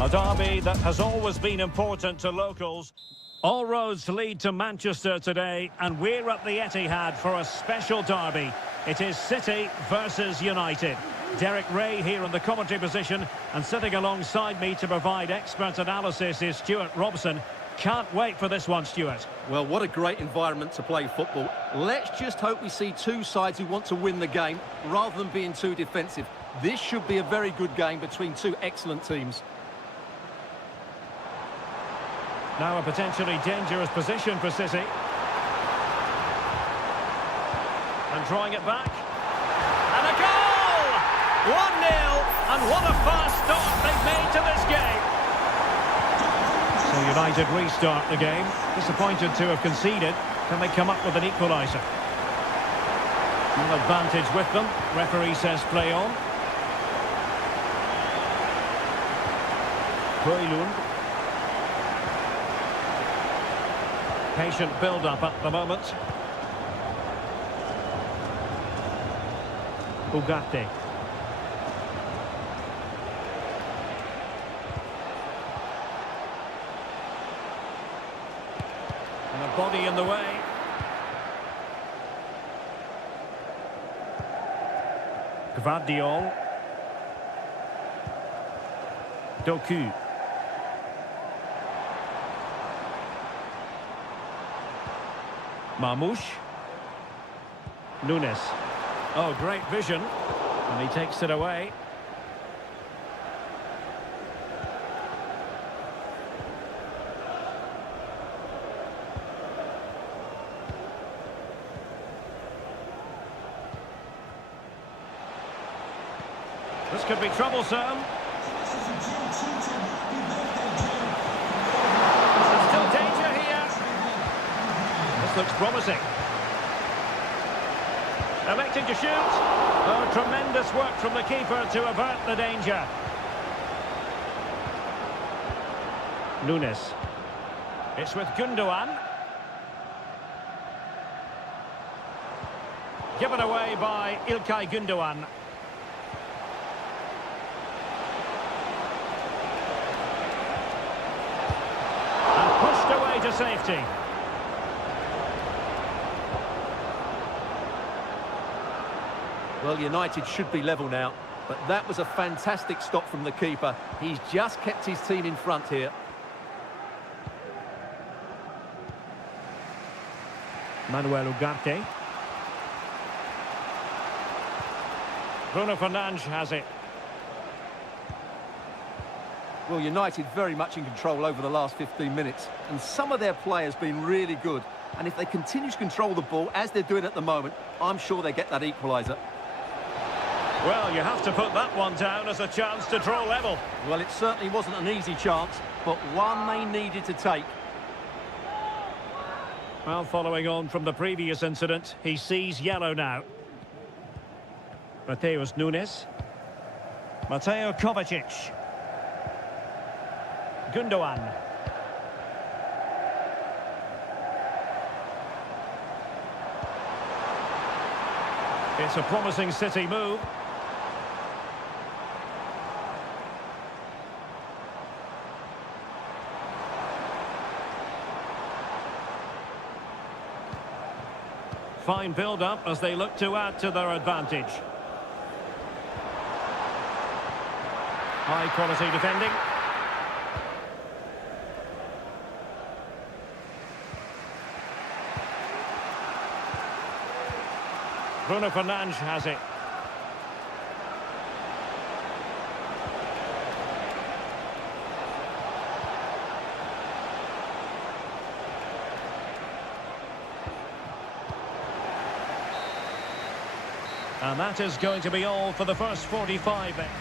A derby that has always been important to locals. All roads lead to Manchester today, and we're at the Etihad for a special derby. It is City versus United. Derek Ray here in the commentary position, and sitting alongside me to provide expert analysis is Stuart Robson. Can't wait for this one, Stuart. Well, what a great environment to play football. Let's just hope we see two sides who want to win the game rather than being too defensive. This should be a very good game between two excellent teams. Now a potentially dangerous position for City. And drawing it back. And a goal! 1-0, and what a fast start they've made to this game. So United restart the game. Disappointed to have conceded. Can they come up with an equaliser? An advantage with them. Referee says play on. Højlund. Patient build-up at the moment. Ugarte. And a body in the way. Gvardiol. Doku. Marmouche. Nunes. Oh, great vision. And he takes it away. This could be troublesome. There's still danger here. This looks promising. Electing to shoot. Oh, tremendous work from the keeper to avert the danger. Nunes. It's with Gundogan. Given away by İlkay Gundogan. And pushed away to safety. Well, United should be level now, but that was a fantastic stop from the keeper. He's just kept his team in front here. Manuel Ugarte. Bruno Fernandes has it. Well, United very much in control over the last 15 minutes, and some of their players been really good. And if they continue to control the ball, as they're doing at the moment, I'm sure they get that equaliser. Well, you have to put that one down as a chance to draw level. Well, it certainly wasn't an easy chance, but one they needed to take. Well, following on from the previous incident, he sees yellow now. Mateus Nunes. Mateo Kovacic. Gundogan. It's a promising City move. Fine build-up as they look to add to their advantage. High-quality defending. Bruno Fernandes has it. And that is going to be all for the first 45 minutes.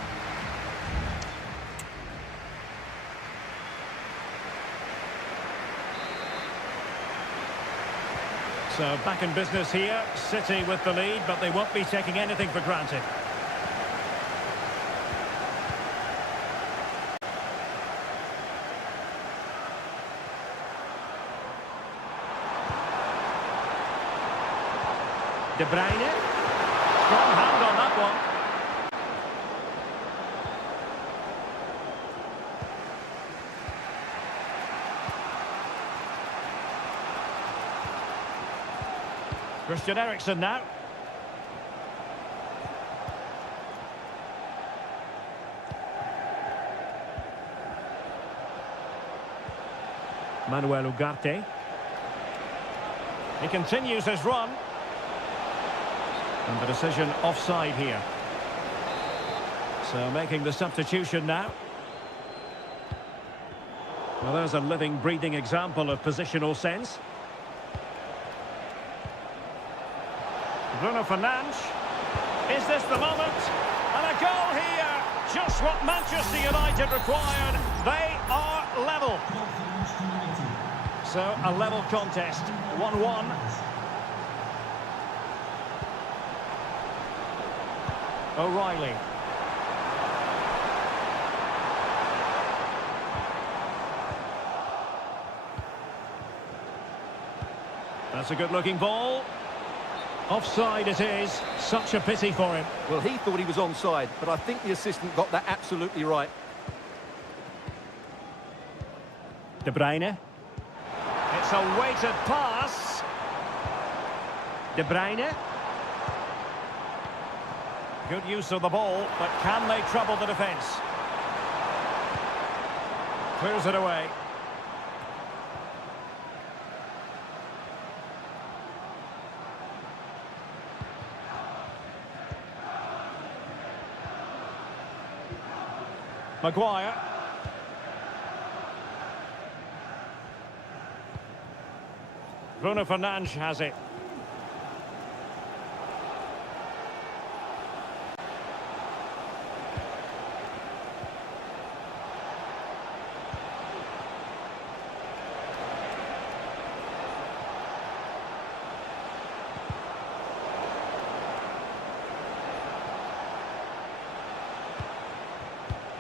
So back in business here, City with the lead, but they won't be taking anything for granted. De Bruyne. Strong hand on that one. Christian Eriksen now. Manuel Ugarte. He continues his run. And the decision offside here. So making the substitution now. Well, there's a living, breathing example of positional sense. Bruno Fernandes. Is this the moment? And a goal here. Just what Manchester United required. They are level. So a level contest. 1-1. O'Reilly. That's a good-looking ball. Offside it is. Such a pity for him. Well, he thought he was onside, but I think the assistant got that absolutely right. De Bruyne. It's a weighted pass. De Bruyne. Good use of the ball, but can they trouble the defence? Clears it away. Maguire. Bruno Fernandes has it.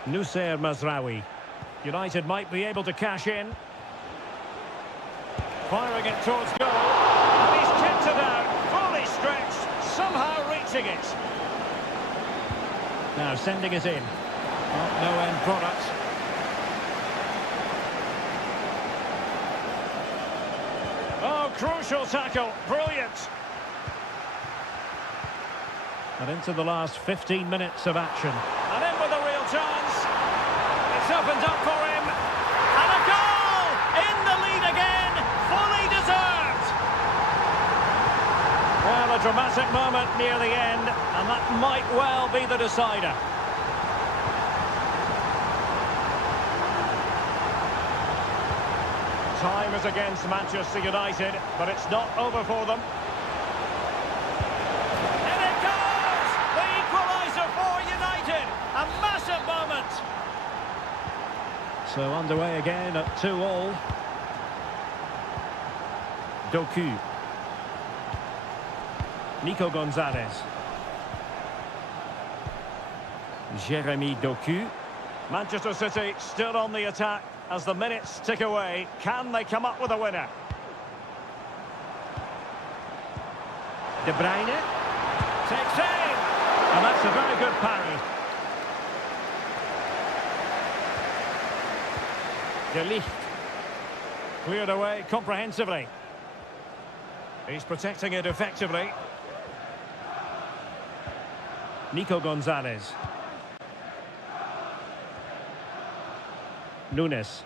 Nusayr Mazraoui. United might be able to cash in. Firing it towards goal. And he's kept it out. Fully stretched. Somehow reaching it. Now sending it in. Oh, no end product. Oh, crucial tackle. Brilliant. And into the last 15 minutes of action. And in with a real chance. It's opened up for him. And a goal! In the lead again. Fully deserved. Well, a dramatic moment near the end. And that might well be the decider. Time is against Manchester United, but it's not over for them. And it goes! The equaliser for United! A massive moment! So underway again at 2-2. Doku. Nico Gonzalez. Jeremy Doku. Manchester City still on the attack as the minutes tick away. Can they come up with a winner? De Bruyne takes aim, and that's a very good parry. De Ligt cleared away comprehensively. He's protecting it effectively. Nico Gonzalez. Nunes.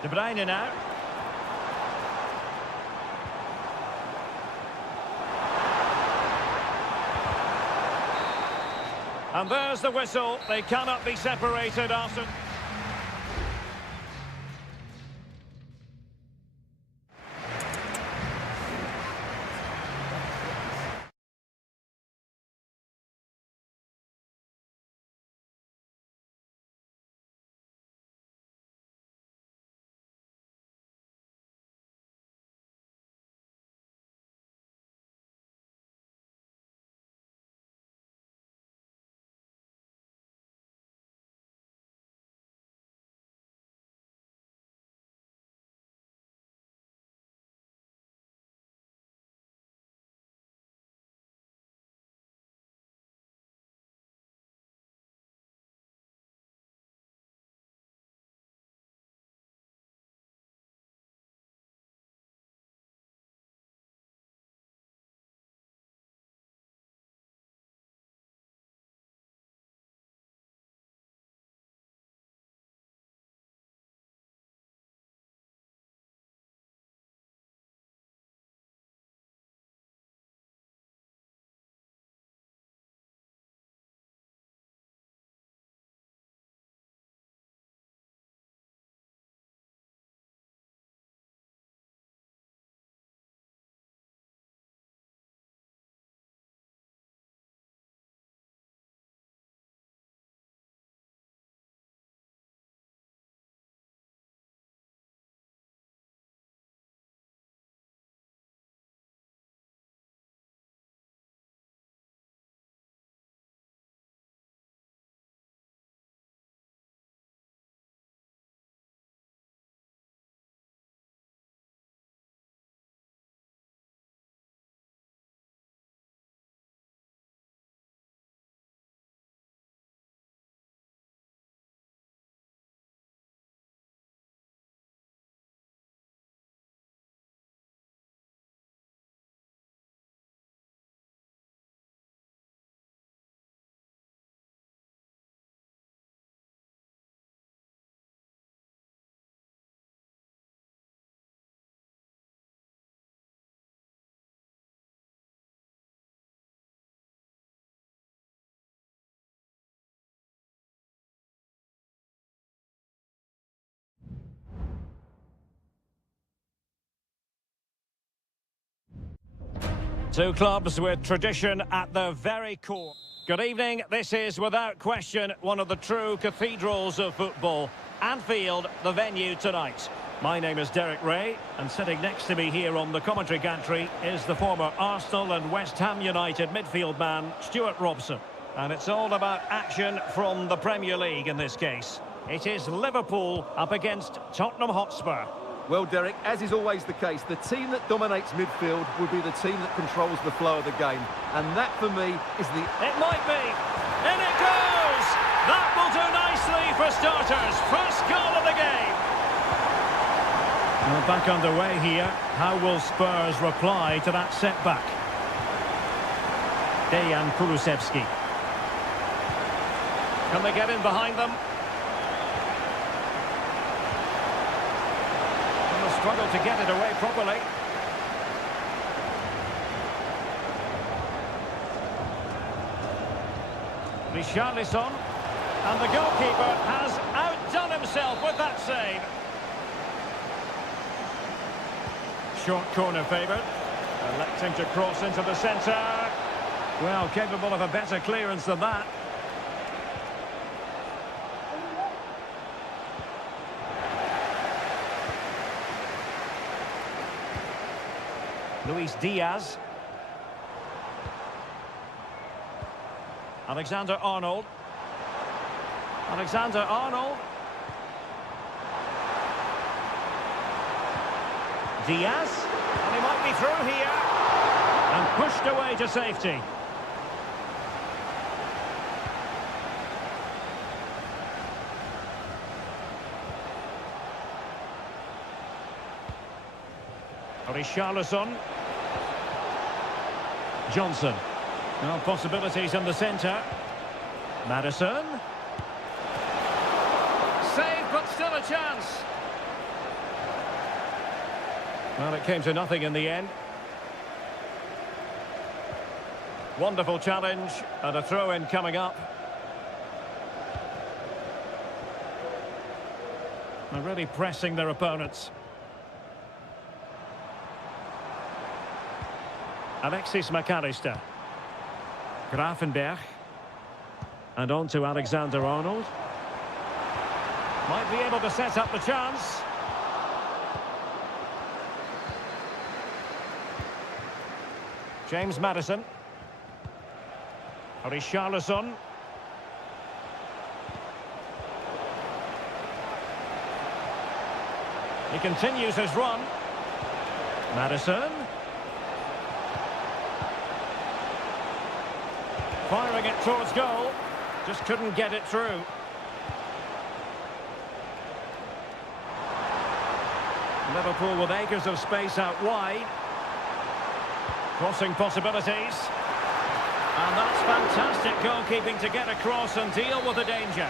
De Bruyne now. And there's the whistle. They cannot be separated after... Two clubs with tradition at their very core. Good evening. This is, without question, one of the true cathedrals of football. Anfield, the venue tonight. My name is Derek Ray, and sitting next to me here on the commentary gantry is the former Arsenal and West Ham United midfield man, Stuart Robson. And it's all about action from the Premier League in this case. It is Liverpool up against Tottenham Hotspur. Well, Derek, as is always the case, the team that dominates midfield will be the team that controls the flow of the game. And that, for me, is the... It might be. In it goes! That will do nicely for starters. First goal of the game. Well, back underway here. How will Spurs reply to that setback? Dejan Kulusevski. Can they get in behind them? And they'll struggle to get it away properly. Richarlison. And the goalkeeper has outdone himself with that save. Short corner favoured. Electing to cross into the centre. Well, capable of a better clearance than that. Luis Diaz. Alexander-Arnold. Alexander-Arnold. Diaz, and he might be through here, and pushed away to safety. Richarlison. Johnson. Now possibilities in the centre. Madison. Save, but still a chance. Well, it came to nothing in the end. Wonderful challenge, and a throw-in coming up. They're really pressing their opponents. Alexis McAllister. Grafenberg. And on to Alexander-Arnold. Might be able to set up the chance. James Maddison. Richarlison. He continues his run. Maddison. Firing it towards goal. Just couldn't get it through. Liverpool with acres of space out wide. Crossing possibilities. And that's fantastic goalkeeping to get across and deal with the danger.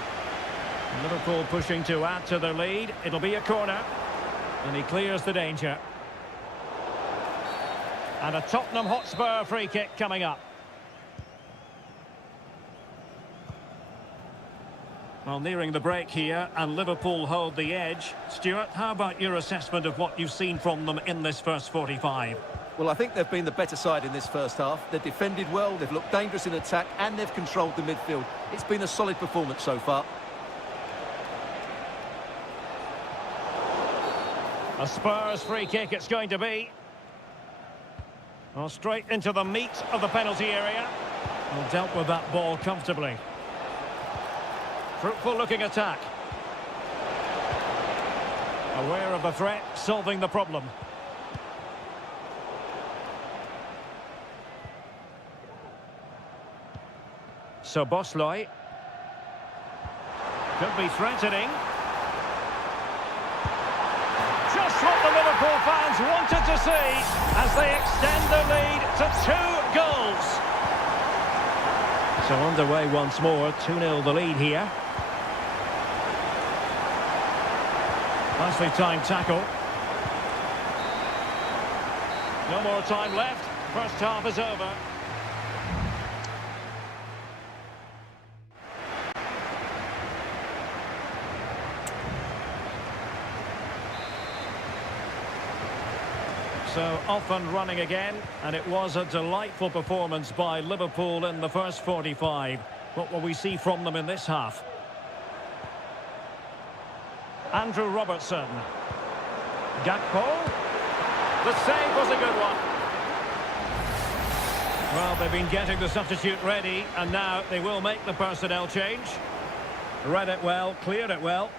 Liverpool pushing to add to their lead. It'll be a corner. And he clears the danger. And a Tottenham Hotspur free kick coming up. Well, nearing the break here, and Liverpool hold the edge. Stuart, how about your assessment of what you've seen from them in this first 45? Well, I think they've been the better side in this first half. They've defended well, they've looked dangerous in attack, and they've controlled the midfield. It's been a solid performance so far. A Spurs free kick it's going to be. Well, straight into the meat of the penalty area. Well, dealt with that ball comfortably. Fruitful looking attack. Aware of the threat, solving the problem. So Bosley. Could be threatening. Just what the Liverpool fans wanted to see as they extend their lead to 2 goals. So underway once more, 2-0 the lead here. Nicely timed tackle. No more time left. First half is over. So off and running again, and it was a delightful performance by Liverpool in the first 45. What will we see from them in this half? Andrew Robertson. Gakpo. The save was a good one. Well, they've been getting the substitute ready, and now they will make the personnel change. Read it well, cleared it well.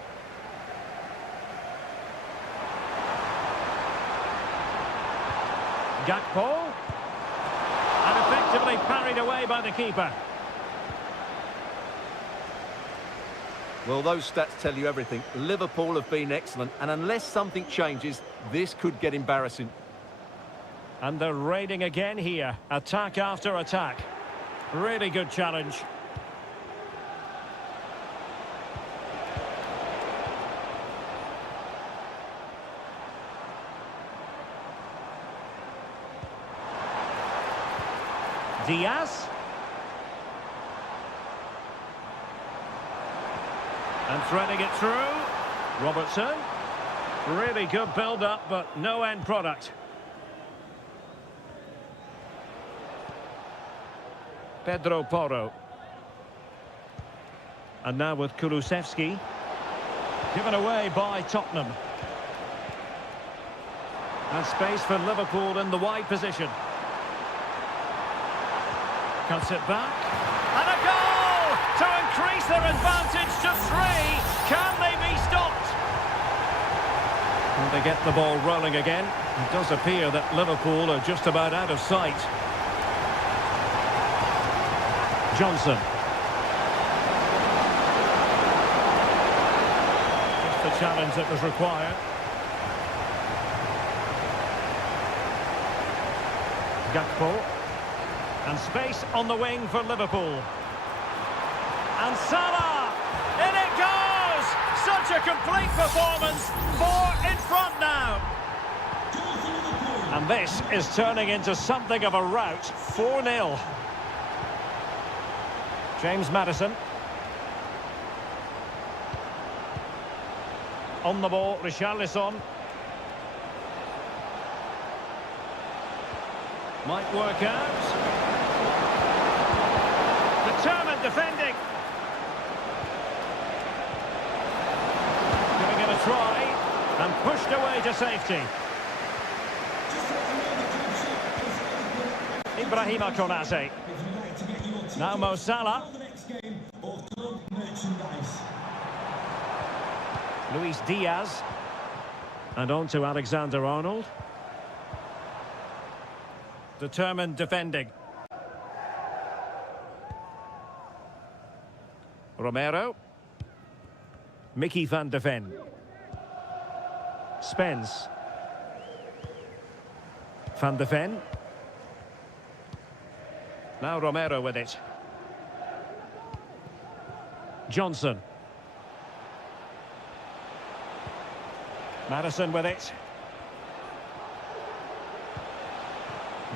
Gakpo. And effectively parried away by the keeper. Well, those stats tell you everything. Liverpool have been excellent, and unless something changes, this could get embarrassing. And they're raiding again here. Attack after attack. Really good challenge. Diaz. And threading it through. Robertson. Really good build-up, but no end product. Pedro Porro. And now with Kulusevski. Given away by Tottenham. And space for Liverpool in the wide position. Cuts it back. And a goal to increase their advantage to 3. Can they be stopped? And they get the ball rolling again. It does appear that Liverpool are just about out of sight. Johnson. Just the challenge that was required. Gakpo. And space on the wing for Liverpool. And Salah! In it goes! Such a complete performance. 4 in front now. And this is turning into something of a rout. 4-0. James Maddison. On the ball, Richarlison. Might work out. Determined defending. Giving it a try. And pushed away to safety. Ibrahima Konate. Now Mo Salah. Luis Diaz. And on to Alexander-Arnold. Determined defending. Romero. Mickey van de Ven. Spence. Van de Ven. Now Romero with it. Johnson. Maddison with it.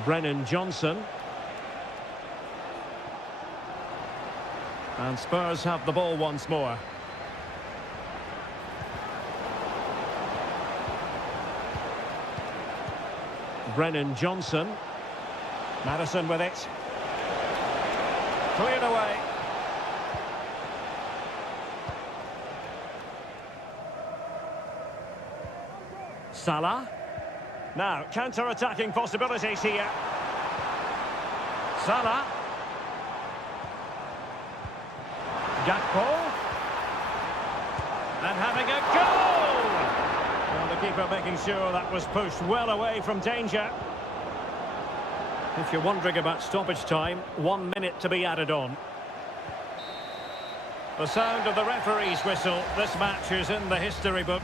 Brennan Johnson. And Spurs have the ball once more. Brennan Johnson. Maddison with it. Cleared away. Salah. Now, counter-attacking possibilities here. Salah. Gakpo. And having a goal! Well, the keeper making sure that was pushed well away from danger. If you're wondering about stoppage time, 1 minute to be added on. The sound of the referee's whistle. This match is in the history book.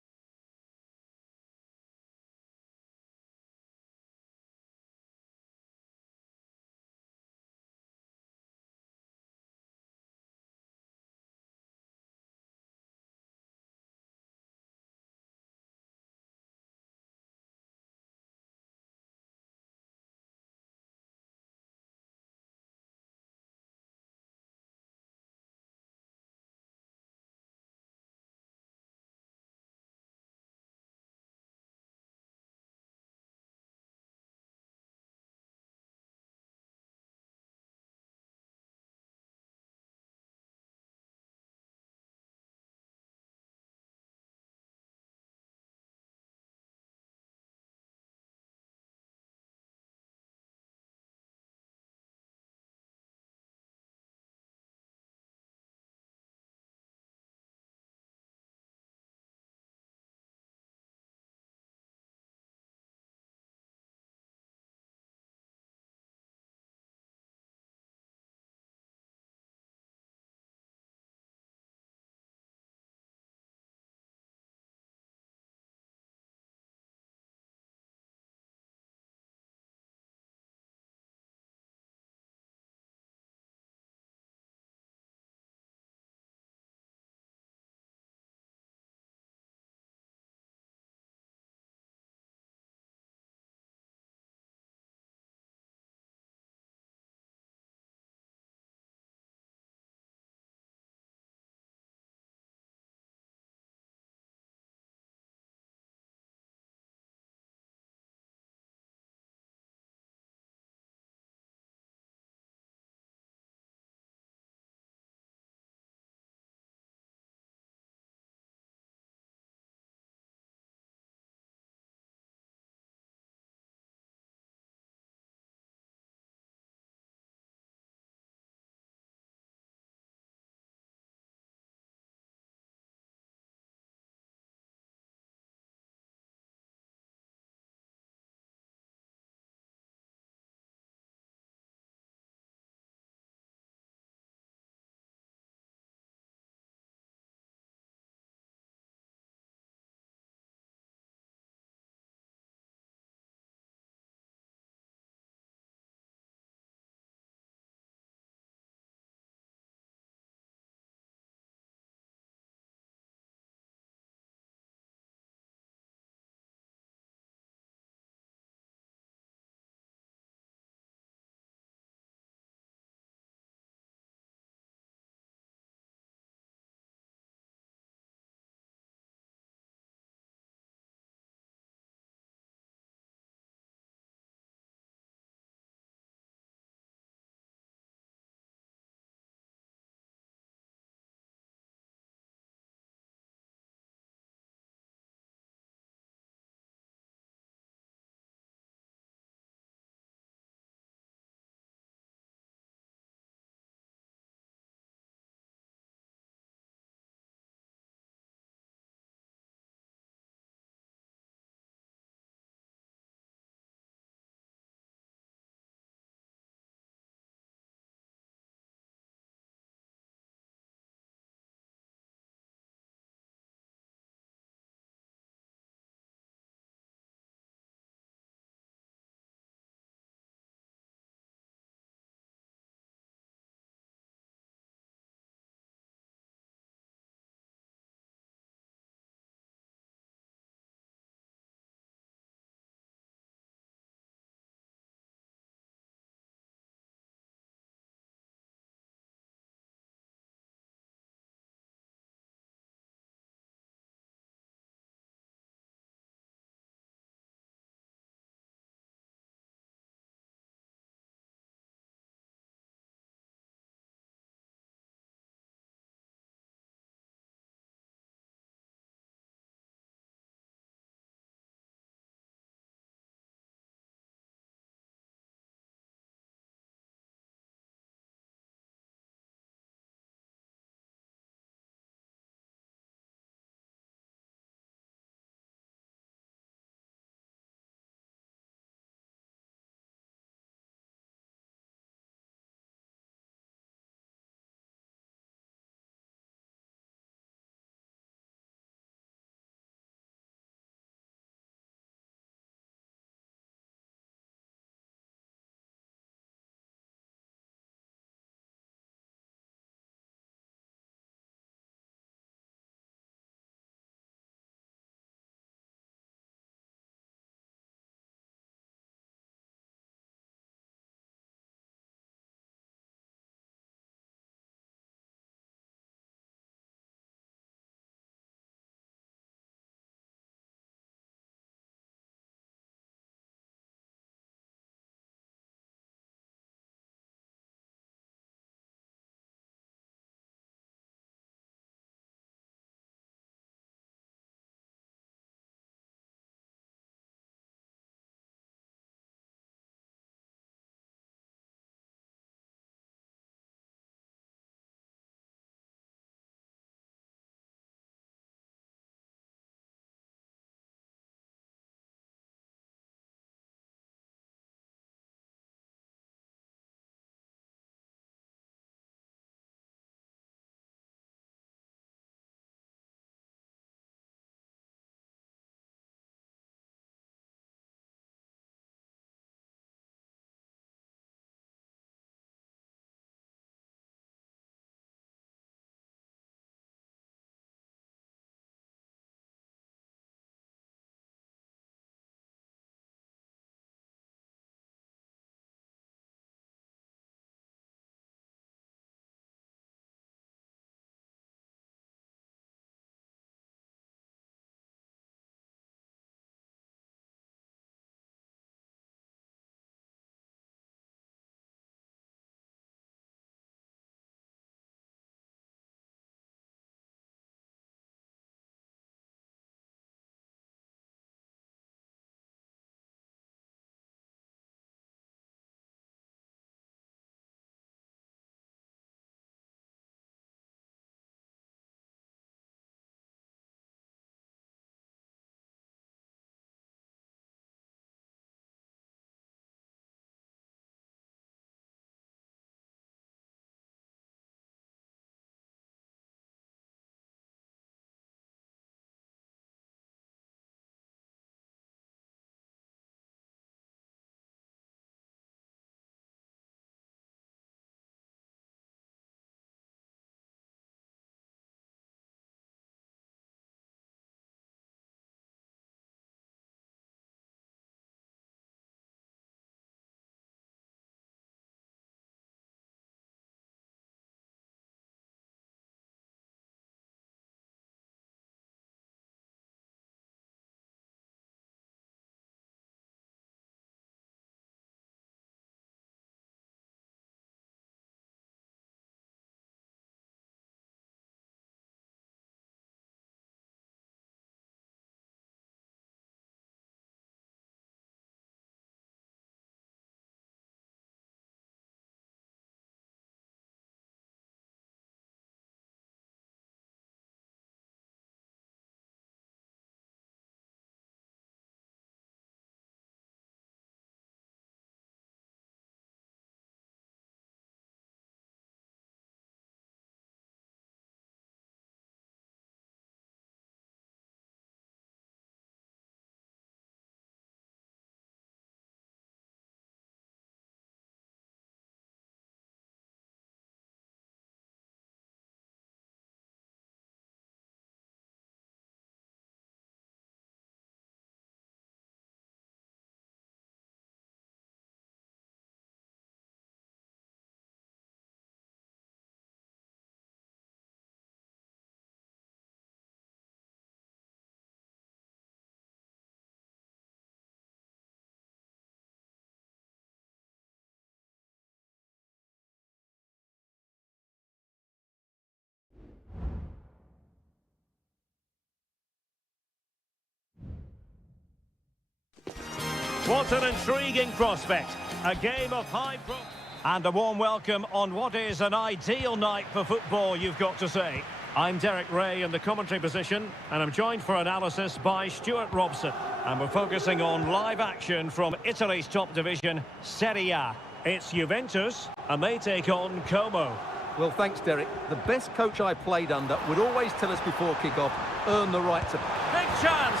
What an intriguing prospect. A game of high pro... And a warm welcome on what is an ideal night for football, you've got to say. I'm Derek Ray in the commentary position, and I'm joined for analysis by Stuart Robson. And we're focusing on live action from Italy's top division, Seria. It's Juventus, and they take on Como. Well, thanks, Derek. The best coach I played under would always tell us before kick-off, earn the right to... Big chance!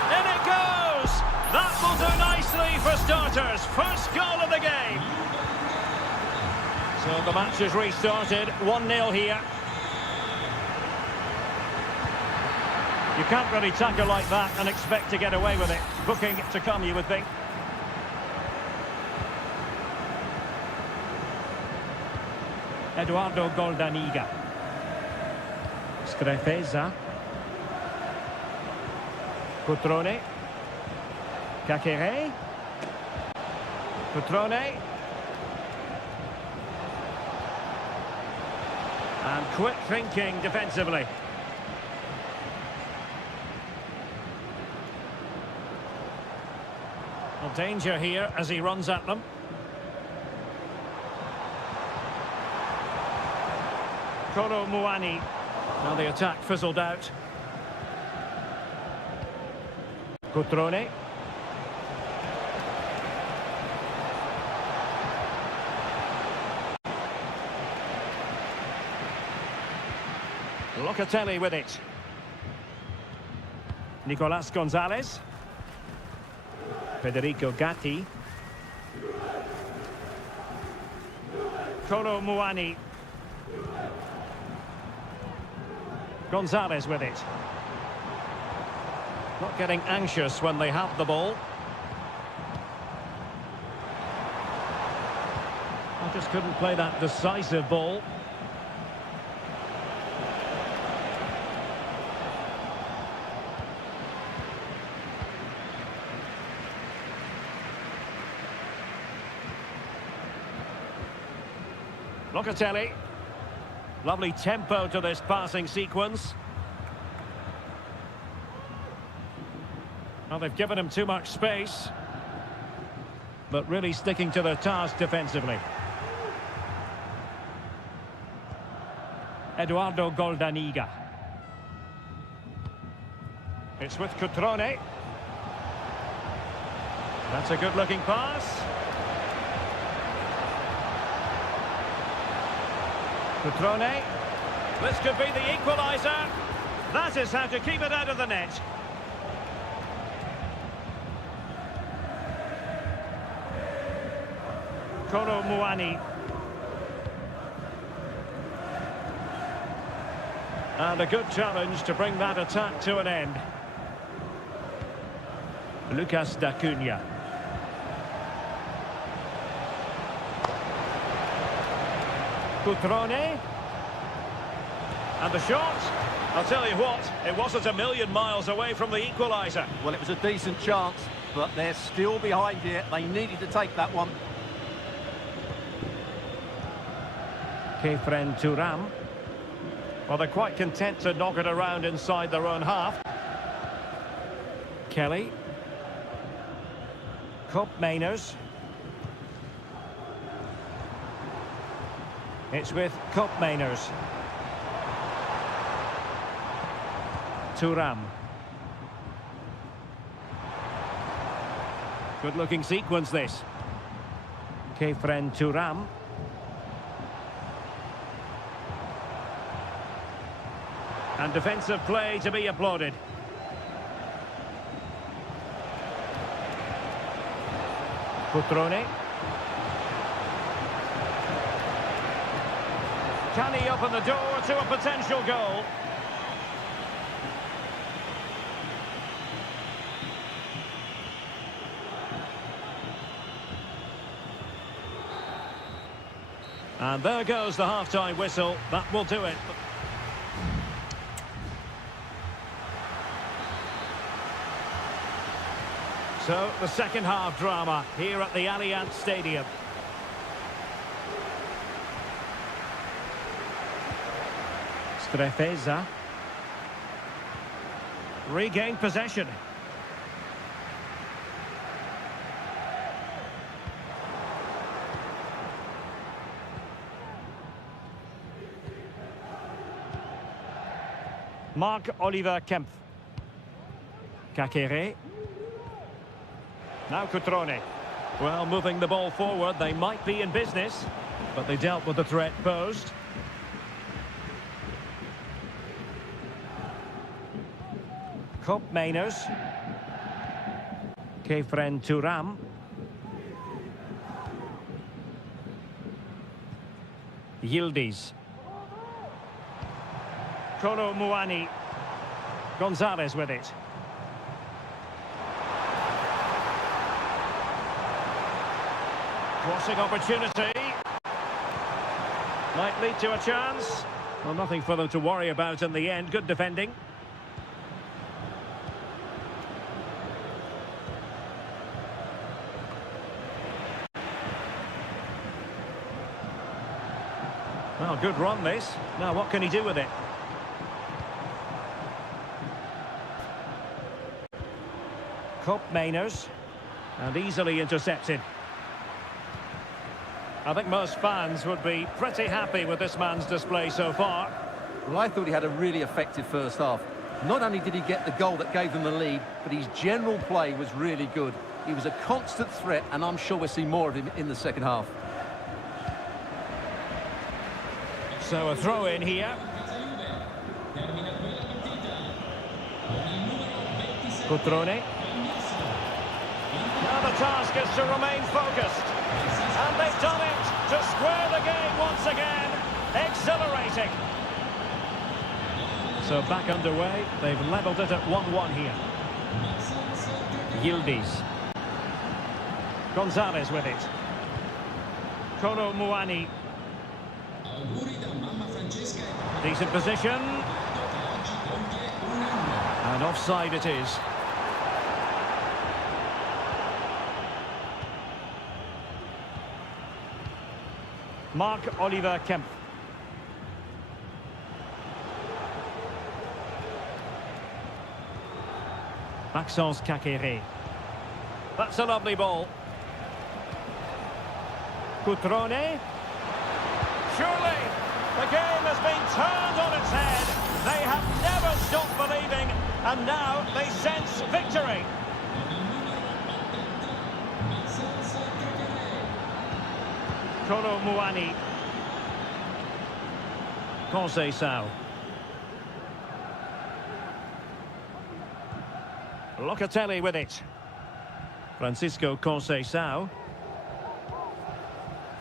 In it goes! That will do nicely for starters. First goal of the game. So the match has restarted. 1-0 here. You can't really tackle like that and expect to get away with it. Booking to come, you would think. Eduardo Goldaniga. Strefeza. Cutrone. Kakere. Cutrone. And quick thinking defensively. Well, danger here as he runs at them. Koro Muani. Now the attack fizzled out. Cutrone. Locatelli with it. Nicolas Gonzalez. Federico Gatti. Koro Muani. Gonzalez with it. Not getting anxious when they have the ball. I just couldn't play that decisive ball. Locatelli. Lovely tempo to this passing sequence. Well, they've given him too much space, but really sticking to their task defensively. Eduardo Goldaniga. It's with Cutrone. That's a good-looking pass. Cutrone. This could be the equaliser. That is how to keep it out of the net. Koro Muani. And a good challenge to bring that attack to an end. Lucas D'Acunha. Cutrone. And the shot. I'll tell you what, it wasn't a million miles away from the equaliser. Well, it was a decent chance, but they're still behind here. They needed to take that one. Kefren Turam. Well, they're quite content to knock it around inside their own half. Kelly. Kopp Mainers. It's with Kopp Mainers. Turam. Good-looking sequence, this. Kefren Turam. And defensive play to be applauded. Cutrone. Can he open the door to a potential goal? And there goes the half-time whistle. That will do it. So, the second half drama here at the Allianz Stadium. Strefeza. Regained possession. Marc-Oliver Kempf. Kakere. Now Cutrone. Well, moving the ball forward, they might be in business, but they dealt with the threat posed. Koop Meiners. Kefren Turam. Yildiz. Kolo Muani. Gonzalez with it. Crossing opportunity. Might lead to a chance. Well, nothing for them to worry about in the end. Good defending. Well, good run this. Now what can he do with it? Koop Meiners. And easily intercepted. I think most fans would be pretty happy with this man's display so far. Well, I thought he had a really effective first half. Not only did he get the goal that gave them the lead, but his general play was really good. He was a constant threat, and I'm sure we'll see more of him in the second half. So a throw in here. Cutrone. Now the task is to remain focused. And they've done it to square the game once again. Exhilarating. So back underway. They've levelled it at 1-1 here. Yildiz. Gonzalez with it. Kolo Muani. Decent position. And offside it is. Marc-Oliver Kempf. Maxence Kakere. That's a lovely ball. Cutrone. Surely the game has been turned on its head. They have never stopped believing, and now they sense victory. Kolo Muani. Conceição. Locatelli with it. Francisco Conceição.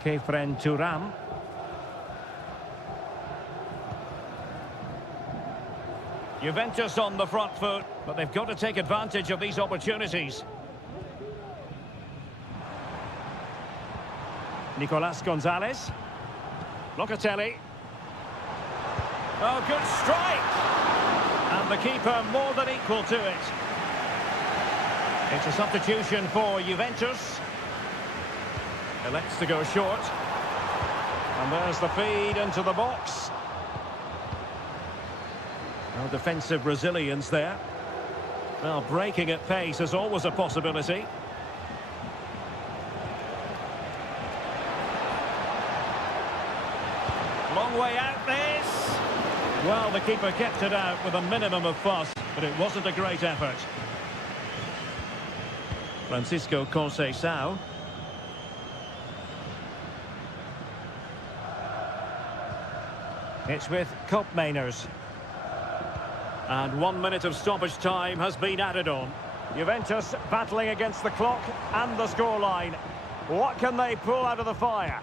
Kefren Turam. Juventus on the front foot, but they've got to take advantage of these opportunities. Nicolas Gonzalez. Locatelli. Oh, good strike! And the keeper more than equal to it. It's a substitution for Juventus. Elects to go short. And there's the feed into the box. No defensive resilience there. Well, breaking at pace is always a possibility. Long way out this. Well, the keeper kept it out with a minimum of fuss, but it wasn't a great effort. Francisco Conceição. It's with Koop Meiners. And 1 minute of stoppage time has been added on. Juventus battling against the clock and the scoreline. What can they pull out of the fire?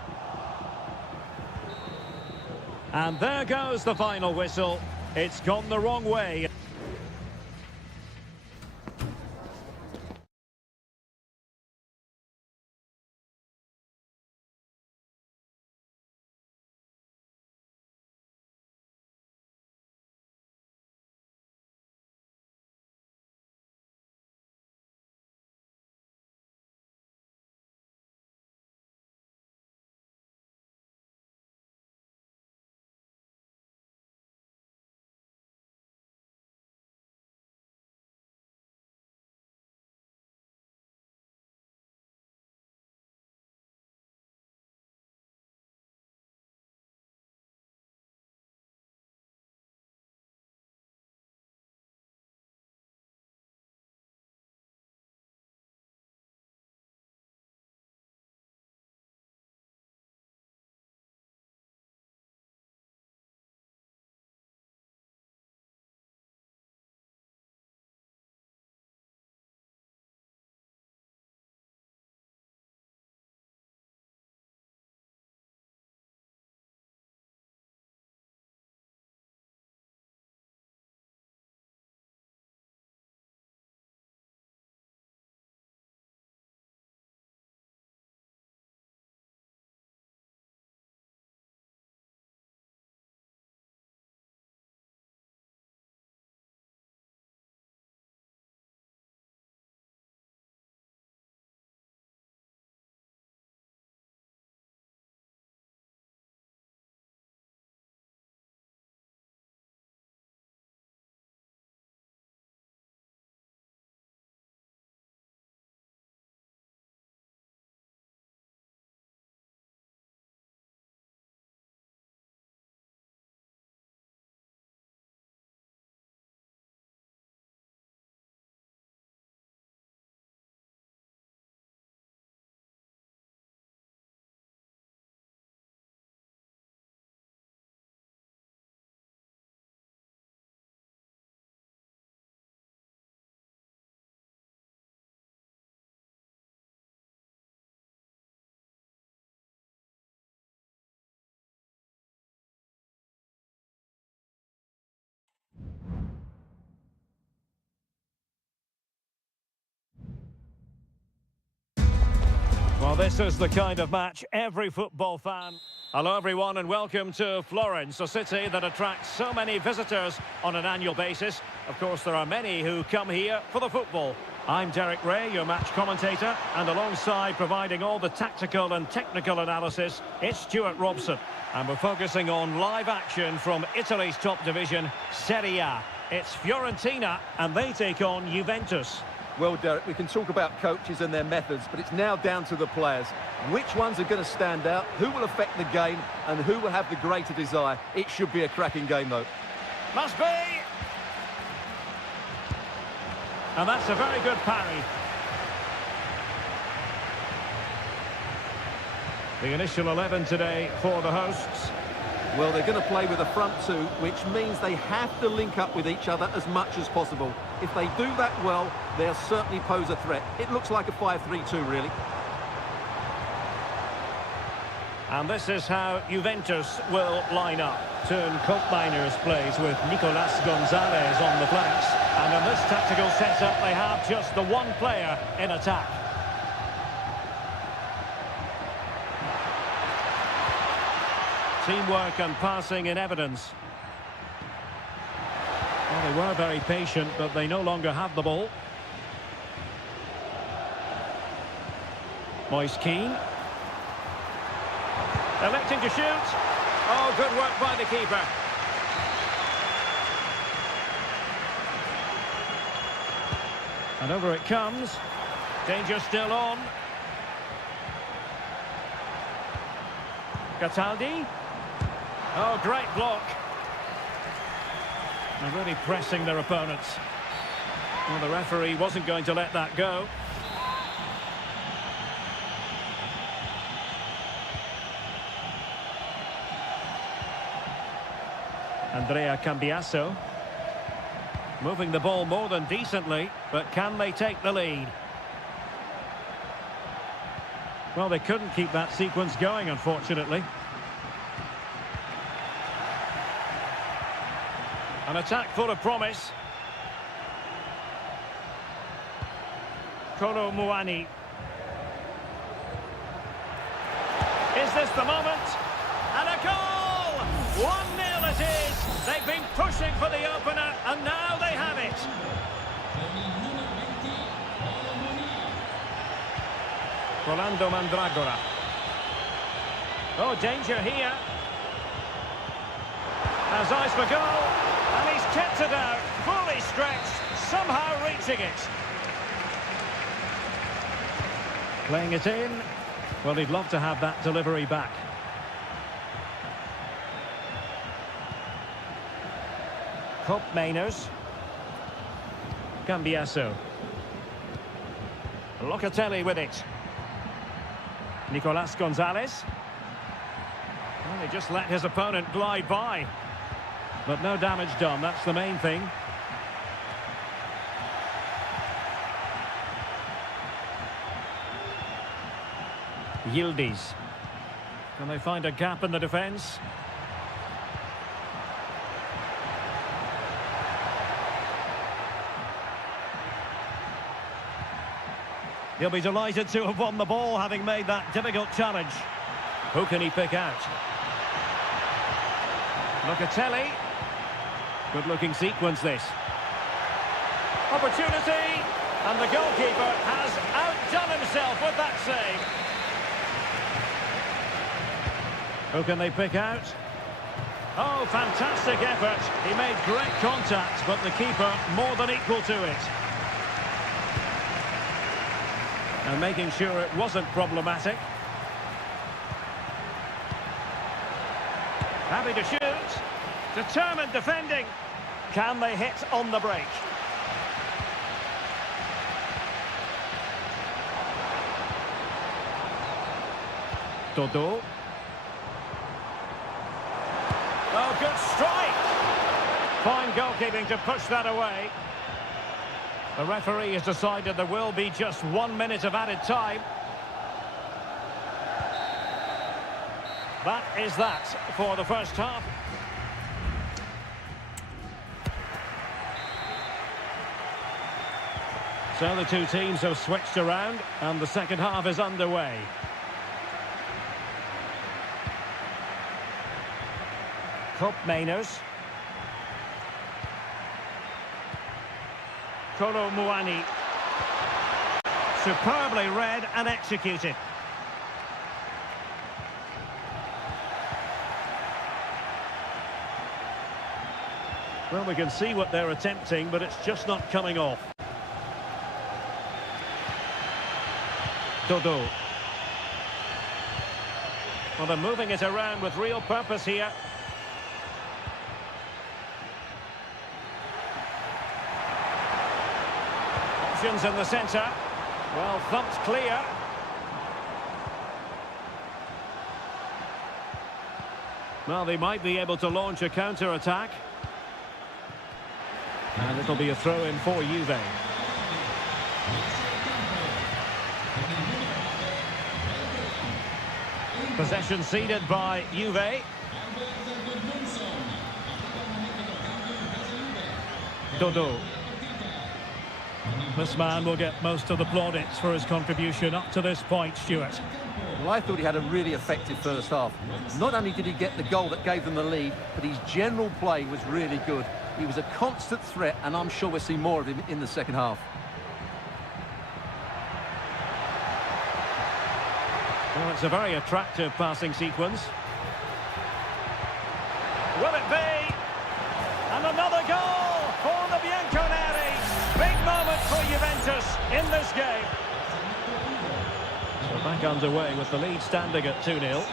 And there goes the final whistle. It's gone the wrong way. Oh, this is the kind of match every football fan... Hello everyone and welcome to Florence, a city that attracts so many visitors on an annual basis. Of course, there are many who come here for the football. I'm Derek Ray, your match commentator, and alongside providing all the tactical and technical analysis, it's Stuart Robson. And we're focusing on live action from Italy's top division, Seria. It's Fiorentina, and they take on Juventus. Well, Derek, we can talk about coaches and their methods, but it's now down to the players. Which ones are going to stand out, who will affect the game, and who will have the greater desire? It should be a cracking game, though. Must be! And that's a very good parry. The initial 11 today for the hosts. Well, they're going to play with a front two, which means they have to link up with each other as much as possible. If they do that well, they'll certainly pose a threat. It looks like a 5-3-2, really. And this is how Juventus will line up. Turn Koopmeiners plays with Nicolas Gonzalez on the flanks. And in this tactical setup, they have just the one player in attack. Teamwork and passing in evidence. Well, they were very patient, but they no longer have the ball. Moise Keane. Electing to shoot. Oh, good work by the keeper. And over it comes. Danger still on. Cataldi. Oh, great block. They're really pressing their opponents. Well, the referee wasn't going to let that go. Andrea Cambiasso. Moving the ball more than decently, but can they take the lead? Well, they couldn't keep that sequence going, unfortunately. An attack full of promise. Kolo Muani. Is this the moment? And a goal! 1-0 it is! They've been pushing for the opener, and now they have it. Rolando Mandragora. Oh, danger here. Has eyes for goal, and he's kept it out, fully stretched, somehow reaching it. Playing it in. Well, he'd love to have that delivery back. Koopmeiners. Cambiasso. Locatelli with it. Nicolas Gonzalez. Well, he just let his opponent glide by. But no damage done, that's the main thing. Yildiz. Can they find a gap in the defence? He'll be delighted to have won the ball, having made that difficult challenge. Who can he pick out? Locatelli. Good-looking sequence, this. Opportunity! And the goalkeeper has outdone himself with that save. Who can they pick out? Oh, fantastic effort. He made great contact, but the keeper more than equal to it. And making sure it wasn't problematic. Happy to shoot. Determined defending. Can they hit on the break? Dodo. Oh, good strike. Fine goalkeeping to push that away. The referee has decided there will be just 1 minute of added time. That is that for the first half. So the two teams have switched around and the second half is underway. Cup Mainers. Kolo Muani. Superbly read and executed. Well, we can see what they're attempting, but it's just not coming off. Dodo. Well, they're moving it around with real purpose here. Options in the centre. Well, thumped clear. Well, they might be able to launch a counter-attack. And it'll be a throw-in for Juve. Possession ceded by Juve. Dodo. This man will get most of the plaudits for his contribution up to this point, Stuart. Well, I thought he had a really effective first half. Not only did he get the goal that gave them the lead, but his general play was really good. He was a constant threat, and I'm sure we'll see more of him in the second half. Well, it's a very attractive passing sequence. Will it be? And another goal for the Bianconeri. Big moment for Juventus in this game. So back underway with the lead standing at 2-0.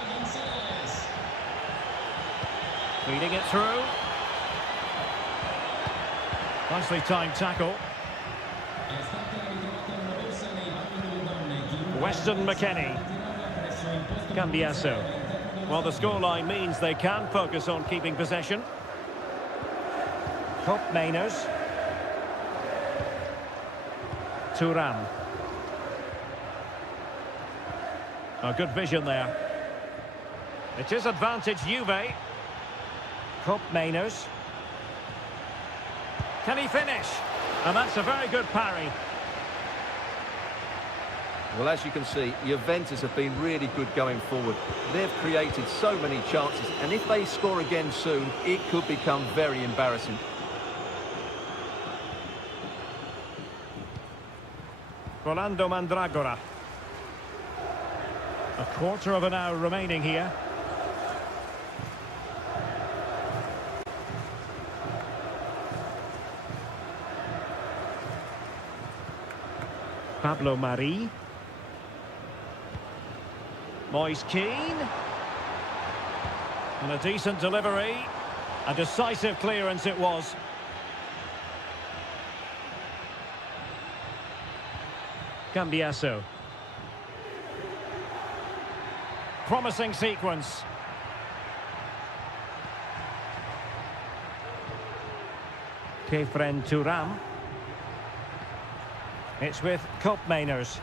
Feeding it through. Nicely timed tackle. Weston McKennie. Cambiasso. Well, the scoreline means they can focus on keeping possession. Cup Mainers. Thuram. A good vision there. It is advantage Juve. Cup Mainers. Can he finish? And that's a very good parry. Well, as you can see, Juventus have been really good going forward. They've created so many chances, and if they score again soon, it could become very embarrassing. Rolando Mandragora. A quarter of an hour remaining here. Pablo Mari. Moise Keane. And a decent delivery. A decisive clearance it was. Cambiasso. Promising sequence. Kefren Thuram. It's with Cup Mainers.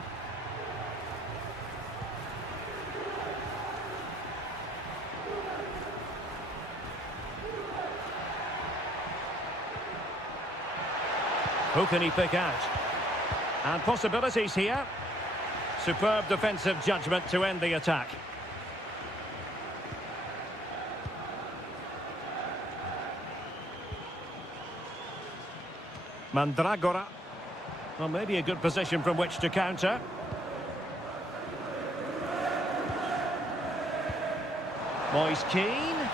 Who can he pick out? And possibilities here. Superb defensive judgment to end the attack. Mandragora. Well, maybe a good position from which to counter. Moise Keane.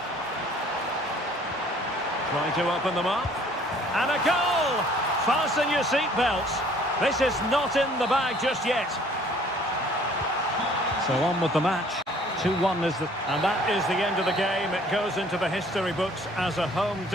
Trying to open them up. And a goal! Fasten your seatbelts. This is not in the bag just yet. So on with the match. 2-1 is the... And that is the end of the game. It goes into the history books as a home...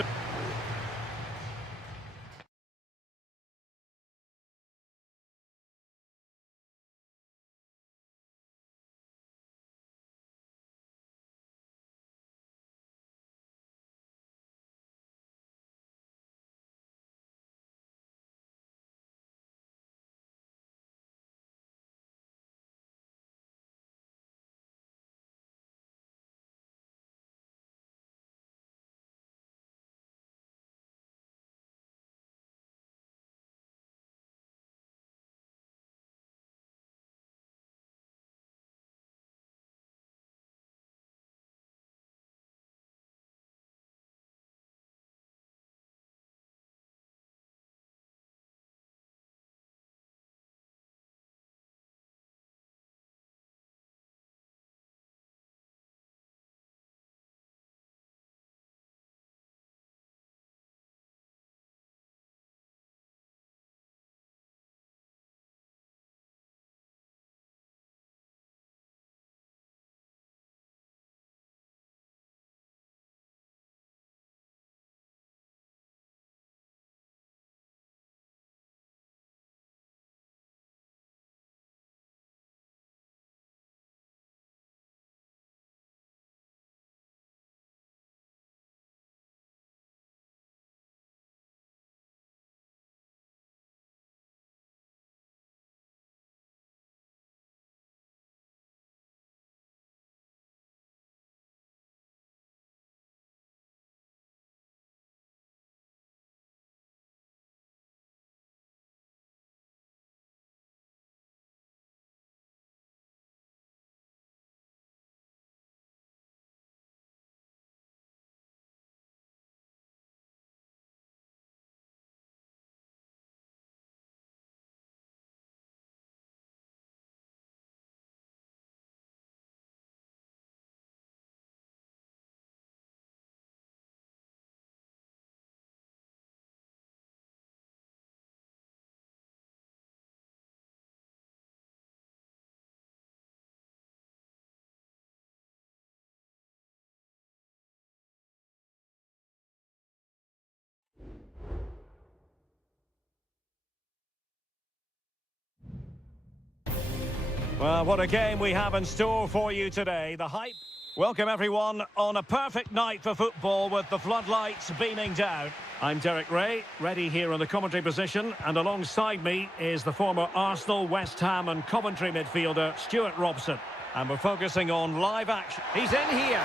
Well, what a game we have in store for you today. The hype. Welcome everyone on a perfect night for football with the floodlights beaming down. I'm Derek Ray, ready here in the commentary position, and alongside me is the former Arsenal, West Ham and Coventry midfielder Stuart Robson. And we're focusing on live action. He's in here.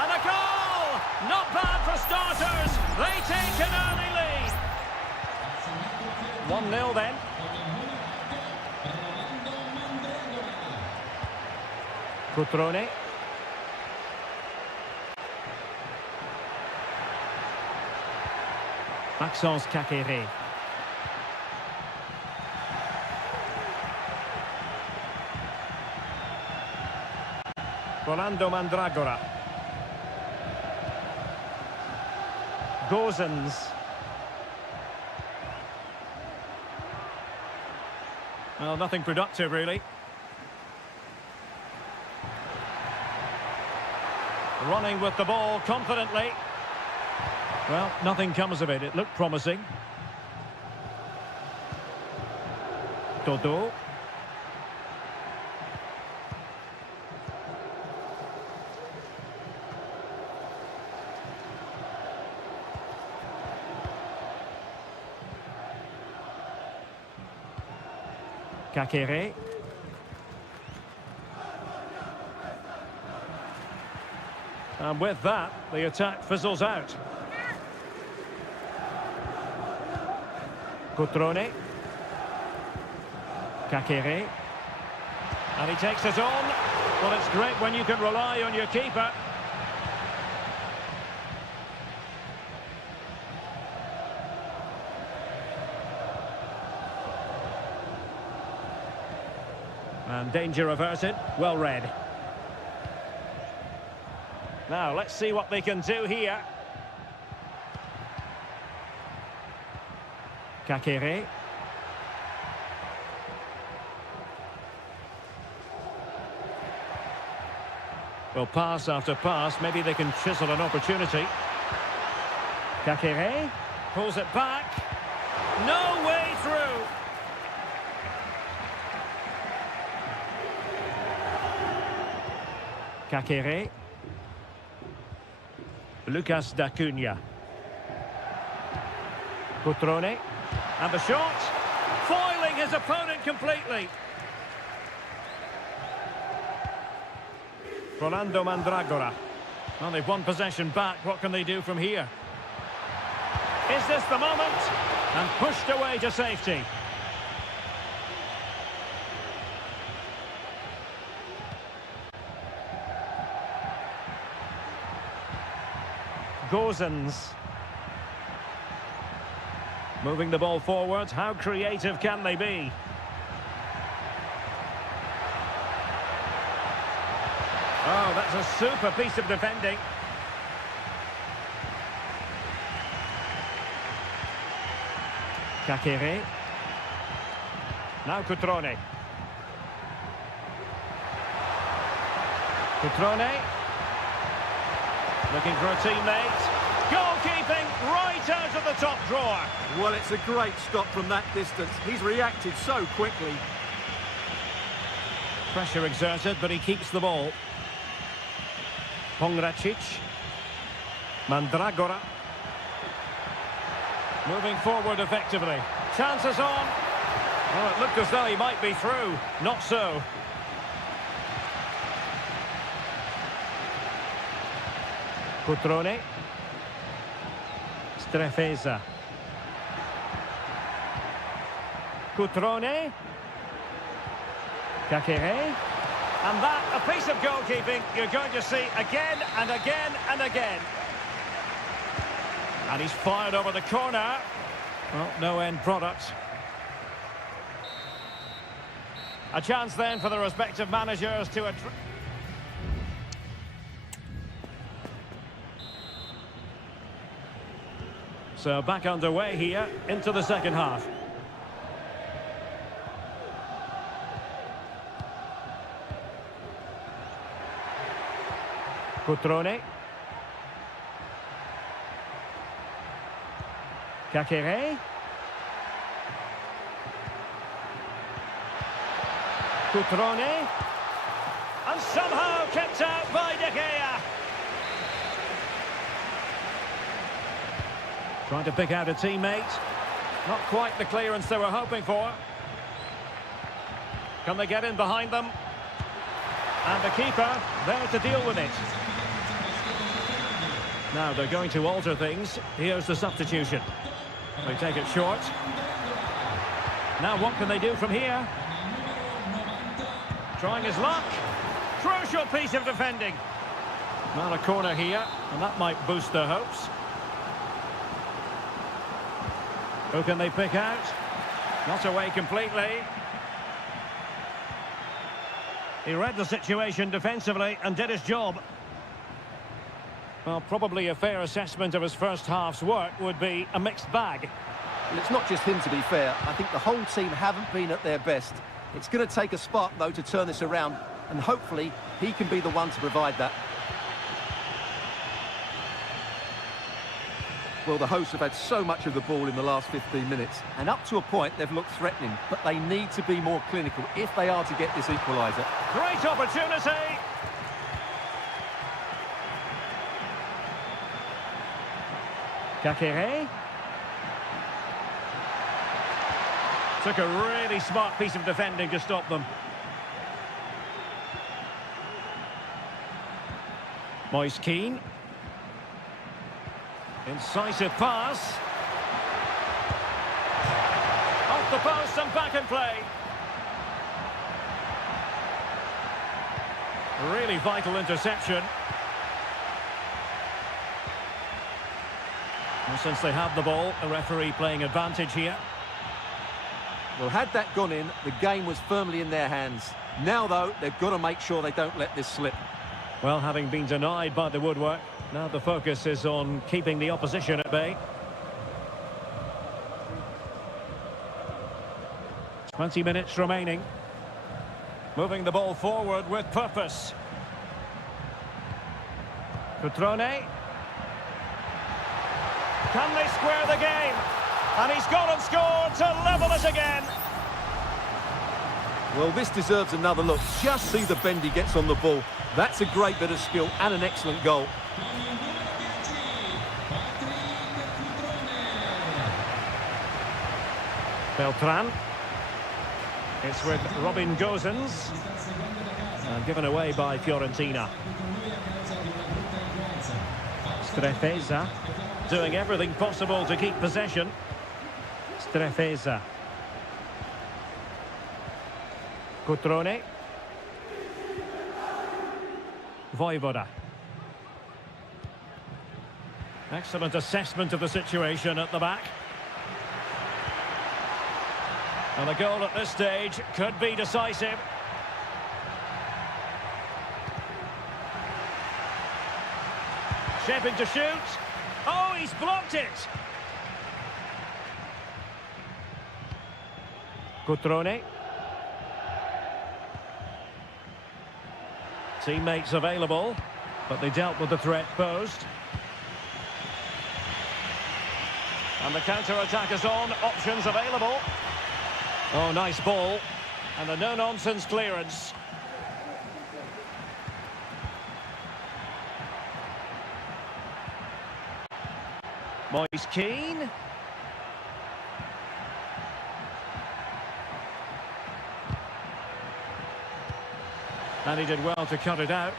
And a goal! Not bad for starters. They take an early lead. 1-0 then. Cutrone. Maxence Kakere. Rolando Mandragora. Gozens. Well, nothing productive really. Running with the ball confidently. Well, nothing comes of it. It looked promising. Dodo. Kakere. And with that, the attack fizzles out. Cutrone. Kakere. And he takes it on. Well, it's great when you can rely on your keeper. And danger averted. Well read. Now, let's see what they can do here. Kakere. Well, pass after pass, maybe they can chisel an opportunity. Kakere pulls it back. No way through. Kakere. Lucas D'Acunha. Cutrone. And the shot. Foiling his opponent completely. Rolando Mandragora. Well, they've won possession back. What can they do from here? Is this the moment? And pushed away to safety. Gozens. Moving the ball forward. How creative can they be? Oh, that's a super piece of defending. Kakere. Now Cutrone. Cutrone. Looking for a teammate. Goalkeeping right out of the top drawer. Well, it's a great stop from that distance. He's reacted so quickly. Pressure exerted, but he keeps the ball. Pongracic. Mandragora. Moving forward effectively. Chances on. Oh, it looked as though he might be through. Not so. Cutrone. Strefeza. Cutrone. Kakere. And that, a piece of goalkeeping you're going to see again and again and again. And he's fired over the corner. Well, no end product. A chance then for the respective managers to... So back underway here into the second half. Cutrone. Kakere. Cutrone. And somehow kept out by De Gea. Trying to pick out a teammate. Not quite the clearance they were hoping for. Can they get in behind them? And the keeper there to deal with it. Now they're going to alter things. Here's the substitution. They take it short. Now what can they do from here? Trying his luck. Crucial piece of defending. Not a corner here, and that might boost their hopes. Who can they pick out? Not away completely. He read the situation defensively and did his job. Well, probably a fair assessment of his first half's work would be a mixed bag. Well, it's not just him, to be fair. I think the whole team haven't been at their best. It's going to take a spark, though, to turn this around, and hopefully he can be the one to provide that. Well, the hosts have had so much of the ball in the last 15 minutes, and up to a point they've looked threatening, but they need to be more clinical if they are to get this equaliser. Great opportunity! Kakere. Took a really smart piece of defending to stop them. Moise Keane. Incisive pass. Off the post and back in play. Really vital interception. And since they have the ball, the referee playing advantage here. Well, had that gone in, the game was firmly in their hands. Now, though, they've got to make sure they don't let this slip. Well, having been denied by the woodwork, now the focus is on keeping the opposition at bay. 20 minutes remaining. Moving the ball forward with purpose. Cutrone. Can they square the game? And he's gone and scored to level it again. Well, this deserves another look. Just see the bend he gets on the ball. That's a great bit of skill and an excellent goal. Beltran. It's with Robin Gosens. And given away by Fiorentina. Strefeza. Doing everything possible to keep possession. Strefeza. Cutrone. Voivoda. Excellent assessment of the situation at the back. And a goal at this stage could be decisive. Shaping to shoot. Oh, he's blocked it. Cutrone. Teammates available, but they dealt with the threat posed. And the counter-attack is on, options available. Oh, nice ball. And a no-nonsense clearance. Moise Keane. And he did well to cut it out.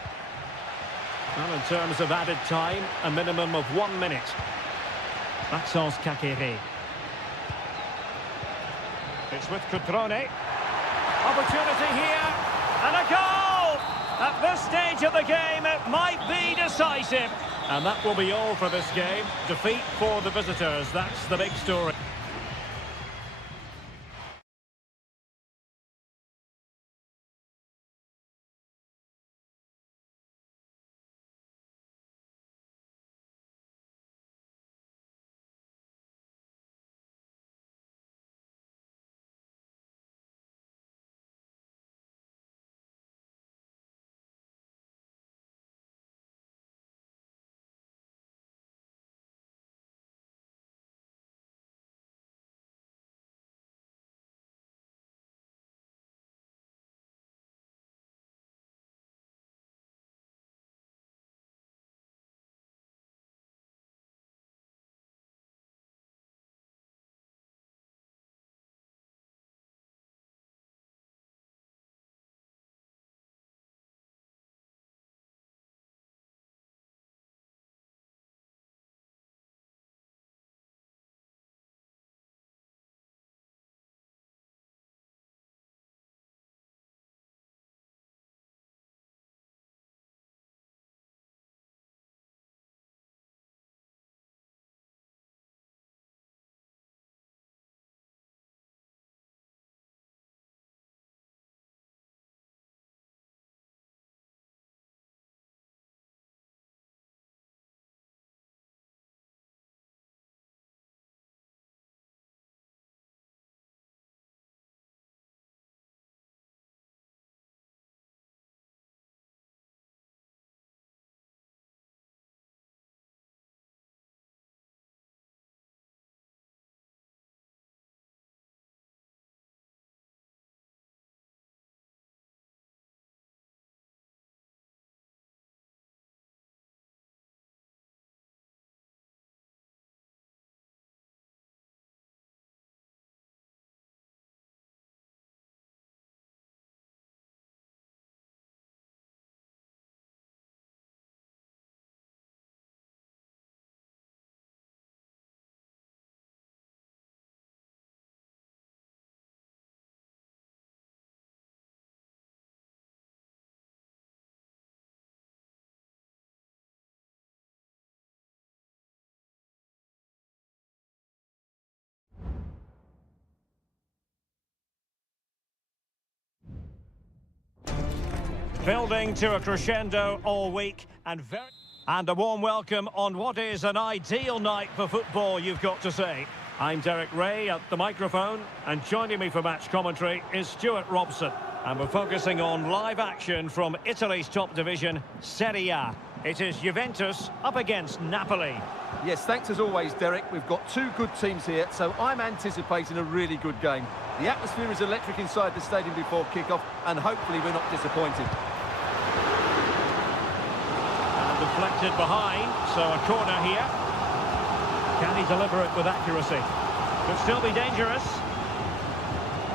Well, in terms of added time, a minimum of 1 minute. Maxence Kakere. It's with Cutrone. Opportunity here. And a goal! At this stage of the game, it might be decisive. And that will be all for this game. Defeat for the visitors. That's the big story. Building to a crescendo all week and a warm welcome on what is an ideal night for football, you've got to say. I'm Derek Ray at the microphone, and joining me for match commentary is Stuart Robson. And we're focusing on live action from Italy's top division, Seria. It is Juventus up against Napoli. Yes, thanks as always, Derek. We've got two good teams here, so I'm anticipating a really good game. The atmosphere is electric inside the stadium before kick-off, and hopefully we're not disappointed. And deflected behind, so a corner here. Can he deliver it with accuracy? Could still be dangerous.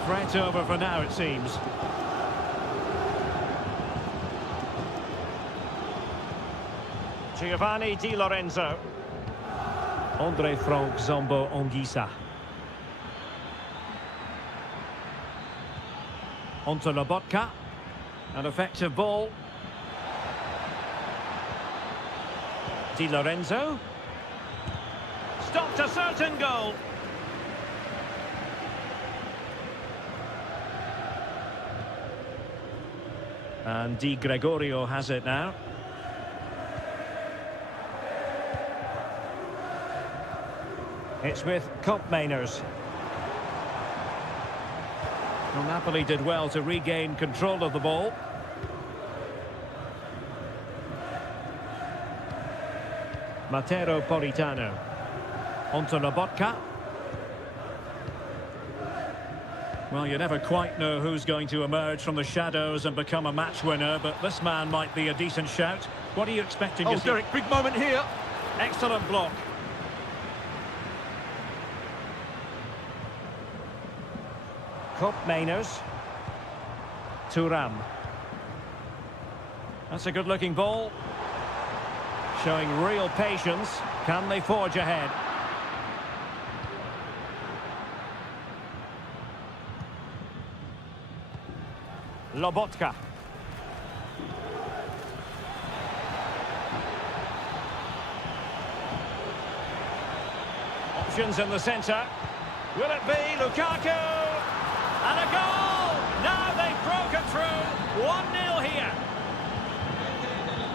Threat over for now, it seems. Giovanni Di Lorenzo. Andre Frank Zombo Onguisa. Onto Lobotka. An effective ball. Di Lorenzo. Stopped a certain goal. And Di Gregorio has it now. It's with Mainers. Well, Napoli did well to regain control of the ball. Matteo Politano. Onto Lobotka. Well, you never quite know who's going to emerge from the shadows and become a match winner, but this man might be a decent shout. What are you expecting to see? Derek, big moment here. Excellent block. Mainers. Thuram. That's a good-looking ball. Showing real patience. Can they forge ahead? Lobotka. Options in the centre. Will it be Lukaku? And a goal! Now they've broken through. 1-0 here.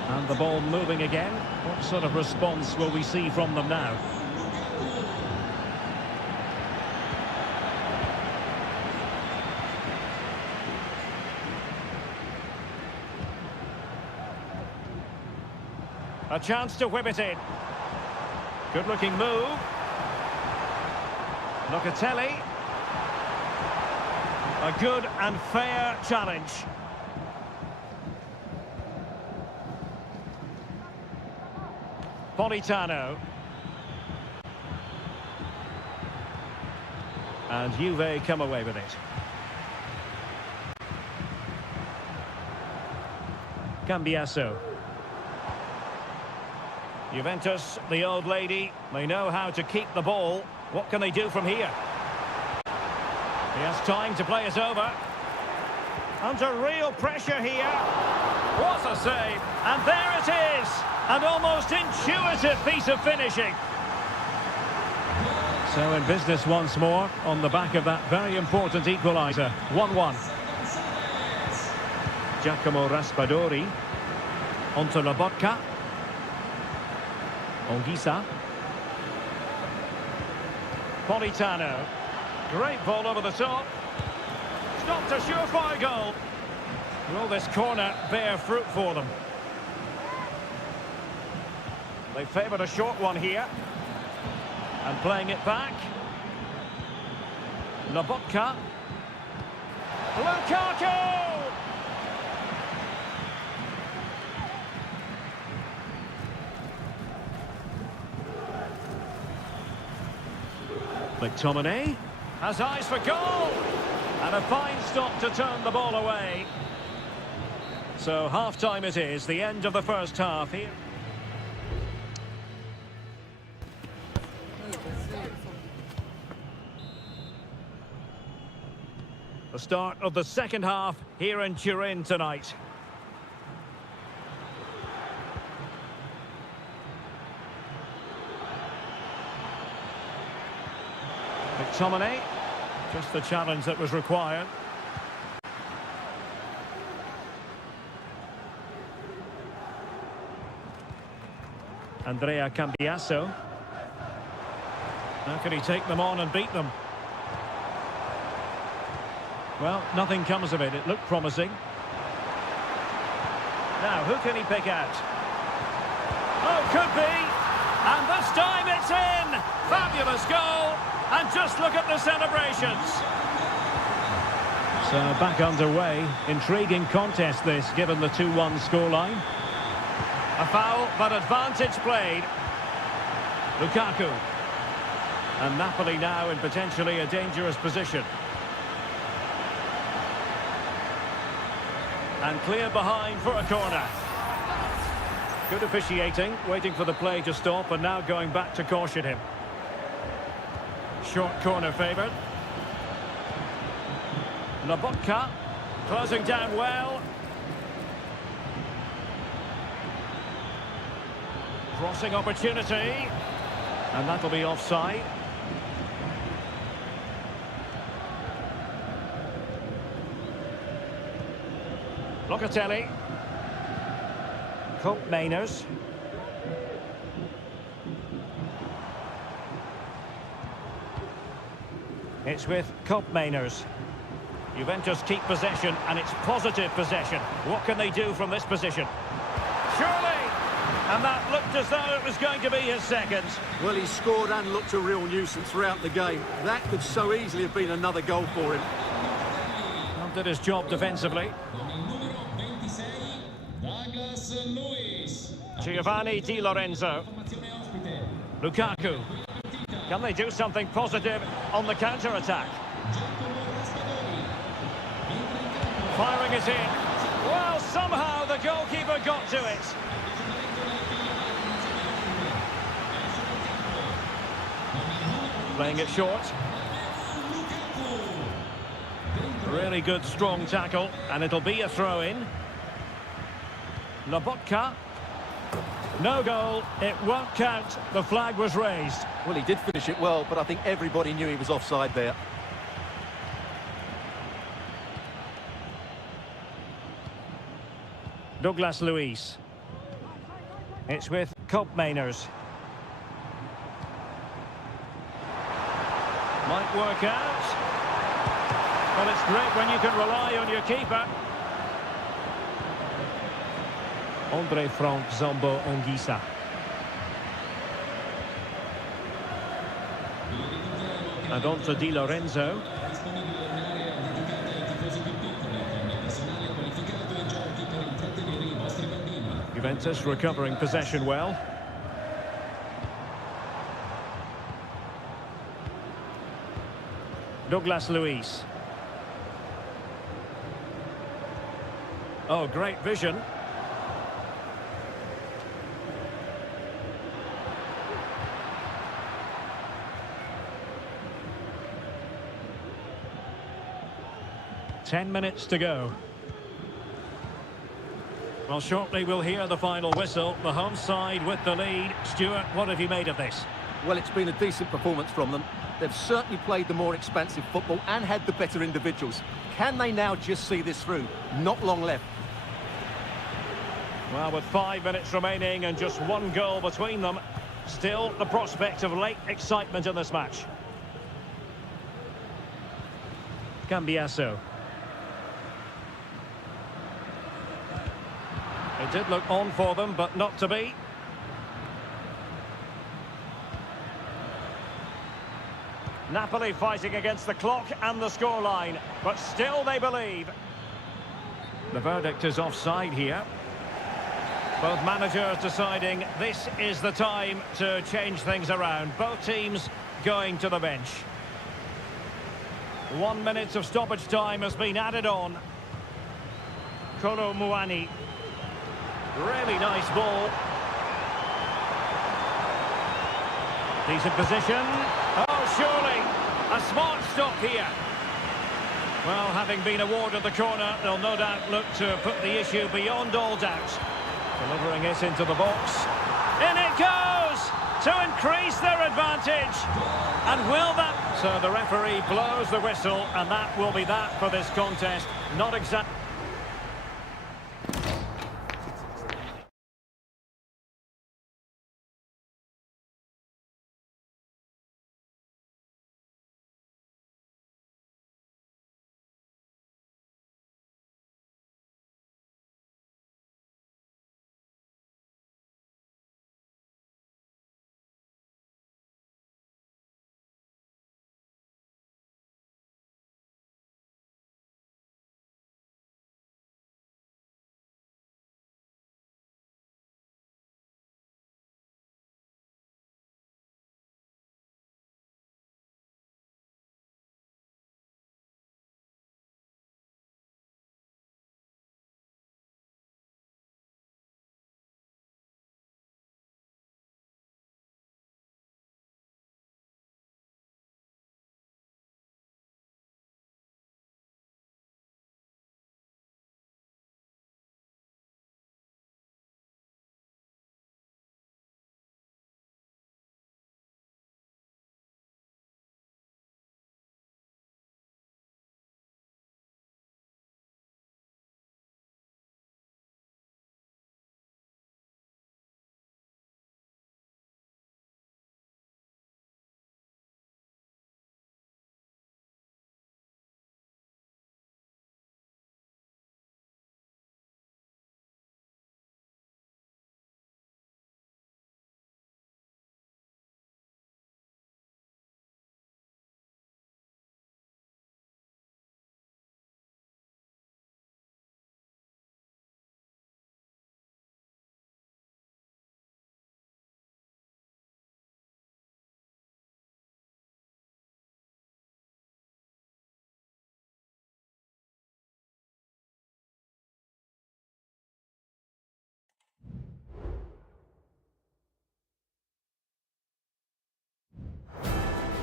And the ball moving again. What sort of response will we see from them now? A chance to whip it in. Good-looking move. Locatelli. A good and fair challenge. Politano. And Juve come away with it. Cambiasso. Juventus, the old lady, they know how to keep the ball. What can they do from here? He has time to play it over. Under real pressure here. What a save. And there it is. An almost intuitive piece of finishing. So in business once more on the back of that very important equaliser. 1-1. Giacomo Raspadori. Onto Lobotka. Onguisa. Politano. Great ball over the top. Stopped a surefire goal. Will this corner bear fruit for them? They favoured a short one here. And playing it back. Lobotka. Lukaku! McTominay has eyes for goal. And a fine stop to turn the ball away. So half-time it is, the end of the first half here. The start of the second half here in Turin tonight. McTominay, just the challenge that was required. Andrea Cambiaso. How can he take them on and beat them? Well, nothing comes of it. It looked promising. Now, who can he pick out? Oh, could be. And this time it's in. Fabulous goal. And just look at the celebrations. So back underway. Intriguing contest this, given the 2-1 scoreline. A foul, but advantage played. Lukaku. And Napoli now in potentially a dangerous position. And clear behind for a corner. Good officiating, waiting for the play to stop and now going back to caution him. Short corner favoured. Lobotka closing down well. Crossing opportunity. And that'll be offside. Locatelli. Koopmeiners. It's with Koopmeiners. Juventus keep possession, and it's positive possession. What can they do from this position? Surely! And that looked as though it was going to be his second. Well, he scored and looked a real nuisance throughout the game. That could so easily have been another goal for him. Well, did his job defensively. Giovanni Di Lorenzo. Lukaku. Can they do something positive on the counter-attack? Firing it in. Well, somehow the goalkeeper got to it. Playing it short. Really good, strong tackle, and it'll be a throw-in. Lobotka. No goal, it won't count. The flag was raised. Well, he did finish it well, but I think everybody knew he was offside there. Douglas Luiz. It's with Koopmeiners. Might work out. But it's great when you can rely on your keeper. Andre Frank Zambo Anguissa. And on to Di Lorenzo. Juventus recovering possession well. Douglas Luiz. Oh, great vision. Ten minutes to go. Well, shortly we'll hear the final whistle. The home side with the lead. Stuart, what have you made of this? Well, it's been a decent performance from them. They've certainly played the more expansive football and had the better individuals. Can they now just see this through? Not long left. Well, with 5 minutes remaining and just one goal between them, still the prospect of late excitement in this match. Cambiaso. It did look on for them, but not to be. Napoli fighting against the clock and the scoreline, but still they believe. The verdict is offside here. Both managers deciding this is the time to change things around. Both teams going to the bench. 1 minute of stoppage time has been added on. Kolo Muani. Really nice ball. Decent position. Oh, surely a smart stop here. Well, having been awarded the corner, they'll no doubt look to put the issue beyond all doubt. Delivering it into the box. In it goes to increase their advantage. And will that... So the referee blows the whistle, and that will be that for this contest. Not exactly...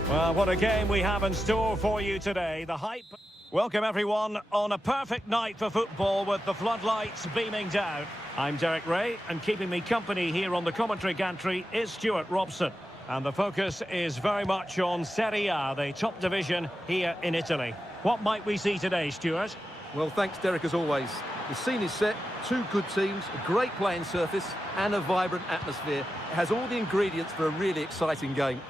Well, what a game we have in store for you today. The hype. Welcome everyone on a perfect night for football with the floodlights beaming down. I'm Derek Ray, and keeping me company here on the commentary gantry is Stuart Robson. And the focus is very much on Seria, the top division here in Italy. What might we see today, Stuart? Well, thanks, Derek, as always. The scene is set, two good teams, a great playing surface and a vibrant atmosphere. It has all the ingredients for a really exciting game.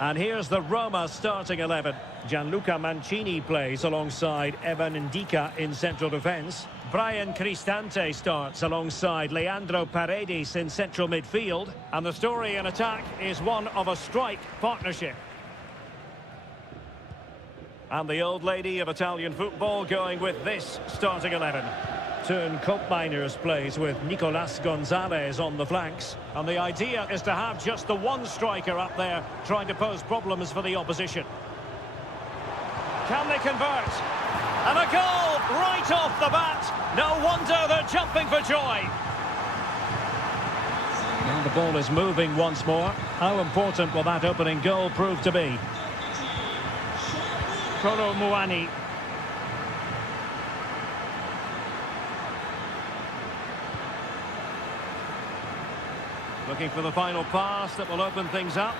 And here's the Roma starting 11. Gianluca Mancini plays alongside Evan Ndika in central defence. Brian Cristante starts alongside Leandro Paredes in central midfield. And the story in attack is one of a strike partnership. And the old lady of Italian football going with this starting 11. Turn Koopmeiners plays with Nicolas Gonzalez on the flanks. And the idea is to have just the one striker up there trying to pose problems for the opposition. Can they convert? And a goal right off the bat. No wonder they're jumping for joy. And the ball is moving once more. How important will that opening goal prove to be? Kolo Muani. Looking for the final pass that will open things up.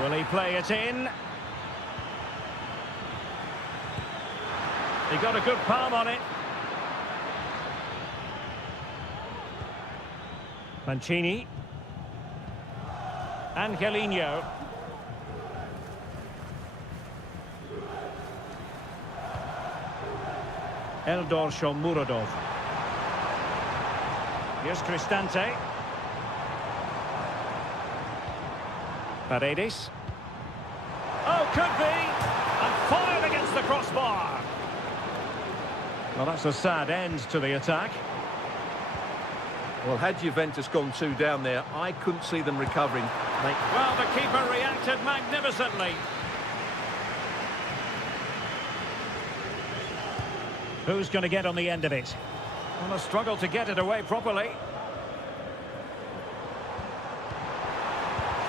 Will he play it in? He got a good palm on it. Mancini. Angelino. Eldor Shomurodov. Here's Cristante. Paredes. Oh, could be! And fired against the crossbar. Well, that's a sad end to the attack. Well, had Juventus gone 2 down there, I couldn't see them recovering. Well, the keeper reacted magnificently. Who's going to get on the end of it? Well, a struggle to get it away properly.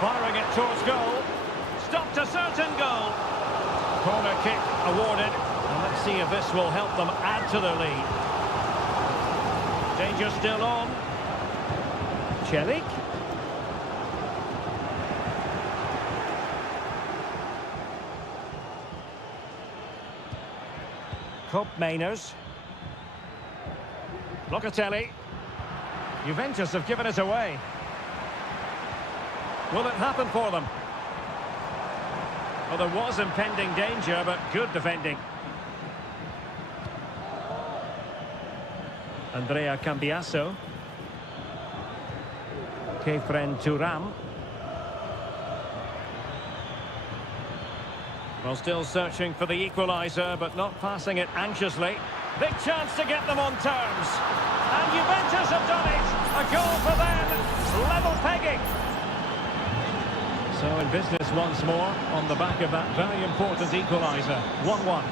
Firing it towards goal. Stopped a certain goal. Corner kick awarded. And let's see if this will help them add to their lead. Danger still on. Celik. Koopmeiners. Locatelli. Juventus have given it away. Will it happen for them? Well, there was impending danger, but good defending. Andrea Cambiaso. Kefren Turam. Well, still searching for the equaliser, but not passing it anxiously. Big chance to get them on terms. And Juventus have done it. A goal for them. Level pegging. So in business once more on the back of that very important equaliser. 1-1.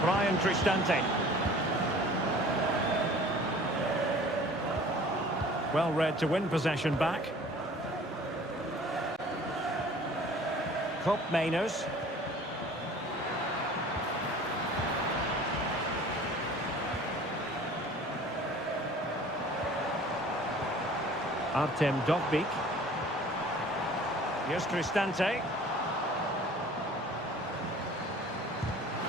Brian Cristante. Well read to win possession back. Koopmeiners. Artem Dovbyk. Here's Cristante.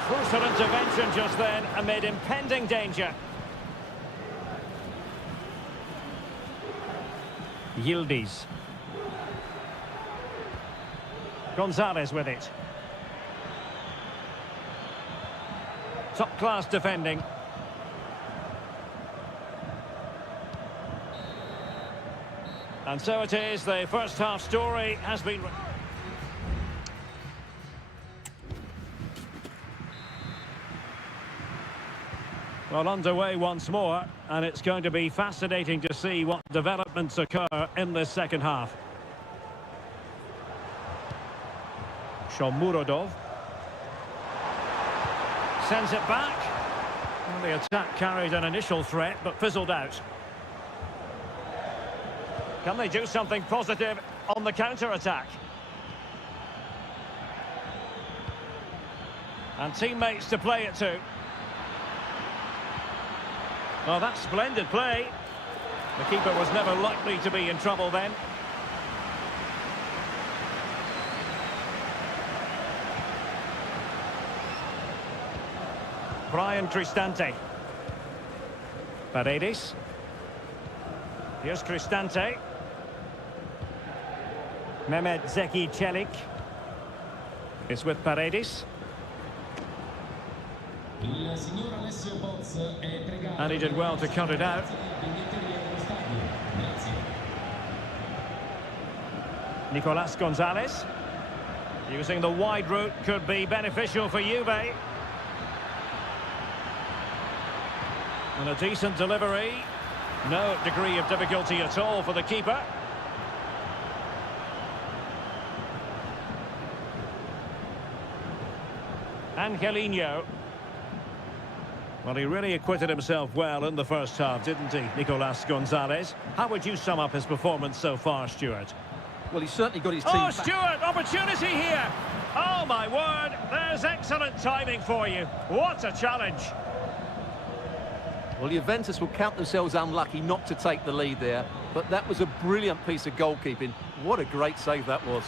Crucial intervention just then amid impending danger. Yildiz. Gonzalez with it. Top-class defending. And so it is, the first half story has been... Well, underway once more, and it's going to be fascinating to see what developments occur in this second half. Shomurodov. Sends it back. Well, the attack carried an initial threat, but fizzled out. Can they do something positive on the counter-attack? And teammates to play it to. Oh, that's splendid play. The keeper was never likely to be in trouble then. Brian Cristante. Paredes. Here's Cristante. Mehmet Zeki Çelik. It's with Paredes. And he did well to cut it out. Nicolas Gonzalez. Using the wide route could be beneficial for Juve. And a decent delivery. No degree of difficulty at all for the keeper. Angelino. Well, he really acquitted himself well in the first half, didn't he, Nicolas Gonzalez? How would you sum up his performance so far, Stuart? Well, he's certainly got his team Oh, Stuart, opportunity here! Oh, my word, there's excellent timing for you. What a challenge! Well, Juventus will count themselves unlucky not to take the lead there, but that was a brilliant piece of goalkeeping. What a great save that was.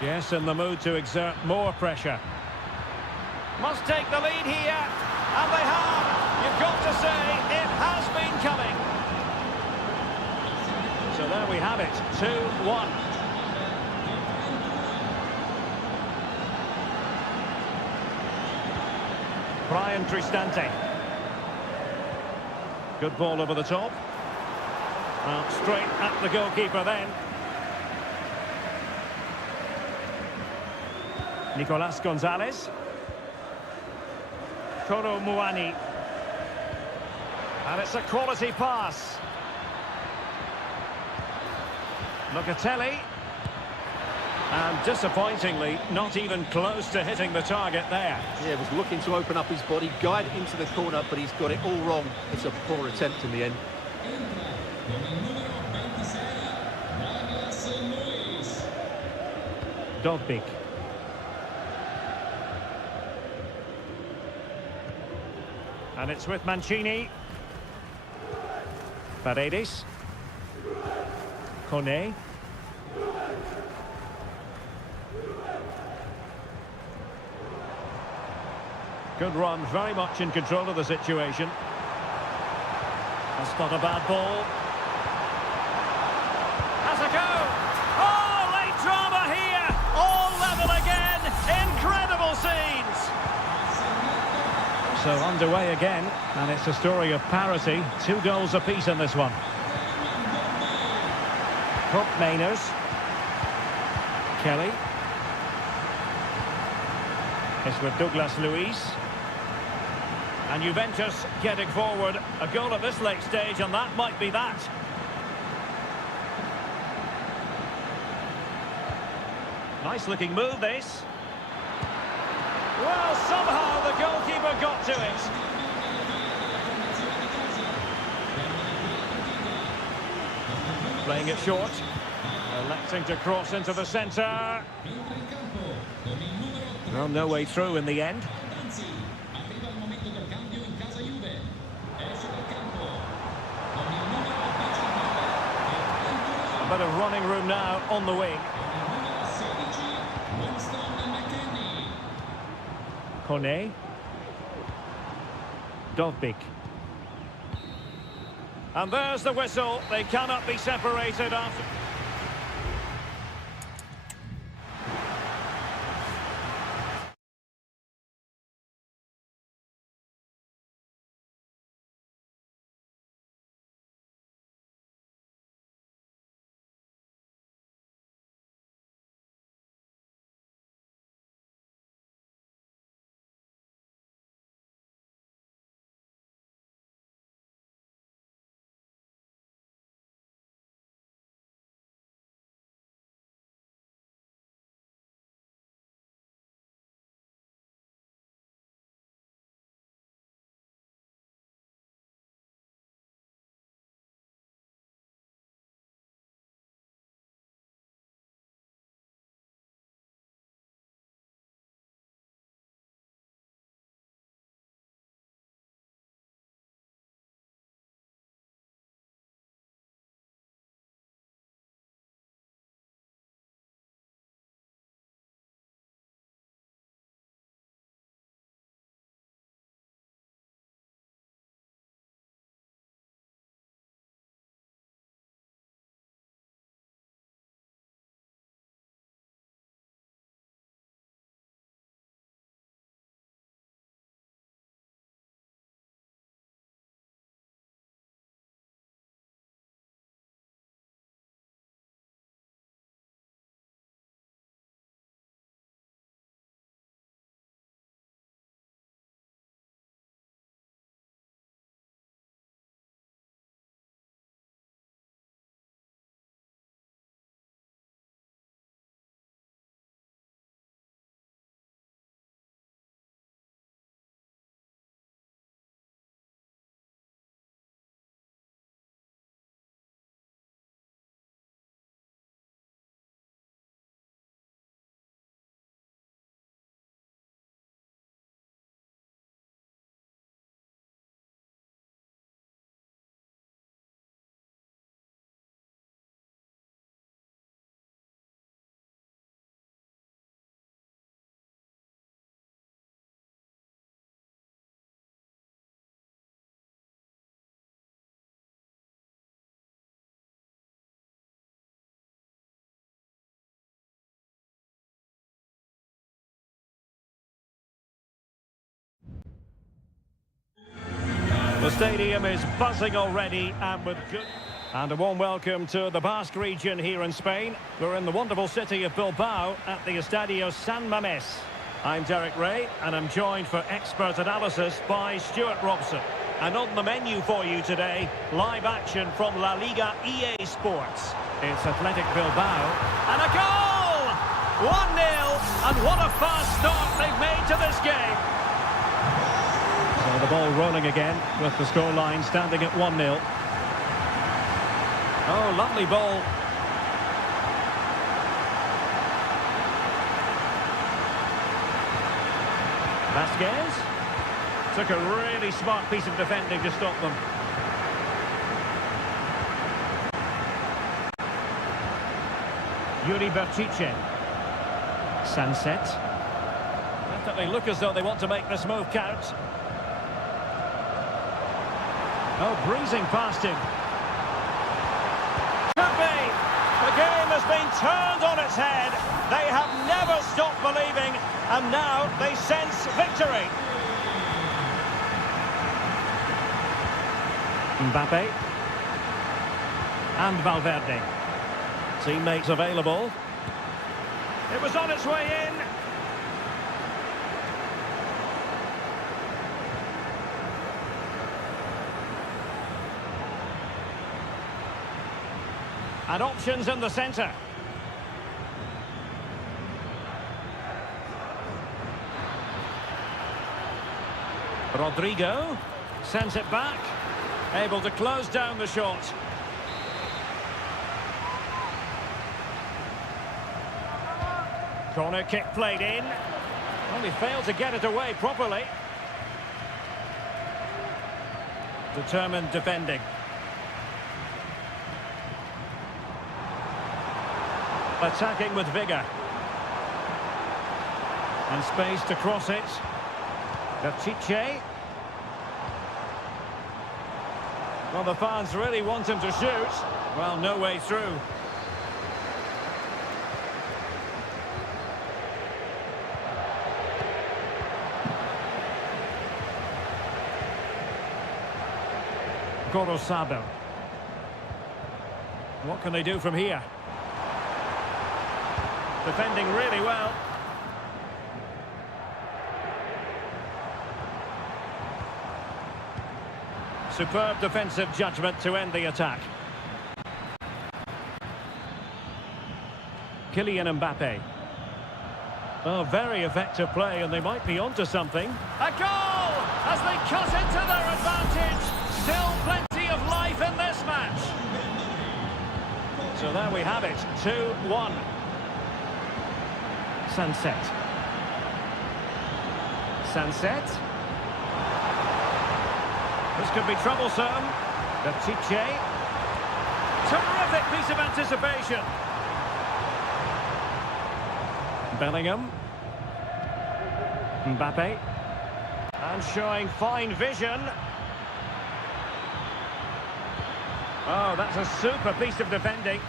Yes, in the mood to exert more pressure. Must take the lead here, and they have. You've got to say, it has been coming. So there we have it, 2-1. Brian Cristante. Good ball over the top. Well, straight at the goalkeeper then. Nicolas Gonzalez. Koro Muani. And it's a quality pass. Locatelli. And disappointingly, not even close to hitting the target there. Yeah, was looking to open up his body, guide it into the corner, but he's got it all wrong. It's a poor attempt in the end. Dovbik. And it's with Mancini. Paredes. Kone. Good run, very much in control of the situation. That's not a bad ball. Has a go! Oh, late drama here! All level again! Incredible scenes! So underway again, and it's a story of parity. 2 goals apiece in this one. Hook Mainers. Kelly. It's with Douglas Luiz. And Juventus getting forward. A goal at this late stage, and that might be that. Nice looking move, this. Well, somehow the goalkeeper got to it. Playing it short. Electing to cross into the centre. Well, no way through in the end. A bit of running room now on the wing. Kone. Dovbik. And there's the whistle. They cannot be separated after... The stadium is buzzing already and with good... And a warm welcome to the Basque region here in Spain. We're in the wonderful city of Bilbao at the Estadio San Mamés. I'm Derek Ray and I'm joined for expert analysis by Stuart Robson. And on the menu for you today, live action from La Liga EA Sports. It's Athletic Bilbao and a goal! 1-0, and what a fast start they've made to this game. So the ball rolling again with the scoreline standing at 1-0. Oh, lovely ball. Vasquez took a really smart piece of defending to stop them. Yuri Berchiche. Sunset. Definitely look as though they want to make this move count. Oh, breezing past him. Could be. The game has been turned on its head. They have never stopped believing, and now they sense victory. Mbappe. And Valverde. Teammates available. It was on its way in. And options in the centre. Rodrigo sends it back. Able to close down the shot. Corner kick played in. Only failed to get it away properly. Determined defending. Attacking with vigour. And space to cross it. Berchiche. Well, the fans really want him to shoot. Well, no way through. Gorosado. What can they do from here? Defending really well. Superb defensive judgment to end the attack. Kylian Mbappe. Oh, very effective play, and they might be onto something. A goal as they cut into their advantage. Still plenty of life in this match. So there we have it, 2-1. Sunset. Sunset. This could be troublesome. Berchiche. Terrific piece of anticipation. Bellingham. Mbappe. And showing fine vision. Oh, that's a super piece of defending.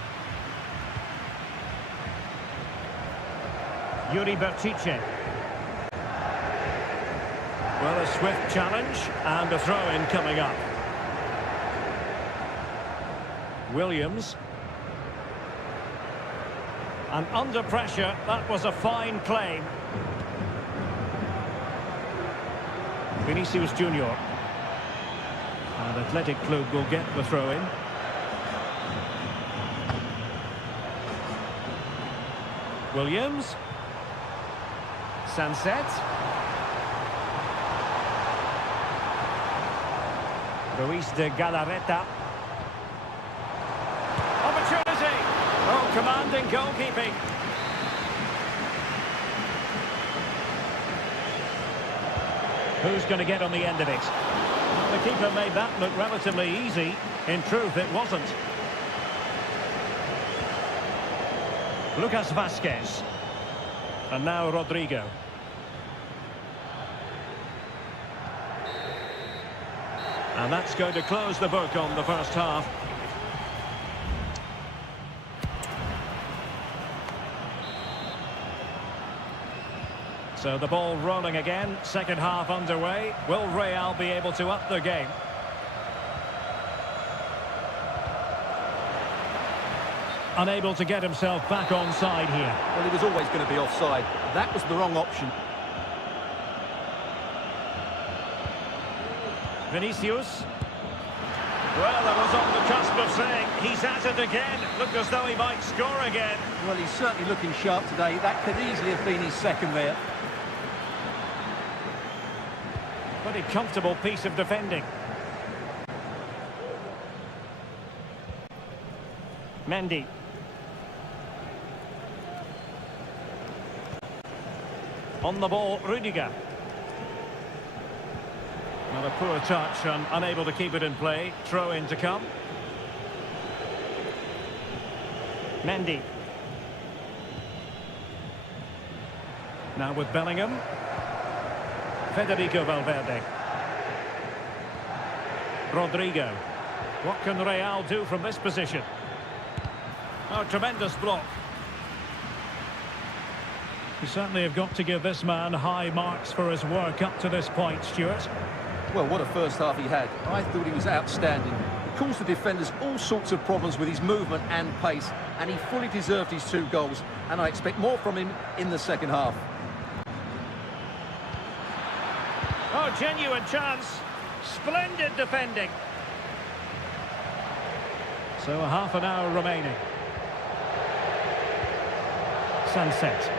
Yuri Berchiche. Well, a swift challenge and a throw-in coming up. Williams. And under pressure, that was a fine claim. Vinicius Junior. And Athletic Club will get the throw-in. Williams. Sunset. Ruiz de Galarreta. Opportunity. Oh, commanding goalkeeping. Who's going to get on the end of it? Well, the keeper made that look relatively easy. In truth, it wasn't. Lucas Vasquez. And now Rodrigo. And that's going to close the book on the first half. So the ball rolling again, second half underway. Will Real be able to up their game? Unable to get himself back on side here. Well, he was always going to be offside. That was the wrong option. Vinicius. Well, I was on the cusp of saying he's at it again. Looked as though he might score again. Well, he's certainly looking sharp today. That could easily have been his second there. Pretty comfortable piece of defending. Mendy. On the ball, Rudiger. Not a poor touch and unable to keep it in play. Throw in to come. Mendy. Now with Bellingham. Federico Valverde. Rodrigo. What can Real do from this position? Oh, tremendous block. You certainly have got to give this man high marks for his work up to this point, Stuart. Well, what a first half he had. I thought he was outstanding. He caused the defenders all sorts of problems with his movement and pace, and he fully deserved his 2 goals, and I expect more from him in the second half. Oh, genuine chance. Splendid defending. So a half an hour remaining. Sunset.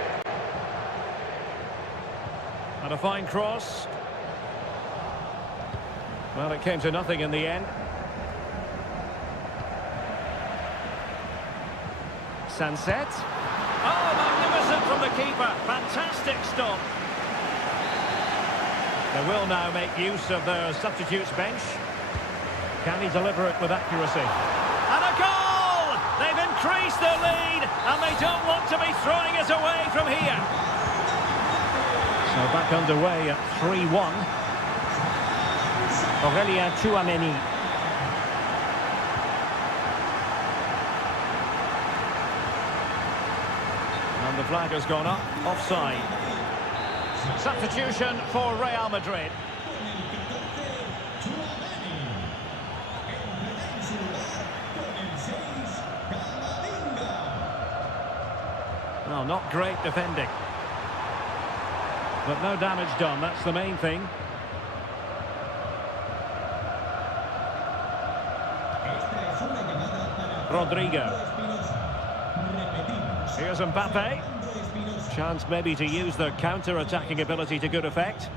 And a fine cross. Well, it came to nothing in the end. Sunset. Oh, magnificent from the keeper. Fantastic stop. They will now make use of their substitutes bench. Can he deliver it with accuracy? And a goal! They've increased their lead, and they don't want to be throwing it away from here. So back underway at 3-1. Aurélien Tchouameni. And the flag has gone up, offside. Substitution for Real Madrid. Well, not great defending. But no damage done, that's the main thing. Rodrigo. Here's Mbappe. Chance maybe to use their counter-attacking ability to good effect.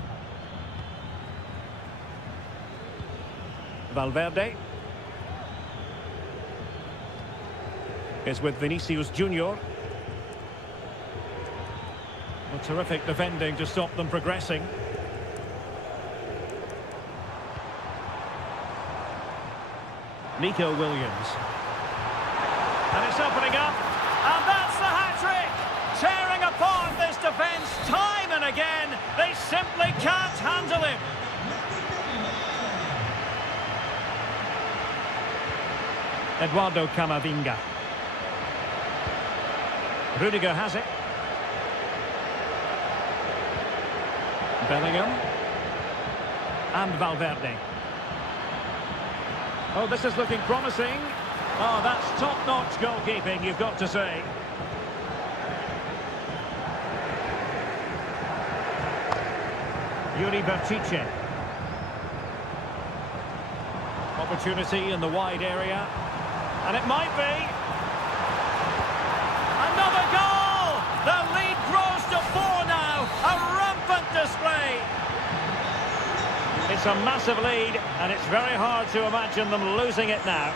Valverde. Is with Vinicius Junior. A terrific defending to stop them progressing. Nico Williams. And it's opening up. And that's the hat-trick! Tearing apart this defence time and again. They simply can't handle him. Eduardo Camavinga. Rudiger has it. Bellingham. And Valverde. Oh, this is looking promising. Oh, that's top-notch goalkeeping, you've got to say. Yuri Berchiche. Opportunity in the wide area. And it might be. Another goal! The lead grows to 4 now. A rampant display. It's a massive lead, and it's very hard to imagine them losing it now.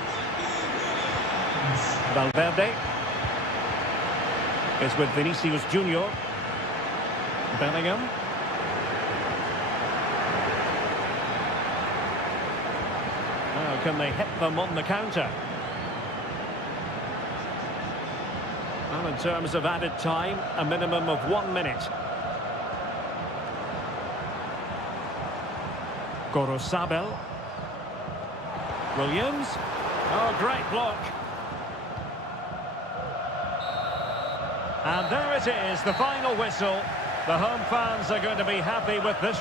Valverde is with Vinicius Junior. Bellingham. Now, can they hit them on the counter? Well, in terms of added time, a minimum of 1 minute. Gorosabel. Williams. Oh, great block. And there it is, the final whistle. The home fans are going to be happy with this.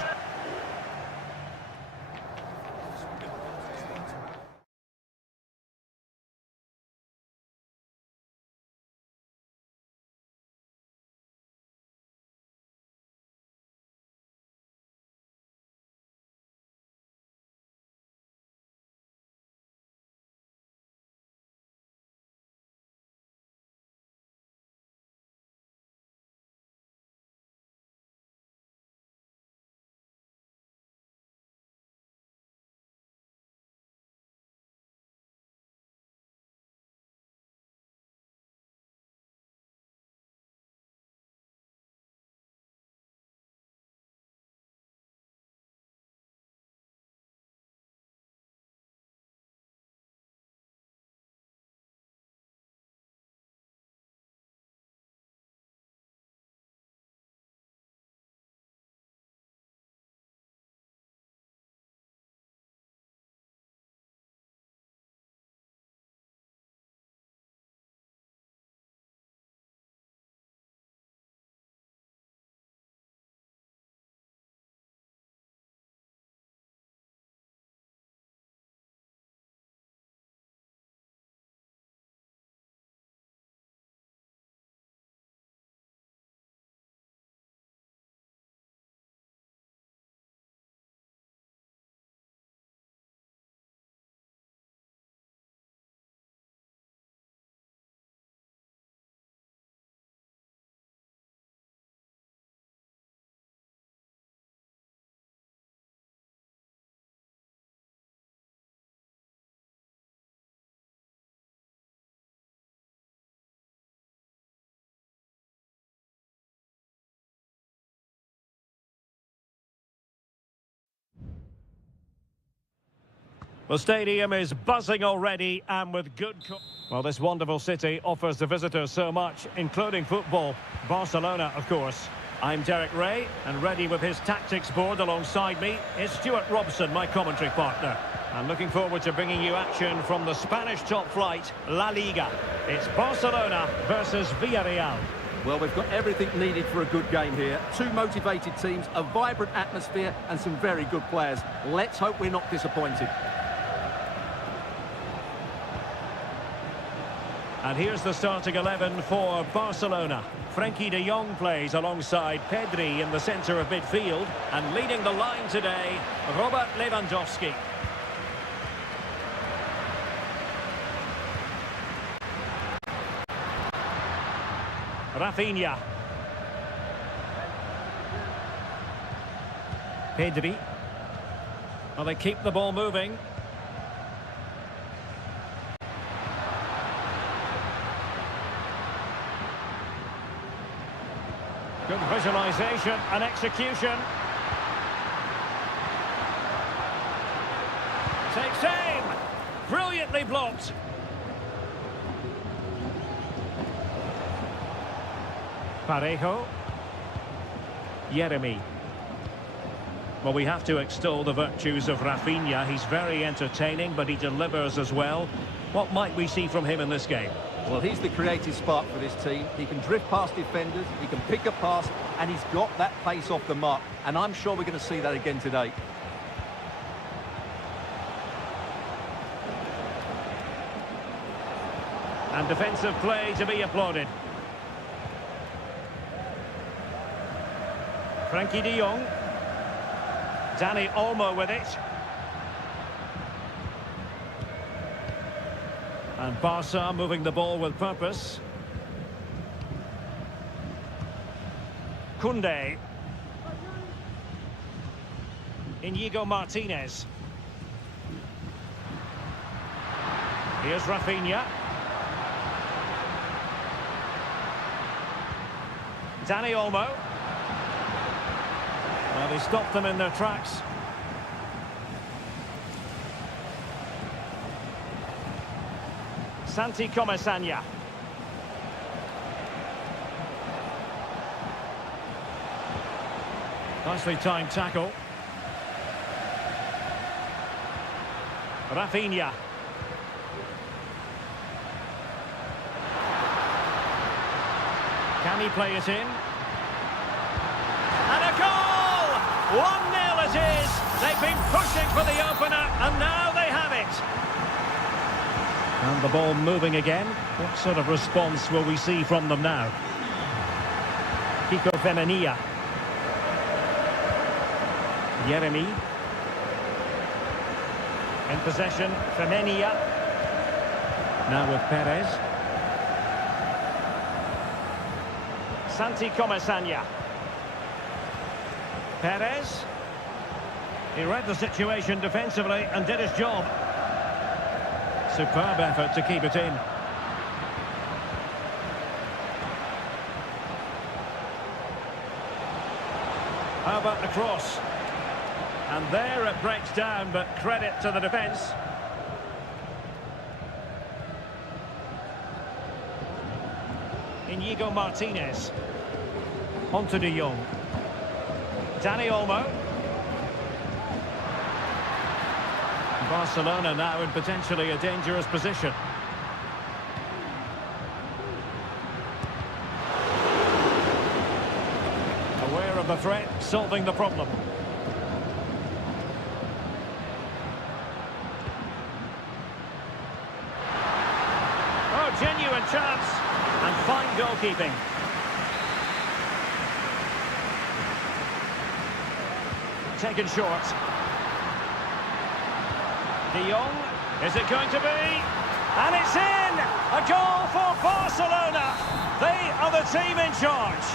The stadium is buzzing already and with good... Well, this wonderful city offers the visitors so much, including football. Barcelona, of course. I'm Derek Ray, and ready with his tactics board alongside me is Stuart Robson, my commentary partner. I'm looking forward to bringing you action from the Spanish top flight, La Liga. It's Barcelona versus Villarreal. Well, we've got everything needed for a good game here. Two motivated teams, a vibrant atmosphere, and some very good players. Let's hope we're not disappointed. And here's the starting 11 for Barcelona. Frenkie de Jong plays alongside Pedri in the centre of midfield. And leading the line today, Robert Lewandowski. Rafinha. Pedri. Well, they keep the ball moving. Good visualisation and execution. Takes aim. Brilliantly blocked. Parejo. Yeremy. Well, we have to extol the virtues of Rafinha. He's very entertaining, but he delivers as well. What might we see from him in this game? Well, he's the creative spark for this team. He can drift past defenders, he can pick a pass, and he's got that pace off the mark. And I'm sure we're going to see that again today. And defensive play to be applauded. Frenkie de Jong. Dani Olmo with it. And Barca moving the ball with purpose. Koundé. Inigo Martinez. Here's Rafinha. Dani Olmo. Well, they stopped them in their tracks. Santi Comesaña. Nicely timed tackle. Rafinha. Can he play it in? And a goal! 1-0 it is. They've been pushing for the opener, and now they have it. And the ball moving again. What sort of response will we see from them now? Kiko Femenia. Yeremy. In possession, Femenia. Now with Perez. Santi Comesaña. Perez. He read the situation defensively and did his job. Superb effort to keep it in. How about the cross? And there it breaks down, but credit to the defence. Inigo Martinez. Onto de Jong. Dani Olmo. Barcelona now in potentially a dangerous position. Aware of the threat, solving the problem. Oh, genuine chance. And fine goalkeeping. Taken short. De Jong, is it going to be? And it's in! A goal for Barcelona! They are the team in charge.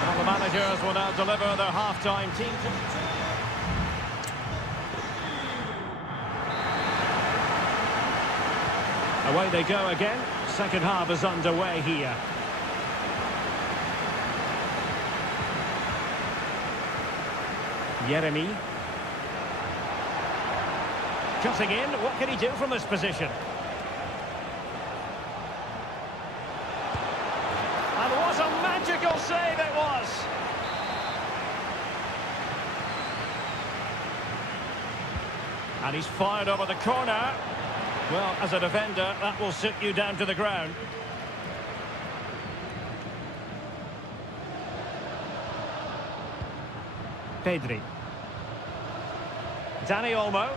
Well, the managers will now deliver their half-time team. Away they go again. Second half is underway here. Yeremy. Cutting in, what can he do from this position? And what a magical save it was! And he's fired over the corner. Well, as a defender, that will sit you down to the ground. Pedri. Dani Olmo.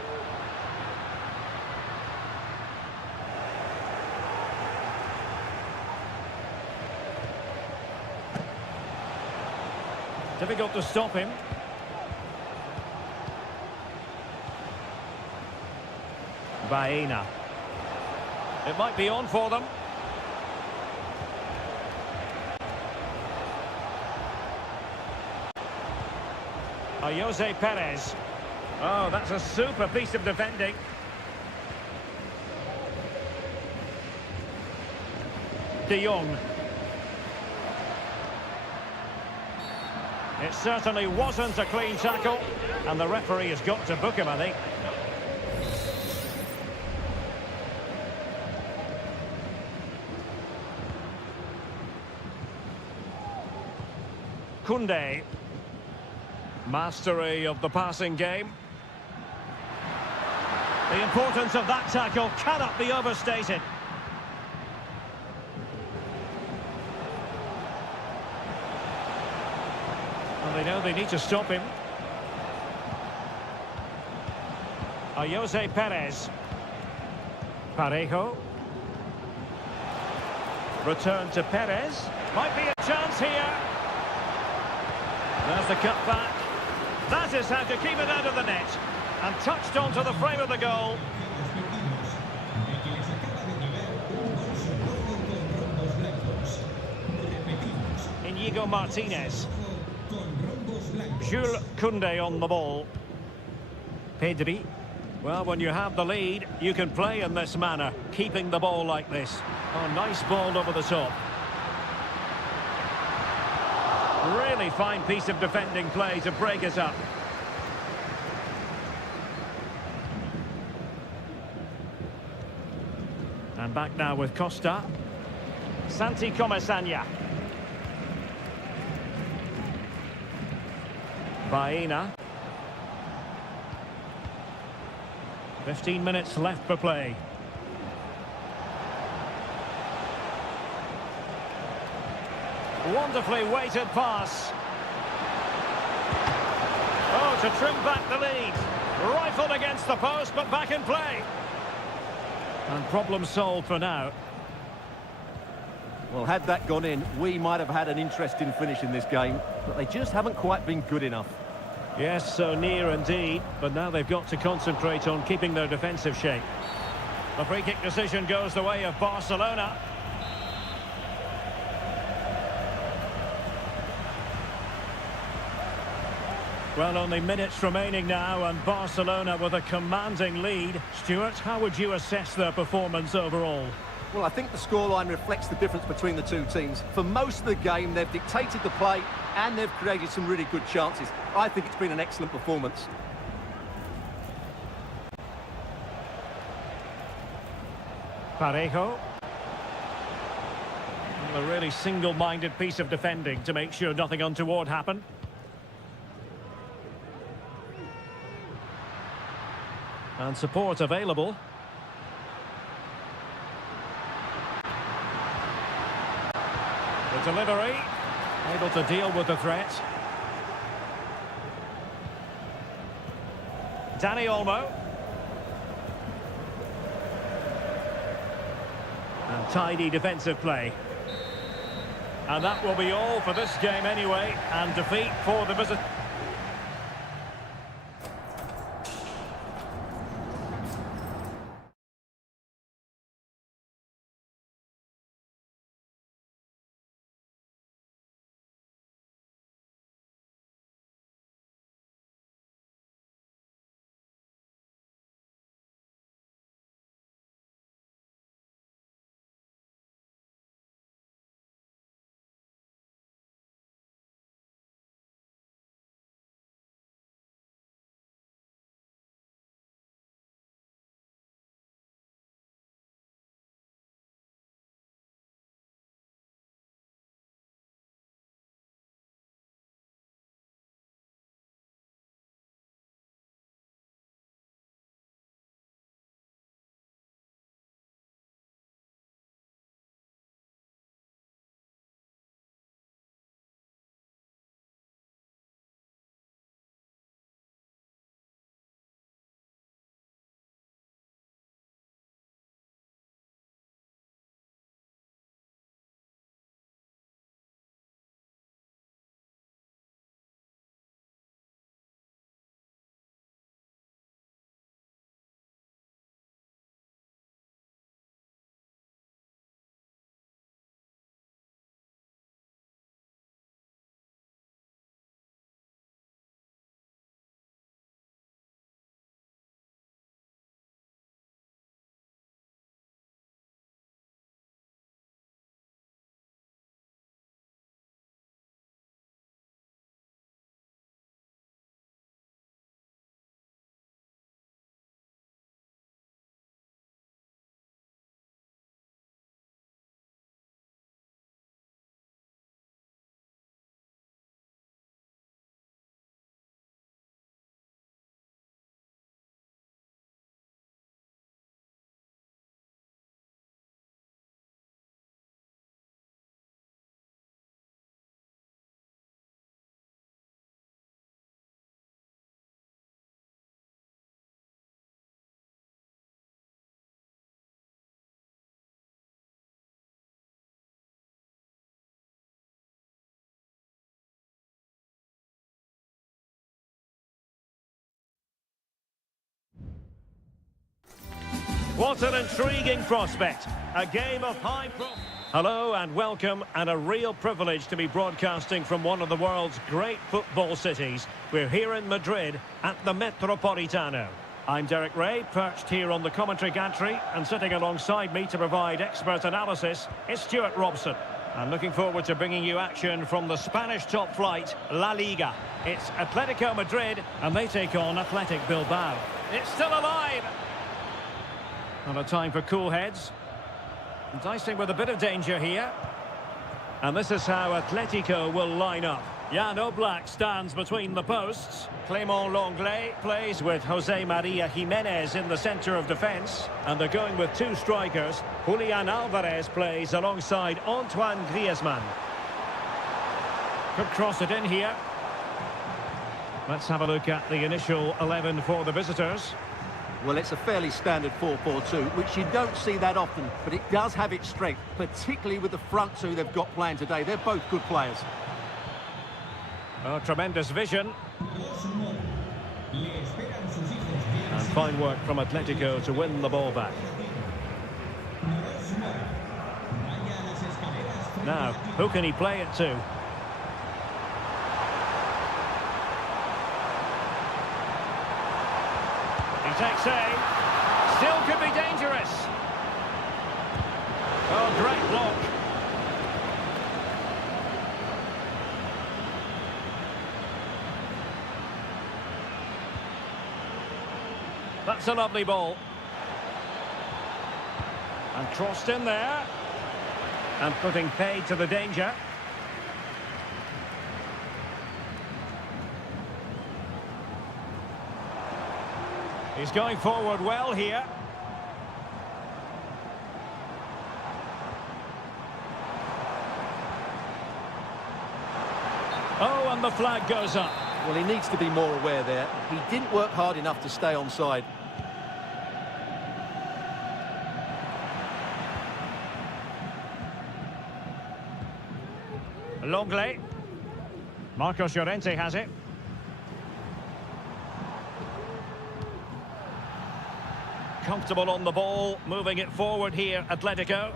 Difficult to stop him. Baena. It might be on for them. Jose Perez. Oh, that's a super piece of defending. De Jong. It certainly wasn't a clean tackle, and the referee has got to book him, I think. Koundé. Mastery of the passing game. The importance of that tackle cannot be overstated. Well, they know they need to stop him. Jose Perez. Parejo. Return to Perez. Might be a chance here. There's the cut back. That is how to keep it out of the net. And touched onto the frame of the goal. Inigo Martinez. Jules Koundé on the ball. Pedri. Well, when you have the lead, you can play in this manner, keeping the ball like this. Oh, nice ball over the top. Really fine piece of defending play to break it up. And back now with Costa. Santi Comesaña. Baena. 15 minutes left for play. Wonderfully weighted pass. Oh, to trim back the lead. Rifled against the post, but back in play. And problem solved for now. Well, had that gone in, we might have had an interesting finish in this game, but they just haven't quite been good enough. Yes, so near indeed, but now they've got to concentrate on keeping their defensive shape. The free kick decision goes the way of Barcelona. Well, only minutes remaining now, and Barcelona with a commanding lead. Stuart, how would you assess their performance overall? Well, I think the scoreline reflects the difference between the two teams. For most of the game, they've dictated the play and they've created some really good chances. I think it's been an excellent performance. Parejo. A really single-minded piece of defending to make sure nothing untoward happened. And support available. The delivery, able to deal with the threat. Dani Olmo. And tidy defensive play. And that will be all for this game anyway, and defeat for the visit. What an intriguing prospect. A game of high profile. Hello and welcome, and a real privilege to be broadcasting from one of the world's great football cities. We're here in Madrid at the Metropolitano. I'm Derek Ray, perched here on the commentary gantry, and sitting alongside me to provide expert analysis is Stuart Robson. I'm looking forward to bringing you action from the Spanish top flight, La Liga. It's Atletico Madrid, and they take on Athletic Bilbao. It's still alive! And a time for cool heads. Dicing with a bit of danger here. And this is how Atletico will line up. Jan Oblak stands between the posts. Clément Lenglet plays with Jose Maria Jimenez in the centre of defence. And they're going with two strikers. Julian Alvarez plays alongside Antoine Griezmann. Could cross it in here. Let's have a look at the initial 11 for the visitors. Well, it's a fairly standard 4-4-2, which you don't see that often, but it does have its strength, particularly with the front two they've got playing today. They're both good players. Oh, tremendous vision. And fine work from Atletico to win the ball back. Now, who can he play it to? He takes aim. Still could be dangerous. Oh, great block. That's a lovely ball. And crossed in there. And putting paid to the danger. He's going forward well here. Oh, and the flag goes up. Well, he needs to be more aware there. He didn't work hard enough to stay onside. Lenglet. Marcos Llorente has it. Comfortable on the ball, moving it forward here, Atletico.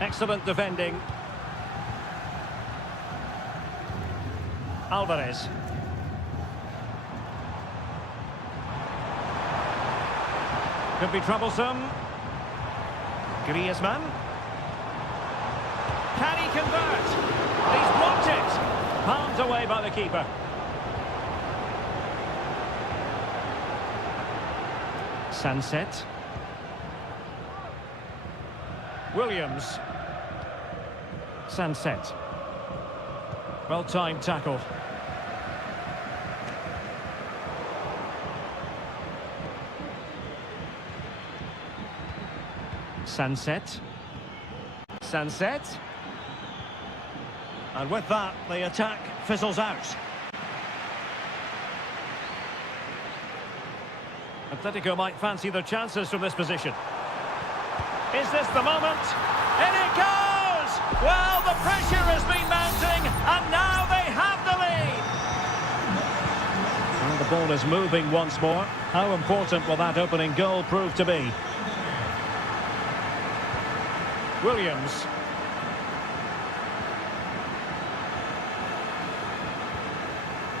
Excellent defending. Alvarez. Could be troublesome. Griezmann. Can he convert? He's blocked it. Palmed away by the keeper. Sunset. Williams. Sunset. Well-timed tackle. Sunset. Sunset. And with that, the attack fizzles out. Atletico might fancy their chances from this position. Is this the moment? In it goes! Well, the pressure has been mounting, and now they have the lead! And the ball is moving once more. How important will that opening goal prove to be? Williams.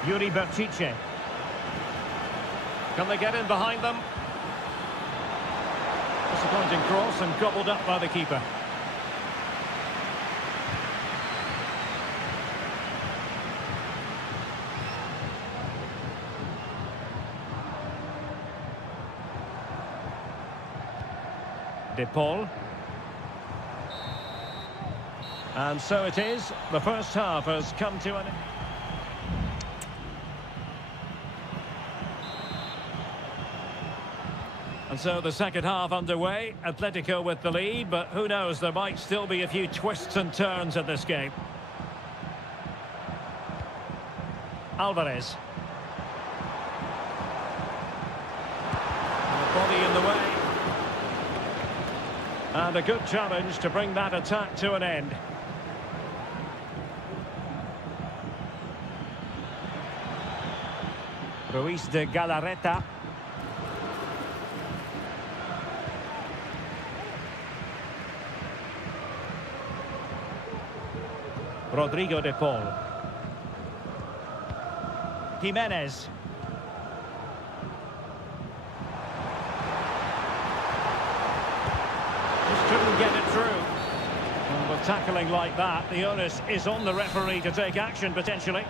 Yuri Berchiche. Can they get in behind them? Disappointing cross and gobbled up by the keeper. De Paul. And so it is. The first half has come to an end. And so the second half underway. Atletico with the lead, but who knows, there might still be a few twists and turns at this game. Alvarez. And the body in the way. And a good challenge to bring that attack to an end. Ruiz de Galarreta. Rodrigo de Paul. Jimenez. Just couldn't get it through. Well, with tackling like that, the onus is on the referee to take action, potentially.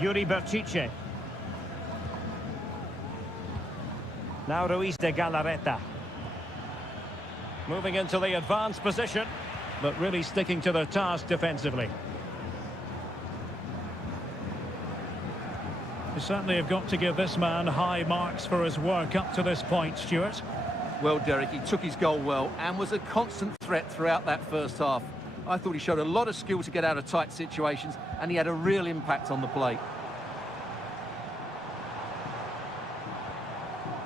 Yuri Berchiche. Now Ruiz de Galarreta. Moving into the advanced position, but really sticking to their task defensively. You certainly have got to give this man high marks for his work up to this point, Stuart. Well, Derek, he took his goal well and was a constant threat throughout that first half. I thought he showed a lot of skill to get out of tight situations, and he had a real impact on the play.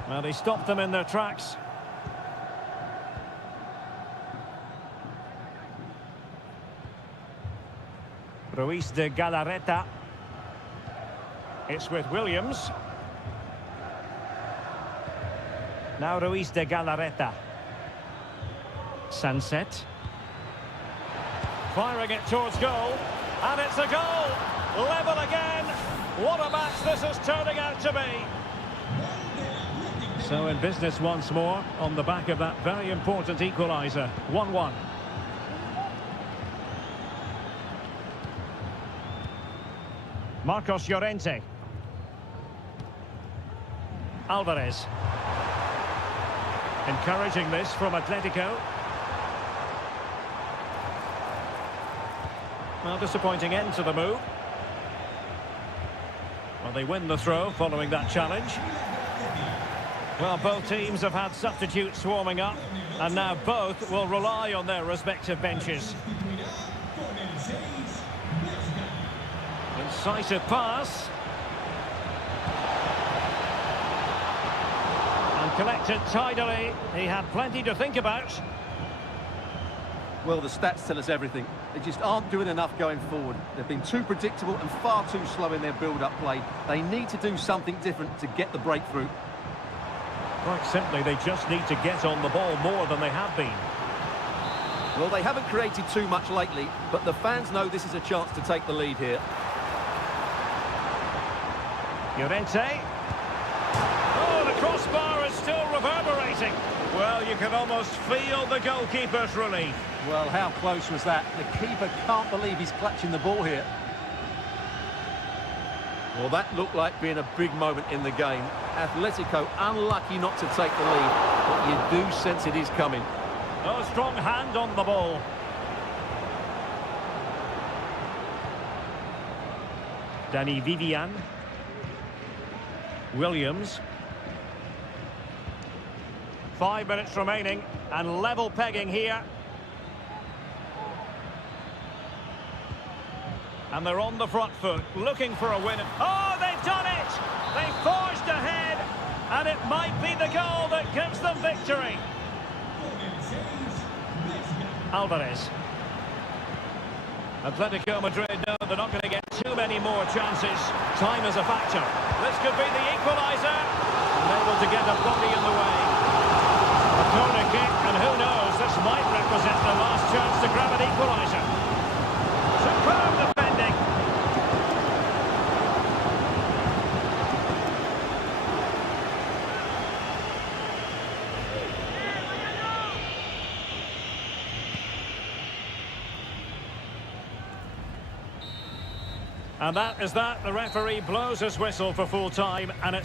Well, he stopped them in their tracks. Ruiz de Galarreta. It's with Williams. Now Ruiz de Galarreta. Sunset. Firing it towards goal. And it's a goal! Level again! What a match this is turning out to be! So in business once more, on the back of that very important equaliser. 1-1. Marcos Llorente. Alvarez. Encouraging this from Atletico. Well, disappointing end to the move. Well, they win the throw following that challenge. Well, both teams have had substitutes warming up, and now both will rely on their respective benches. Incisive pass. And collected tidily. He had plenty to think about. Well, the stats tell us everything. They just aren't doing enough going forward. They've been too predictable and far too slow in their build-up play. They need to do something different to get the breakthrough. Quite simply, they just need to get on the ball more than they have been. Well, they haven't created too much lately, but the fans know this is a chance to take the lead here. Llorente. Oh, the crossbar is still reverberating. Well, you can almost feel the goalkeeper's relief. Well, how close was that? The keeper can't believe he's clutching the ball here. Well, that looked like being a big moment in the game. Atletico unlucky not to take the lead, but you do sense it is coming. Oh, strong hand on the ball. Danny Vivian. Williams. 5 minutes remaining, and level pegging here. And they're on the front foot, looking for a win. Oh, they've done it! They've forged ahead, and it might be the goal that gives them victory. Alvarez. Atletico Madrid know they're not going to get too many more chances. Time is a factor. This could be the equaliser. And able to get a body in the way. A corner kick, and who knows, this might represent the last chance to grab an equaliser. Superb defending. And that is that. The referee blows his whistle for full time, and it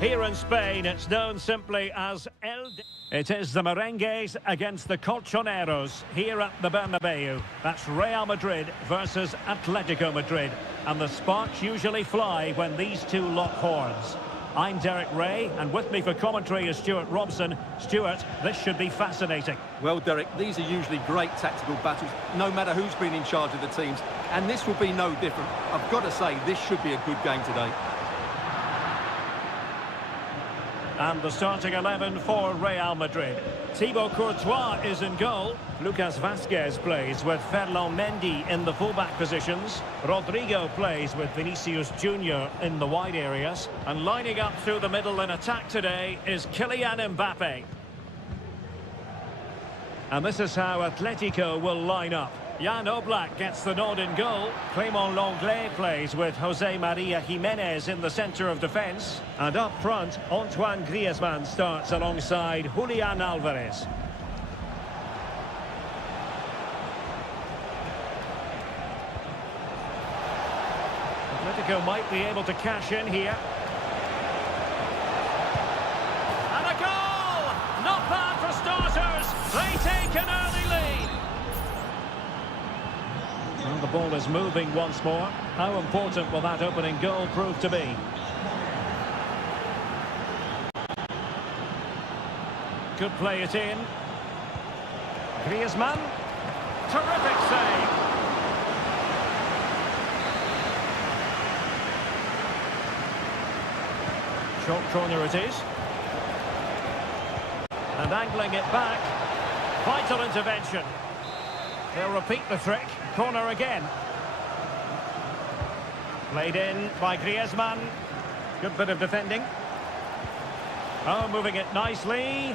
Here in Spain, it's known simply as El... It is the Merengues against the Colchoneros here at the Bernabeu. That's Real Madrid versus Atletico Madrid. And the sparks usually fly when these two lock horns. I'm Derek Ray, and with me for commentary is Stuart Robson. Stuart, this should be fascinating. Well, Derek, these are usually great tactical battles, no matter who's been in charge of the teams. And this will be no different. I've got to say, this should be a good game today. And the starting 11 for Real Madrid. Thibaut Courtois is in goal. Lucas Vazquez plays with Ferland Mendy in the fullback positions. Rodrigo plays with Vinicius Junior in the wide areas. And lining up through the middle in attack today is Kylian Mbappe. And this is how Atletico will line up. Jan Oblak gets the nod in goal. Clément Lenglet plays with Jose Maria Jimenez in the centre of defence. And up front, Antoine Griezmann starts alongside Julian Alvarez. Atletico might be able to cash in here. And a goal! Not bad for starters. They take an early lead. And the ball is moving once more. How important will that opening goal prove to be? Could play it in. Griezmann. Terrific save. Short corner it is. And angling it back. Vital intervention. They'll repeat the trick. Corner again. Played in by Griezmann. Good bit of defending. Oh, moving it nicely.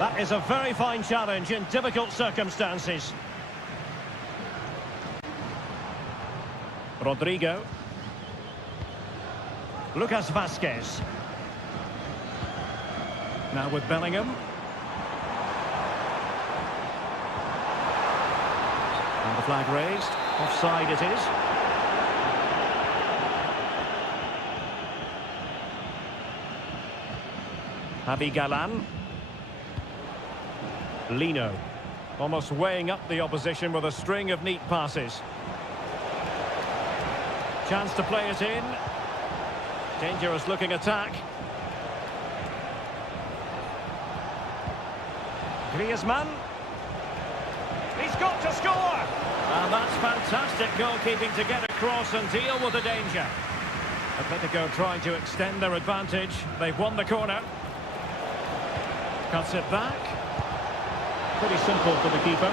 That is a very fine challenge in difficult circumstances. Rodrigo. Lucas Vazquez. Now with Bellingham. And the flag raised. Offside it is. Javi Galán. Lino. Almost weighing up the opposition with a string of neat passes. Chance to play it in. Dangerous looking attack. Griezmann. He's got to score! And that's fantastic goalkeeping to get across and deal with the danger. Atletico trying to extend their advantage. They've won the corner. Cuts it back. Pretty simple for the keeper.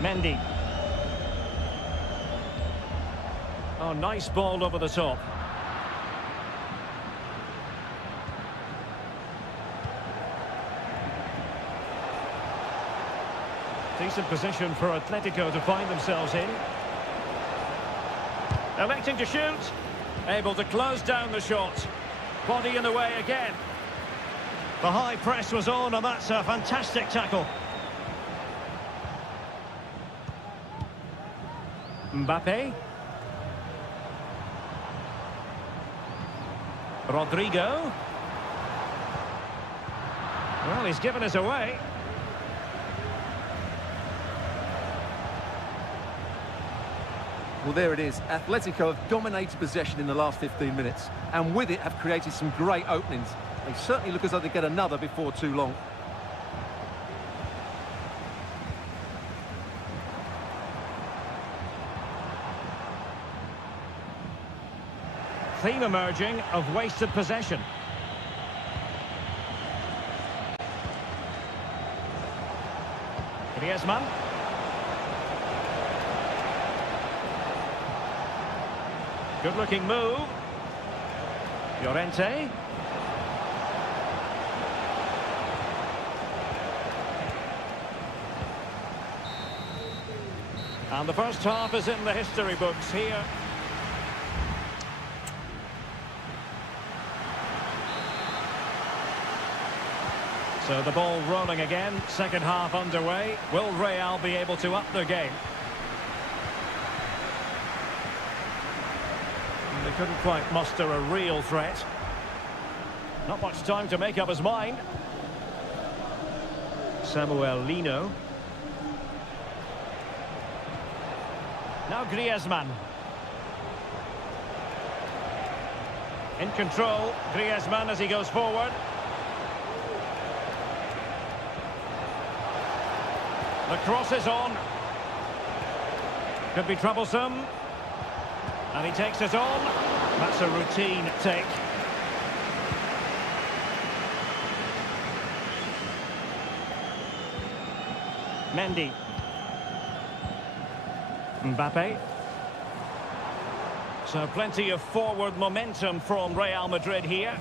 Mendy. Oh, nice ball over the top. Decent position for Atletico to find themselves in. Electing to shoot. Able to close down the shot. Body in the way again. The high press was on, and that's a fantastic tackle. Mbappe. Rodrigo. Well, he's given us away. Well, there it is. Atletico have dominated possession in the last 15 minutes, and with it have created some great openings. They certainly look as though they get another before too long. Theme emerging of wasted possession. Griezmann. Good looking move. Llorente. And the first half is in the history books here. So the ball rolling again, second half underway. Will Real be able to up their game? he couldn't quite muster a real threat. Not much time to make up his mind. Samuel Lino. Now Griezmann. In control, Griezmann as he goes forward. The cross is on. Could be troublesome. And he takes it on. That's a routine take. Mendy. Mbappe. So plenty of forward momentum from Real Madrid here.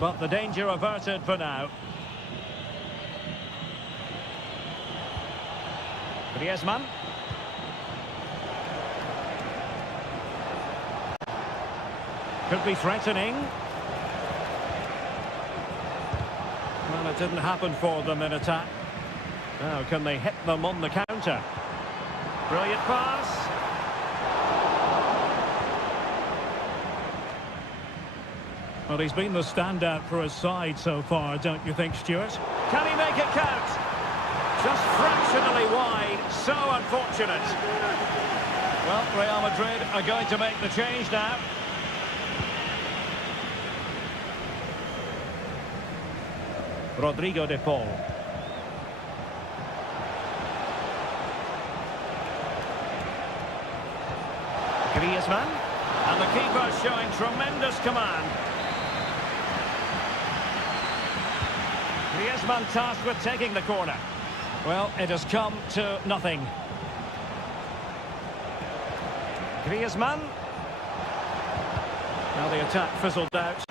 But the danger averted for now. Griezmann. Could be threatening. Well, it didn't happen for them in attack. Now, can they hit them on the counter? Brilliant pass. Well, he's been the standout for his side so far, don't you think, Stuart? Can he make it count? Just fractionally wide. So unfortunate. Well, Real Madrid are going to make the change now. Rodrigo de Paul. Griezmann. And the keeper showing tremendous command. Griezmann tasked with taking the corner. Well, it has come to nothing. Griezmann. Now the attack fizzled out.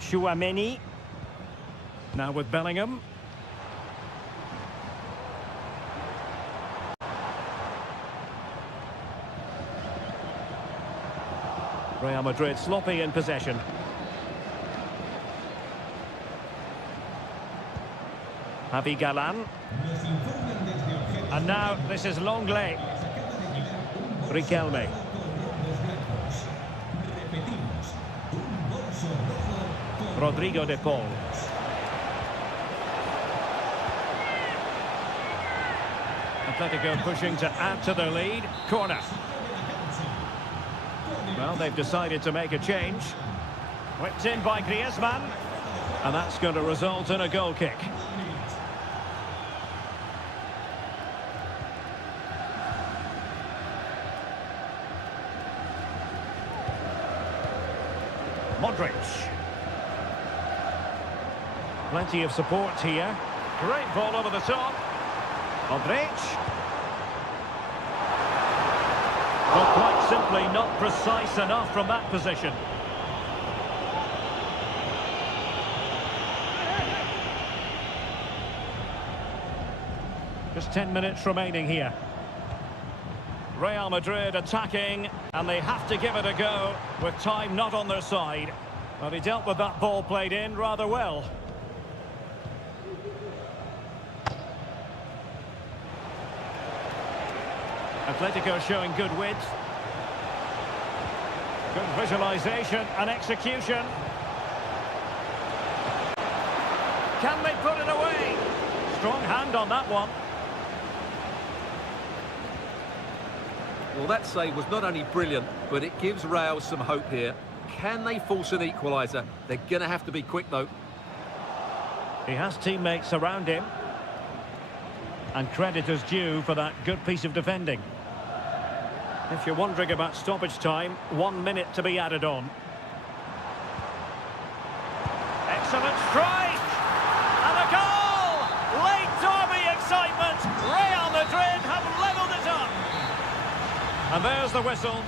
Chouameni. Now with Bellingham. Real Madrid sloppy in possession. Javi Galán. And now this is Longley. Riquelme. Rodrigo de Paul. Atletico pushing to add to their lead. Corner. Well, they've decided to make a change. Whipped in by Griezmann. And that's going to result in a goal kick. Modric. Plenty of support here. Great ball over the top. Modric. Well, quite simply not precise enough from that position. Just 10 minutes remaining here. Real Madrid attacking, and they have to give it a go with time not on their side. But he dealt with that ball played in rather well. Atletico showing good width. Good visualization and execution. Can they put it away? Strong hand on that one. Well, that save was not only brilliant, but it gives Real some hope here. Can they force an equaliser? They're going to have to be quick, though. He has teammates around him. And credit is due for that good piece of defending. If you're wondering about stoppage time, 1 minute to be added on. Excellent strike! And a goal! Late derby excitement! Real Madrid have levelled it up! And there's the whistle.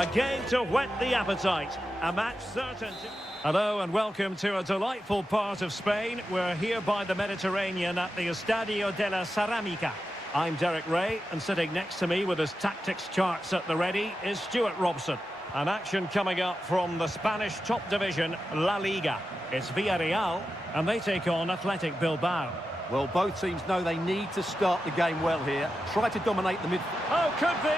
A game to whet the appetite. A match certain to... Hello and welcome to a delightful part of Spain. We're here by the Mediterranean at the Estadio de la Ceramica. I'm Derek Ray, and sitting next to me with his tactics charts at the ready is Stuart Robson. An action coming up from the Spanish top division, La Liga. It's Villarreal, and they take on Athletic Bilbao. Well, both teams know they need to start the game well here. Try to dominate the mid... Oh, could be!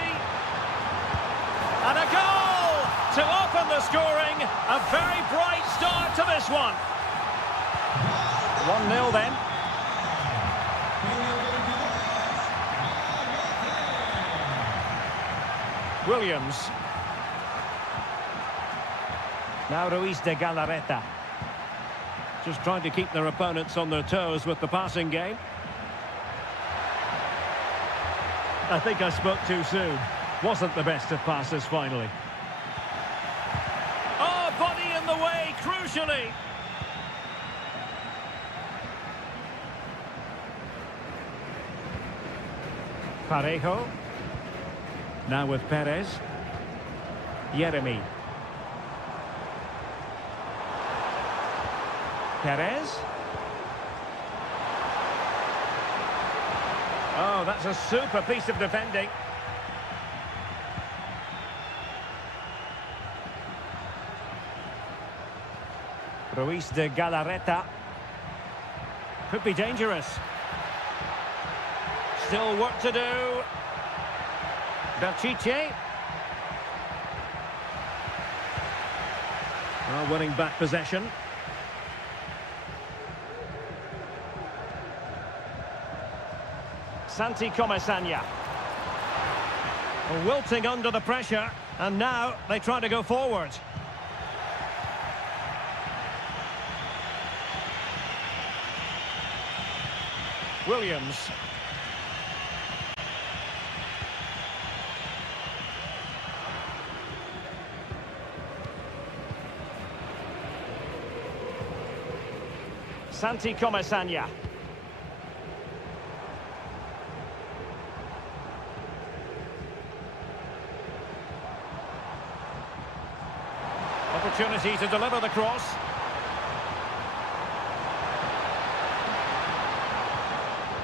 And a goal to open the scoring. A very bright start to this one. 1-0 then. Williams. Now Ruiz de Galarreta. Just trying to keep their opponents on their toes with the passing game. I think I spoke too soon. Wasn't the best of passes finally. Oh, body in the way, crucially. Parejo. Now with Perez. Jeremy. Perez. Oh, that's a super piece of defending. Ruiz de Galarreta. Could be dangerous. Still work to do. Belchiche. Well, winning back possession. Santi Comesaña. Wilting under the pressure, and now they try to go forward. Williams. Santi Comesaña. Opportunity to deliver the cross.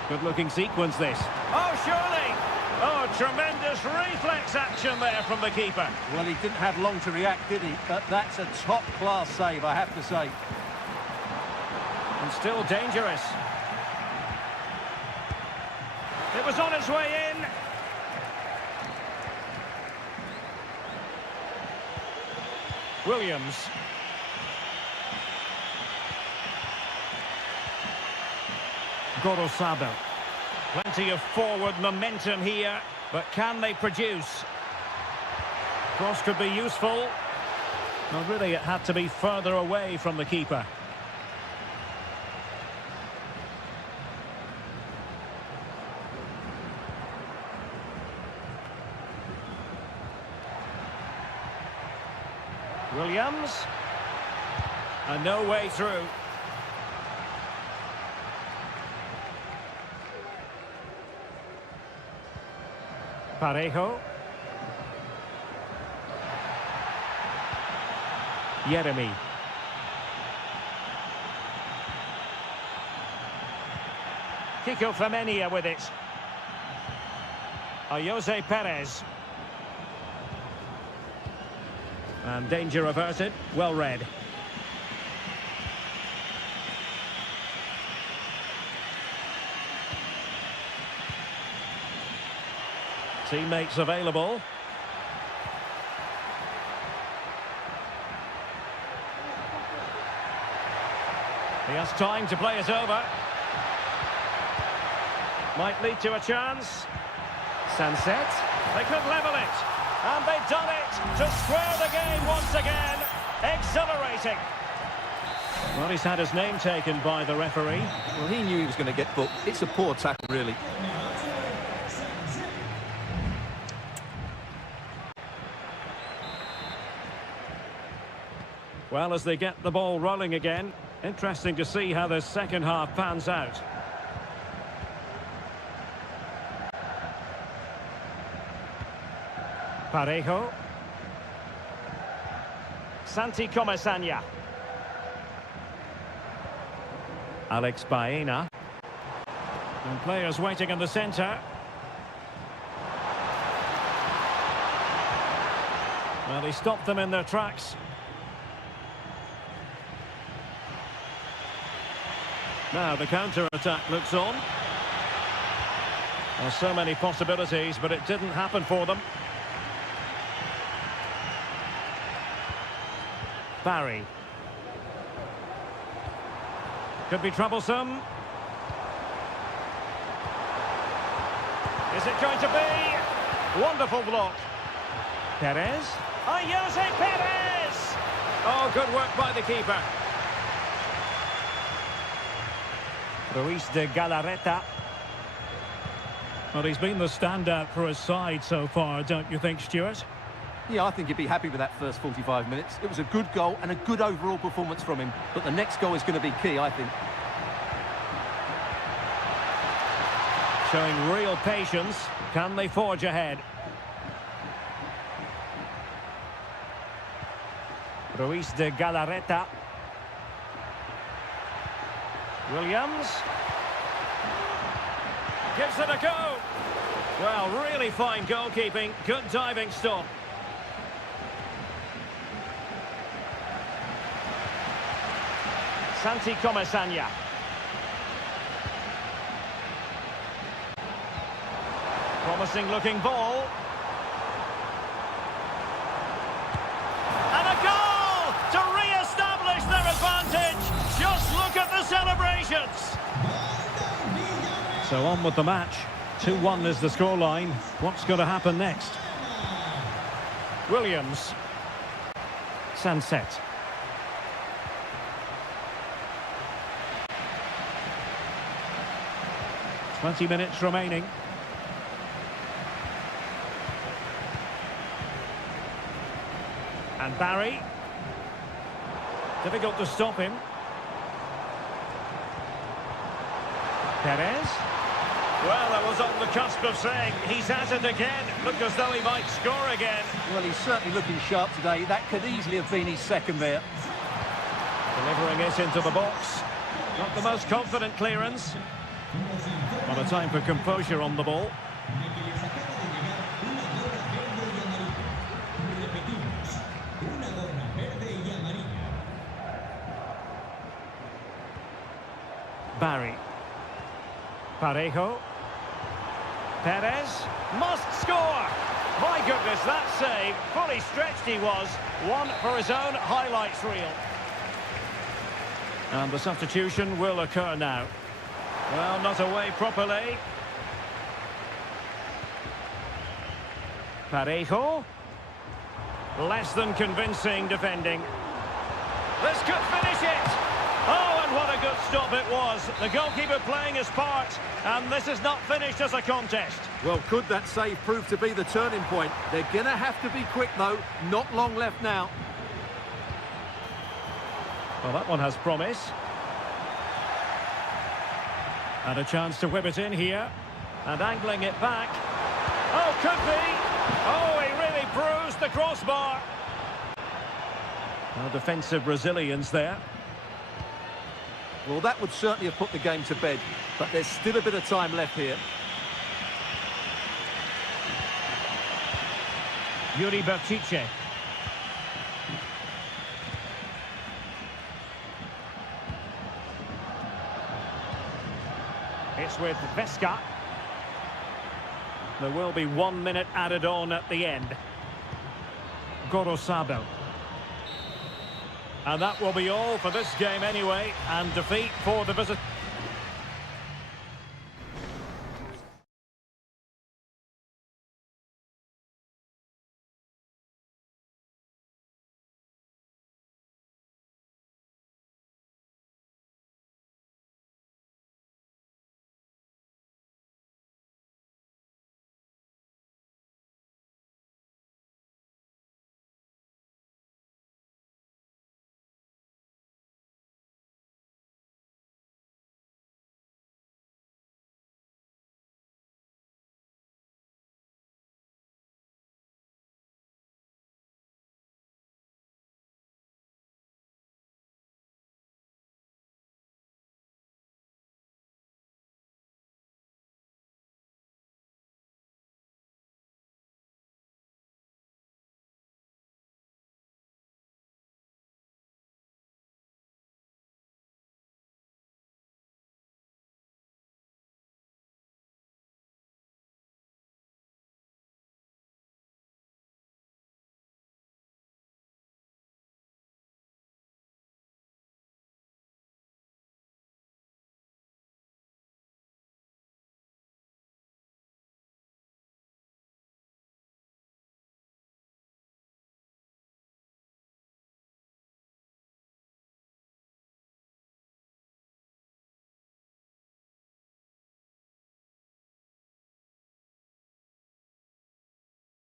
Good-looking sequence, this. Oh, surely! Oh, tremendous reflex action there from the keeper. Well, he didn't have long to react, did he? But that's a top-class save, I have to say. And still dangerous. It was on its way in. Williams. Gorosado. Plenty of forward momentum here, but can they produce? Cross could be useful. Well, really, it had to be further away from the keeper. Williams. And no way through. Parejo. Jeremy. Kiko Femenia with it. Jose Perez. And danger averted. Well read. Teammates available. He has time to play it over. Might lead to a chance. Sunset. They could level it. And they've done it to square the game once again. Exhilarating. Well, he's had his name taken by the referee. Well, he knew he was going to get booked. It's a poor tackle, really. Well, as they get the ball rolling again, interesting to see how the second half pans out. Parejo. Santi Comesaña. Alex Baena. And players waiting in the centre. Well, he stopped them in their tracks. Now the counter-attack looks on. There's so many possibilities, but it didn't happen for them. Barry. Could be troublesome. Is it going to be? Wonderful block. Perez. Oh, Jose Perez! Oh, good work by the keeper. Ruiz de Galarreta. Well, he's been the standout for his side so far, don't you think, Stuart? Yeah, I think he'd be happy with that first 45 minutes. It was a good goal and a good overall performance from him. But the next goal is going to be key, I think. Showing real patience. Can they forge ahead? Ruiz de Galarreta. Williams. Gives it a go. Well, really fine goalkeeping. Good diving stop. Santi Comesaña. Promising looking ball. And a goal to re-establish their advantage. Just look at the celebrations. So on with the match. 2-1 is the scoreline. What's going to happen next? Williams. Sunset. 20 minutes remaining. And Barry. Difficult to stop him. Perez. Well, I was on the cusp of saying he's at it again. Look as though he might score again. Well, he's certainly looking sharp today. That could easily have been his second there. Delivering it into the box. Not the most confident clearance. But a time for composure on the ball. Barry. Parejo. Perez. Must score! My goodness, that save. Fully stretched he was. One for his own highlights reel. And the substitution will occur now. Well, not away properly. Parejo. Less than convincing defending. This could finish it! Oh, and what a good stop it was. The goalkeeper playing his part, and this is not finished as a contest. Well, could that save prove to be the turning point? They're going to have to be quick, though. Not long left now. Well, that one has promise. And a chance to whip it in here. And angling it back. Oh, could be. Oh, he really bruised the crossbar. Well, defensive resilience there. Well, that would certainly have put the game to bed, but there's still a bit of time left here. Yuri Bertice. It's with Vesca. There will be 1 minute added on at the end. Gorosabel. And that will be all for this game anyway, and defeat for the visit.